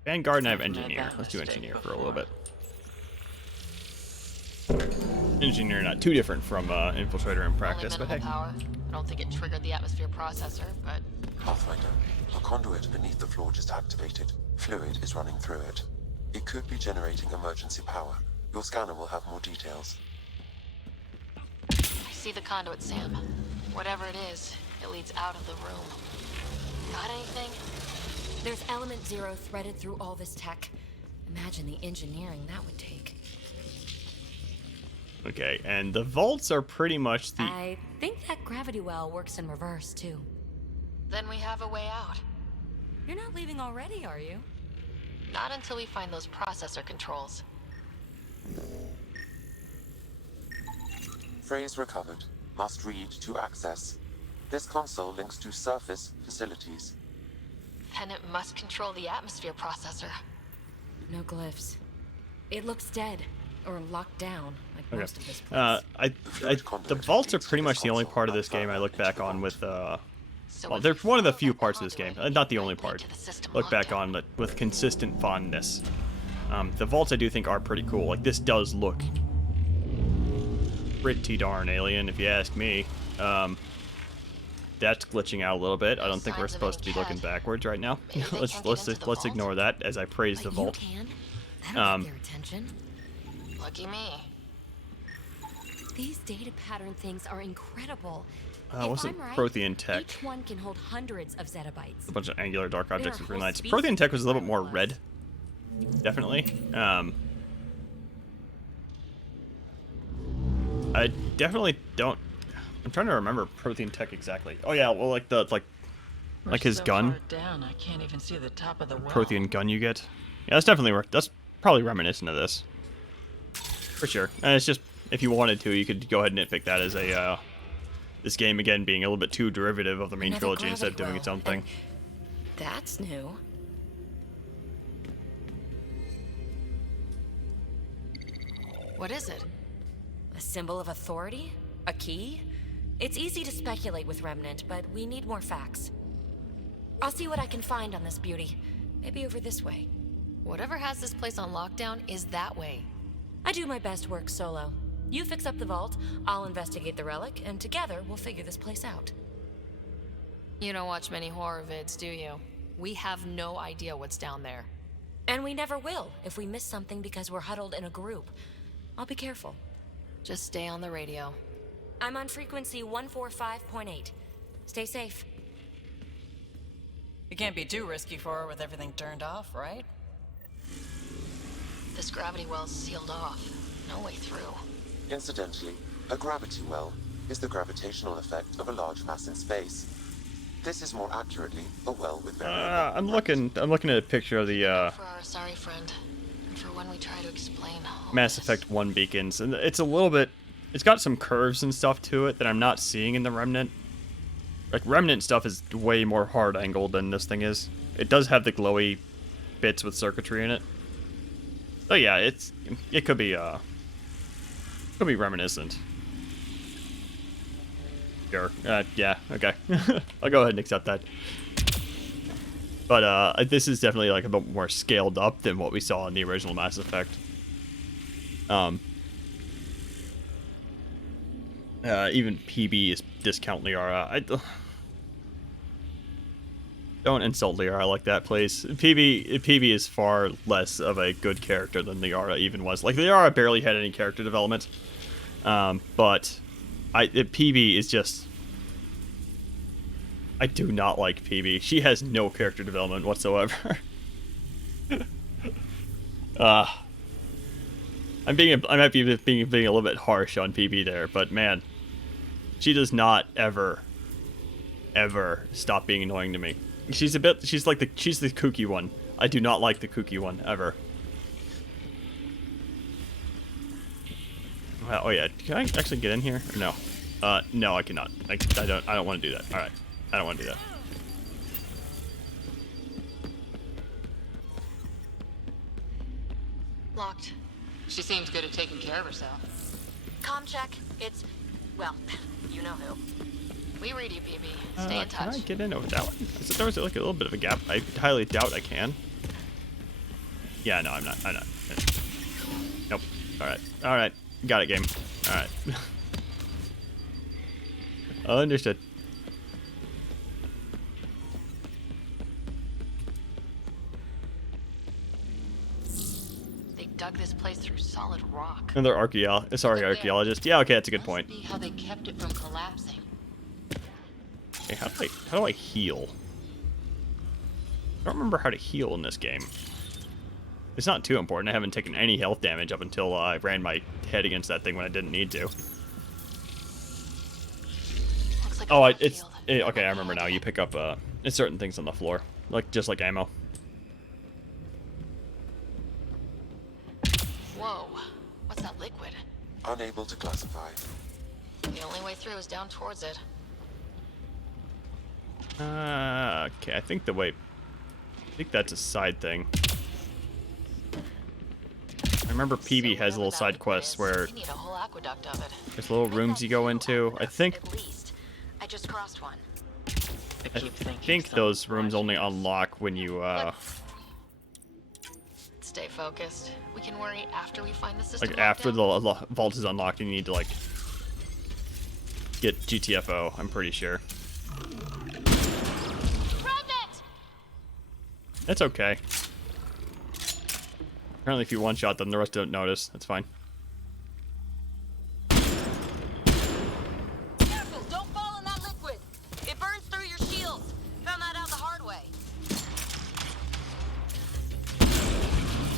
Vanguard and I have Engineer. Let's do Engineer for a little bit. Engineer not too different from Infiltrator in practice, but hey. Power. I don't think it triggered the atmosphere processor, but... Pathfinder, a conduit beneath the floor just activated. Fluid is running through it. It could be generating emergency power. Your scanner will have more details. I see the conduit, Sam. Whatever it is, it leads out of the room. Got anything? There's Element Zero threaded through all this tech. Imagine the engineering that would take. Okay, and the vaults are pretty much the... I think that gravity well works in reverse, too. Then we have a way out. You're not leaving already, are you? Not until we find those processor controls. Phrase recovered. Must read to access. This console links to surface facilities. Then it must control the atmosphere processor. No glyphs. It looks dead. Or locked down, like most of this place. The vaults are pretty much the only part of this game I look back on with, well, they're one of the few parts of this game, not the only part, look back on with consistent fondness. The vaults I do think are pretty cool. Like, this does look pretty darn alien, if you ask me. That's glitching out a little bit. I don't think we're supposed to be looking backwards right now. let's ignore that as I praise the vault. That'll get their attention. Lucky me. These data pattern things are incredible. What's If the I'm right, Prothean tech? Each one can hold hundreds of zettabytes. A bunch of angular dark objects and green whole lights. species Prothean tech was a little bit more red. Definitely. I definitely don't... I'm trying to remember Prothean tech exactly. Oh yeah, well like his so gun. far down, I can't even see the top of the well. Prothean gun you get. Yeah, that's definitely that's probably reminiscent of this. For sure. And it's just, if you wanted to, you could go ahead and nitpick that as a, this game, again, being a little bit too derivative of the main trilogy instead of doing its own thing. That's new. What is it? A symbol of authority? A key? It's easy to speculate with Remnant, but we need more facts. I'll see what I can find on this beauty. Maybe over this way. Whatever has this place on lockdown is that way. I do my best work solo. You fix up the vault, I'll investigate the relic, and together we'll figure this place out. You don't watch many horror vids, do you? We have no idea what's down there. And we never will if we miss something because we're huddled in a group. I'll be careful. Just stay on the radio. I'm on frequency 145.8. Stay safe. You can't be too risky for her with everything turned off, right? This gravity well's sealed off. No way through. Incidentally, a gravity well is the gravitational effect of a large mass in space. This is more accurately a well with very I'm looking at a picture of the For our sorry friend, and for when we try to explain Mass Effect 1 beacons, and it's a little bit, it's got some curves and stuff to it that I'm not seeing in the Remnant. Like, Remnant stuff is way more hard angled than this thing is. It does have the glowy bits with circuitry in it. So yeah, it could be reminiscent. Sure. Yeah, okay. I'll go ahead and accept that. But this is definitely like a bit more scaled up than what we saw in the original Mass Effect. Even PB is discount Liara. Don't insult Liara like that, please. PB is far less of a good character than Liara even was. Like, Liara barely had any character development. But PB is just... I do not like PB. She has no character development whatsoever. I might be being a little bit harsh on PB there, but man, she does not ever stop being annoying to me. She's the kooky one. I do not like the kooky one ever. Oh yeah, can I actually get in here? Or no. No, I cannot. I don't want to do that. All right, I don't want to do that. Locked. She seems good at taking care of herself. Comm check. It's, well, you know who. We read you, PB. Stay in touch. Can I get in over that one? I said there was like a little bit of a gap. I highly doubt I can. Yeah, no, I'm not. Nope. All right. Got it, game. All right. Understood. They dug this place through solid rock. Another archaeologist. Yeah, okay, that's a good point. Must be how they kept it from collapsing. Okay, how do I heal? I don't remember how to heal in this game. It's not too important. I haven't taken any health damage up until I ran my head against that thing when I didn't need to. Like okay, I remember now. You pick up certain things on the floor, just like ammo. Whoa, what's that liquid? Unable to classify. The only way through is down towards it. Okay, I think that's a side thing. I remember PB has little side quests where We need a whole aqueduct of it. there's little rooms you go into. I think I just crossed one. I think those rooms only unlock when you Stay focused. We can worry after we find the system. like after the vault is unlocked and you need to like get GTFO, I'm pretty sure. That's okay. Apparently if you one-shot them, the rest don't notice. That's fine. Careful, don't fall in that liquid. It burns through your shields. Found that out the hard way.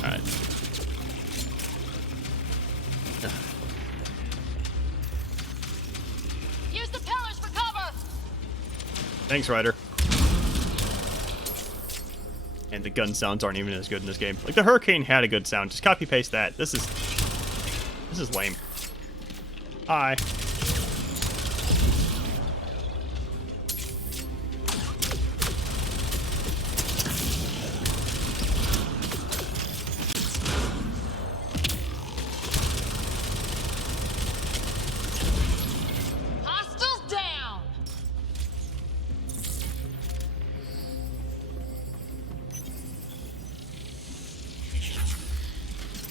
Alright. Use the pillars for cover. Thanks, Ryder. And the gun sounds aren't even as good in this game. Like, the Hurricane had a good sound. Just copy-paste that. This is lame. Hi.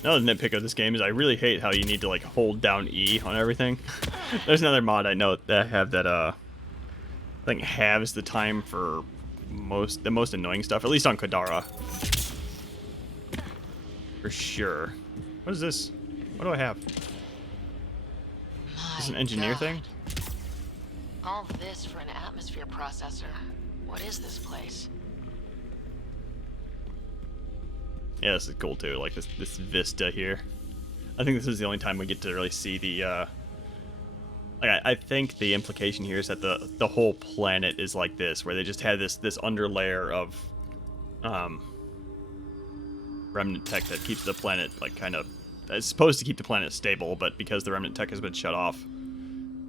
Another nitpick of this game is I really hate how you need to like hold down E on everything. There's another mod I know that I have that I think halves the time for the most annoying stuff, at least on Kadara. For sure. What is this? What do I have? Is this an engineer thing? All this for an atmosphere processor. What is this place? Yeah, this is cool too. Like this vista here. I think this is the only time we get to really see the. I think the implication here is that the whole planet is like this, where they just had this underlayer of remnant tech that keeps the planet like kind of. It's supposed to keep the planet stable, but because the remnant tech has been shut off,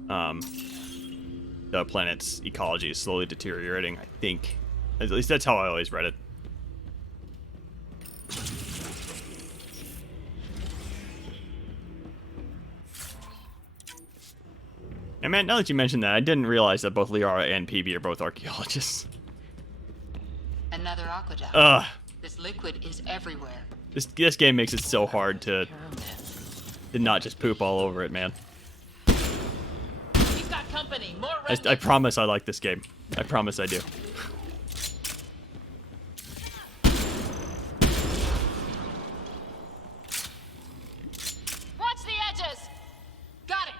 the planet's ecology is slowly deteriorating. I think, at least that's how I always read it. And man, now that you mentioned that, I didn't realize that both Liara and PB are both archaeologists. Another aqueduct. Ugh. This liquid is everywhere. This game makes it so hard to not just poop all over it, man. He's got company. More I promise I like this game. I promise I do. Watch the edges! Got it!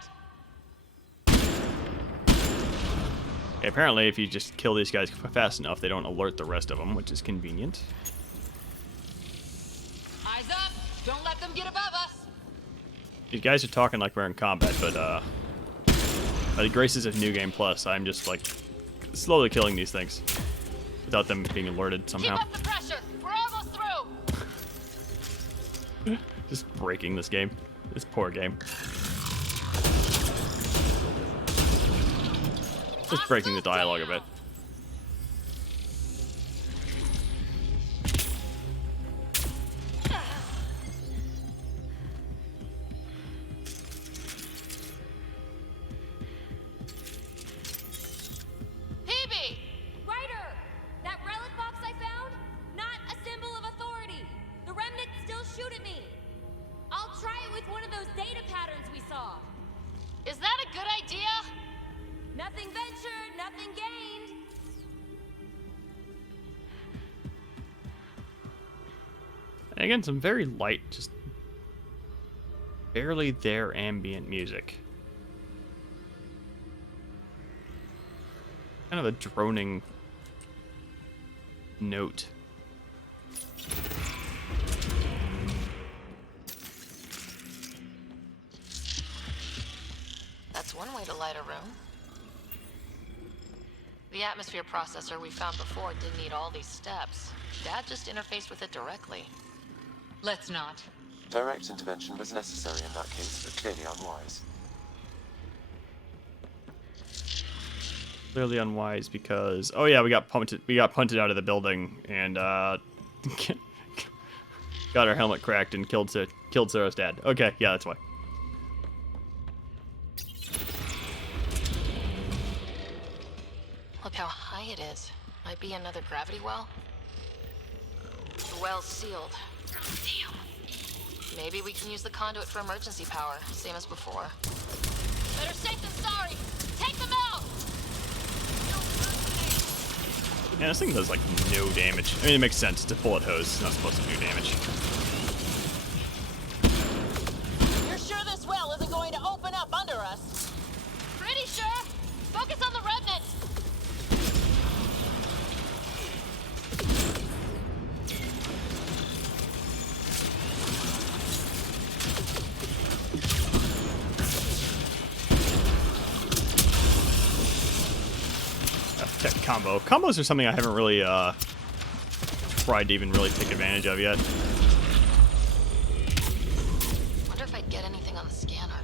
Okay, apparently, if you just kill these guys fast enough, they don't alert the rest of them, which is convenient. Eyes up! Don't let them get above us! These guys are talking like we're in combat, but by the graces of New Game Plus, I'm just like slowly killing these things without them being alerted somehow. Keep up the pressure! We're almost through! Just breaking this game. This poor game. Just breaking the dialogue a bit. Ryder! That relic box I found? Not a symbol of authority. The remnants still shoot at me. I'll try it with one of those data patterns we saw. Is that a good idea? Nothing ventured, nothing gained. And again, some very light, just barely there ambient music. Kind of a droning note. That's one way to light a room. The atmosphere processor we found before didn't need all these steps. Dad just interfaced with it directly. Let's not. Direct intervention was necessary in that case, but clearly unwise. Clearly unwise because we got punted out of the building and got our helmet cracked and killed Sarah's dad. Okay, yeah, that's why. Look how high it is. Might be another gravity well. The well's sealed. Damn. Maybe we can use the conduit for emergency power, same as before. Better safe than sorry! Take them out! Yeah, this thing does like no damage. I mean, it makes sense. It's a bullet hose. It's not supposed to do damage. You're sure this well isn't going to open up under us? Pretty sure! Focus on the remnant! Tech combo. Combos are something I haven't really tried to even really take advantage of yet. Wonder if I'd get anything on the scanner.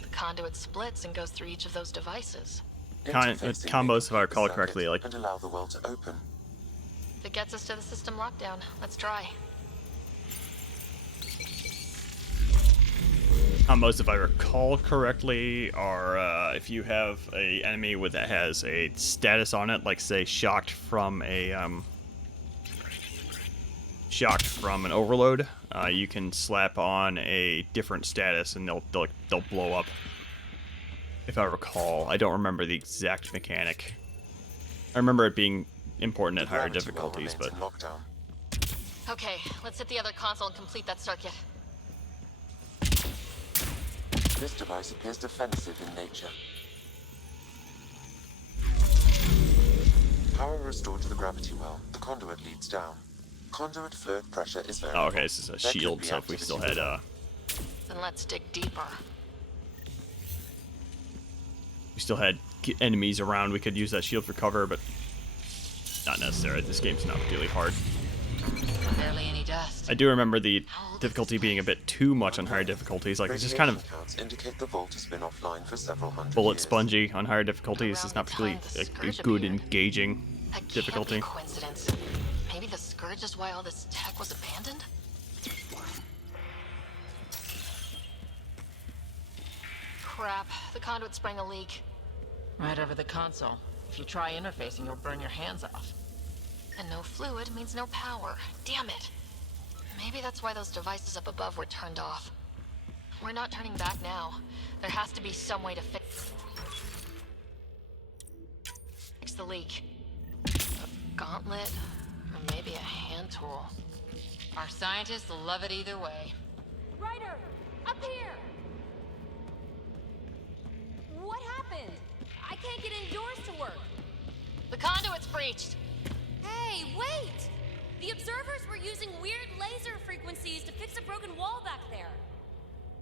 The conduit splits and goes through each of those devices. Combos, if I recall correctly, like and allow the well to open. If it gets us to the system lockdown, let's try. combos, if I recall correctly, are if you have a enemy that has a status on it, like say shocked from a shocked from an overload, you can slap on a different status and they'll blow up. If I recall, I don't remember the exact mechanic. I remember it being important at higher difficulties, but Okay, let's hit the other console and complete that circuit. This device appears defensive in nature. Power restored to the gravity well. The conduit leads down. Conduit fluid pressure is variable. oh, okay, this is a shield, so if we still had Then let's dig deeper. enemies around, we could use that shield for cover, but not necessary. This game's not particularly hard. Barely any dust. I do remember the difficulty being a bit too much on higher difficulties. Like, it's just kind of indicate the vault has been offline for several hundred bullet years. spongy on higher difficulties. It's not particularly a good engaging difficulty. Can't be coincidence. Maybe the Scourge is why all this tech was abandoned? Crap, the conduit sprang a leak. Right over the console. If you try interfacing, you'll burn your hands off. And no fluid means no power. Damn it. Maybe that's why those devices up above were turned off. We're not turning back now. There has to be some way to fix the leak. A gauntlet, or maybe a hand tool. Our scientists love it either way. Ryder, up here! What happened? I can't get indoors to work. The conduit's breached. Hey, wait! The observers were using weird laser frequencies to fix a broken wall back there.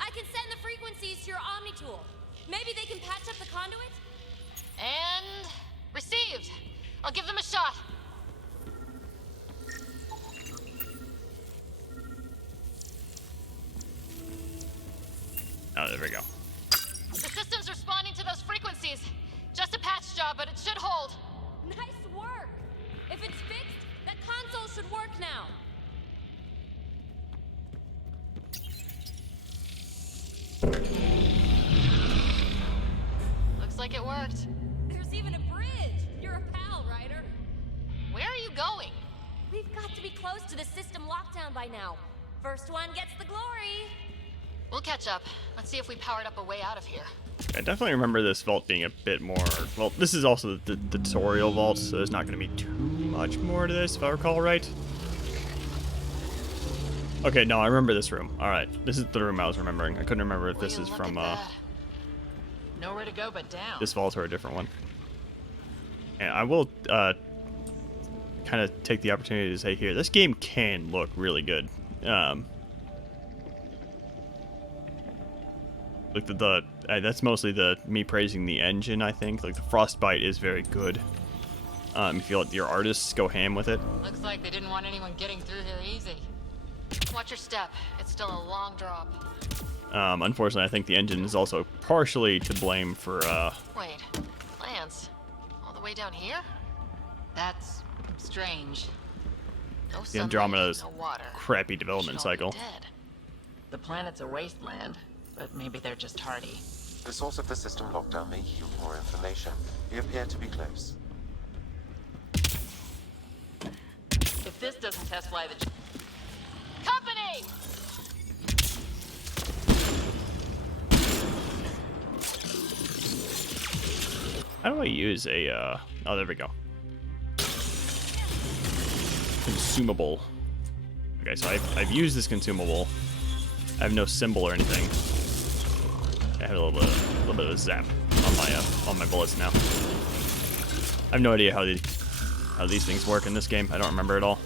I can send the frequencies to your Omni tool. Maybe they can patch up the conduit? And received. I'll give them a shot. Oh, there we go. The system's responding to those frequencies. Just a patch job, but it should hold. Nice work! If it's fixed, that console should work now. Looks like it worked. There's even a bridge. You're a pal, Ryder. Where are you going? We've got to be close to the system lockdown by now. First one gets the glory. We'll catch up. Let's see if we powered up a way out of here. I definitely remember this vault being a bit more... Well, this is also the tutorial vault, so there's not going to be too much more to this, if I recall right. Okay, no, I remember this room. Alright, this is the room I was remembering. I couldn't remember if this is from, Nowhere to go but down. this vault or a different one. And I will, kind of take the opportunity to say here, this game can look really good. Like that's mostly me praising the engine, I think. Like, the Frostbite is very good. If you let your artists go ham with it. Looks like they didn't want anyone getting through here easy. Watch your step. It's still a long drop. Unfortunately, I think the engine is also partially to blame for, Wait, plants? All the way down here? That's strange. No the sunlight, Andromeda's no water. crappy development Should all be cycle. dead. The planet's a wasteland, but maybe they're just hardy. The source of the system lockdown may yield more information. We appear to be close. If this doesn't test fly the... Company! How do I use a, oh, there we go. Consumable. Okay, so I've used this consumable. I have no symbol or anything. I have a little bit of a zap on my bullets now. I have no idea how these things work in this game. I don't remember at all.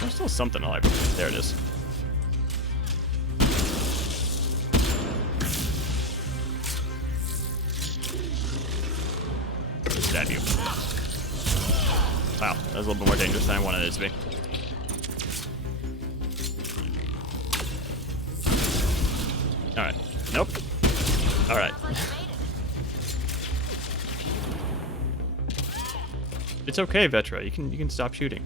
There's still something alive. There it is. Stab you. Wow, that was a little bit more dangerous than I wanted it to be. Alright. Nope. Alright. It's okay, Vetra. You can stop shooting.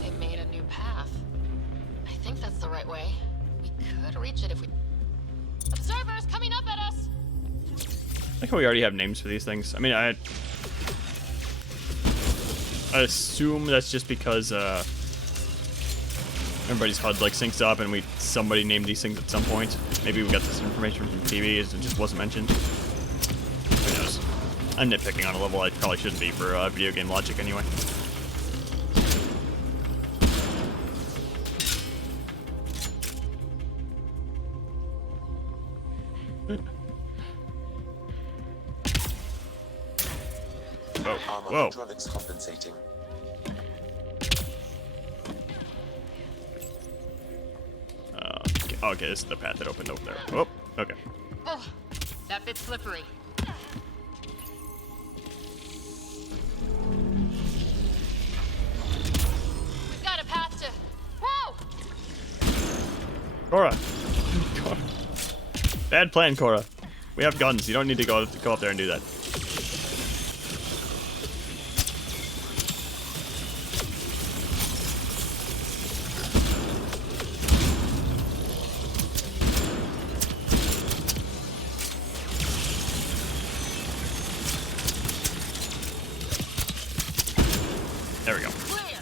They made a new path. I think that's the right way. We could reach it if we... Observer! Universe coming up at us! I like how we already have names for these things. I mean, I assume that's just because everybody's HUD like syncs up and somebody named these things at some point. Maybe we got this information from TV, it just wasn't mentioned. Who knows? I'm nitpicking on a level I probably shouldn't be for video game logic anyway. Whoa. Hydraulics compensating. Okay, this is the path that opened over there. Oh, okay. Oh, that bit's slippery. We've got a path to... Whoa! Cora. Cora. Bad plan, Cora. We have guns. You don't need to go up there and do that. There we go. Clear!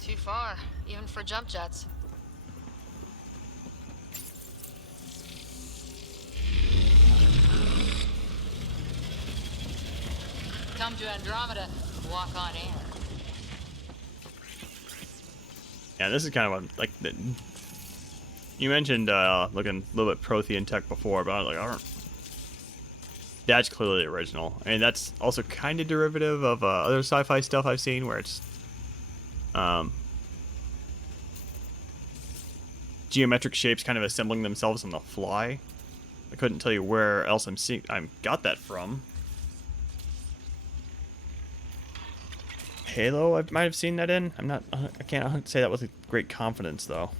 Too far, even for jump jets. Come to Andromeda, walk on air. Yeah, this is kind of what, like, you mentioned looking a little bit Prothean tech before, but I was like, that's clearly original. I mean, that's also kind of derivative of other sci-fi stuff I've seen, where it's geometric shapes kind of assembling themselves on the fly. I couldn't tell you where else I got that from. Halo, I might have seen that in. I can't say that with great confidence though.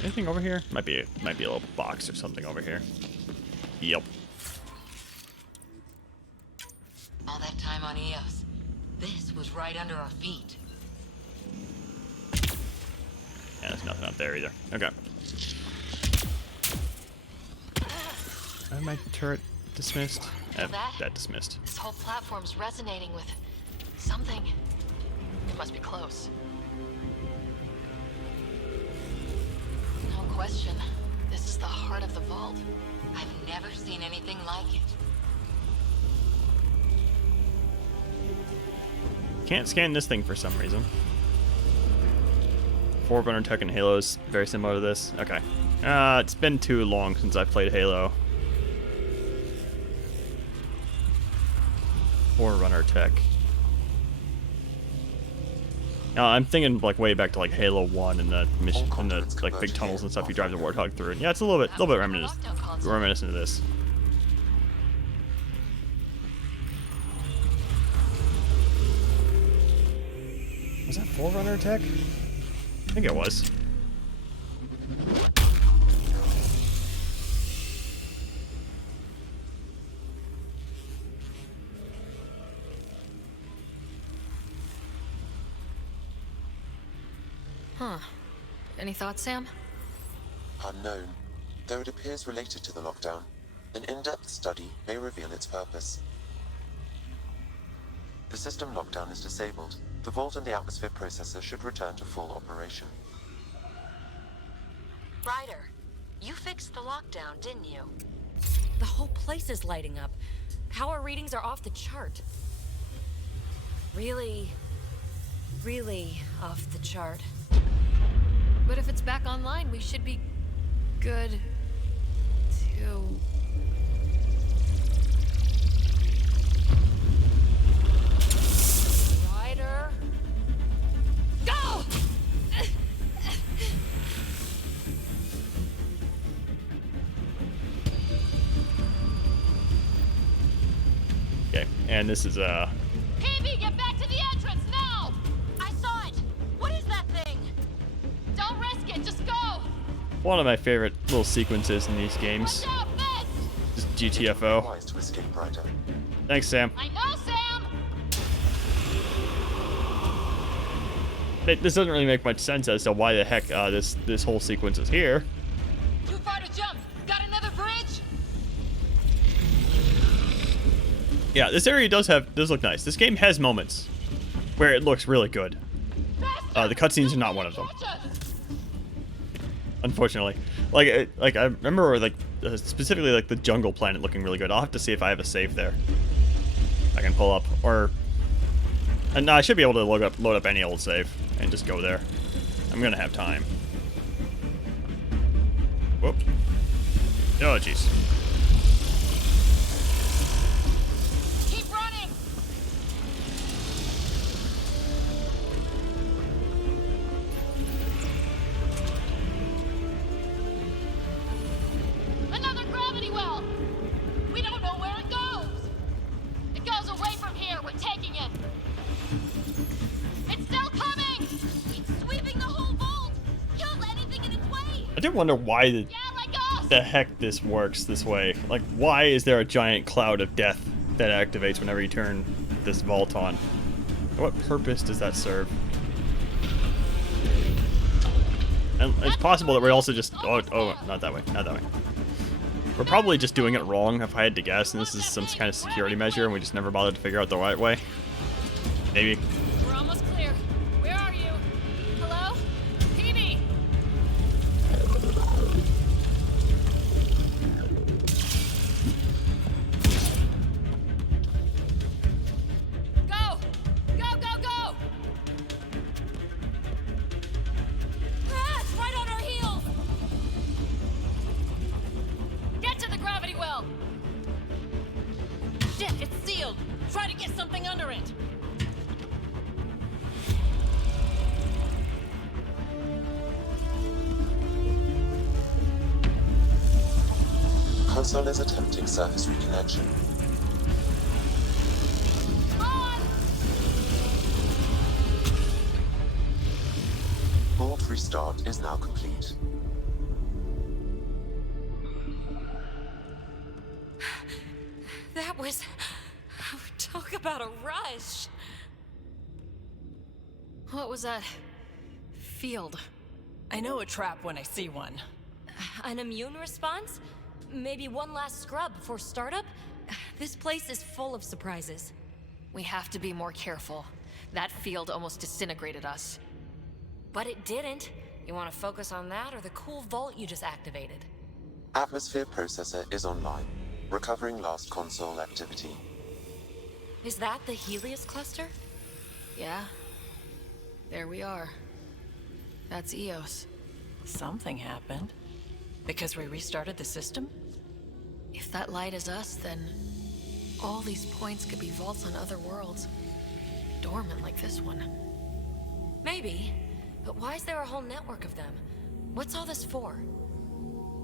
Anything over here? Might be a little box or something over here. Yep. All that time on Eos, this was right under our feet. Yeah, there's nothing up there either. Okay. My turret dismissed. That dismissed. This whole platform's resonating with something. It must be close. No question. This is the heart of the vault. I've never seen anything like it. Can't scan this thing for some reason. Forerunner tech and Halo is very similar to this. Okay. It's been too long since I've played Halo. Forerunner tech. I'm thinking like way back to like Halo 1 and the mission and the like big tunnels and stuff you drive the Warthog through. And yeah, it's a little bit reminiscent of this. Was that Forerunner tech? I think it was. Huh. Any thoughts, Sam? Unknown. Though it appears related to the lockdown, an in-depth study may reveal its purpose. The system lockdown is disabled. The vault and the atmosphere processor should return to full operation. Ryder, you fixed the lockdown, didn't you? The whole place is lighting up. Power readings are off the chart. Really off the chart. But if it's back online, we should be good to... Ryder? Go! Okay, and this is PB, get back to the entrance now! I saw it! What is that thing? Don't risk it, just go! one of my favorite little sequences in these games. Just GTFO. Wise to escape, Ryder. Thanks, Sam. I know, Sam! This doesn't really make much sense as to why the heck this whole sequence is here. Too far to jump. Got another bridge? Yeah, this area does look nice. This game has moments where it looks really good. The cutscenes are not one of them, unfortunately. Like I remember specifically like the jungle planet looking really good. I'll have to see if I have a save there I can pull up, or no, I should be able to load up any old save and just go there. I'm gonna have time. Whoop. Oh jeez. Keep running! Another gravity well! We don't know where it goes! It goes away from here, we're taking it! It's still coming! It's sweeping the whole vault! Kills anything in its way! I did wonder why the heck this works this way. Like, why is there a giant cloud of death that activates whenever you turn this vault on? What purpose does that serve? And it's possible that we're also just... Oh, not that way, not that way. We're probably just doing it wrong, if I had to guess, and this is some kind of security measure, and we just never bothered to figure out the right way. Maybe. We're almost clear. Where are you? Hello? PD! Go! Go, go, go! Ah, it's right on our heels! Get to the gravity well! Shit, it's sealed! Try to get something under it! Console is attempting surface reconnection. Vault restart is now complete. That was... Talk about a rush. What was that? Field. I know a trap when I see one. An immune response? Maybe one last scrub before startup? This place is full of surprises. We have to be more careful. That field almost disintegrated us. But it didn't. You want to focus on that or the cool vault you just activated? Atmosphere processor is online, recovering last console activity. Is that the Helios cluster? Yeah. There we are. That's Eos. Something happened. Because we restarted the system? If that light is us, then all these points could be vaults on other worlds. Dormant like this one. Maybe. But why is there a whole network of them? What's all this for?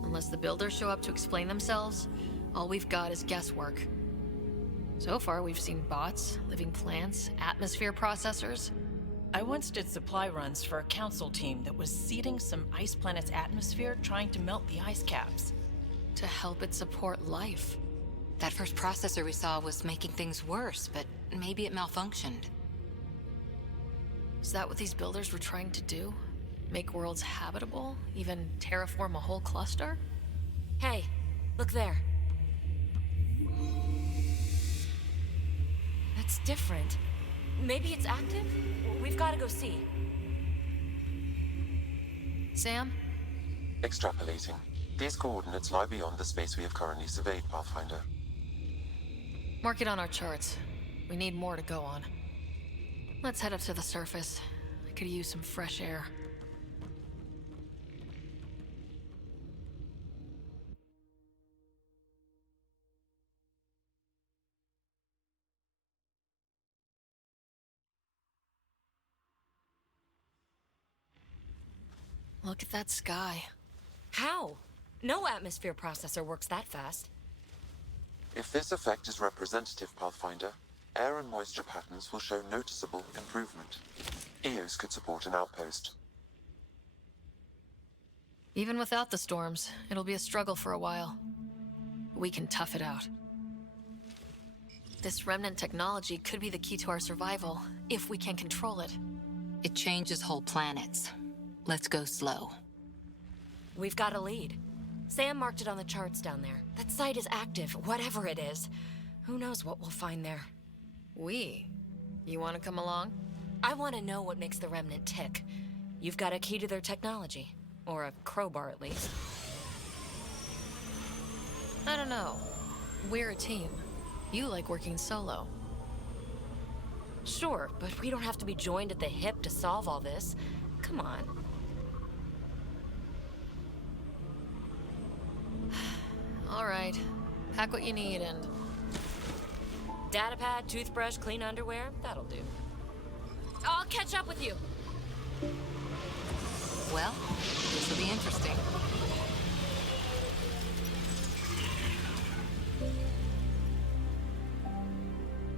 Unless the builders show up to explain themselves, all we've got is guesswork. So far, we've seen bots, living plants, atmosphere processors. I once did supply runs for a council team that was seeding some ice planet's atmosphere, trying to melt the ice caps. To help it support life. That first processor we saw was making things worse, but maybe it malfunctioned. Is that what these builders were trying to do? Make worlds habitable? Even terraform a whole cluster? Hey, look there. That's different. Maybe it's active? We've got to go see. Sam? Extrapolating. These coordinates lie beyond the space we have currently surveyed, Pathfinder. Mark it on our charts. We need more to go on. Let's head up to the surface. I could use some fresh air. Look at that sky. How? No atmosphere processor works that fast. If this effect is representative, Pathfinder, air and moisture patterns will show noticeable improvement. Eos could support an outpost. Even without the storms, it'll be a struggle for a while. We can tough it out. This remnant technology could be the key to our survival, if we can control it. It changes whole planets. Let's go slow. We've got a lead. Sam marked it on the charts down there. That site is active, whatever it is. Who knows what we'll find there. You want to come along? I want to know what makes the Remnant tick. You've got a key to their technology. Or a crowbar, at least. I don't know. We're a team. You like working solo. Sure, but we don't have to be joined at the hip to solve all this. Come on. All right. Pack what you need and... Datapad, toothbrush, clean underwear, that'll do. I'll catch up with you. Well, this will be interesting.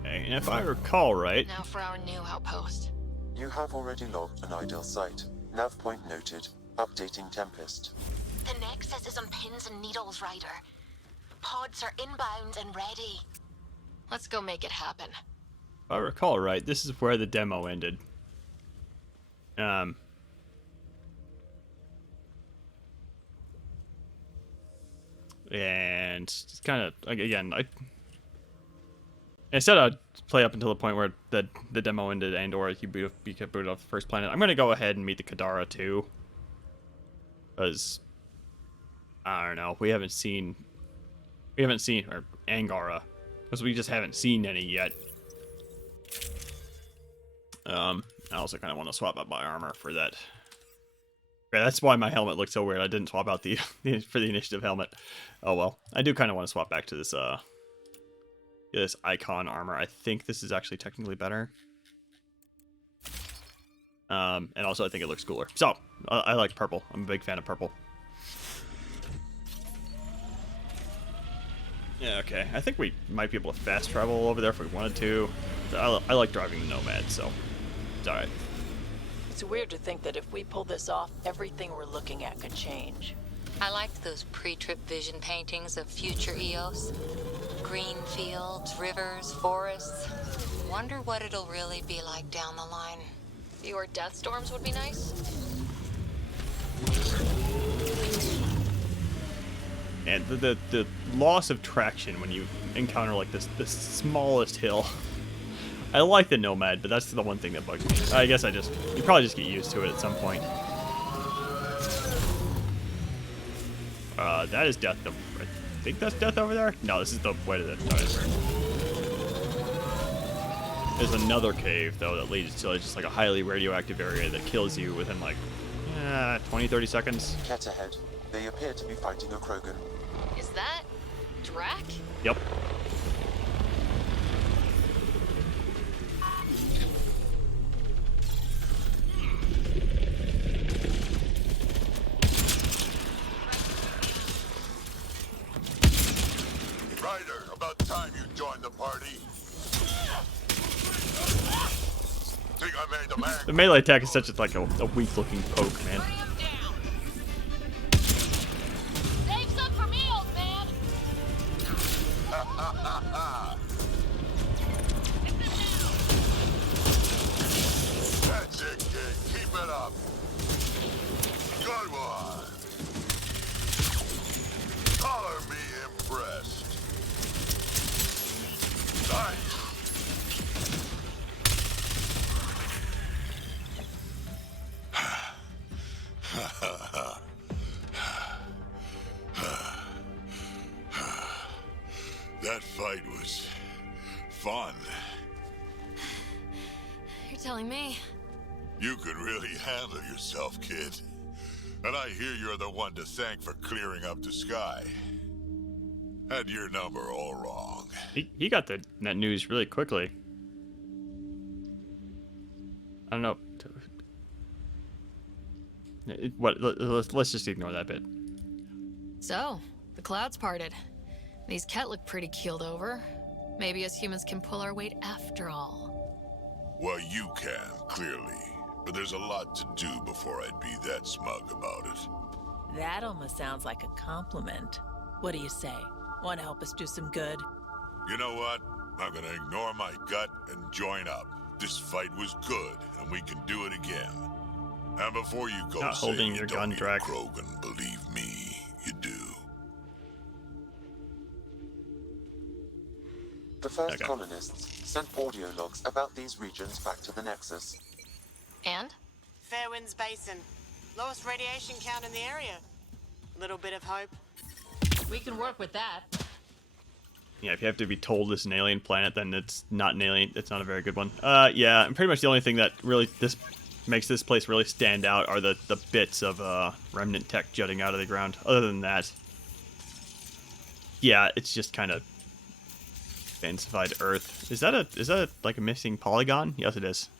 And if I recall right... Now for our new outpost. You have already logged an ideal site. Nav point noted. Updating Tempest. The Nexus is on pins and needles, Ryder. Pods are inbound and ready. Let's go make it happen. If I recall right, this is where the demo ended. And it's kind of, again, I said I'd play up until the point where the demo ended and or you get booted off the first planet. I'm going to go ahead and meet the Kadara too. Because, I don't know, we haven't seen, or Angara. Because we just haven't seen any yet. I also kind of want to swap out my armor for that. Yeah, that's why my helmet looked so weird. I didn't swap out the for the initiative helmet. Oh well. I do kind of want to swap back to this this icon armor. I think this is actually technically better. And also I think it looks cooler. So, I like purple. I'm a big fan of purple. Yeah, okay. I think we might be able to fast travel over there if we wanted to. I like driving the Nomad, so it's alright. It's weird to think that if we pull this off, everything we're looking at could change. I liked those pre-trip vision paintings of future Eos. Green fields, rivers, forests. Wonder what it'll really be like down the line. Fewer death storms would be nice. And the loss of traction when you encounter like the smallest hill. I like the Nomad, but that's the one thing that bugs me. I guess you probably just get used to it at some point. That is death. I think that's death over there? No, this is the way to the... There's another cave, though, that leads to just like a highly radioactive area that kills you within like 20-30 seconds. Cat ahead. They appear to be fighting a Krogan. Is that Drac? Yep. Ryder, about time you joined the party. Think I made the man? The melee attack is such a weak-looking poke, man. Save some for me, old man! That's it, kid. Keep it up. Good one. Color me impressed. Nice. That fight was fun. You're telling me. You could really handle yourself, kid. And I hear you're the one to thank for clearing up the sky. Had your number all wrong. He got that news really quickly. I don't know. Let's just ignore that bit. So, the clouds parted. These Ket look pretty keeled over. Maybe us humans can pull our weight after all. Well, you can, clearly. But there's a lot to do before I'd be that smug about it. That almost sounds like a compliment. What do you say? Want to help us do some good? You know what? I'm gonna ignore my gut and join up. This fight was good, and we can do it again. And before you go Not saying holding you your don't gun, need Drac. Krogan, believe me, you do. The first colonists sent audio logs about these regions back to the Nexus. And? Fairwinds Basin. Lowest radiation count in the area. Little bit of hope. We can work with that. Yeah, if you have to be told this is an alien planet, then it's not an alien. It's not a very good one. Yeah, and pretty much the only thing that really makes this place really stand out are the bits of remnant tech jutting out of the ground. Other than that, yeah, it's just kind of fancified Earth. Is that like a missing polygon? Yes, it is.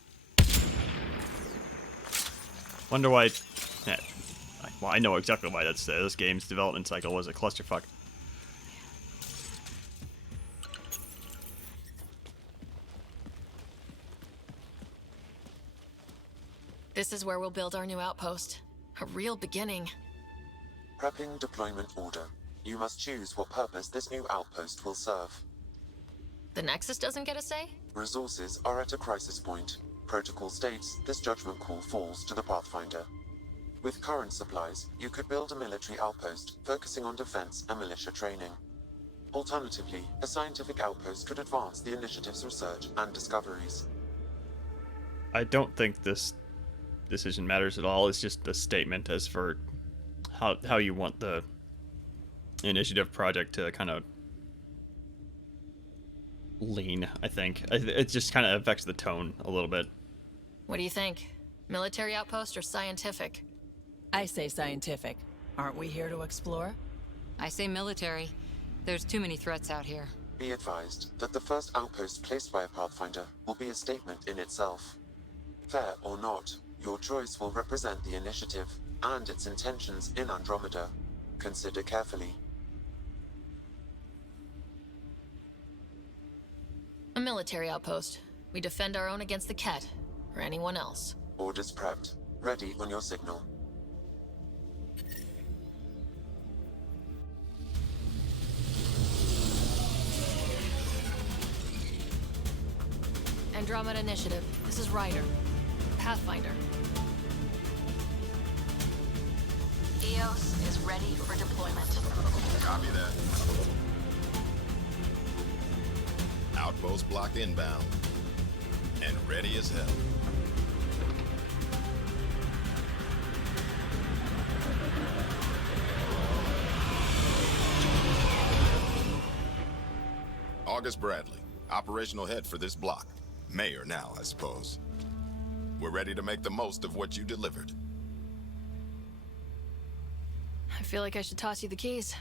Wonder why. Yeah, well, I know exactly why that's there. This game's development cycle was a clusterfuck. This is where we'll build our new outpost. A real beginning. Prepping deployment order. You must choose what purpose this new outpost will serve. The Nexus doesn't get a say? Resources are at a crisis point. Protocol states this judgment call falls to the Pathfinder. With current supplies, you could build a military outpost focusing on defense and militia training. Alternatively, a scientific outpost could advance the initiative's research and discoveries. I don't think this decision matters at all. It's just a statement as for how you want the initiative project to kind of lean, I think. It just kind of affects the tone a little bit. What do you think? Military outpost or scientific? I say scientific. Aren't we here to explore? I say military. There's too many threats out here. Be advised that the first outpost placed by a Pathfinder will be a statement in itself. Fair or not, your choice will represent the initiative and its intentions in Andromeda. Consider carefully. A military outpost. We defend our own against the Ket, or anyone else. Orders prepped. Ready on your signal. Andromeda Initiative. This is Ryder. Pathfinder. EOS is ready for deployment. Copy that. Outpost block inbound. And ready as hell. August Bradley, operational head for this block. Mayor now, I suppose. We're ready to make the most of what you delivered. I feel like I should toss you the keys.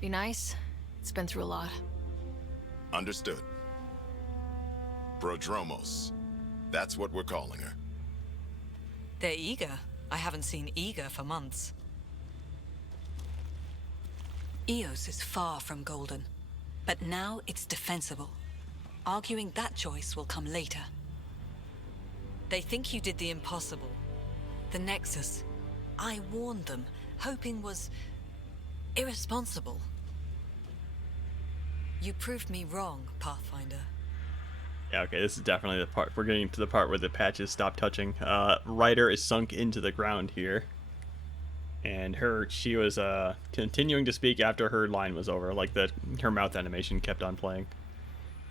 Be nice. It's been through a lot. Understood. Prodromos. That's what we're calling her. They're eager. I haven't seen eager for months. EOS is far from golden, but now it's defensible. Arguing that choice will come later. They think you did the impossible. The Nexus. I warned them, hoping was irresponsible. You proved me wrong, Pathfinder. Yeah, okay, this is definitely the part. We're getting to the part where the patches stop touching. Ryder is sunk into the ground here. And she was continuing to speak after her line was over. Like, her mouth animation kept on playing.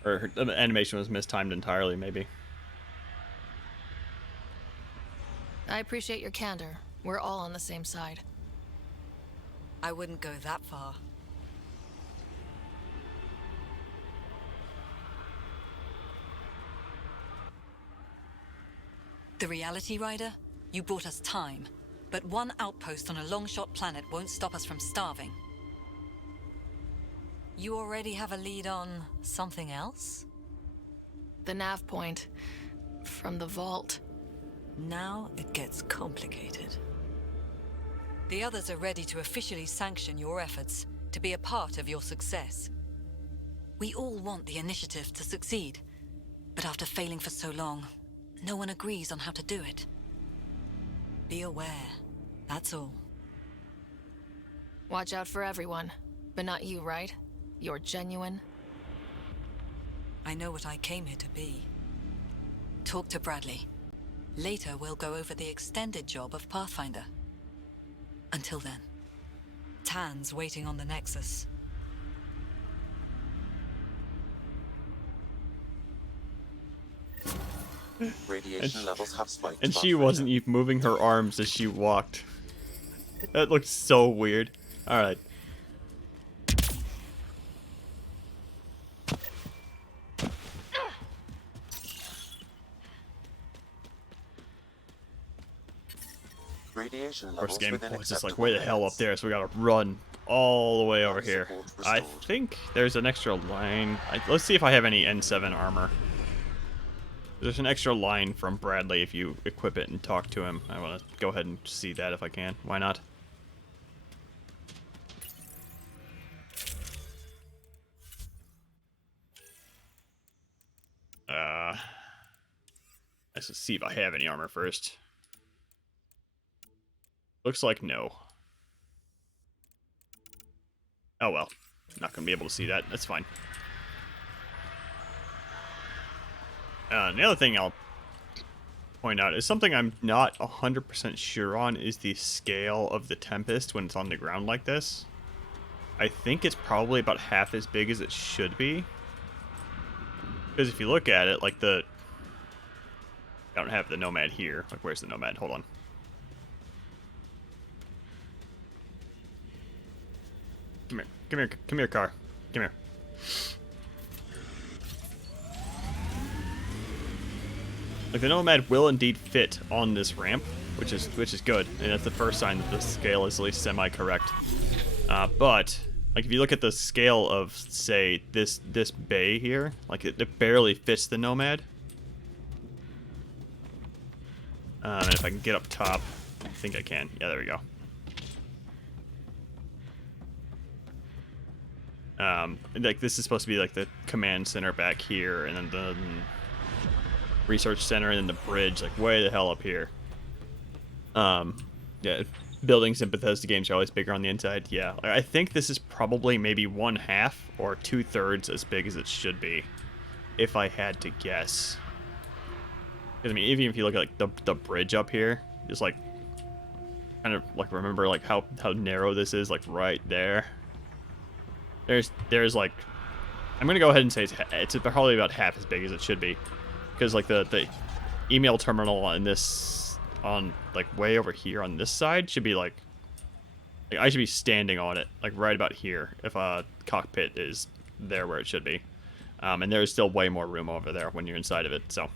Or the animation was mistimed entirely, maybe. I appreciate your candor. We're all on the same side. I wouldn't go that far. The reality, Ryder? You bought us time. But one outpost on a long-shot planet won't stop us from starving. You already have a lead on something else? The nav point. From the vault. Now it gets complicated. The others are ready to officially sanction your efforts, to be a part of your success. We all want the initiative to succeed, but after failing for so long, no one agrees on how to do it. Be aware, that's all. Watch out for everyone, but not you, right? You're genuine. I know what I came here to be. talk to Bradley. Later, we'll go over the extended job of Pathfinder. Until then, Tan's waiting on the Nexus. Radiation levels have spiked. And she wasn't even moving her arms as she walked. That looked so weird. Alright. Radiation levels First game within was just like acceptable way the hell up limits. there, so we gotta run all the way over Life here. support I restored. think there's an extra line. Let's see if I have any N7 armor. There's an extra line from Bradley if you equip it and talk to him. I want to go ahead and see that if I can. Why not? Let's see if I have any armor first. Looks like no. Oh well. Not gonna be able to see that. That's fine. The other thing I'll point out is something I'm not 100% sure on is the scale of the Tempest when it's on the ground like this. I think it's probably about half as big as it should be. Because if you look at it, like I don't have the Nomad here. Like, where's the Nomad? Hold on. Come here. Come here. Come here, car. Come here. Like, the Nomad will indeed fit on this ramp, which is good, and that's the first sign that the scale is at least semi-correct. But like, if you look at the scale of, say, this bay here, like it barely fits the Nomad. And if I can get up top, I think I can. Yeah, there we go. Like, this is supposed to be like the command center back here, and then the research center, and then the bridge, like way the hell up here. Yeah, buildings in Bethesda games are always bigger on the inside. Yeah, I think this is probably maybe 1/2 or 2/3 as big as it should be, if I had to guess. Because I mean, even if you look at like the bridge up here, just like kind of like remember like how narrow this is, like right there. There's like, I'm gonna go ahead and say it's probably about half as big as it should be, because like the email terminal on this, on like way over here on this side, should be like I should be standing on it like right about here if a cockpit is there where it should be, and there's still way more room over there when you're inside of it. So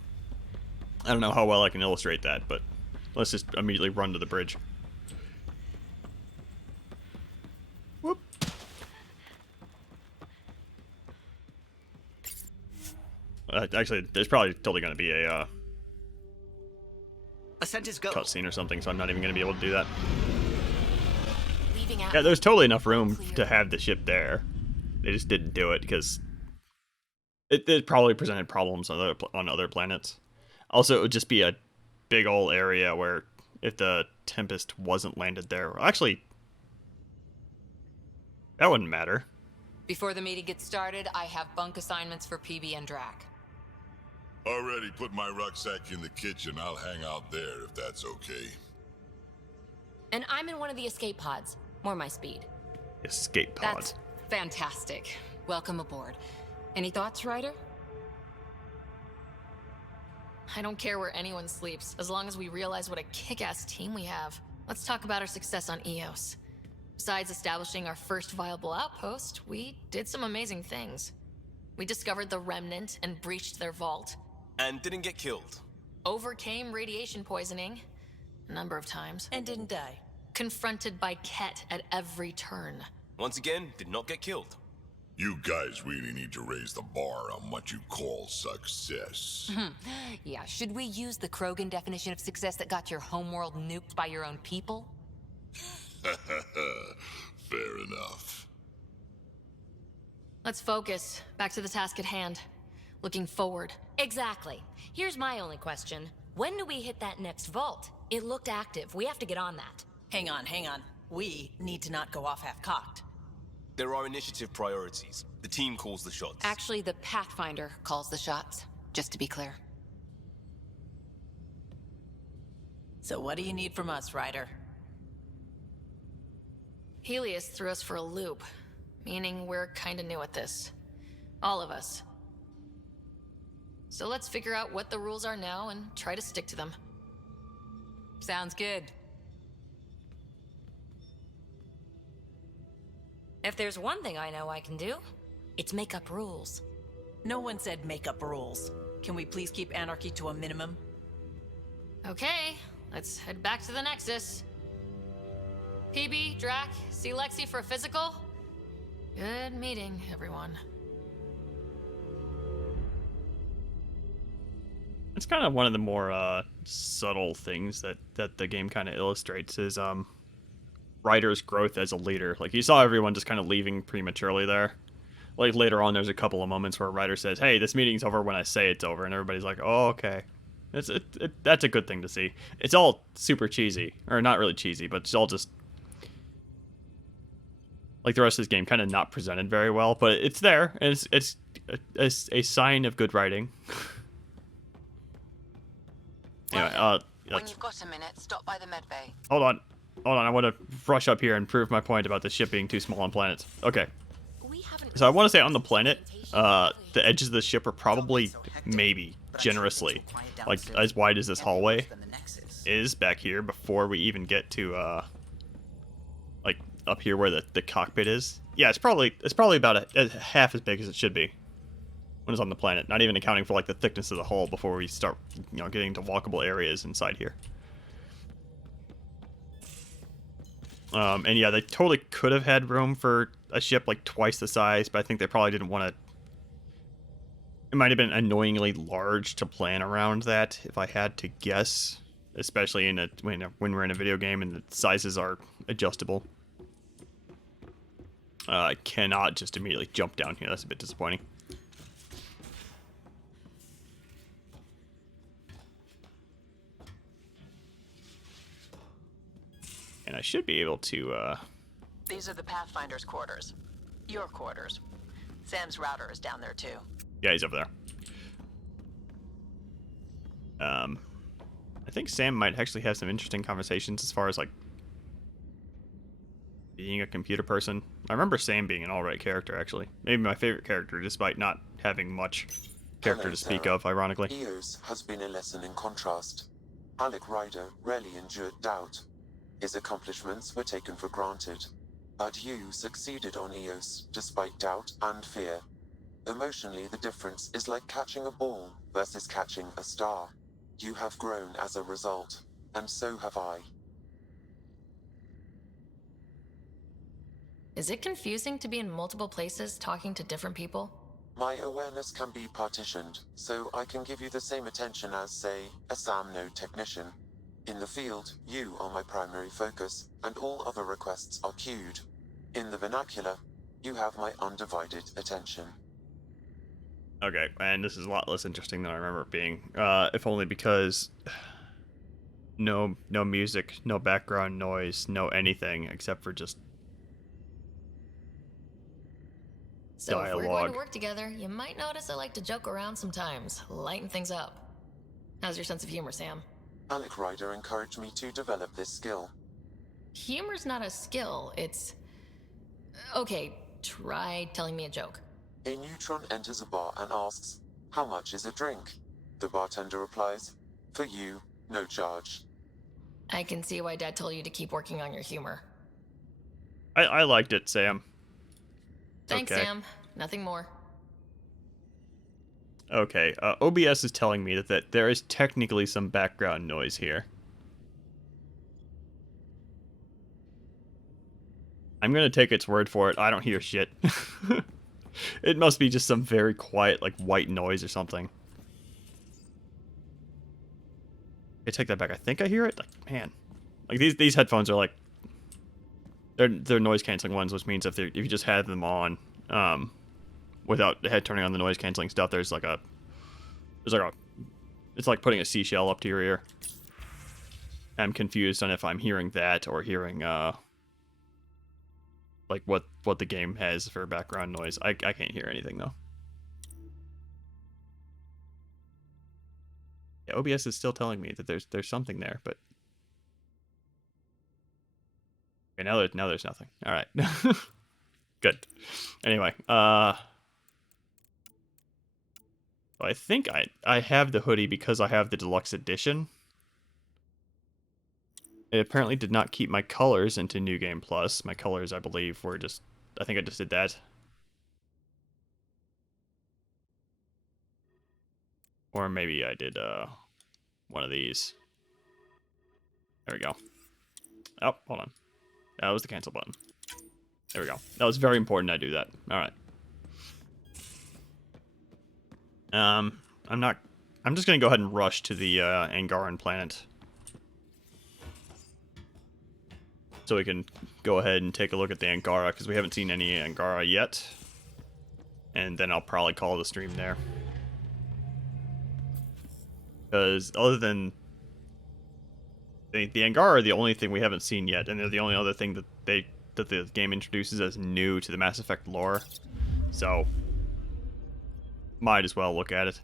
I don't know how well I can illustrate that, but let's just immediately run to the bridge. Whoop. Actually, there's probably totally going to be a Ascent is go. cutscene or something, so I'm not even going to be able to do that. Leaving out. Yeah, there's totally enough room to have the ship there. They just didn't do it because it probably presented problems on other planets. Also, it would just be a big old area where if the Tempest wasn't landed there, actually, that wouldn't matter. Before the meeting gets started, I have bunk assignments for PB and Drac. Already put my rucksack in the kitchen. I'll hang out there if that's okay. And I'm in one of the escape pods. More my speed. Escape pods. That's fantastic. Welcome aboard. Any thoughts, Ryder? I don't care where anyone sleeps, as long as we realize what a kick-ass team we have. Let's talk about our success on Eos. Besides establishing our first viable outpost, we did some amazing things. We discovered the Remnant and breached their vault. And didn't get killed. Overcame radiation poisoning a number of times. And didn't die. Confronted by Ket at every turn. Once again, did not get killed. You guys really need to raise the bar on what you call success. Yeah, should we use the Krogan definition of success that got your homeworld nuked by your own people? Fair enough. Let's focus. Back to the task at hand. Looking forward. Exactly. Here's my only question. When do we hit that next vault? It looked active. We have to get on that. Hang on. We need to not go off half-cocked. There are initiative priorities. The team calls the shots. Actually, the Pathfinder calls the shots, just to be clear. So what do you need from us, Ryder? Helios threw us for a loop, meaning we're kinda new at this. All of us. So let's figure out what the rules are now and try to stick to them. Sounds good. If there's one thing I know I can do, it's make up rules. No one said make up rules. Can we please keep anarchy to a minimum? Okay, let's head back to the Nexus. PB, Drac, see Lexi for a physical? Good meeting, everyone. It's kind of one of the more subtle things that the game kind of illustrates is Ryder's growth as a leader. Like, you saw everyone just kind of leaving prematurely there. Like, later on, there's a couple of moments where Ryder says, "Hey, this meeting's over when I say it's over," and everybody's like, "Oh, okay." That's a good thing to see. It's all super cheesy, or not really cheesy, but it's all just like the rest of this game, kind of not presented very well, but it's there, and it's a sign of good writing. Anyway, When you've got a minute, stop by the med bay. hold on. I want to rush up here and prove my point about the ship being too small on planets. Okay. So I want to say on the planet, the edges of the ship are probably, maybe, generously, like as wide as this hallway is back here before we even get to, like up here where the cockpit is. Yeah, it's probably about half as big as it should be when it's on the planet. Not even accounting for like the thickness of the hull before we start, getting into walkable areas inside here. And yeah, they totally could have had room for a ship like twice the size, but I think they probably didn't want to. It might have been annoyingly large to plan around that, if I had to guess. Especially when we're in a video game and the sizes are adjustable. I cannot just immediately jump down here. That's a bit disappointing. And I should be able to, These are the Pathfinder's quarters. Your quarters. Sam's router is down there, too. Yeah, he's over there. I think Sam might actually have some interesting conversations as far as, like, being a computer person. I remember Sam being an alright character, actually. Maybe my favorite character, despite not having much character to speak of, ironically. Eos has been a lesson in contrast. Alec Ryder rarely endured doubt. His accomplishments were taken for granted. But you succeeded on Eos, despite doubt and fear. Emotionally, the difference is like catching a ball versus catching a star. You have grown as a result, and so have I. Is it confusing to be in multiple places talking to different people? My awareness can be partitioned, so I can give you the same attention as, say, a SAM node technician. In the field, you are my primary focus, and all other requests are queued. In the vernacular, you have my undivided attention. Okay, and this is a lot less interesting than I remember it being. If only because no music, no background noise, no anything except for just So if we're going dialogue. to work together, you might notice I like to joke around sometimes, lighten things up. How's your sense of humor, Sam? Alec Ryder encouraged me to develop this skill. Humor's not a skill, it's... Okay, try telling me a joke. A neutron enters a bar and asks, "How much is a drink?" The bartender replies, "For you, no charge." I can see why Dad told you to keep working on your humor. I liked it, Sam. Thanks, Okay. Sam. Nothing more. Okay, OBS is telling me that there is technically some background noise here. I'm gonna take its word for it. I don't hear shit. It must be just some very quiet, like, white noise or something. I take that back. I think I hear it. Like, man, like these headphones are like they're noise canceling ones, which means if you just had them on, without the head turning on the noise canceling stuff, it's like putting a seashell up to your ear. I'm confused on if I'm hearing that or hearing like what the game has for background noise. I can't hear anything though. Yeah, OBS is still telling me that there's something there, but Okay, now there's nothing. All right. Good. Anyway, I think I have the hoodie because I have the deluxe edition. It apparently did not keep my colors into New Game Plus. My colors, I believe, were just... I think I just did that. Or maybe I did one of these. There we go. Oh, hold on. That was the cancel button. There we go. That was very important I do that. Alright. I'm just gonna go ahead and rush to the Angaran planet. So we can go ahead and take a look at the Angara, because we haven't seen any Angara yet. And then I'll probably call the stream there. Because other than... The Angara are the only thing we haven't seen yet, and they're the only other thing that the game introduces as new to the Mass Effect lore. So, might as well look at it.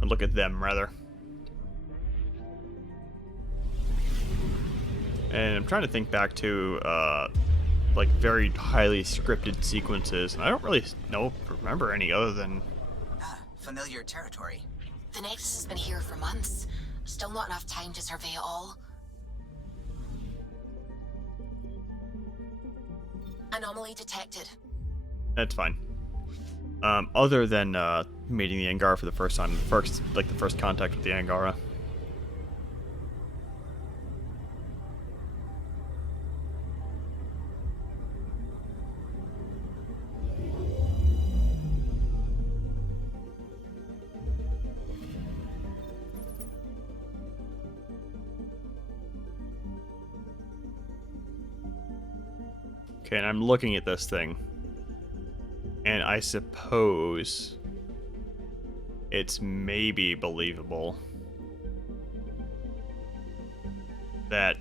Or look at them, rather. And I'm trying to think back to, like, very highly scripted sequences, and I don't really remember any other than... Familiar territory. The Nexus has been here for months. Still not enough time to survey it all. Anomaly detected. That's fine. Other than meeting the Angara for the first time, the first contact with the Angara. Okay, and I'm looking at this thing. And I suppose it's maybe believable that,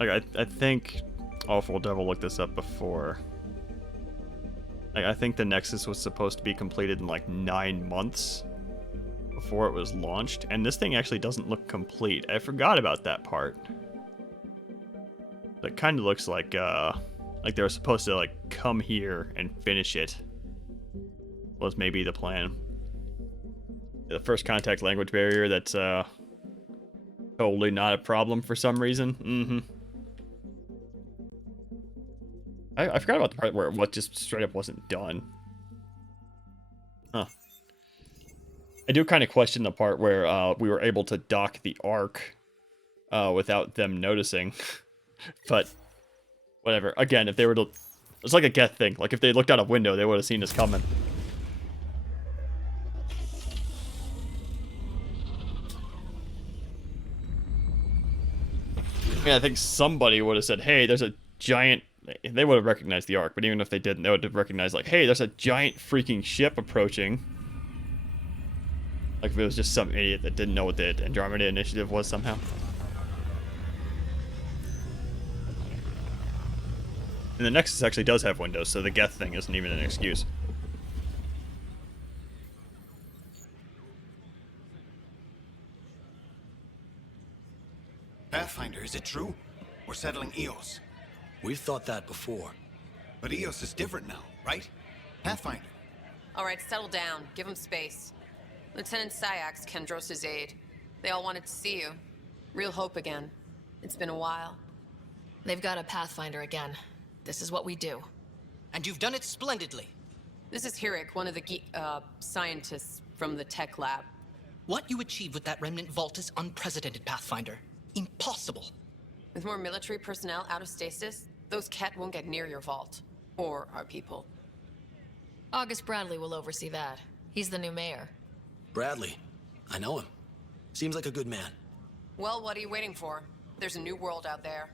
like, I think Awful Devil looked this up before. Like, I think the Nexus was supposed to be completed in, like, 9 months before it was launched, and this thing actually doesn't look complete. I forgot about that part. It kind of looks like they were supposed to, like, come here and finish it. Was maybe the plan. The first contact language barrier, that's totally not a problem for some reason. I forgot about the part where what just straight up wasn't done. Huh. I do kind of question the part where we were able to dock the Ark without them noticing. But whatever. Again, if they were to... It's like a Geth thing. Like, if they looked out a window, they would have seen us coming. Yeah, I think somebody would have said, hey, there's a giant... They would have recognized the Ark, but even if they didn't, they would have recognized, like, hey, there's a giant freaking ship approaching. Like, if it was just some idiot that didn't know what the Andromeda Initiative was somehow. And the Nexus actually does have windows, so the Geth thing isn't even an excuse. Pathfinder, is it true? We're settling EOS. We've thought that before. But EOS is different now, right? Pathfinder. All right, settle down. Give him space. Lieutenant Syax, Kendros' aide. They all wanted to see you. Real hope again. It's been a while. They've got a Pathfinder again. This is what we do. And you've done it splendidly. This is Hirik, one of the scientists from the tech lab. What you achieved with that remnant vault is unprecedented, Pathfinder. Impossible. With more military personnel out of stasis, those Ket won't get near your vault. Or our people. August Bradley will oversee that. He's the new mayor. Bradley. I know him. Seems like a good man. Well, what are you waiting for? There's a new world out there.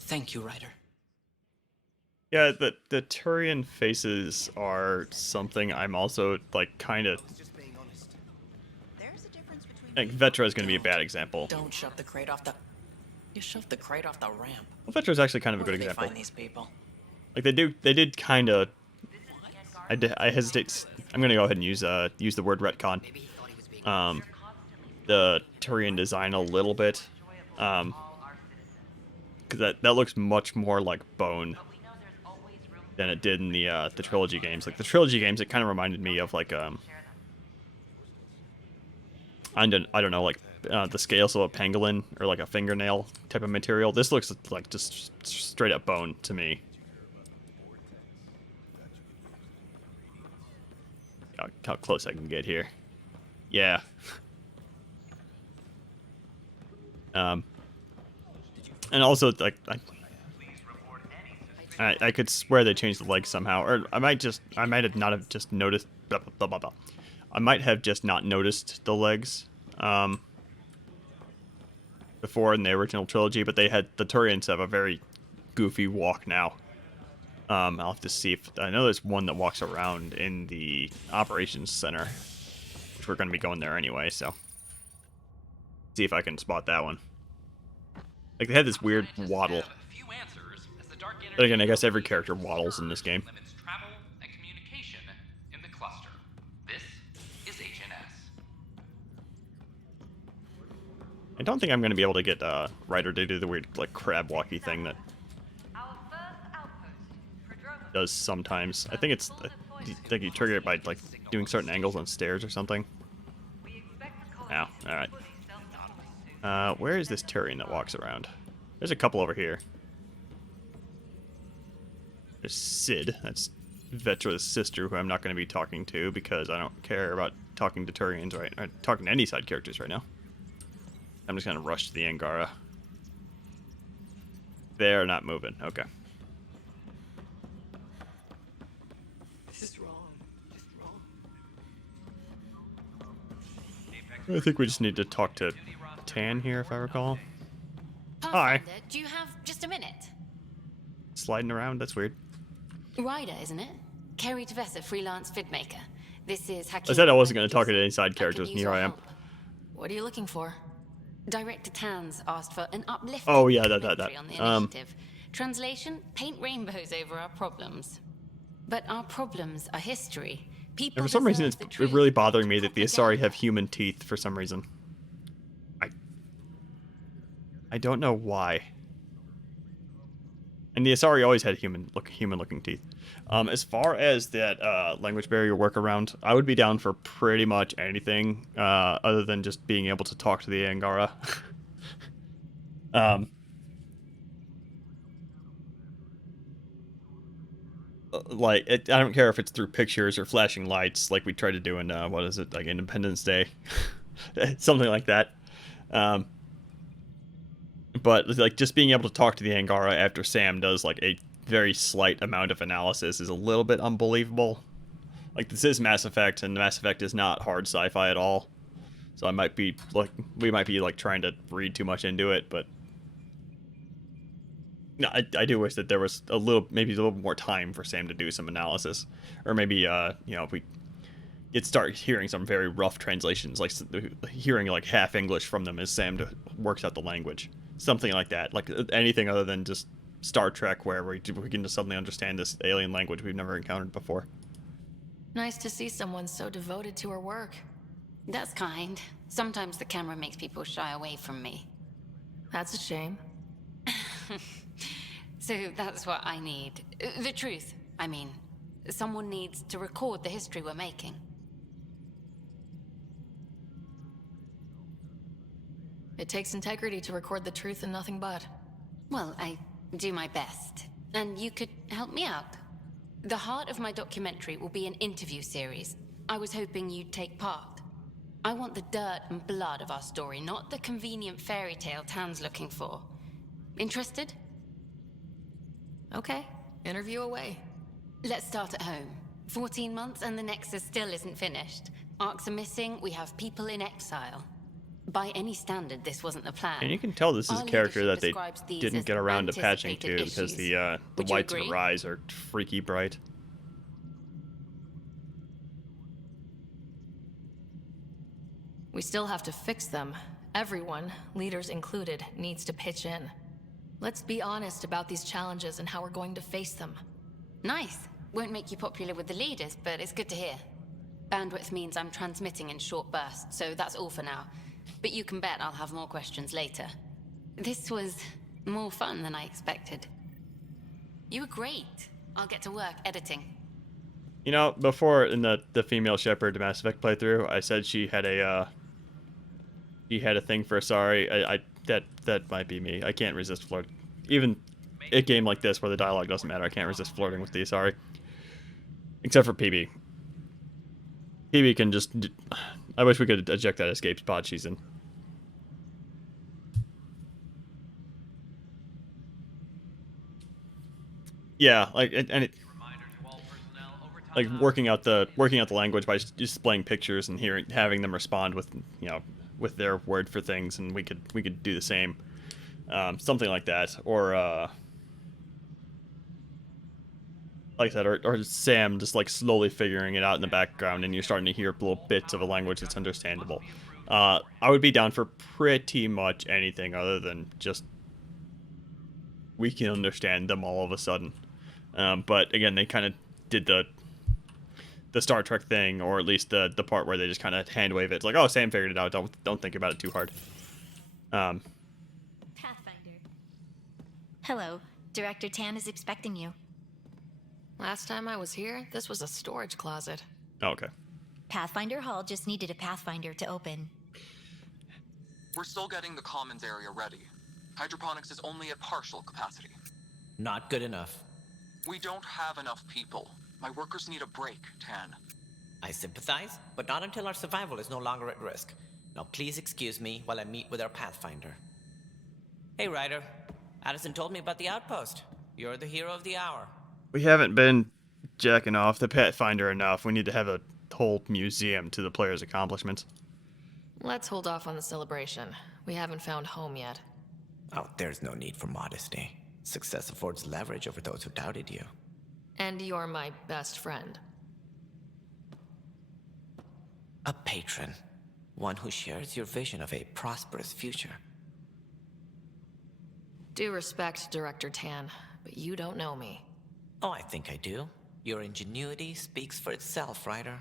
Thank you, Ryder. Yeah, the Turian faces are something I'm also, like, kind of... Like, Vetra is going to be a bad example. Don't shove the crate off the... You shoved the crate off the ramp. Well, Vetra is actually kind of a Where good do they example. find these people? Like they did kind of. I hesitate. I'm gonna go ahead and use the word retcon. The Turian design a little bit, because that looks much more like bone than it did in the trilogy games. Like the trilogy games, it kind of reminded me of like I don't know, like the scales of a pangolin or like a fingernail type of material. This looks like just straight up bone to me. How close I can get here. Yeah. And also, like, I could swear they changed the legs somehow, or I might have not have just noticed. Blah, blah, blah, blah. I might have just not noticed the legs before in the original trilogy, but the Turians have a very goofy walk now. I'll have to see if I know there's one that walks around in the operations center, which we're going to be going there anyway. So, see if I can spot that one. Like they had this weird waddle. But again, I guess every character waddles in this game. Travel and communication in the cluster. This is HNS. I don't think I'm going to be able to get Ryder to do the weird like crab walkie thing that does sometimes. I think it's like you trigger it by like doing certain angles on stairs or something. Ow, alright. Where is this Turian that walks around? There's a couple over here. There's Sid. That's Vetra's sister, who I'm not going to be talking to because I don't care about talking to Turians or talking to any side characters right now. I'm just going to rush to the Angara. They're not moving. Okay. This is wrong. Just wrong. I think we just need to talk to Tan here, if I recall. Hi. Do you have just a minute? Sliding around? That's weird. Ryder, isn't it? Kerry Tavessa, freelance vidmaker. This is Hakeem. I said I wasn't going to talk to any side characters, and here I am. What are you looking for? Director Tan's asked for an uplifting commentary on the initiative. Translation: paint rainbows over our problems. But our problems are history. People. For some reason, it's really bothering me that the Asari have human teeth for some reason. I don't know why. And the Asari always had human-looking teeth. As far as that language barrier workaround, I would be down for pretty much anything other than just being able to talk to the Angara. I don't care if it's through pictures or flashing lights, like we tried to do in what is it, like Independence Day, something like that. But like just being able to talk to the Angara after Sam does like a very slight amount of analysis is a little bit unbelievable. Like this is Mass Effect, and Mass Effect is not hard sci-fi at all. So we might be trying to read too much into it, but no, I do wish that there was maybe a little more time for Sam to do some analysis, or maybe if we start hearing some very rough translations, like hearing like half English from them as Sam works out the language. Something like that, like anything other than just Star Trek, where we can just suddenly understand this alien language we've never encountered before. Nice to see someone so devoted to her work. That's kind. Sometimes the camera makes people shy away from me. That's a shame. So that's what I need. The truth, I mean. Someone needs to record the history we're making. It takes integrity to record the truth and nothing but. Well, I do my best. And you could help me out. The heart of my documentary will be an interview series. I was hoping you'd take part. I want the dirt and blood of our story, not the convenient fairy tale Tan's looking for. Interested? Okay, interview away. Let's start at home. 14 months and the Nexus still isn't finished. Arcs are missing, we have people in exile. By any standard, this wasn't the plan. And you can tell this is a character that they didn't get around to patching to because the whites of her eyes are freaky bright. We still have to fix them. Everyone, leaders included, needs to pitch in. Let's be honest about these challenges and how we're going to face them. Nice. Won't make you popular with the leaders, but it's good to hear. Bandwidth means I'm transmitting in short bursts, so that's all for now. But you can bet I'll have more questions later. This was more fun than I expected. You were great. I'll get to work editing. You know, before in the female Shepard Mass Effect playthrough, I said she had a thing for Asari. That might be me. I can't resist flirting. Even a game like this where the dialogue doesn't matter, I can't resist flirting with the Asari. Except for PB. PB can just... I wish we could eject that escape pod she's in. Yeah, like like working out the language by just displaying pictures and having them respond with, you know, with their word for things, and we could do the same, something like that, or like that, or Sam just like slowly figuring it out in the background, and you're starting to hear little bits of a language that's understandable. I would be down for pretty much anything other than just we can understand them all of a sudden. But again, they kind of did the Star Trek thing, or at least the part where they just kind of hand wave it. It's like, oh, Sam figured it out. Don't think about it too hard. Pathfinder. Hello. Director Tan is expecting you. Last time I was here, this was a storage closet. Oh, okay. Pathfinder Hall just needed a Pathfinder to open. We're still getting the commons area ready. Hydroponics is only at partial capacity. Not good enough. We don't have enough people. My workers need a break, Tan. I sympathize, but not until our survival is no longer at risk. Now please excuse me while I meet with our Pathfinder. Hey, Ryder. Addison told me about the outpost. You're the hero of the hour. We haven't been jacking off the Pathfinder enough. We need to have a whole museum to the players' accomplishments. Let's hold off on the celebration. We haven't found home yet. Oh, there's no need for modesty. Success affords leverage over those who doubted you. And you're my best friend. A patron. One who shares your vision of a prosperous future. Due respect, Director Tan, but you don't know me. Oh, I think I do. Your ingenuity speaks for itself, Ryder.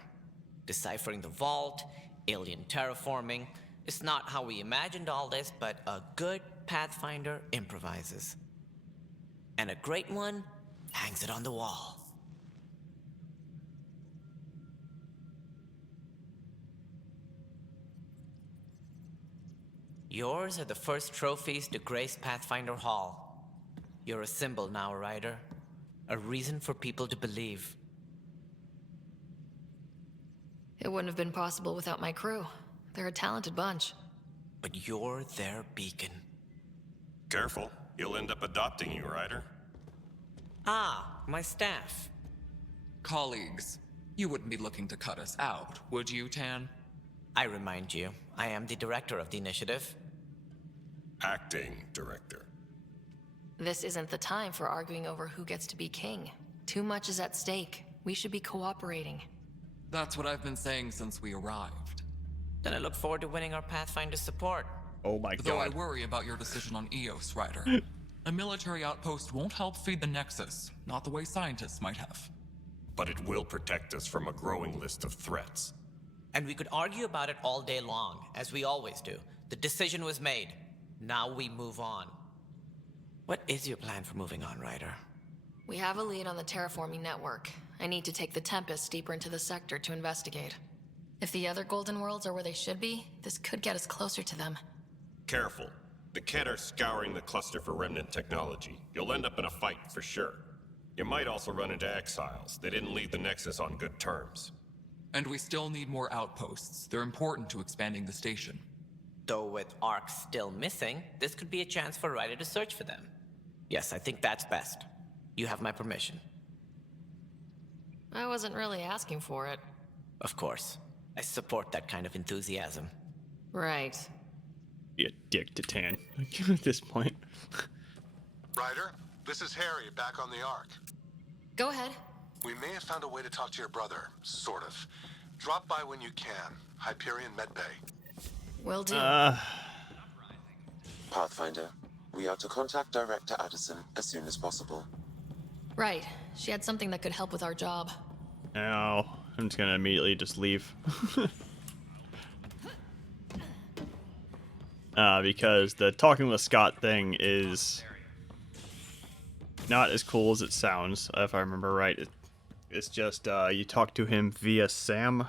Deciphering the vault, alien terraforming. It's not how we imagined all this, but a good Pathfinder improvises. And a great one hangs it on the wall. Yours are the first trophies to grace Pathfinder Hall. You're a symbol now, Ryder. A reason for people to believe. It wouldn't have been possible without my crew. They're a talented bunch. But you're their beacon. Careful. He'll end up adopting you, Ryder. Ah, my staff. Colleagues, you wouldn't be looking to cut us out, would you, Tan? I remind you, I am the director of the initiative. Acting director. This isn't the time for arguing over who gets to be king. Too much is at stake. We should be cooperating. That's what I've been saying since we arrived. Then I look forward to winning our Pathfinder support. Oh my god. Though I worry about your decision on Eos, Ryder. A military outpost won't help feed the Nexus, not the way scientists might have. But it will protect us from a growing list of threats. And we could argue about it all day long, as we always do. The decision was made. Now we move on. What is your plan for moving on, Ryder? We have a lead on the terraforming network. I need to take the Tempest deeper into the sector to investigate. If the other Golden Worlds are where they should be, this could get us closer to them. Careful. The Kett are scouring the cluster for remnant technology. You'll end up in a fight for sure. You might also run into exiles. They didn't leave the Nexus on good terms. And we still need more outposts. They're important to expanding the station. Though with Ark still missing, this could be a chance for Ryder to search for them. Yes, I think that's best. You have my permission. I wasn't really asking for it. Of course. I support that kind of enthusiasm. Right. Be a dick to Tan at this point. Ryder, this is Harry back on the Ark. Go ahead. We may have found a way to talk to your brother, sort of. Drop by when you can. Hyperion Medbay. Will do. Pathfinder, we are to contact Director Addison as soon as possible. Right. She had something that could help with our job. Now, I'm just gonna immediately just leave. Because the talking with Scott thing is not as cool as it sounds, if I remember right. It's just you talk to him via Sam,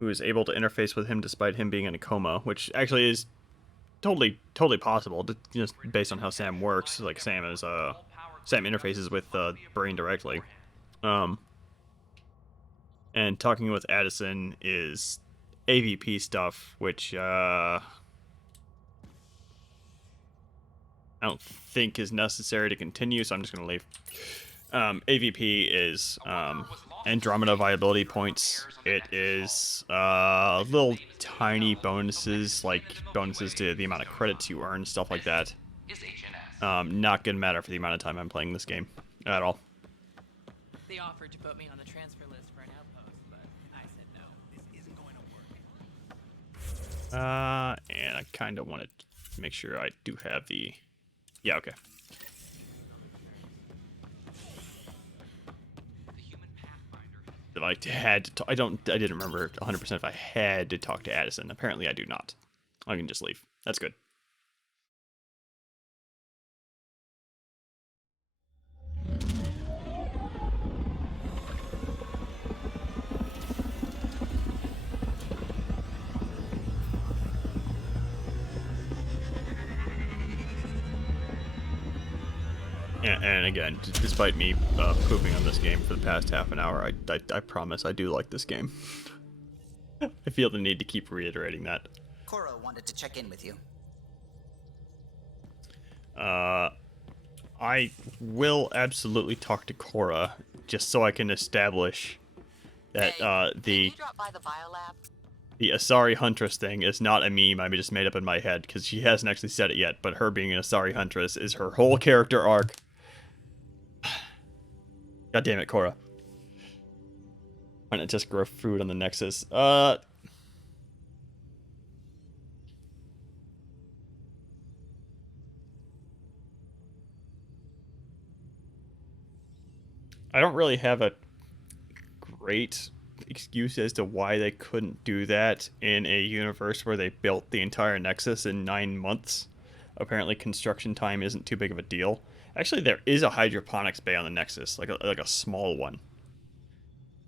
who is able to interface with him despite him being in a coma, which actually is totally possible, just based on how Sam works. Like Sam interfaces with the brain directly. And talking with Addison is AVP stuff, which I don't think is necessary to continue, so I'm just going to leave. AVP is Andromeda viability points. It is little tiny bonuses, like bonuses to the amount of credits you earn, stuff like that. Not going to matter for the amount of time I'm playing this game at all. They offered to put me on the transfer list for an outpost, but I said no. This isn't going to work. And I kind of want to make sure I do have the... Yeah, okay. That I had to I didn't remember 100% if I had to talk to Addison. Apparently I do not. I can just leave. That's good. And again, despite me pooping on this game for the past half an hour, I promise I do like this game. I feel the need to keep reiterating that. Cora wanted to check in with you. I will absolutely talk to Cora, just so I can establish that the Asari Huntress thing is not a meme I just made up in my head, because she hasn't actually said it yet, but her being an Asari Huntress is her whole character arc. God damn it, Cora. Why not just grow food on the Nexus? I don't really have a great excuse as to why they couldn't do that in a universe where they built the entire Nexus in 9 months. Apparently construction time isn't too big of a deal. Actually, there is a hydroponics bay on the Nexus, like a small one,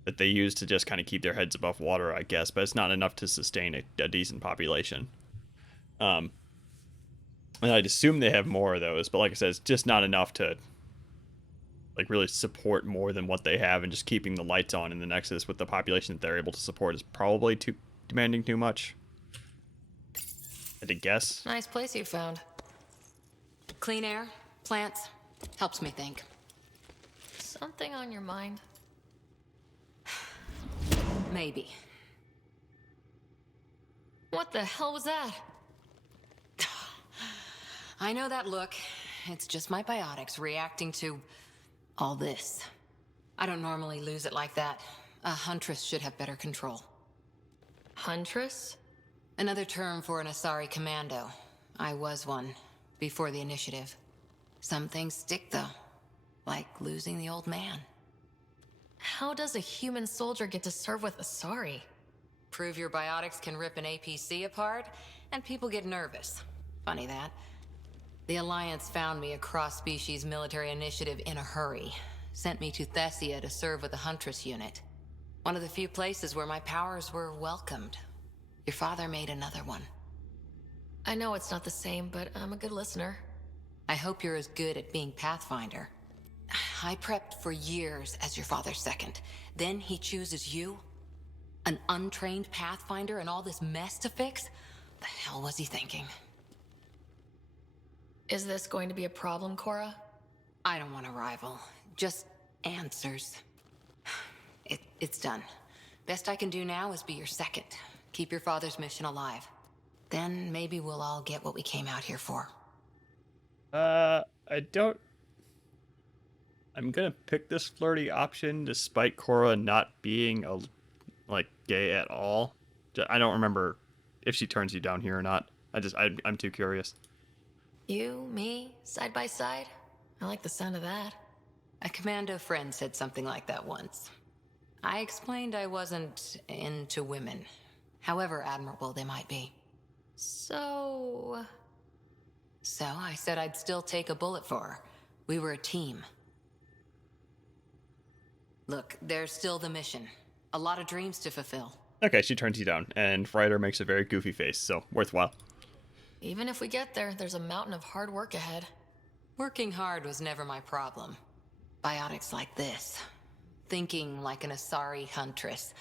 that they use to just kind of keep their heads above water, I guess, but it's not enough to sustain a decent population. And I'd assume they have more of those, but like I said, it's just not enough to like really support more than what they have, and just keeping the lights on in the Nexus with the population that they're able to support is probably demanding too much. I had to guess. Nice place you found. Clean air, plants, helps me think. Something on your mind? Maybe. What the hell was that? I know that look. It's just my biotics reacting to all this. I don't normally lose it like that. A huntress should have better control. Huntress? Another term for an Asari commando. I was one, before the initiative. Some things stick, though. Like losing the old man. How does a human soldier get to serve with Asari? Prove your biotics can rip an APC apart, and people get nervous. Funny that. The Alliance found me a cross-species military initiative in a hurry. Sent me to Thessia to serve with the Huntress unit. One of the few places where my powers were welcomed. Your father made another one. I know it's not the same, but I'm a good listener. I hope you're as good at being Pathfinder. I prepped for years as your father's second. Then he chooses you? An untrained Pathfinder and all this mess to fix? The hell was he thinking? Is this going to be a problem, Cora? I don't want a rival. Just answers. It's done. Best I can do now is be your second. Keep your father's mission alive. Then maybe we'll all get what we came out here for. I don't... I'm gonna pick this flirty option despite Cora not being gay at all. I don't remember if she turns you down here or not. I'm too curious. You, me, side by side? I like the sound of that. A commando friend said something like that once. I explained I wasn't into women, however admirable they might be. So I said I'd still take a bullet for her. We were a team. Look, there's still the mission. A lot of dreams to fulfill. Okay, she turns you down, and Ryder makes a very goofy face, so worthwhile. Even if we get there, there's a mountain of hard work ahead. Working hard was never my problem. Biotics like this. Thinking like an Asari huntress.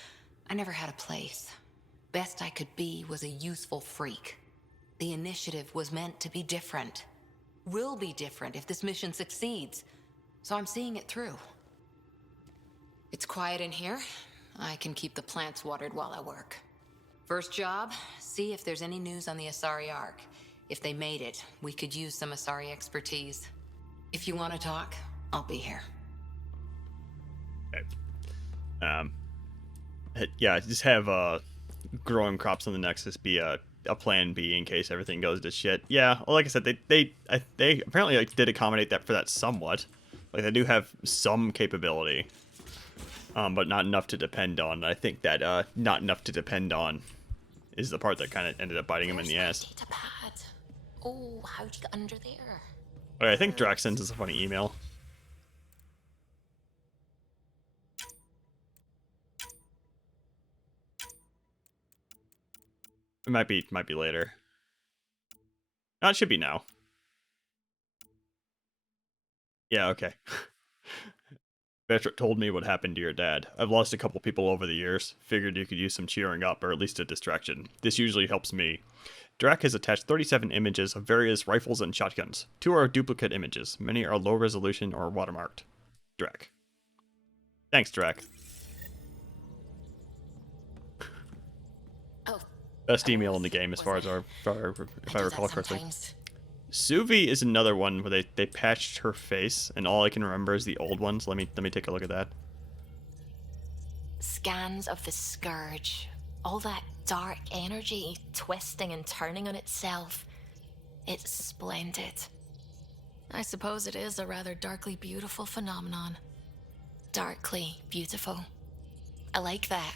I never had a place. Best I could be was a useful freak. The initiative was meant to be different. Will be different if this mission succeeds. So I'm seeing it through. It's quiet in here. I can keep the plants watered while I work. First job, see if there's any news on the Asari Ark. If they made it, we could use some Asari expertise. If you want to talk, I'll be here. Okay. Yeah, just have growing crops on the Nexus be a plan B in case everything goes to shit. Yeah, well, like I said, they apparently did accommodate that for that somewhat. Like, they do have some capability, but not enough to depend on. I think that not enough to depend on is the part that kind of ended up biting him in the ass. Data pad. Oh, how'd you get under there? Okay, I think Drax sends us a funny email. It might be later. No, it should be now. Yeah, okay. Vetra told me what happened to your dad. I've lost a couple people over the years. Figured you could use some cheering up, or at least a distraction. This usually helps me. Drac has attached 37 images of various rifles and shotguns. 2 are duplicate images. Many are low resolution or watermarked. Drac. Thanks, Drac. Best email in the game, as far as if I recall correctly. Suvi is another one where they patched her face, and all I can remember is the old ones. Let me take a look at that. Scans of the Scourge. All that dark energy twisting and turning on itself. It's splendid. I suppose it is a rather darkly beautiful phenomenon. Darkly beautiful. I like that.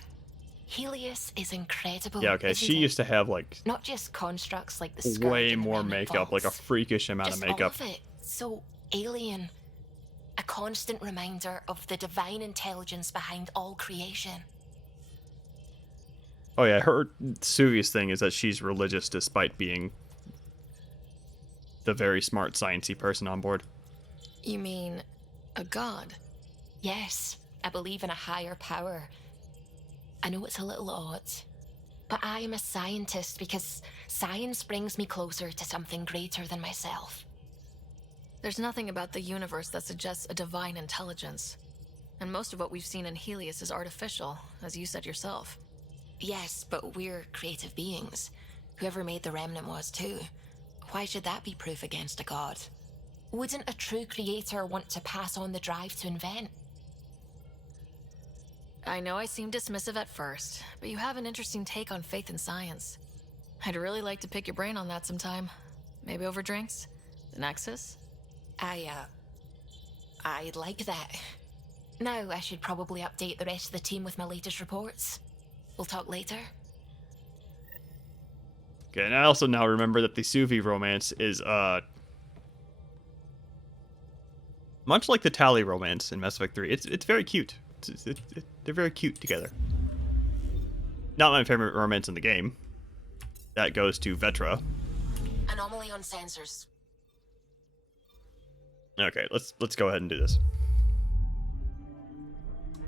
Helios is incredible. Yeah, okay. She used to have like not just constructs like the Scourge way more makeup, like a freakish amount of makeup. All of it. So alien. A constant reminder of the divine intelligence behind all creation. Oh yeah, her Suvi's thing is that she's religious despite being the very smart, sciencey person on board. You mean a god? Yes, I believe in a higher power. I know it's a little odd, but I am a scientist because science brings me closer to something greater than myself. There's nothing about the universe that suggests a divine intelligence. And most of what we've seen in Helios is artificial, as you said yourself. Yes, but we're creative beings. Whoever made the Remnant was too. Why should that be proof against a god? Wouldn't a true creator want to pass on the drive to invent? I know I seem dismissive at first, but you have an interesting take on faith and science. I'd really like to pick your brain on that sometime. Maybe over drinks? The Nexus? I'd like that. Now I should probably update the rest of the team with my latest reports. We'll talk later. Okay, and I also now remember that the Suvi romance is, much like the Tali romance in Mass Effect 3. It's very cute. They're very cute together. Not my favorite romance in the game. That goes to Vetra. Anomaly on sensors. Okay, let's go ahead and do this.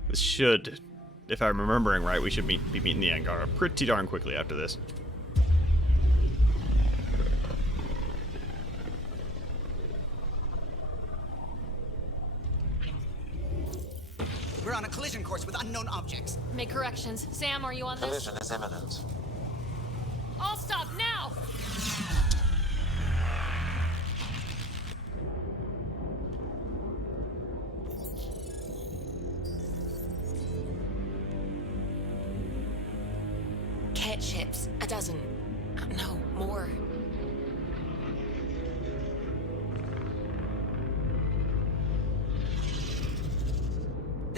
This should, if I'm remembering right, we should be meeting the Angara pretty darn quickly after this. We're on a collision course with unknown objects. Make corrections. Sam, are you on this? Collision is imminent. I'll stop now! Cat ships. A dozen. No, more.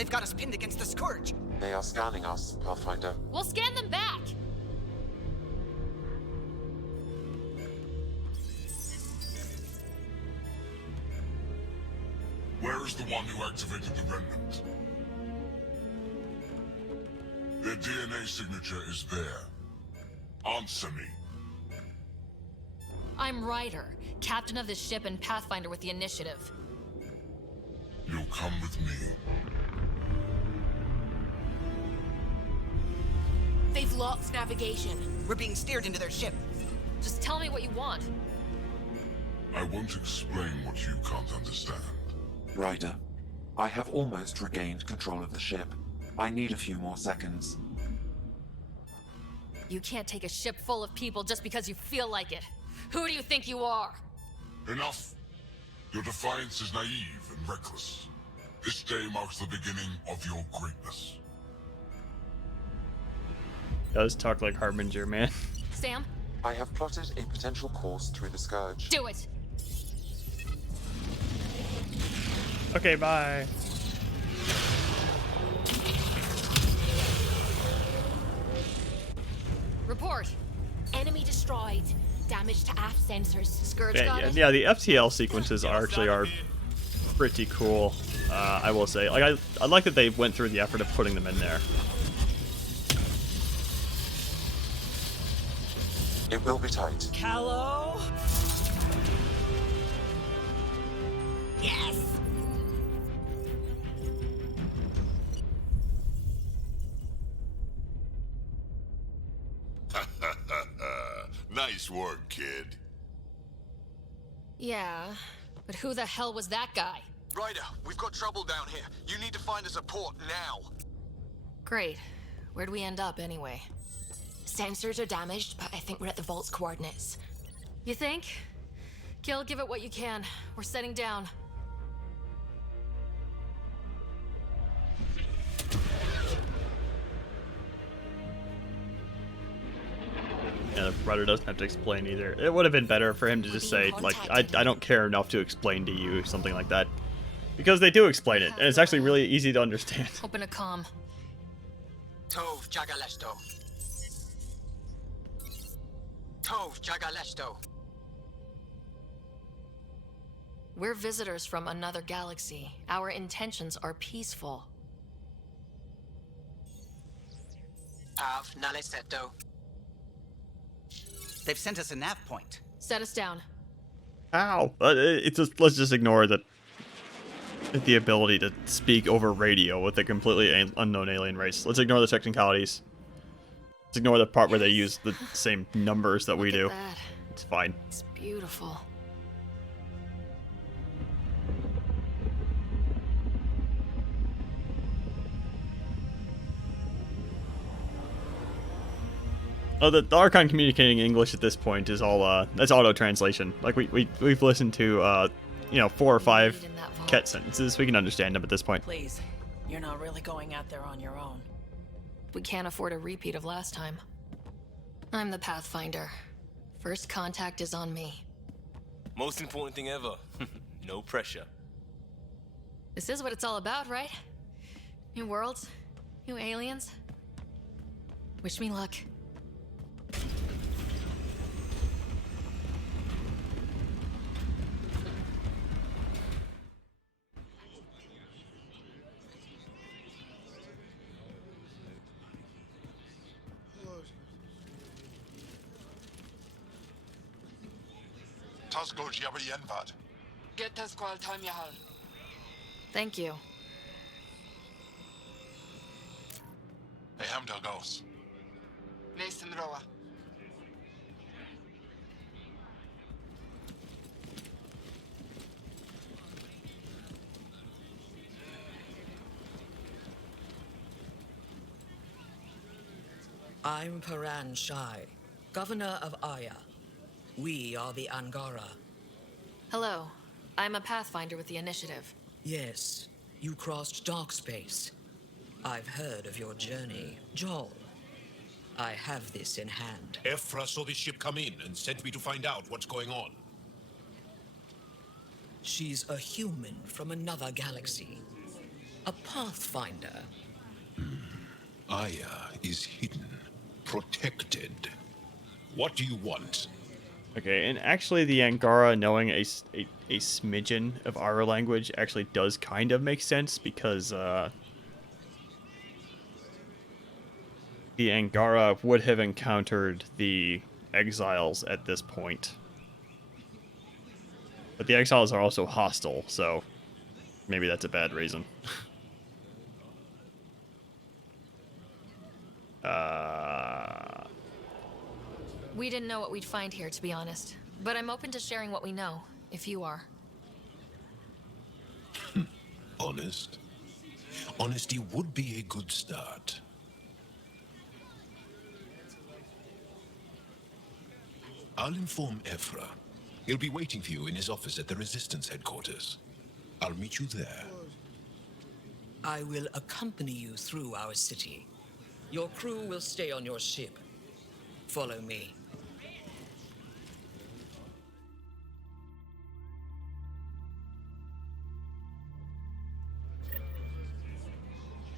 They've got us pinned against the Scourge. They are scanning us, Pathfinder. We'll scan them back! Where is the one who activated the remnant? Their DNA signature is there. Answer me. I'm Ryder, captain of this ship and Pathfinder with the initiative. You'll come with me. They've lost navigation. We're being steered into their ship. Just tell me what you want. I won't explain what you can't understand. Ryder, I have almost regained control of the ship. I need a few more seconds. You can't take a ship full of people just because you feel like it. Who do you think you are? Enough! Your defiance is naive and reckless. This day marks the beginning of your greatness. Does talk like Harbinger, man. Sam? I have plotted a potential course through the Scourge. Do it! Okay, bye. Report. Enemy destroyed. Damage to aft sensors. Scourge got it? Yeah, the FTL sequences are pretty cool. I will say, like, I like that they went through the effort of putting them in there. It will be tight. Callow? Yes! Nice work, kid. Yeah, but who the hell was that guy? Ryder, we've got trouble down here. You need to find us a port now. Great. Where'd we end up anyway? Sensors are damaged, but I think we're at the vault's coordinates. You think? Gil, give it what you can. We're setting down. Yeah, the Ryder doesn't have to explain either. It would have been better for him to just say, like, I don't care enough to explain to you, something like that. Because they do explain it, and it's actually really easy to understand. Open a comm. Tov Jagalesto. Tov Jagalesto. We're visitors from another galaxy. Our intentions are peaceful. Av Naleseto. They've sent us a nav point. Set us down. Ow! It's just, let's just ignore that. The ability to speak over radio with a completely unknown alien race. Let's ignore the technicalities. Let's ignore the part where they use the same numbers that we do. That. It's fine. It's beautiful. Oh, the Archon communicating English at this point is all that's auto translation. Like we've listened to you know, 4 or 5 Ket sentences. We can understand them at this point. Please, you're not really going out there on your own. We can't afford a repeat of last time. I'm the Pathfinder. First contact is on me. Most important thing ever. No pressure. This is what it's all about, right? New worlds, new aliens. Wish me luck. Thank you. I'm Paran Shai, Governor of Aya. We are the Angara. Hello. I'm a Pathfinder with the initiative. Yes, you crossed dark space. I've heard of your journey, Joel. I have this in hand. Ephra saw the ship come in and sent me to find out what's going on. She's a human from another galaxy. A pathfinder. Aya is hidden, protected. What do you want? Okay, and actually the Angara knowing a smidgen of our language actually does kind of make sense, because the Angara would have encountered the exiles at this point. But the exiles are also hostile, so maybe that's a bad reason. We didn't know what we'd find here, to be honest. But I'm open to sharing what we know, if you are. Honest? Honesty would be a good start. I'll inform Ephra. He'll be waiting for you in his office at the Resistance headquarters. I'll meet you there. I will accompany you through our city. Your crew will stay on your ship. Follow me.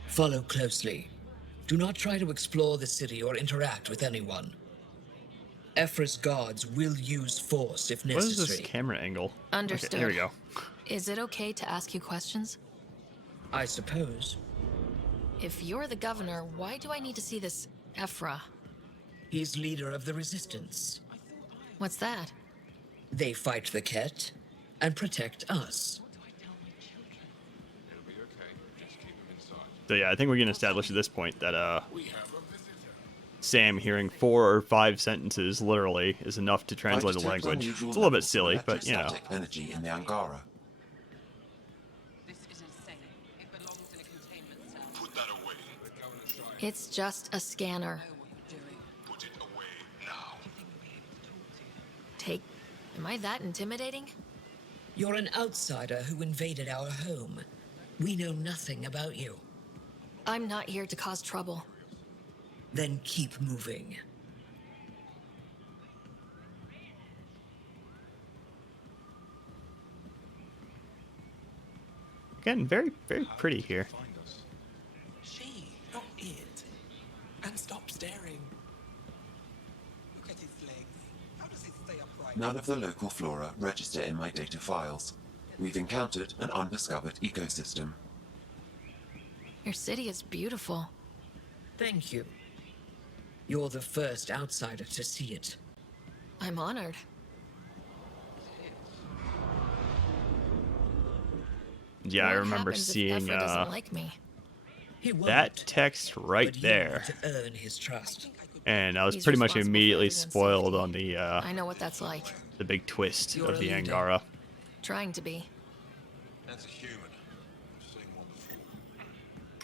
Follow closely. Do not try to explore the city or interact with anyone. Ephra's guards will use force if necessary. What is this camera angle? Understood. Okay, here we go. Is it okay to ask you questions? I suppose. If you're the governor, why do I need to see this Ephra? He's leader of the Resistance. What's that? They fight the Ket and protect us. So yeah, I think we can establish at this point that Sam hearing 4 or 5 sentences literally is enough to translate the language. It's a little bit silly, but you know. Energy in the Angara. It's just a scanner. Am I that intimidating? You're an outsider who invaded our home. We know nothing about you. I'm not here to cause trouble. Then keep moving. Again, very, very pretty here. She, not it. And stop staring. Look at his legs. How does he stay upright? None of the local flora register in my data files. We've encountered an undiscovered ecosystem. Your city is beautiful. Thank you. You're the first outsider to see it. I'm honored. Yeah, I What remember happens if seeing Ephra doesn't like me? that text right But you there. need to earn his trust. And I was He's pretty much responsible for immediately everyone's spoiled on the I know what that's like. big twist You're of a the leader. Angara. Trying to be. That's a human. Seen one before.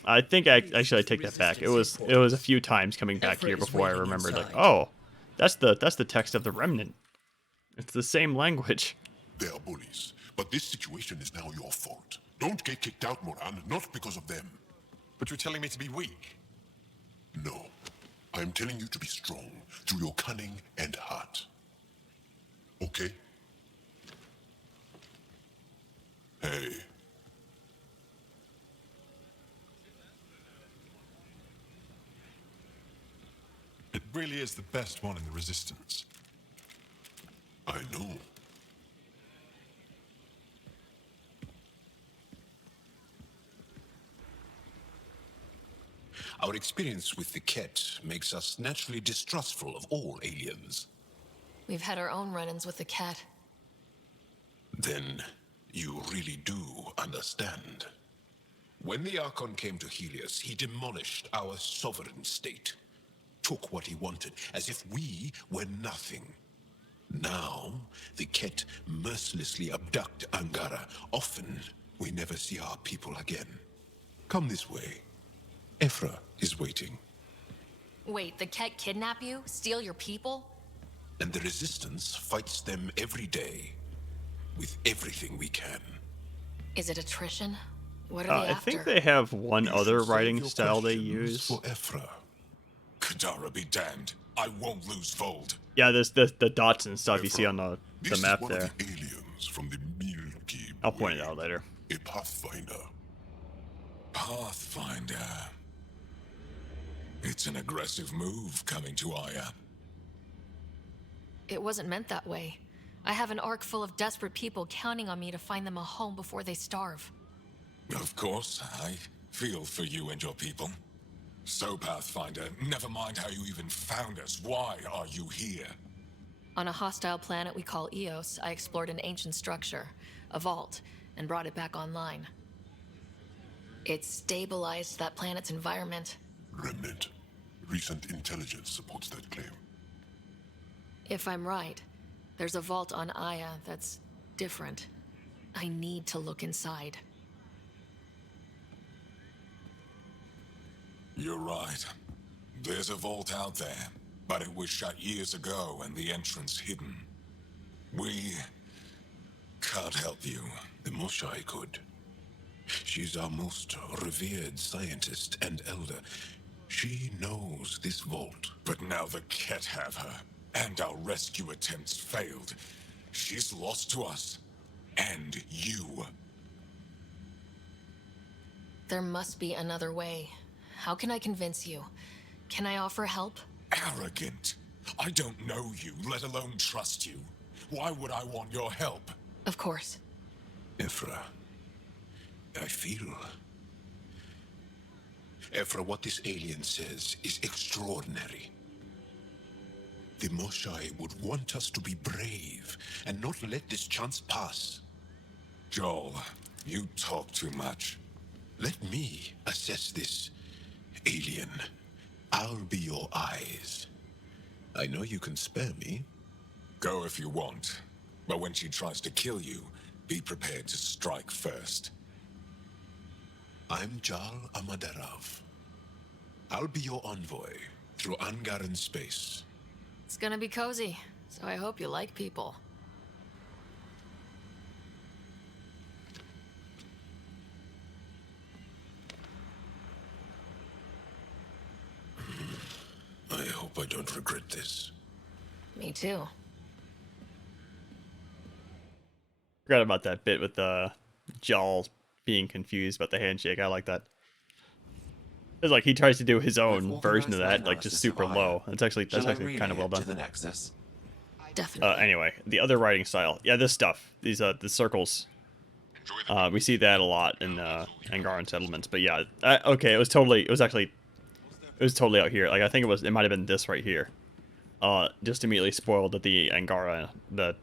I think actually I take that back. It was a few times coming back Ephra here is before I waiting remembered, like, inside. oh, that's the text of the Remnant. It's the same language. They are bullies, but this situation is now your fault. Don't get kicked out, Moran, not because of them. But you're telling me to be weak? No. I'm telling you to be strong through your cunning and heart. Okay? Hey. It really is the best one in the Resistance. I know. Our experience with the Ket makes us naturally distrustful of all aliens. We've had our own run-ins with the cat. Then you really do understand. When the Archon came to Helios, he demolished our sovereign state. Took what he wanted, as if we were nothing. Now, the Ket mercilessly abduct Angara. Often, we never see our people again. Come this way. Ephra is waiting, Wait, the cat kidnap you? Steal your people? and the Resistance fights them every day. With everything we can. Is it attrition? What are they I after? think they have one other Save writing your style they questions use. for Ephra. Kadara be damned. I won't lose Fold. Yeah, there's the dots and stuff you see on the This map is one there. of the aliens from the Milky I'll point it out later. A pathfinder. Pathfinder. It's an aggressive move coming to Aya. It wasn't meant that way. I have an ark full of desperate people counting on me to find them a home before they starve. Of course, I feel for you and your people. So, Pathfinder, never mind how you even found us. Why are you here? On a hostile planet we call Eos, I explored an ancient structure, a vault, and brought it back online. It stabilized that planet's environment. Remnant. Recent intelligence supports that claim. If I'm right, there's a vault on Aya that's different. I need to look inside. You're right. There's a vault out there, but it was shut years ago and the entrance hidden. We can't help you. The Moshai could. She's our most revered scientist and elder. She knows this vault. But now the Ket have her, and our rescue attempts failed. She's lost to us. And you. There must be another way. How can I convince you? Can I offer help? Arrogant. I don't know you, let alone trust you. Why would I want your help? Of course. Ephra, I feel... Ephra, what this alien says is extraordinary. The Moshai would want us to be brave and not let this chance pass. Joel, you talk too much. Let me assess this alien. I'll be your eyes. I know you can spare me. Go if you want. But when she tries to kill you, be prepared to strike first. I'm Jal Amaderov. I'll be your envoy through Angaran space. It's gonna be cozy, so I hope you like people. I hope I don't regret this. Me too. Forgot about that bit with Jal being confused about the handshake. I like that. It's like he tries to do his own version of that, like just super low. That's actually kind of well done. Definitely. Anyway, the other writing style, yeah, this stuff, these the circles. We see that a lot in Angaran settlements, but yeah, okay, it was totally out here. Like I think it might have been this right here. Just immediately spoiled that the Angara, the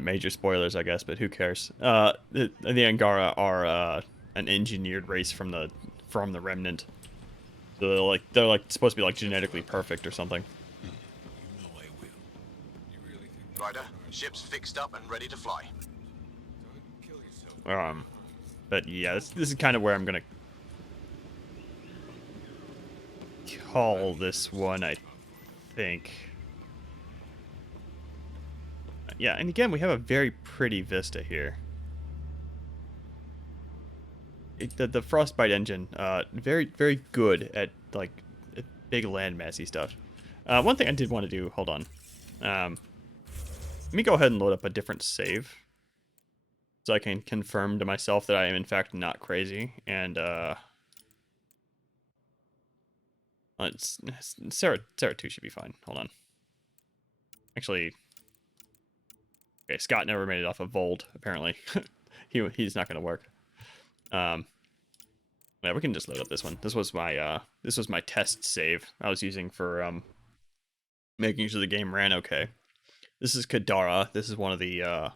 major spoilers, I guess, but who cares? The Angara are an engineered race from the Remnant. So they're like supposed to be like genetically perfect or something. Ryder, ship's fixed up and ready to fly. But yeah, this is kind of where I'm gonna call this one, I think. Yeah, and again, we have a very pretty vista here. The Frostbite engine, very, very good at, like, big landmassy stuff. One thing I did want to do, hold on. Let me go ahead and load up a different save. So I can confirm to myself that I am, in fact, not crazy. And, Sarah 2 should be fine. Hold on. Actually... Okay, Scott never made it off of Vold, apparently. He's not going to work. Yeah, we can just load up this one. This was my test save I was using for making sure the game ran okay. This is Kadara. This is one of the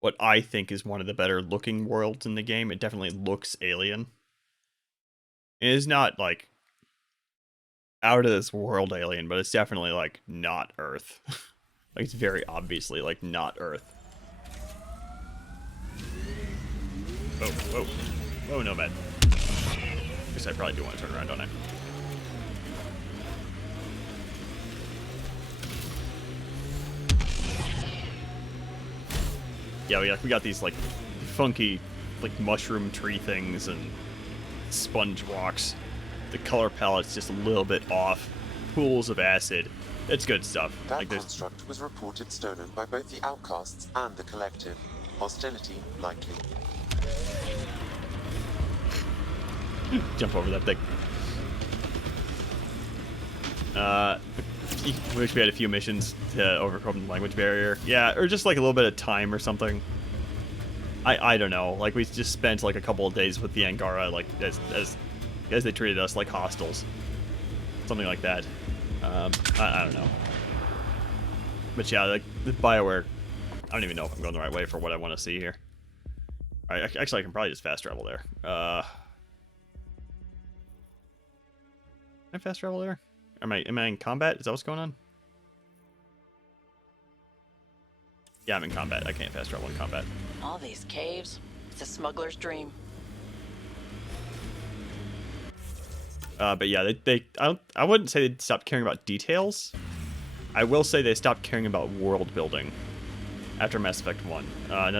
what I think is one of the better looking worlds in the game. It definitely looks alien. It is not like out of this world alien, but it's definitely like not Earth. Like, it's very obviously, like, not Earth. Oh, whoa. Whoa, Nomad. I guess I probably do want to turn around, don't I? Yeah, we got these, like, funky, like, mushroom tree things and sponge rocks. The color palette's just a little bit off. Pools of acid. It's good stuff. That like construct was reported stolen by both the Outcasts and the Collective. Hostility likely. Jump over that thing. Wish we had a few missions to overcome the language barrier. Yeah, or just like a little bit of time or something. I don't know. Like we just spent like a couple of days with the Angara, like as they treated us like hostiles, something like that. I don't know. But yeah, like the BioWare, I don't even know if I'm going the right way for what I want to see here. All right, actually, I can probably just fast travel there. Can I fast travel there? Am I in combat? Is that what's going on? Yeah, I'm in combat. I can't fast travel in combat. All these caves. It's a smuggler's dream. But yeah, I wouldn't say they stopped caring about details. I will say they stopped caring about world building after Mass Effect 1. And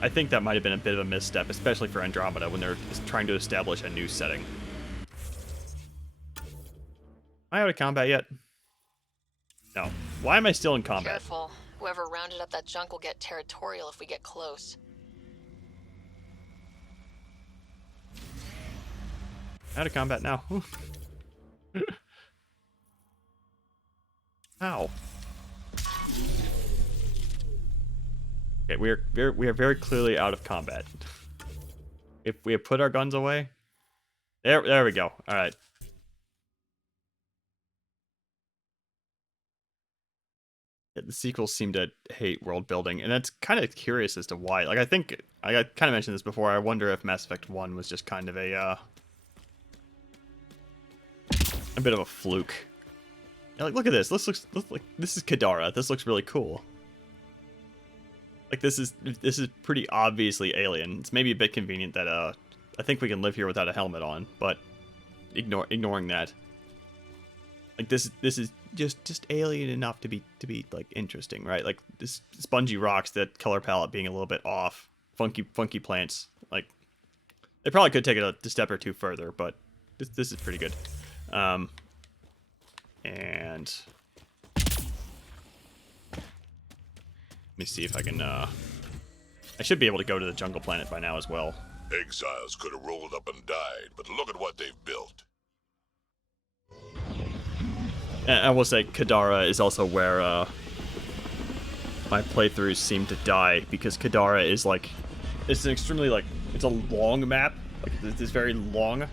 I think that might have been a bit of a misstep, especially for Andromeda when they're trying to establish a new setting. Am I out of combat yet? No. Why am I still in combat? Careful. Whoever rounded up that junk will get territorial if we get close. Out of combat now. Ow. Okay, we are very clearly out of combat. If we have put our guns away, there we go. All right. Yeah, the sequels seem to hate world building, and that's kind of curious as to why. Like I think I kind of mentioned this before. I wonder if Mass Effect 1 was just kind of a bit of a fluke. Yeah, like look at this. This looks like this is Kadara. This looks really cool. Like this is pretty obviously alien. It's maybe a bit convenient that I think we can live here without a helmet on, but ignoring that. Like this is just alien enough to be like interesting, right? Like this spongy rocks, that color palette being a little bit off, funky plants. Like they probably could take it a step or two further, but this is pretty good. And let me see if I can. I should be able to go to the jungle planet by now as well. Exiles could have rolled up and died, but look at what they've built. And I will say Kadara is also where my playthroughs seem to die, because Kadara is like, it's an extremely like, it's a long map, like it's very long.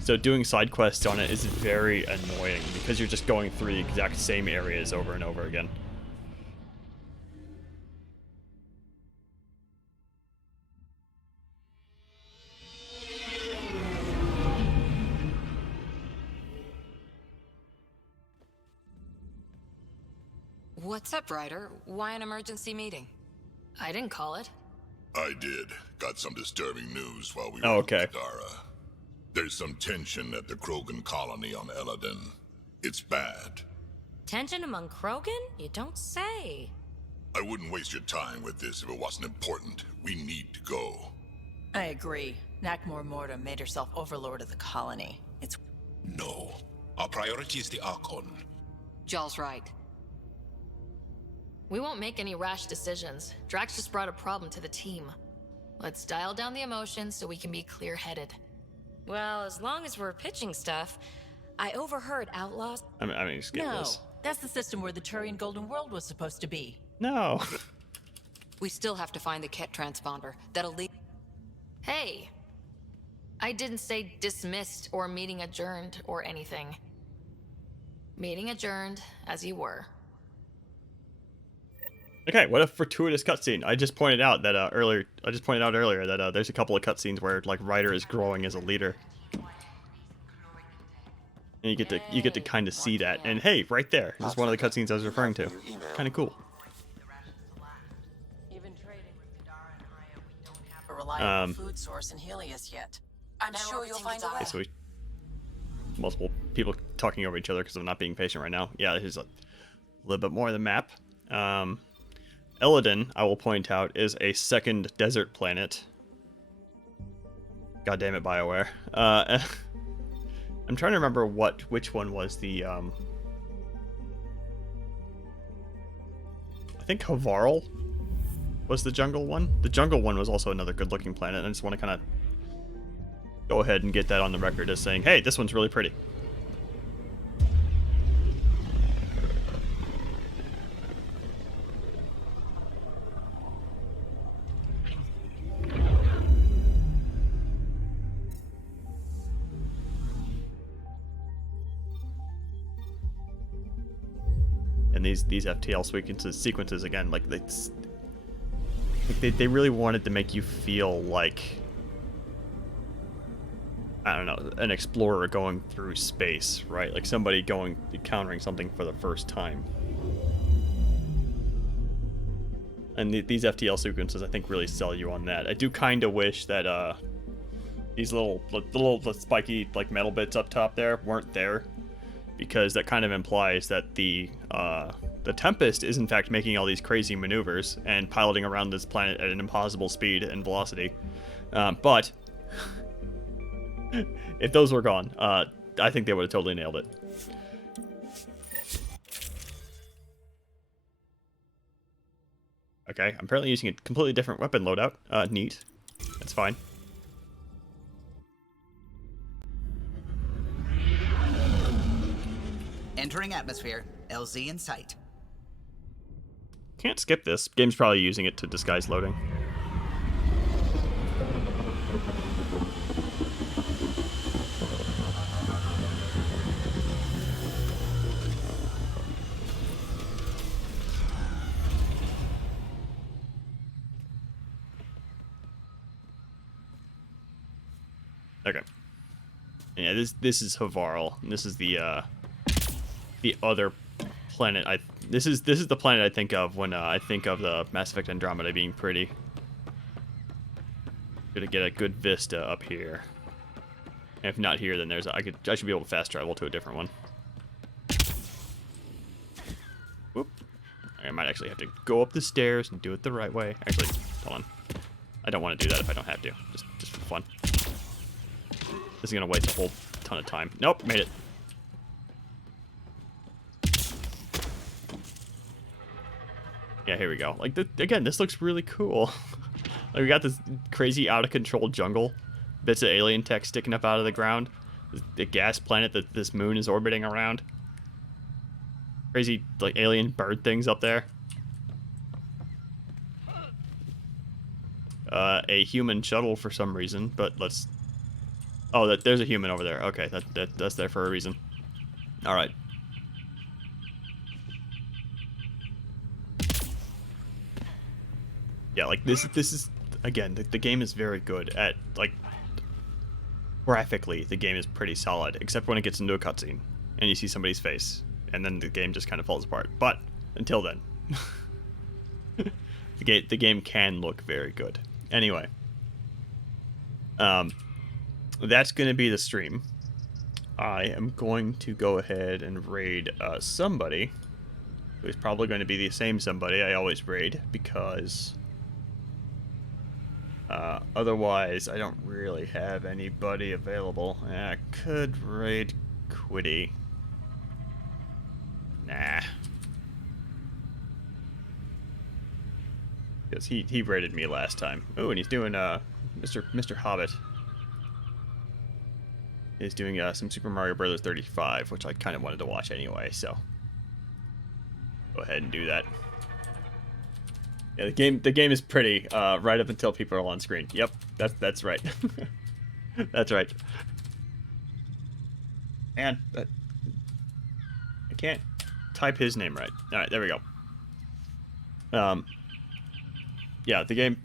So doing side quests on it is very annoying because you're just going through the exact same areas over and over again. What's up, Ryder? Why an emergency meeting? I didn't call it. I did. Got some disturbing news while we were on Kadara. There's some tension at the Krogan colony on Eladin. It's bad. Tension among Krogan? You don't say. I wouldn't waste your time with this if it wasn't important. We need to go. I agree. Nakmor Morta made herself overlord of the colony. It's... No. Our priority is the Archon. Jall's right. We won't make any rash decisions. Drax just brought a problem to the team. Let's dial down the emotions so we can be clear-headed. Well, as long as we're pitching stuff, I overheard Outlaws... I mean, skip this. That's the system where the Turian Golden World was supposed to be. No. We still have to find the Ket transponder. That'll lead... Hey! I didn't say dismissed or meeting adjourned or anything. Meeting adjourned, as you were. Okay, what a fortuitous cutscene. I just pointed out that earlier that there's a couple of cutscenes where like Ryder is growing as a leader. And you get to kind of see that. And hey, right there. This is one of the cutscenes I was referring to. Kind of cool. Even trading with Kadara and Aya, we don't have a reliable food source in Helios yet. I'm sure you'll find a way. Okay, so multiple people talking over each other because I'm not being patient right now. Yeah, here's a little bit more of the map. Eladin, I will point out, is a second desert planet. God damn it, BioWare. I'm trying to remember which one was the I think Havarl was the jungle one. The jungle one was also another good-looking planet. I just want to kind of go ahead and get that on the record as saying, hey, this one's really pretty. And these FTL sequences again, like they really wanted to make you feel like, I don't know, an explorer going through space, right? Like somebody encountering something for the first time. And these FTL sequences, I think, really sell you on that. I do kind of wish that these little spiky like metal bits up top there weren't there, because that kind of implies that the Tempest is in fact making all these crazy maneuvers and piloting around this planet at an impossible speed and velocity. But if those were gone, I think they would have totally nailed it. Okay, I'm apparently using a completely different weapon loadout. Neat. That's fine. Entering atmosphere. LZ in sight. Can't skip this. Game's probably using it to disguise loading. Okay. Yeah, this is Havarl. This is the other planet. This is the planet I think of when I think of the Mass Effect Andromeda being pretty. Gonna get a good vista up here. And if not here, then I should be able to fast travel to a different one. Whoop. I might actually have to go up the stairs and do it the right way. Actually, hold on. I don't want to do that if I don't have to. Just for fun. This is gonna waste a whole ton of time. Nope, made it. Yeah, here we go. Like, again, this looks really cool. Like, we got this crazy out-of-control jungle. Bits of alien tech sticking up out of the ground. The gas planet that this moon is orbiting around. Crazy, like, alien bird things up there. A human shuttle for some reason, but let's... Oh, there's a human over there. Okay, that's there for a reason. Alright. Yeah, like, this is... Again, the game is very good at, like... Graphically, the game is pretty solid, except when it gets into a cutscene, and you see somebody's face, and then the game just kind of falls apart. But, until then... the game can look very good. Anyway. That's going to be the stream. I am going to go ahead and raid somebody who's probably going to be the same somebody I always raid, because otherwise I don't really have anybody available. I could raid Quiddy. Nah. Because he raided me last time. Oh, and he's doing Mr. Hobbit. Is doing some Super Mario Bros. 35, which I kind of wanted to watch anyway, so go ahead and do that. Yeah, the game is pretty right up until people are on screen. Yep, that's right. That's right. And I can't type his name right. All right, there we go. Yeah, the game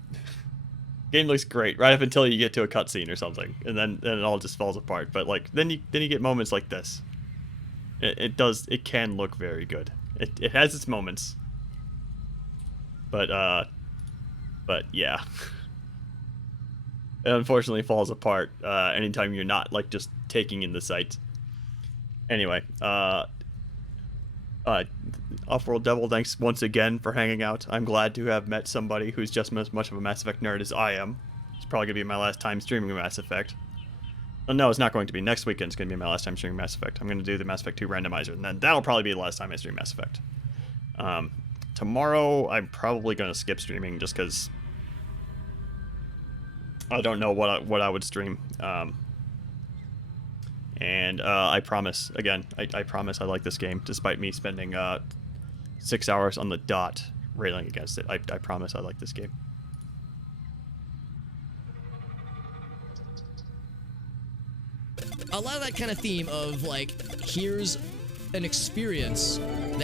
looks great right up until you get to a cutscene or something, and then it all just falls apart. But like then you get moments like this. It can look very good. It has its moments. But yeah. It unfortunately falls apart anytime you're not like just taking in the sight. Anyway, Off-World Devil, thanks once again for hanging out. I'm glad to have met somebody who's just as much of a Mass Effect nerd as I am. It's probably going to be my last time streaming Mass Effect. Oh, no, it's not going to be. Next weekend's going to be my last time streaming Mass Effect. I'm going to do the Mass Effect 2 randomizer, and then that'll probably be the last time I stream Mass Effect. Tomorrow, I'm probably going to skip streaming just because I don't know what I would stream. And I promise, again, I promise I like this game, despite me spending 6 hours on the dot railing against it. I promise I like this game. A lot of that kind of theme of, like, here's an experience that